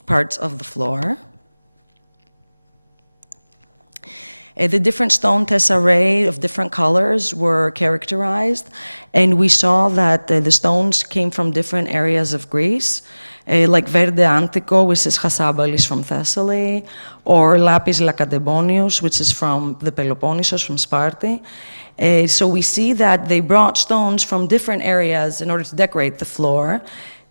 parts of the floor. The different stone tesserae of different colors were characterized, and we saw that the stones came from different areas of Greece, like Verde Antico, which is Chassabalis from Thessaly, or Lapis Lacedemonius, which is from the Peloponnesus, from Sparta. So we see that they brought stones from different areas in order to decorate the floor,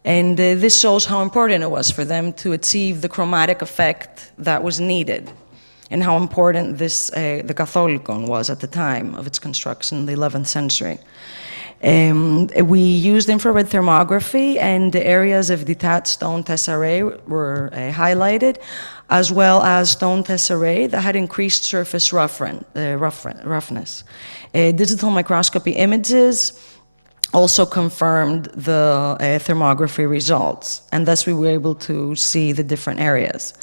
and this shows how important it was for them to achieve the chromatic effect that was needed, and how important this, the Catholicon was at the time of its construction in the 11th century. We used infrared thermography, and the areas of detached stone tesserae were highlighted, as well as stone tesserae that had increased surface roughness. Digital microscopy images also confirmed the thermography results, and thus we were able to see the different areas.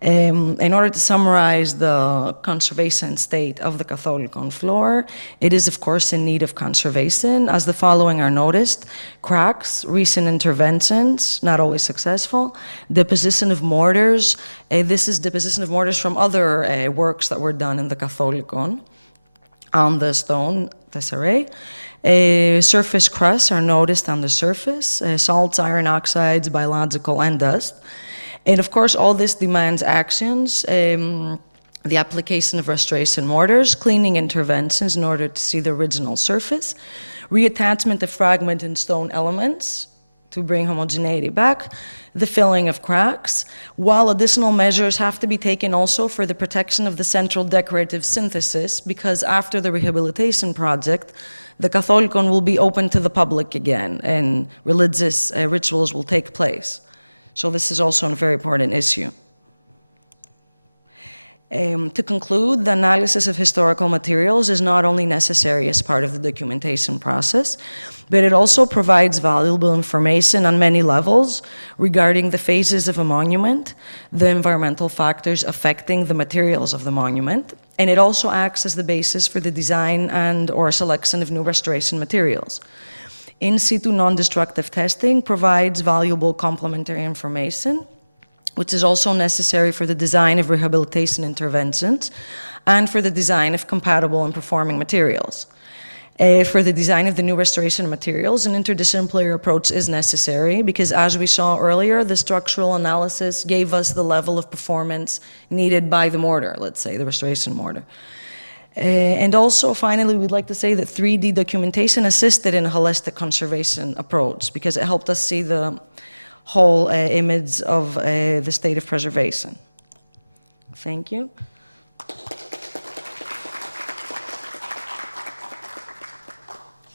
In order to summarize the conservation state of the Catholicon floor, it is of course in need of conservation, as the following are noticed: cracks, recent interventions, not always successful, deposition of mortars. This is deposition of mortars from other works that were done in the Catholicon on the stone tesserae. Surface crusts are noticed on the surface, salts, iron oxides, biological, and dust. And of course, all this demands actions, the application of restoration mortars, cleaning interventions in order to see the original surface, reattachment of fragmented stone elements to bring homogeneity back, the filling of cracks, while additional measures have to be taken also for the protection of the central decorative synthesis, because after the rehabilitation project, the Catholicon will be open to the public again, and religious rituals will take place. So this is also a very important issue. To conclude, the analysis of historical materials is not only necessary as part of the documentation process, but it also provides valuable information on many levels regarding the phases of a monument, the environmental factors affecting the materials of the monument, and it also acts as the basis for the design and/or selection of new restoration materials. In situ non-destructive testing provides valuable complementary information, which is also necessary for the design of rehabilitation interventions and for the design of compatible and performing materials. For the design of the new restoration materials, an interdisciplinary approach is necessary because, as we saw earlier, the structural analysis gave us the level of performance needed by the mortar, let's say, the restoration mortar. And also, finally, we'd like to say that 3D documentation assisted in a holistic conservation approach because it helped us see the whole image of the state of preservation. Thank you.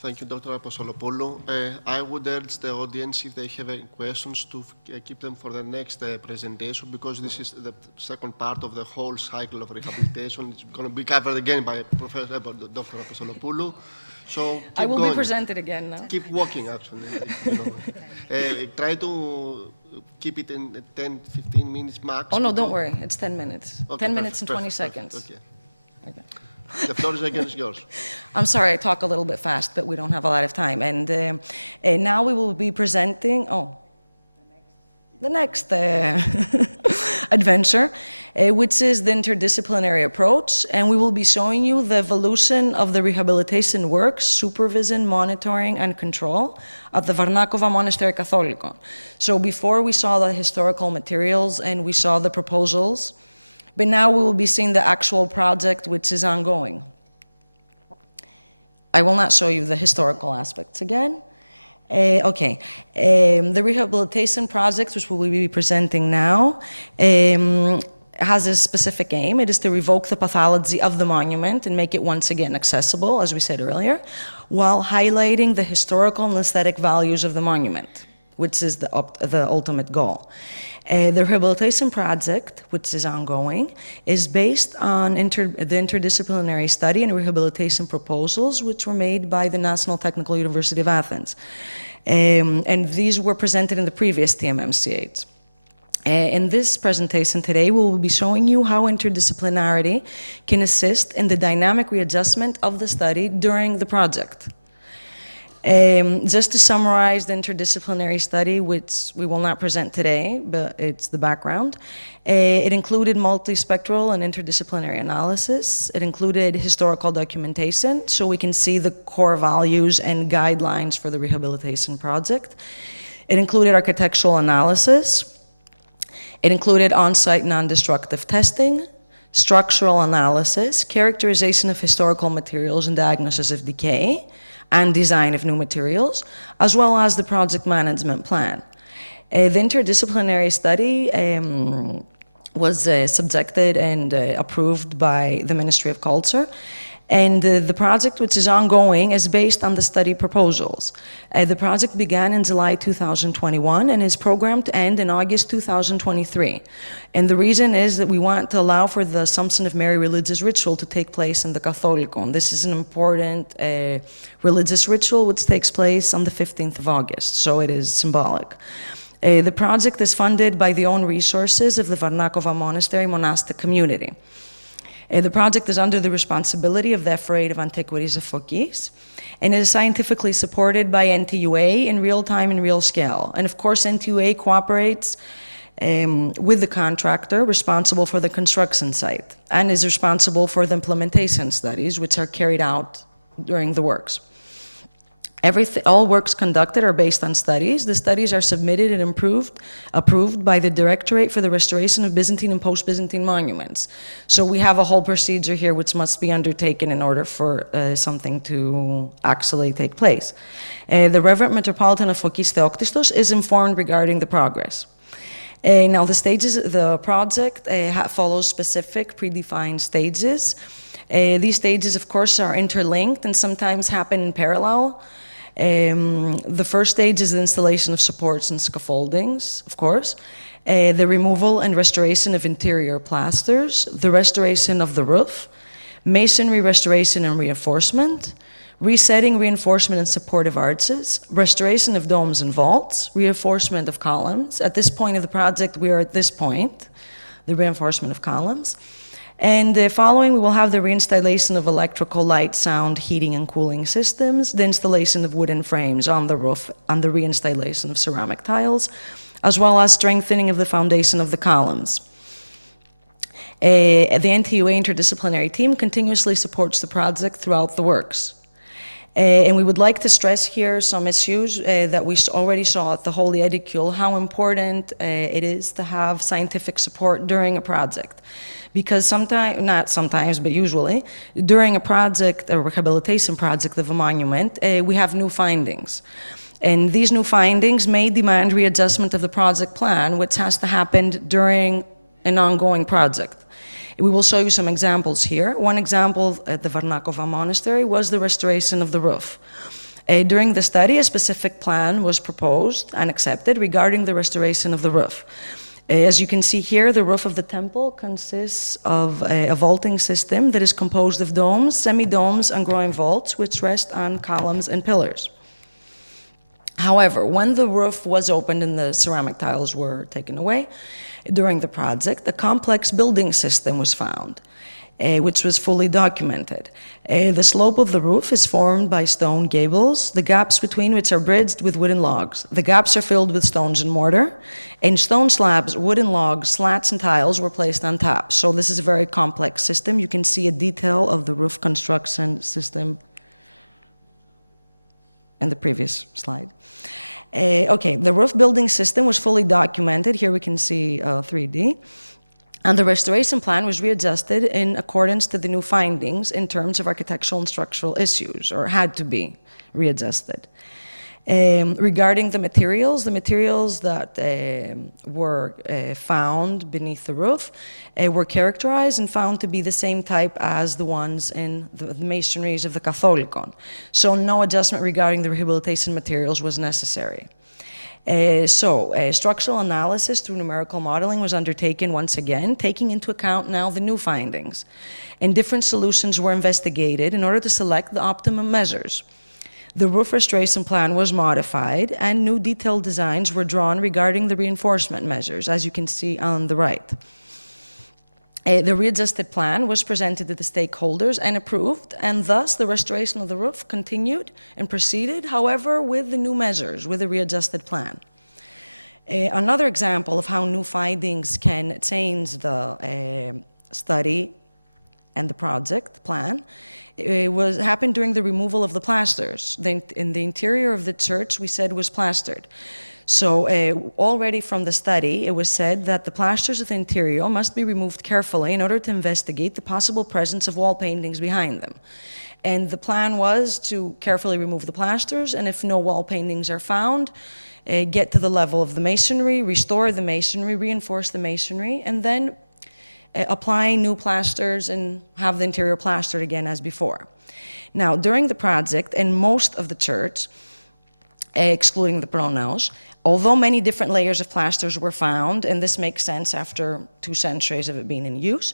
Thank you, Dr. Apostolopoulou. I would urge the audience, if they have any questions, to keep them for the next presentation, because this is the second part of the whole cycle of rehabilitation. It's going to be covered again by Dr. Apostolopoulou. So I will going. be presented again now. Keep walking, actually. Try to keep it in 10, 15 minutes max. Oh, no, don't worry. It's 10 minutes. Okay, 10 minutes perfect, and 20 perfect, seconds. Okay. The floor is against yours. I'm sorry, I talk a little bit fast, but we don't have a lot of time. And now we will be presenting, the next adventure, which is the interdisciplinary approach. And we will be showing you the evolution of the rehabilitation works, supervision, monitoring, and control at the Varnakova Monastery Catholicon. So before we saw the historical materials and we saw the proposals, but now we will be seeing the actual project, which is ongoing. I will not show you the historical aspects again. The rehabilitation project, which we will be presenting now, has a specific aim. It is to revoke the pathology of the monument and make it once again accessible, as we said earlier, while highlighting the historical and aesthetic values of the monument, which is the ultimate goal. The rehabilitation project, which is ongoing, is based on the interdisciplinary study and rehabilitation proposals which were made by the National Technical University of Athens. And these were presented in the previous TMMCH. In this presentation today, we will be showing you how interdisciplinarity can assist in the dynamic readjustment of the study during the project. Just to summarize the interdisciplinary study, which we will not present today, but it's the background. It included multispectral and interdisciplinary analysis. It included historical documentation, so we can see the core values and guidelines for the rehabilitation project. It included architectural analysis. It included on-site non-destructive testing, structural analysis, characterization of historical materials and diagnosis of decay, and design of new materials, as well as the project management plan. The interdisciplinary study was subjected and approved by the Ministry of Culture. And the project, which is ongoing, is based on the study proposals. The project began in July 2021 and is programmed to end in August 2023. And the reason is that we want to allow for the Assumption of Mary religious ritual to take place in the Catholicon. This is an important religious ritual which takes place on the 15th of August, so it is symbolic. The project is funded by the own resources of the Varnakova Monastery monastic community. The project is under the responsibility of the Ephorate of Antiquities of Fokis, and it is scientifically supported by NTUA in real time and real scale. And of course, NTUA cooperates with the contractor responsible for the construction site and is responsible for the implementation studies, which are carried out during the works. All works conducted are based on studies. The studies are submitted and approved by the Directorate for the Restoration of Byzantine and Post-Byzantine Monuments. So we have a whole procedure here which must be undertaken in order for something to actually take place. The Reverend Metropolitan of Fokis Theoktistos is informed regarding the progress. Now the project follows specific predefined stages. These stages, of course, are interlinked and sometimes happen in parallel. The first stage is the installation of supports and scaffoldings, of course, the removal and restoration of interior plasters, the restoration of the roof, masonry restoration and reinforcement, resetting, reinforcement and supportive arches, restoration of domes and vaults, reinforcement of columns. At this point of the project, we are at this point, the reinforcement of columns. And following, we will have the reinstallation of electrical, light, sound, heating, and cooling systems, the installation of wooden frames on the roof, and the reinstallation of ceramic tiles, as well as strengthening of the foundation of the columns. The NTUA interdisciplinary team continuously supports the project throughout the works. And we would like to stress here some issues that we already saw at the Holy Edicula, how important it is to have scientific support during a project. Because sometimes, not sometimes, but usually, during a project, a rehabilitation project of a monument, we have new findings. And these new findings may demand readjustment of the project plan, which has to happen during an ongoing project. We will show you some examples here. One example at the Varnakova Monastery was the restoration of the roof. During the study, a specific plan was proposed and accepted regarding the restoration of the roof. As you can see here, the roof of the temple consists of a vaulting system that is composed of domes, semi-domes, and groin vaults, which rest on columns and pillars. However, when the roof was opened and the ceramic tiles were taken away, during the project, a complex building system was found, which was fully documented. The slope of the roof is formed by stone gables, the gaps between which are bridged with wooden logs. The gaps are filled with stones and mortar, and stone slabs, wooden logs, slats, and tiles were placed on top. So this is a very complex system. You can see a detail of the roof construction system in the previous slide. Okay, the roof building system was fully documented. Here we can see 3D. And the restoration plan was readjusted in accordance to the new findings in terms of architectural and structural issues, or had to be readjusted. Regarding the materials that were found beneath the roof were characterized and found to be the same type as the ones in the masonries of the Catholicon. So no adjustment regarding the rehabilitation materials was necessary. Structural analysis through numerical modeling was undertaken once again, taking into account now the new findings. And different solutions were investigated in order to select the optimum measures. The roof restoration plan was modified and new detailed designs were drawn regarding the reinforcement measures, as you can see on the right. The readjusted plan was presented to the stakeholders and approved, and thus the restoration of the roof continued and proceeded, however, with the new measures, with the readjusted plan. Another example of how new findings can change the study and the project plan happened during the removal of the plasters. In the interior of the church, we said was plastered. So already from the study, it was said that the plasters of the interior must be removed carefully in order to investigate the possible presence of wall paintings behind them. And the plan was to carefully remove the plasters, and if no wall paintings are found, get to the level of the masonry, restore the masonry, reinforce the masonry, and then apply new plasters and have the interior plastered again as before. Now, during the project, in most of the church, excluding the pronaos, although many different layers of plasters were found, and this makes sense after 2 centuries of it being in use,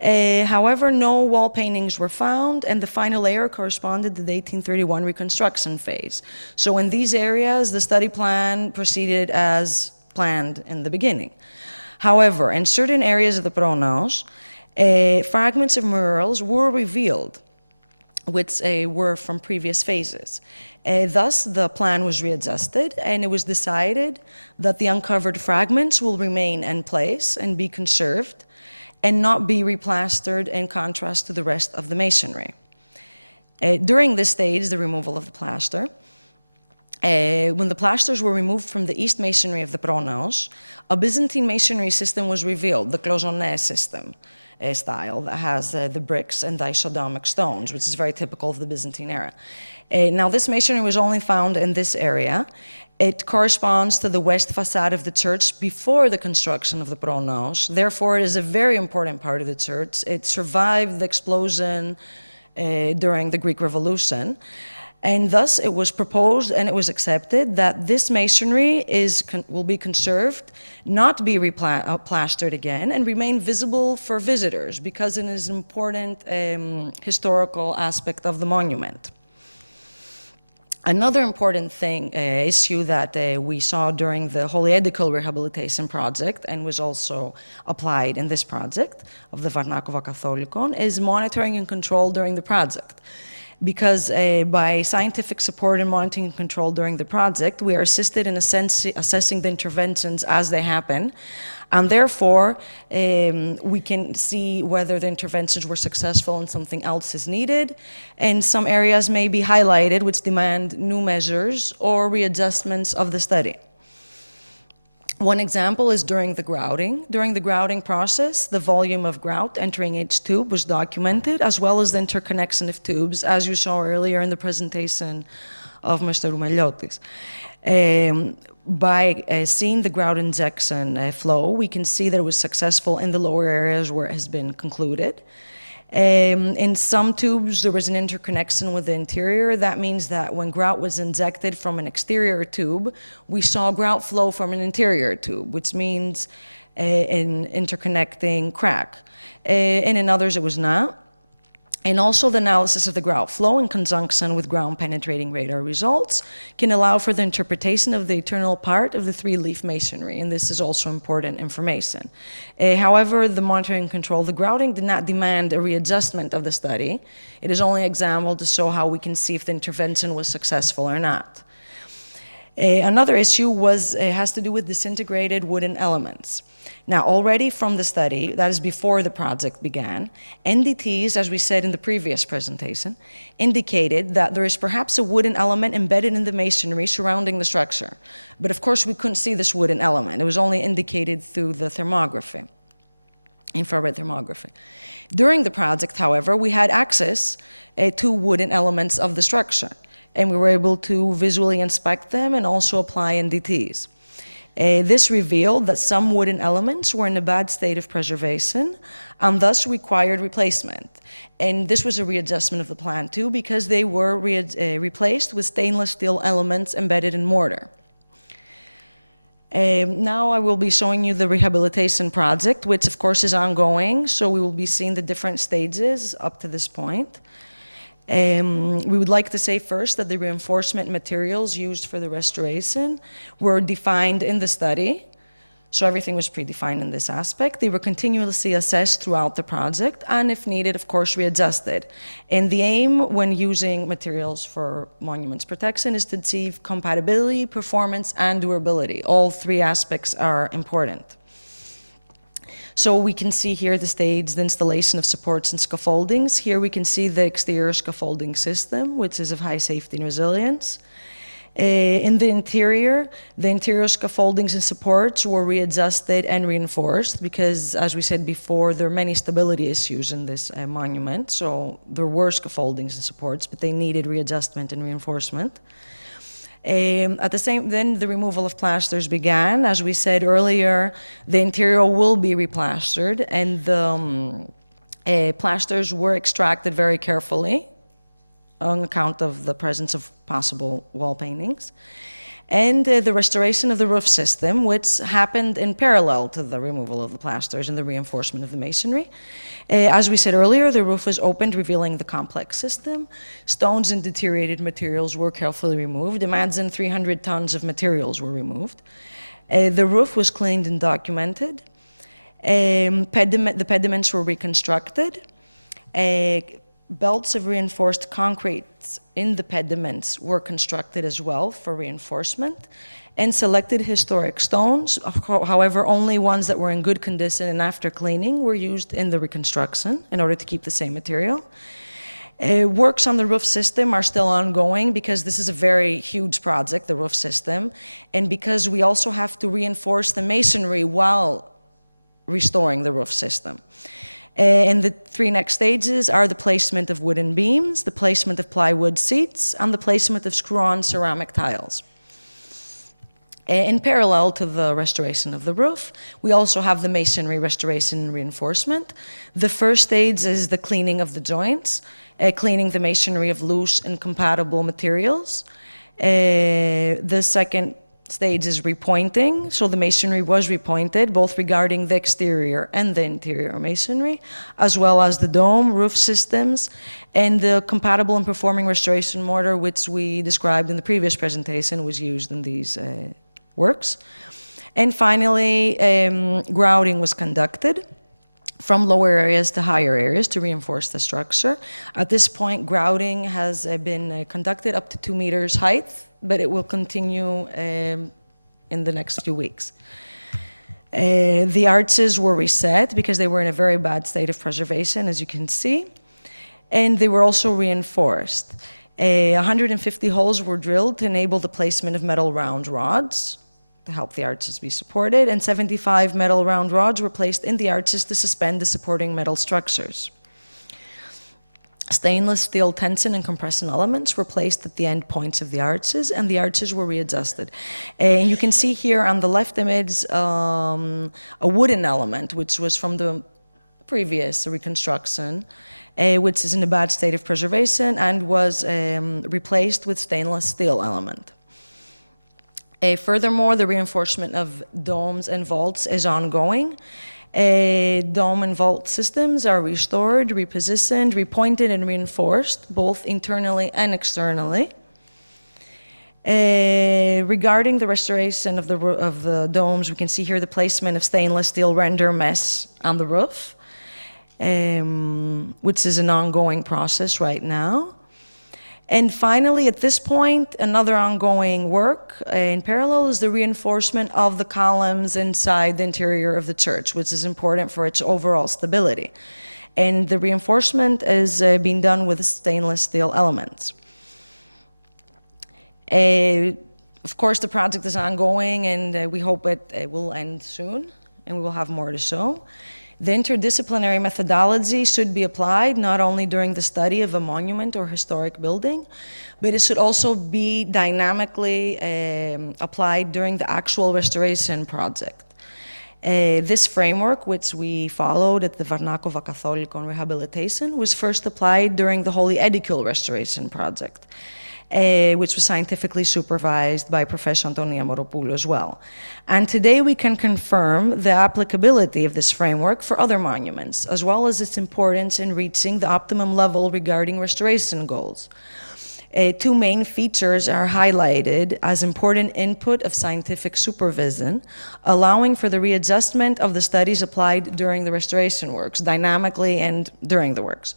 however, no wall paintings were found, and the final layer corresponded to the 1831 reconstruction phase. So in these areas, the study plan proceeded as planned in the beginning. However, in certain areas of the pronaos, fragments of murals were revealed, which were from previous phases. Thus, the plan was readjusted, and it was decided that the uncovered fragments will remain in place and be conserved and not be replastered in contrast to the rest of the masonry. During this stage, the removal of the plaster, when the plasters were removed from the east masonry of the pronaos, a Byzantine masonry system was revealed, the cloisonné system style that has the bricks and the isodomic stones, which is very typical of the Byzantine era. Now, this masonry was only found in this area. It corresponds to the west facade of the church before the construction of the pronaos. Therefore, it is a very important part of the church. It survived the explosion during the Greek Revolution. And thus, it was proposed and it was accepted that this masonry will be conserved, not be plastered again, and remain visible for visitors because it is an important historical aspect of the monument. Another important issue that we saw during the Holy Edicula rehabilitation project and was also applied in this project of the Varnakova Catholicon is monitoring and control during the project. Because by scientific support and monitoring and control during the project, we are assisted in assessing the interventions as they happen, and therefore we can see whether the interventions were successful and something else is needed, and some areas may be highlighted which demand new measures or readjustments of the study. One example is during the grouting. During the grouting process, the volume of grout entering each tube was documented, as well as the interconnection of tubes, as you saw earlier in the presentation of Mr. Roumeliotis. By seeing the grout injection flow, we can see that it was successful in the lower areas where it has been concluded. In some tubes, there was an interconnection with the interior. That means that when grout was injected from an exterior tube, we saw grout flow from an interior tube, which means an interconnecting crack. And in others, it was not. And also the analysis of the grout flow in conjunction with ground-penetrating radar results can allow for the interpretation of the internal part of the three-leaf masonry, and this is also important information. However, the monitoring and control of the grouting did not demand a readjustment of the study. It is only examined to show how we can see if the intervention was successful or not. Another issue has to do with disintegrated wooden elements. Now, already from the study, that is before the project began, NDTs, as we said in the previous presentation, indicated that there is perhaps a wooden element embedded in the masonry surrounding the structure. But of course, we couldn't see this wooden element. It was only indicated through the thermography, infrared thermography. During the project, however, we had access to wooden elements of the structure, and we were able to visually inspect them and also apply NDTs. This revealed that some wooden elements were in a bad state of preservation and thus required replacement. And this was a readjustment of the plan too, because they were replaced with stainless steel elements embedded in mortar. Now I will be showing you the rehabilitation project, which of course is ongoing, so we will be seeing the different stages up to this point. We would like to say first that the reinforcement materials used for the restoration were defined in the study, so everything was predefined in this aspect. They were continuously assessed throughout the project and, if needed, of course, readjusted. And the aim when using materials for monuments protection is to achieve compatibility, performance, and durability. All three aspects are important. So we can see here the stage, the installation of supports and scaffoldings. Here we can see the exterior scaffolding system, which is of high safety and resilience. In the interior scaffoldings and supports were readjusted and reinforced because, as we said before, there are many stability issues in this monument. So there were scaffoldings and supports, but they needed readjustment and reinforcement. At the same, then the removal of plasters began. As we said earlier, the interior will be replastered, and the plasters were extracted very carefully on account of the presence of possible wall paintings. And the restoration of the roof system, which happened in parallel to the removal of the plasters and the reinforcement of the masonry. As we said earlier, the roof was opened, revealing the complex system. Stones and deteriorated materials were carefully removed. Imagine 300 tons of materials were removed. The roof was cleaned and documented. The pediments were reconstructed. Belts of reinforced concrete in the pediments were constructed as well for reinforcement, and selected historic stones, however, only ones that were in good condition and after cleaning were used in the reconstruction in order to keep the same material. Works on the roof system are still ongoing because this is a very huge project, the roof system, and because we also have to reinforce the masonry while restoring the roof system. And the three next stages are the placement of wooden beams, the placement of plywood seats, and the placement of screw-on ceramic tiles. In parallel to the restoration of the roof, we also have the masonry restoration and reinforcement. The first stage is the cleaning of the joints, cleaning the masonry of loose and compatible materials. The second stage is repointing, so the masonry was repointed, both regarding the exterior and the interior masonry, as well as the dome, roof systems, and the compatible and performing restoration mortar, which we described in the previous presentation, was used in these works. And finally, grouting was conducted from lower areas to higher areas to reinforce the structure. At this point, grouting has been conducted up to 2 meters height, but it will continue in the next few weeks. The arches were reset because they were in a very bad state of preservation, as you can see, and they were also reinforced. 150 holes were drilled to enable the placement of metal round rods to help the arches be supported, and 75 metal round rods were placed in the arches to suspend the supporting metal structures. Stainless steel tension and compression elements were placed at the end points of the arches, and the arches were readjusted. And you can see here on the left image a wooden element, which was from the previous reconstruction, which is in a bad state of preservation and was replaced with stainless steel element. Furthermore, the reinforcement of domes and vaults is ongoing. Dome and vault systems are restored, repositioned, repointed, and reinforced, both internally and externally. Regarding the restoration of the domes, we can see here the placement of stainless steel render mesh on the roof, which is an ongoing process right now. And finally, at this point, another ongoing work in parallel is the reinforcement of the columns inside the interior of the church, which is important for its overall stability. And the reinforcement is being done with stainless steel elements. Of course, the project is ongoing, and we hope it will end soon, and we will have more to show. The interdisciplinary methodology should be applied not only during the study of a monument or historic building, but it should also be dynamically applied during the actual restoration project. This framework, which we followed at the Varnakova Catholicon Rehabilitation, was first applied during the Holy Edicula restoration project, which was scientifically supervised by Professor Antonia Moropoulou as well. And today we can confirm the applicability of this framework for other monuments, as well as its importance in reaching the optimum level regarding restoration goals. Two main features are highlighted as important input of scientific supervision, allowing for the readjustment of the studies applied during the restoration works, dynamically and during the works.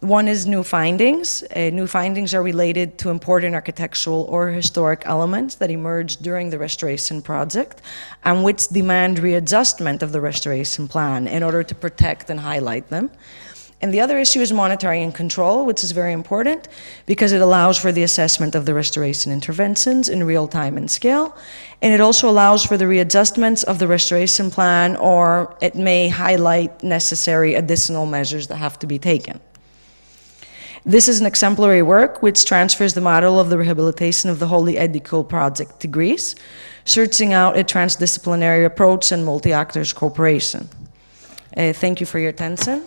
One is new findings. New findings are related to important architectural or historic elements that emerged during the restoration project and which demand readjustment of the restoration plan in order to protect and highlight them. And the other issue is monitoring and control, which is very important because it allows for the assessment of the restoration interventions in real time and scale. And it also allows for the readjustments of the restoration plan, or it may highlight necessary additional measures that have to be taken. This is an exemplary work which transfers the model of the rehabilitation of the Holy Edicula project to Greece, searching out a transdisciplinary approach and multi-actors cooperation. Thank you for your attention.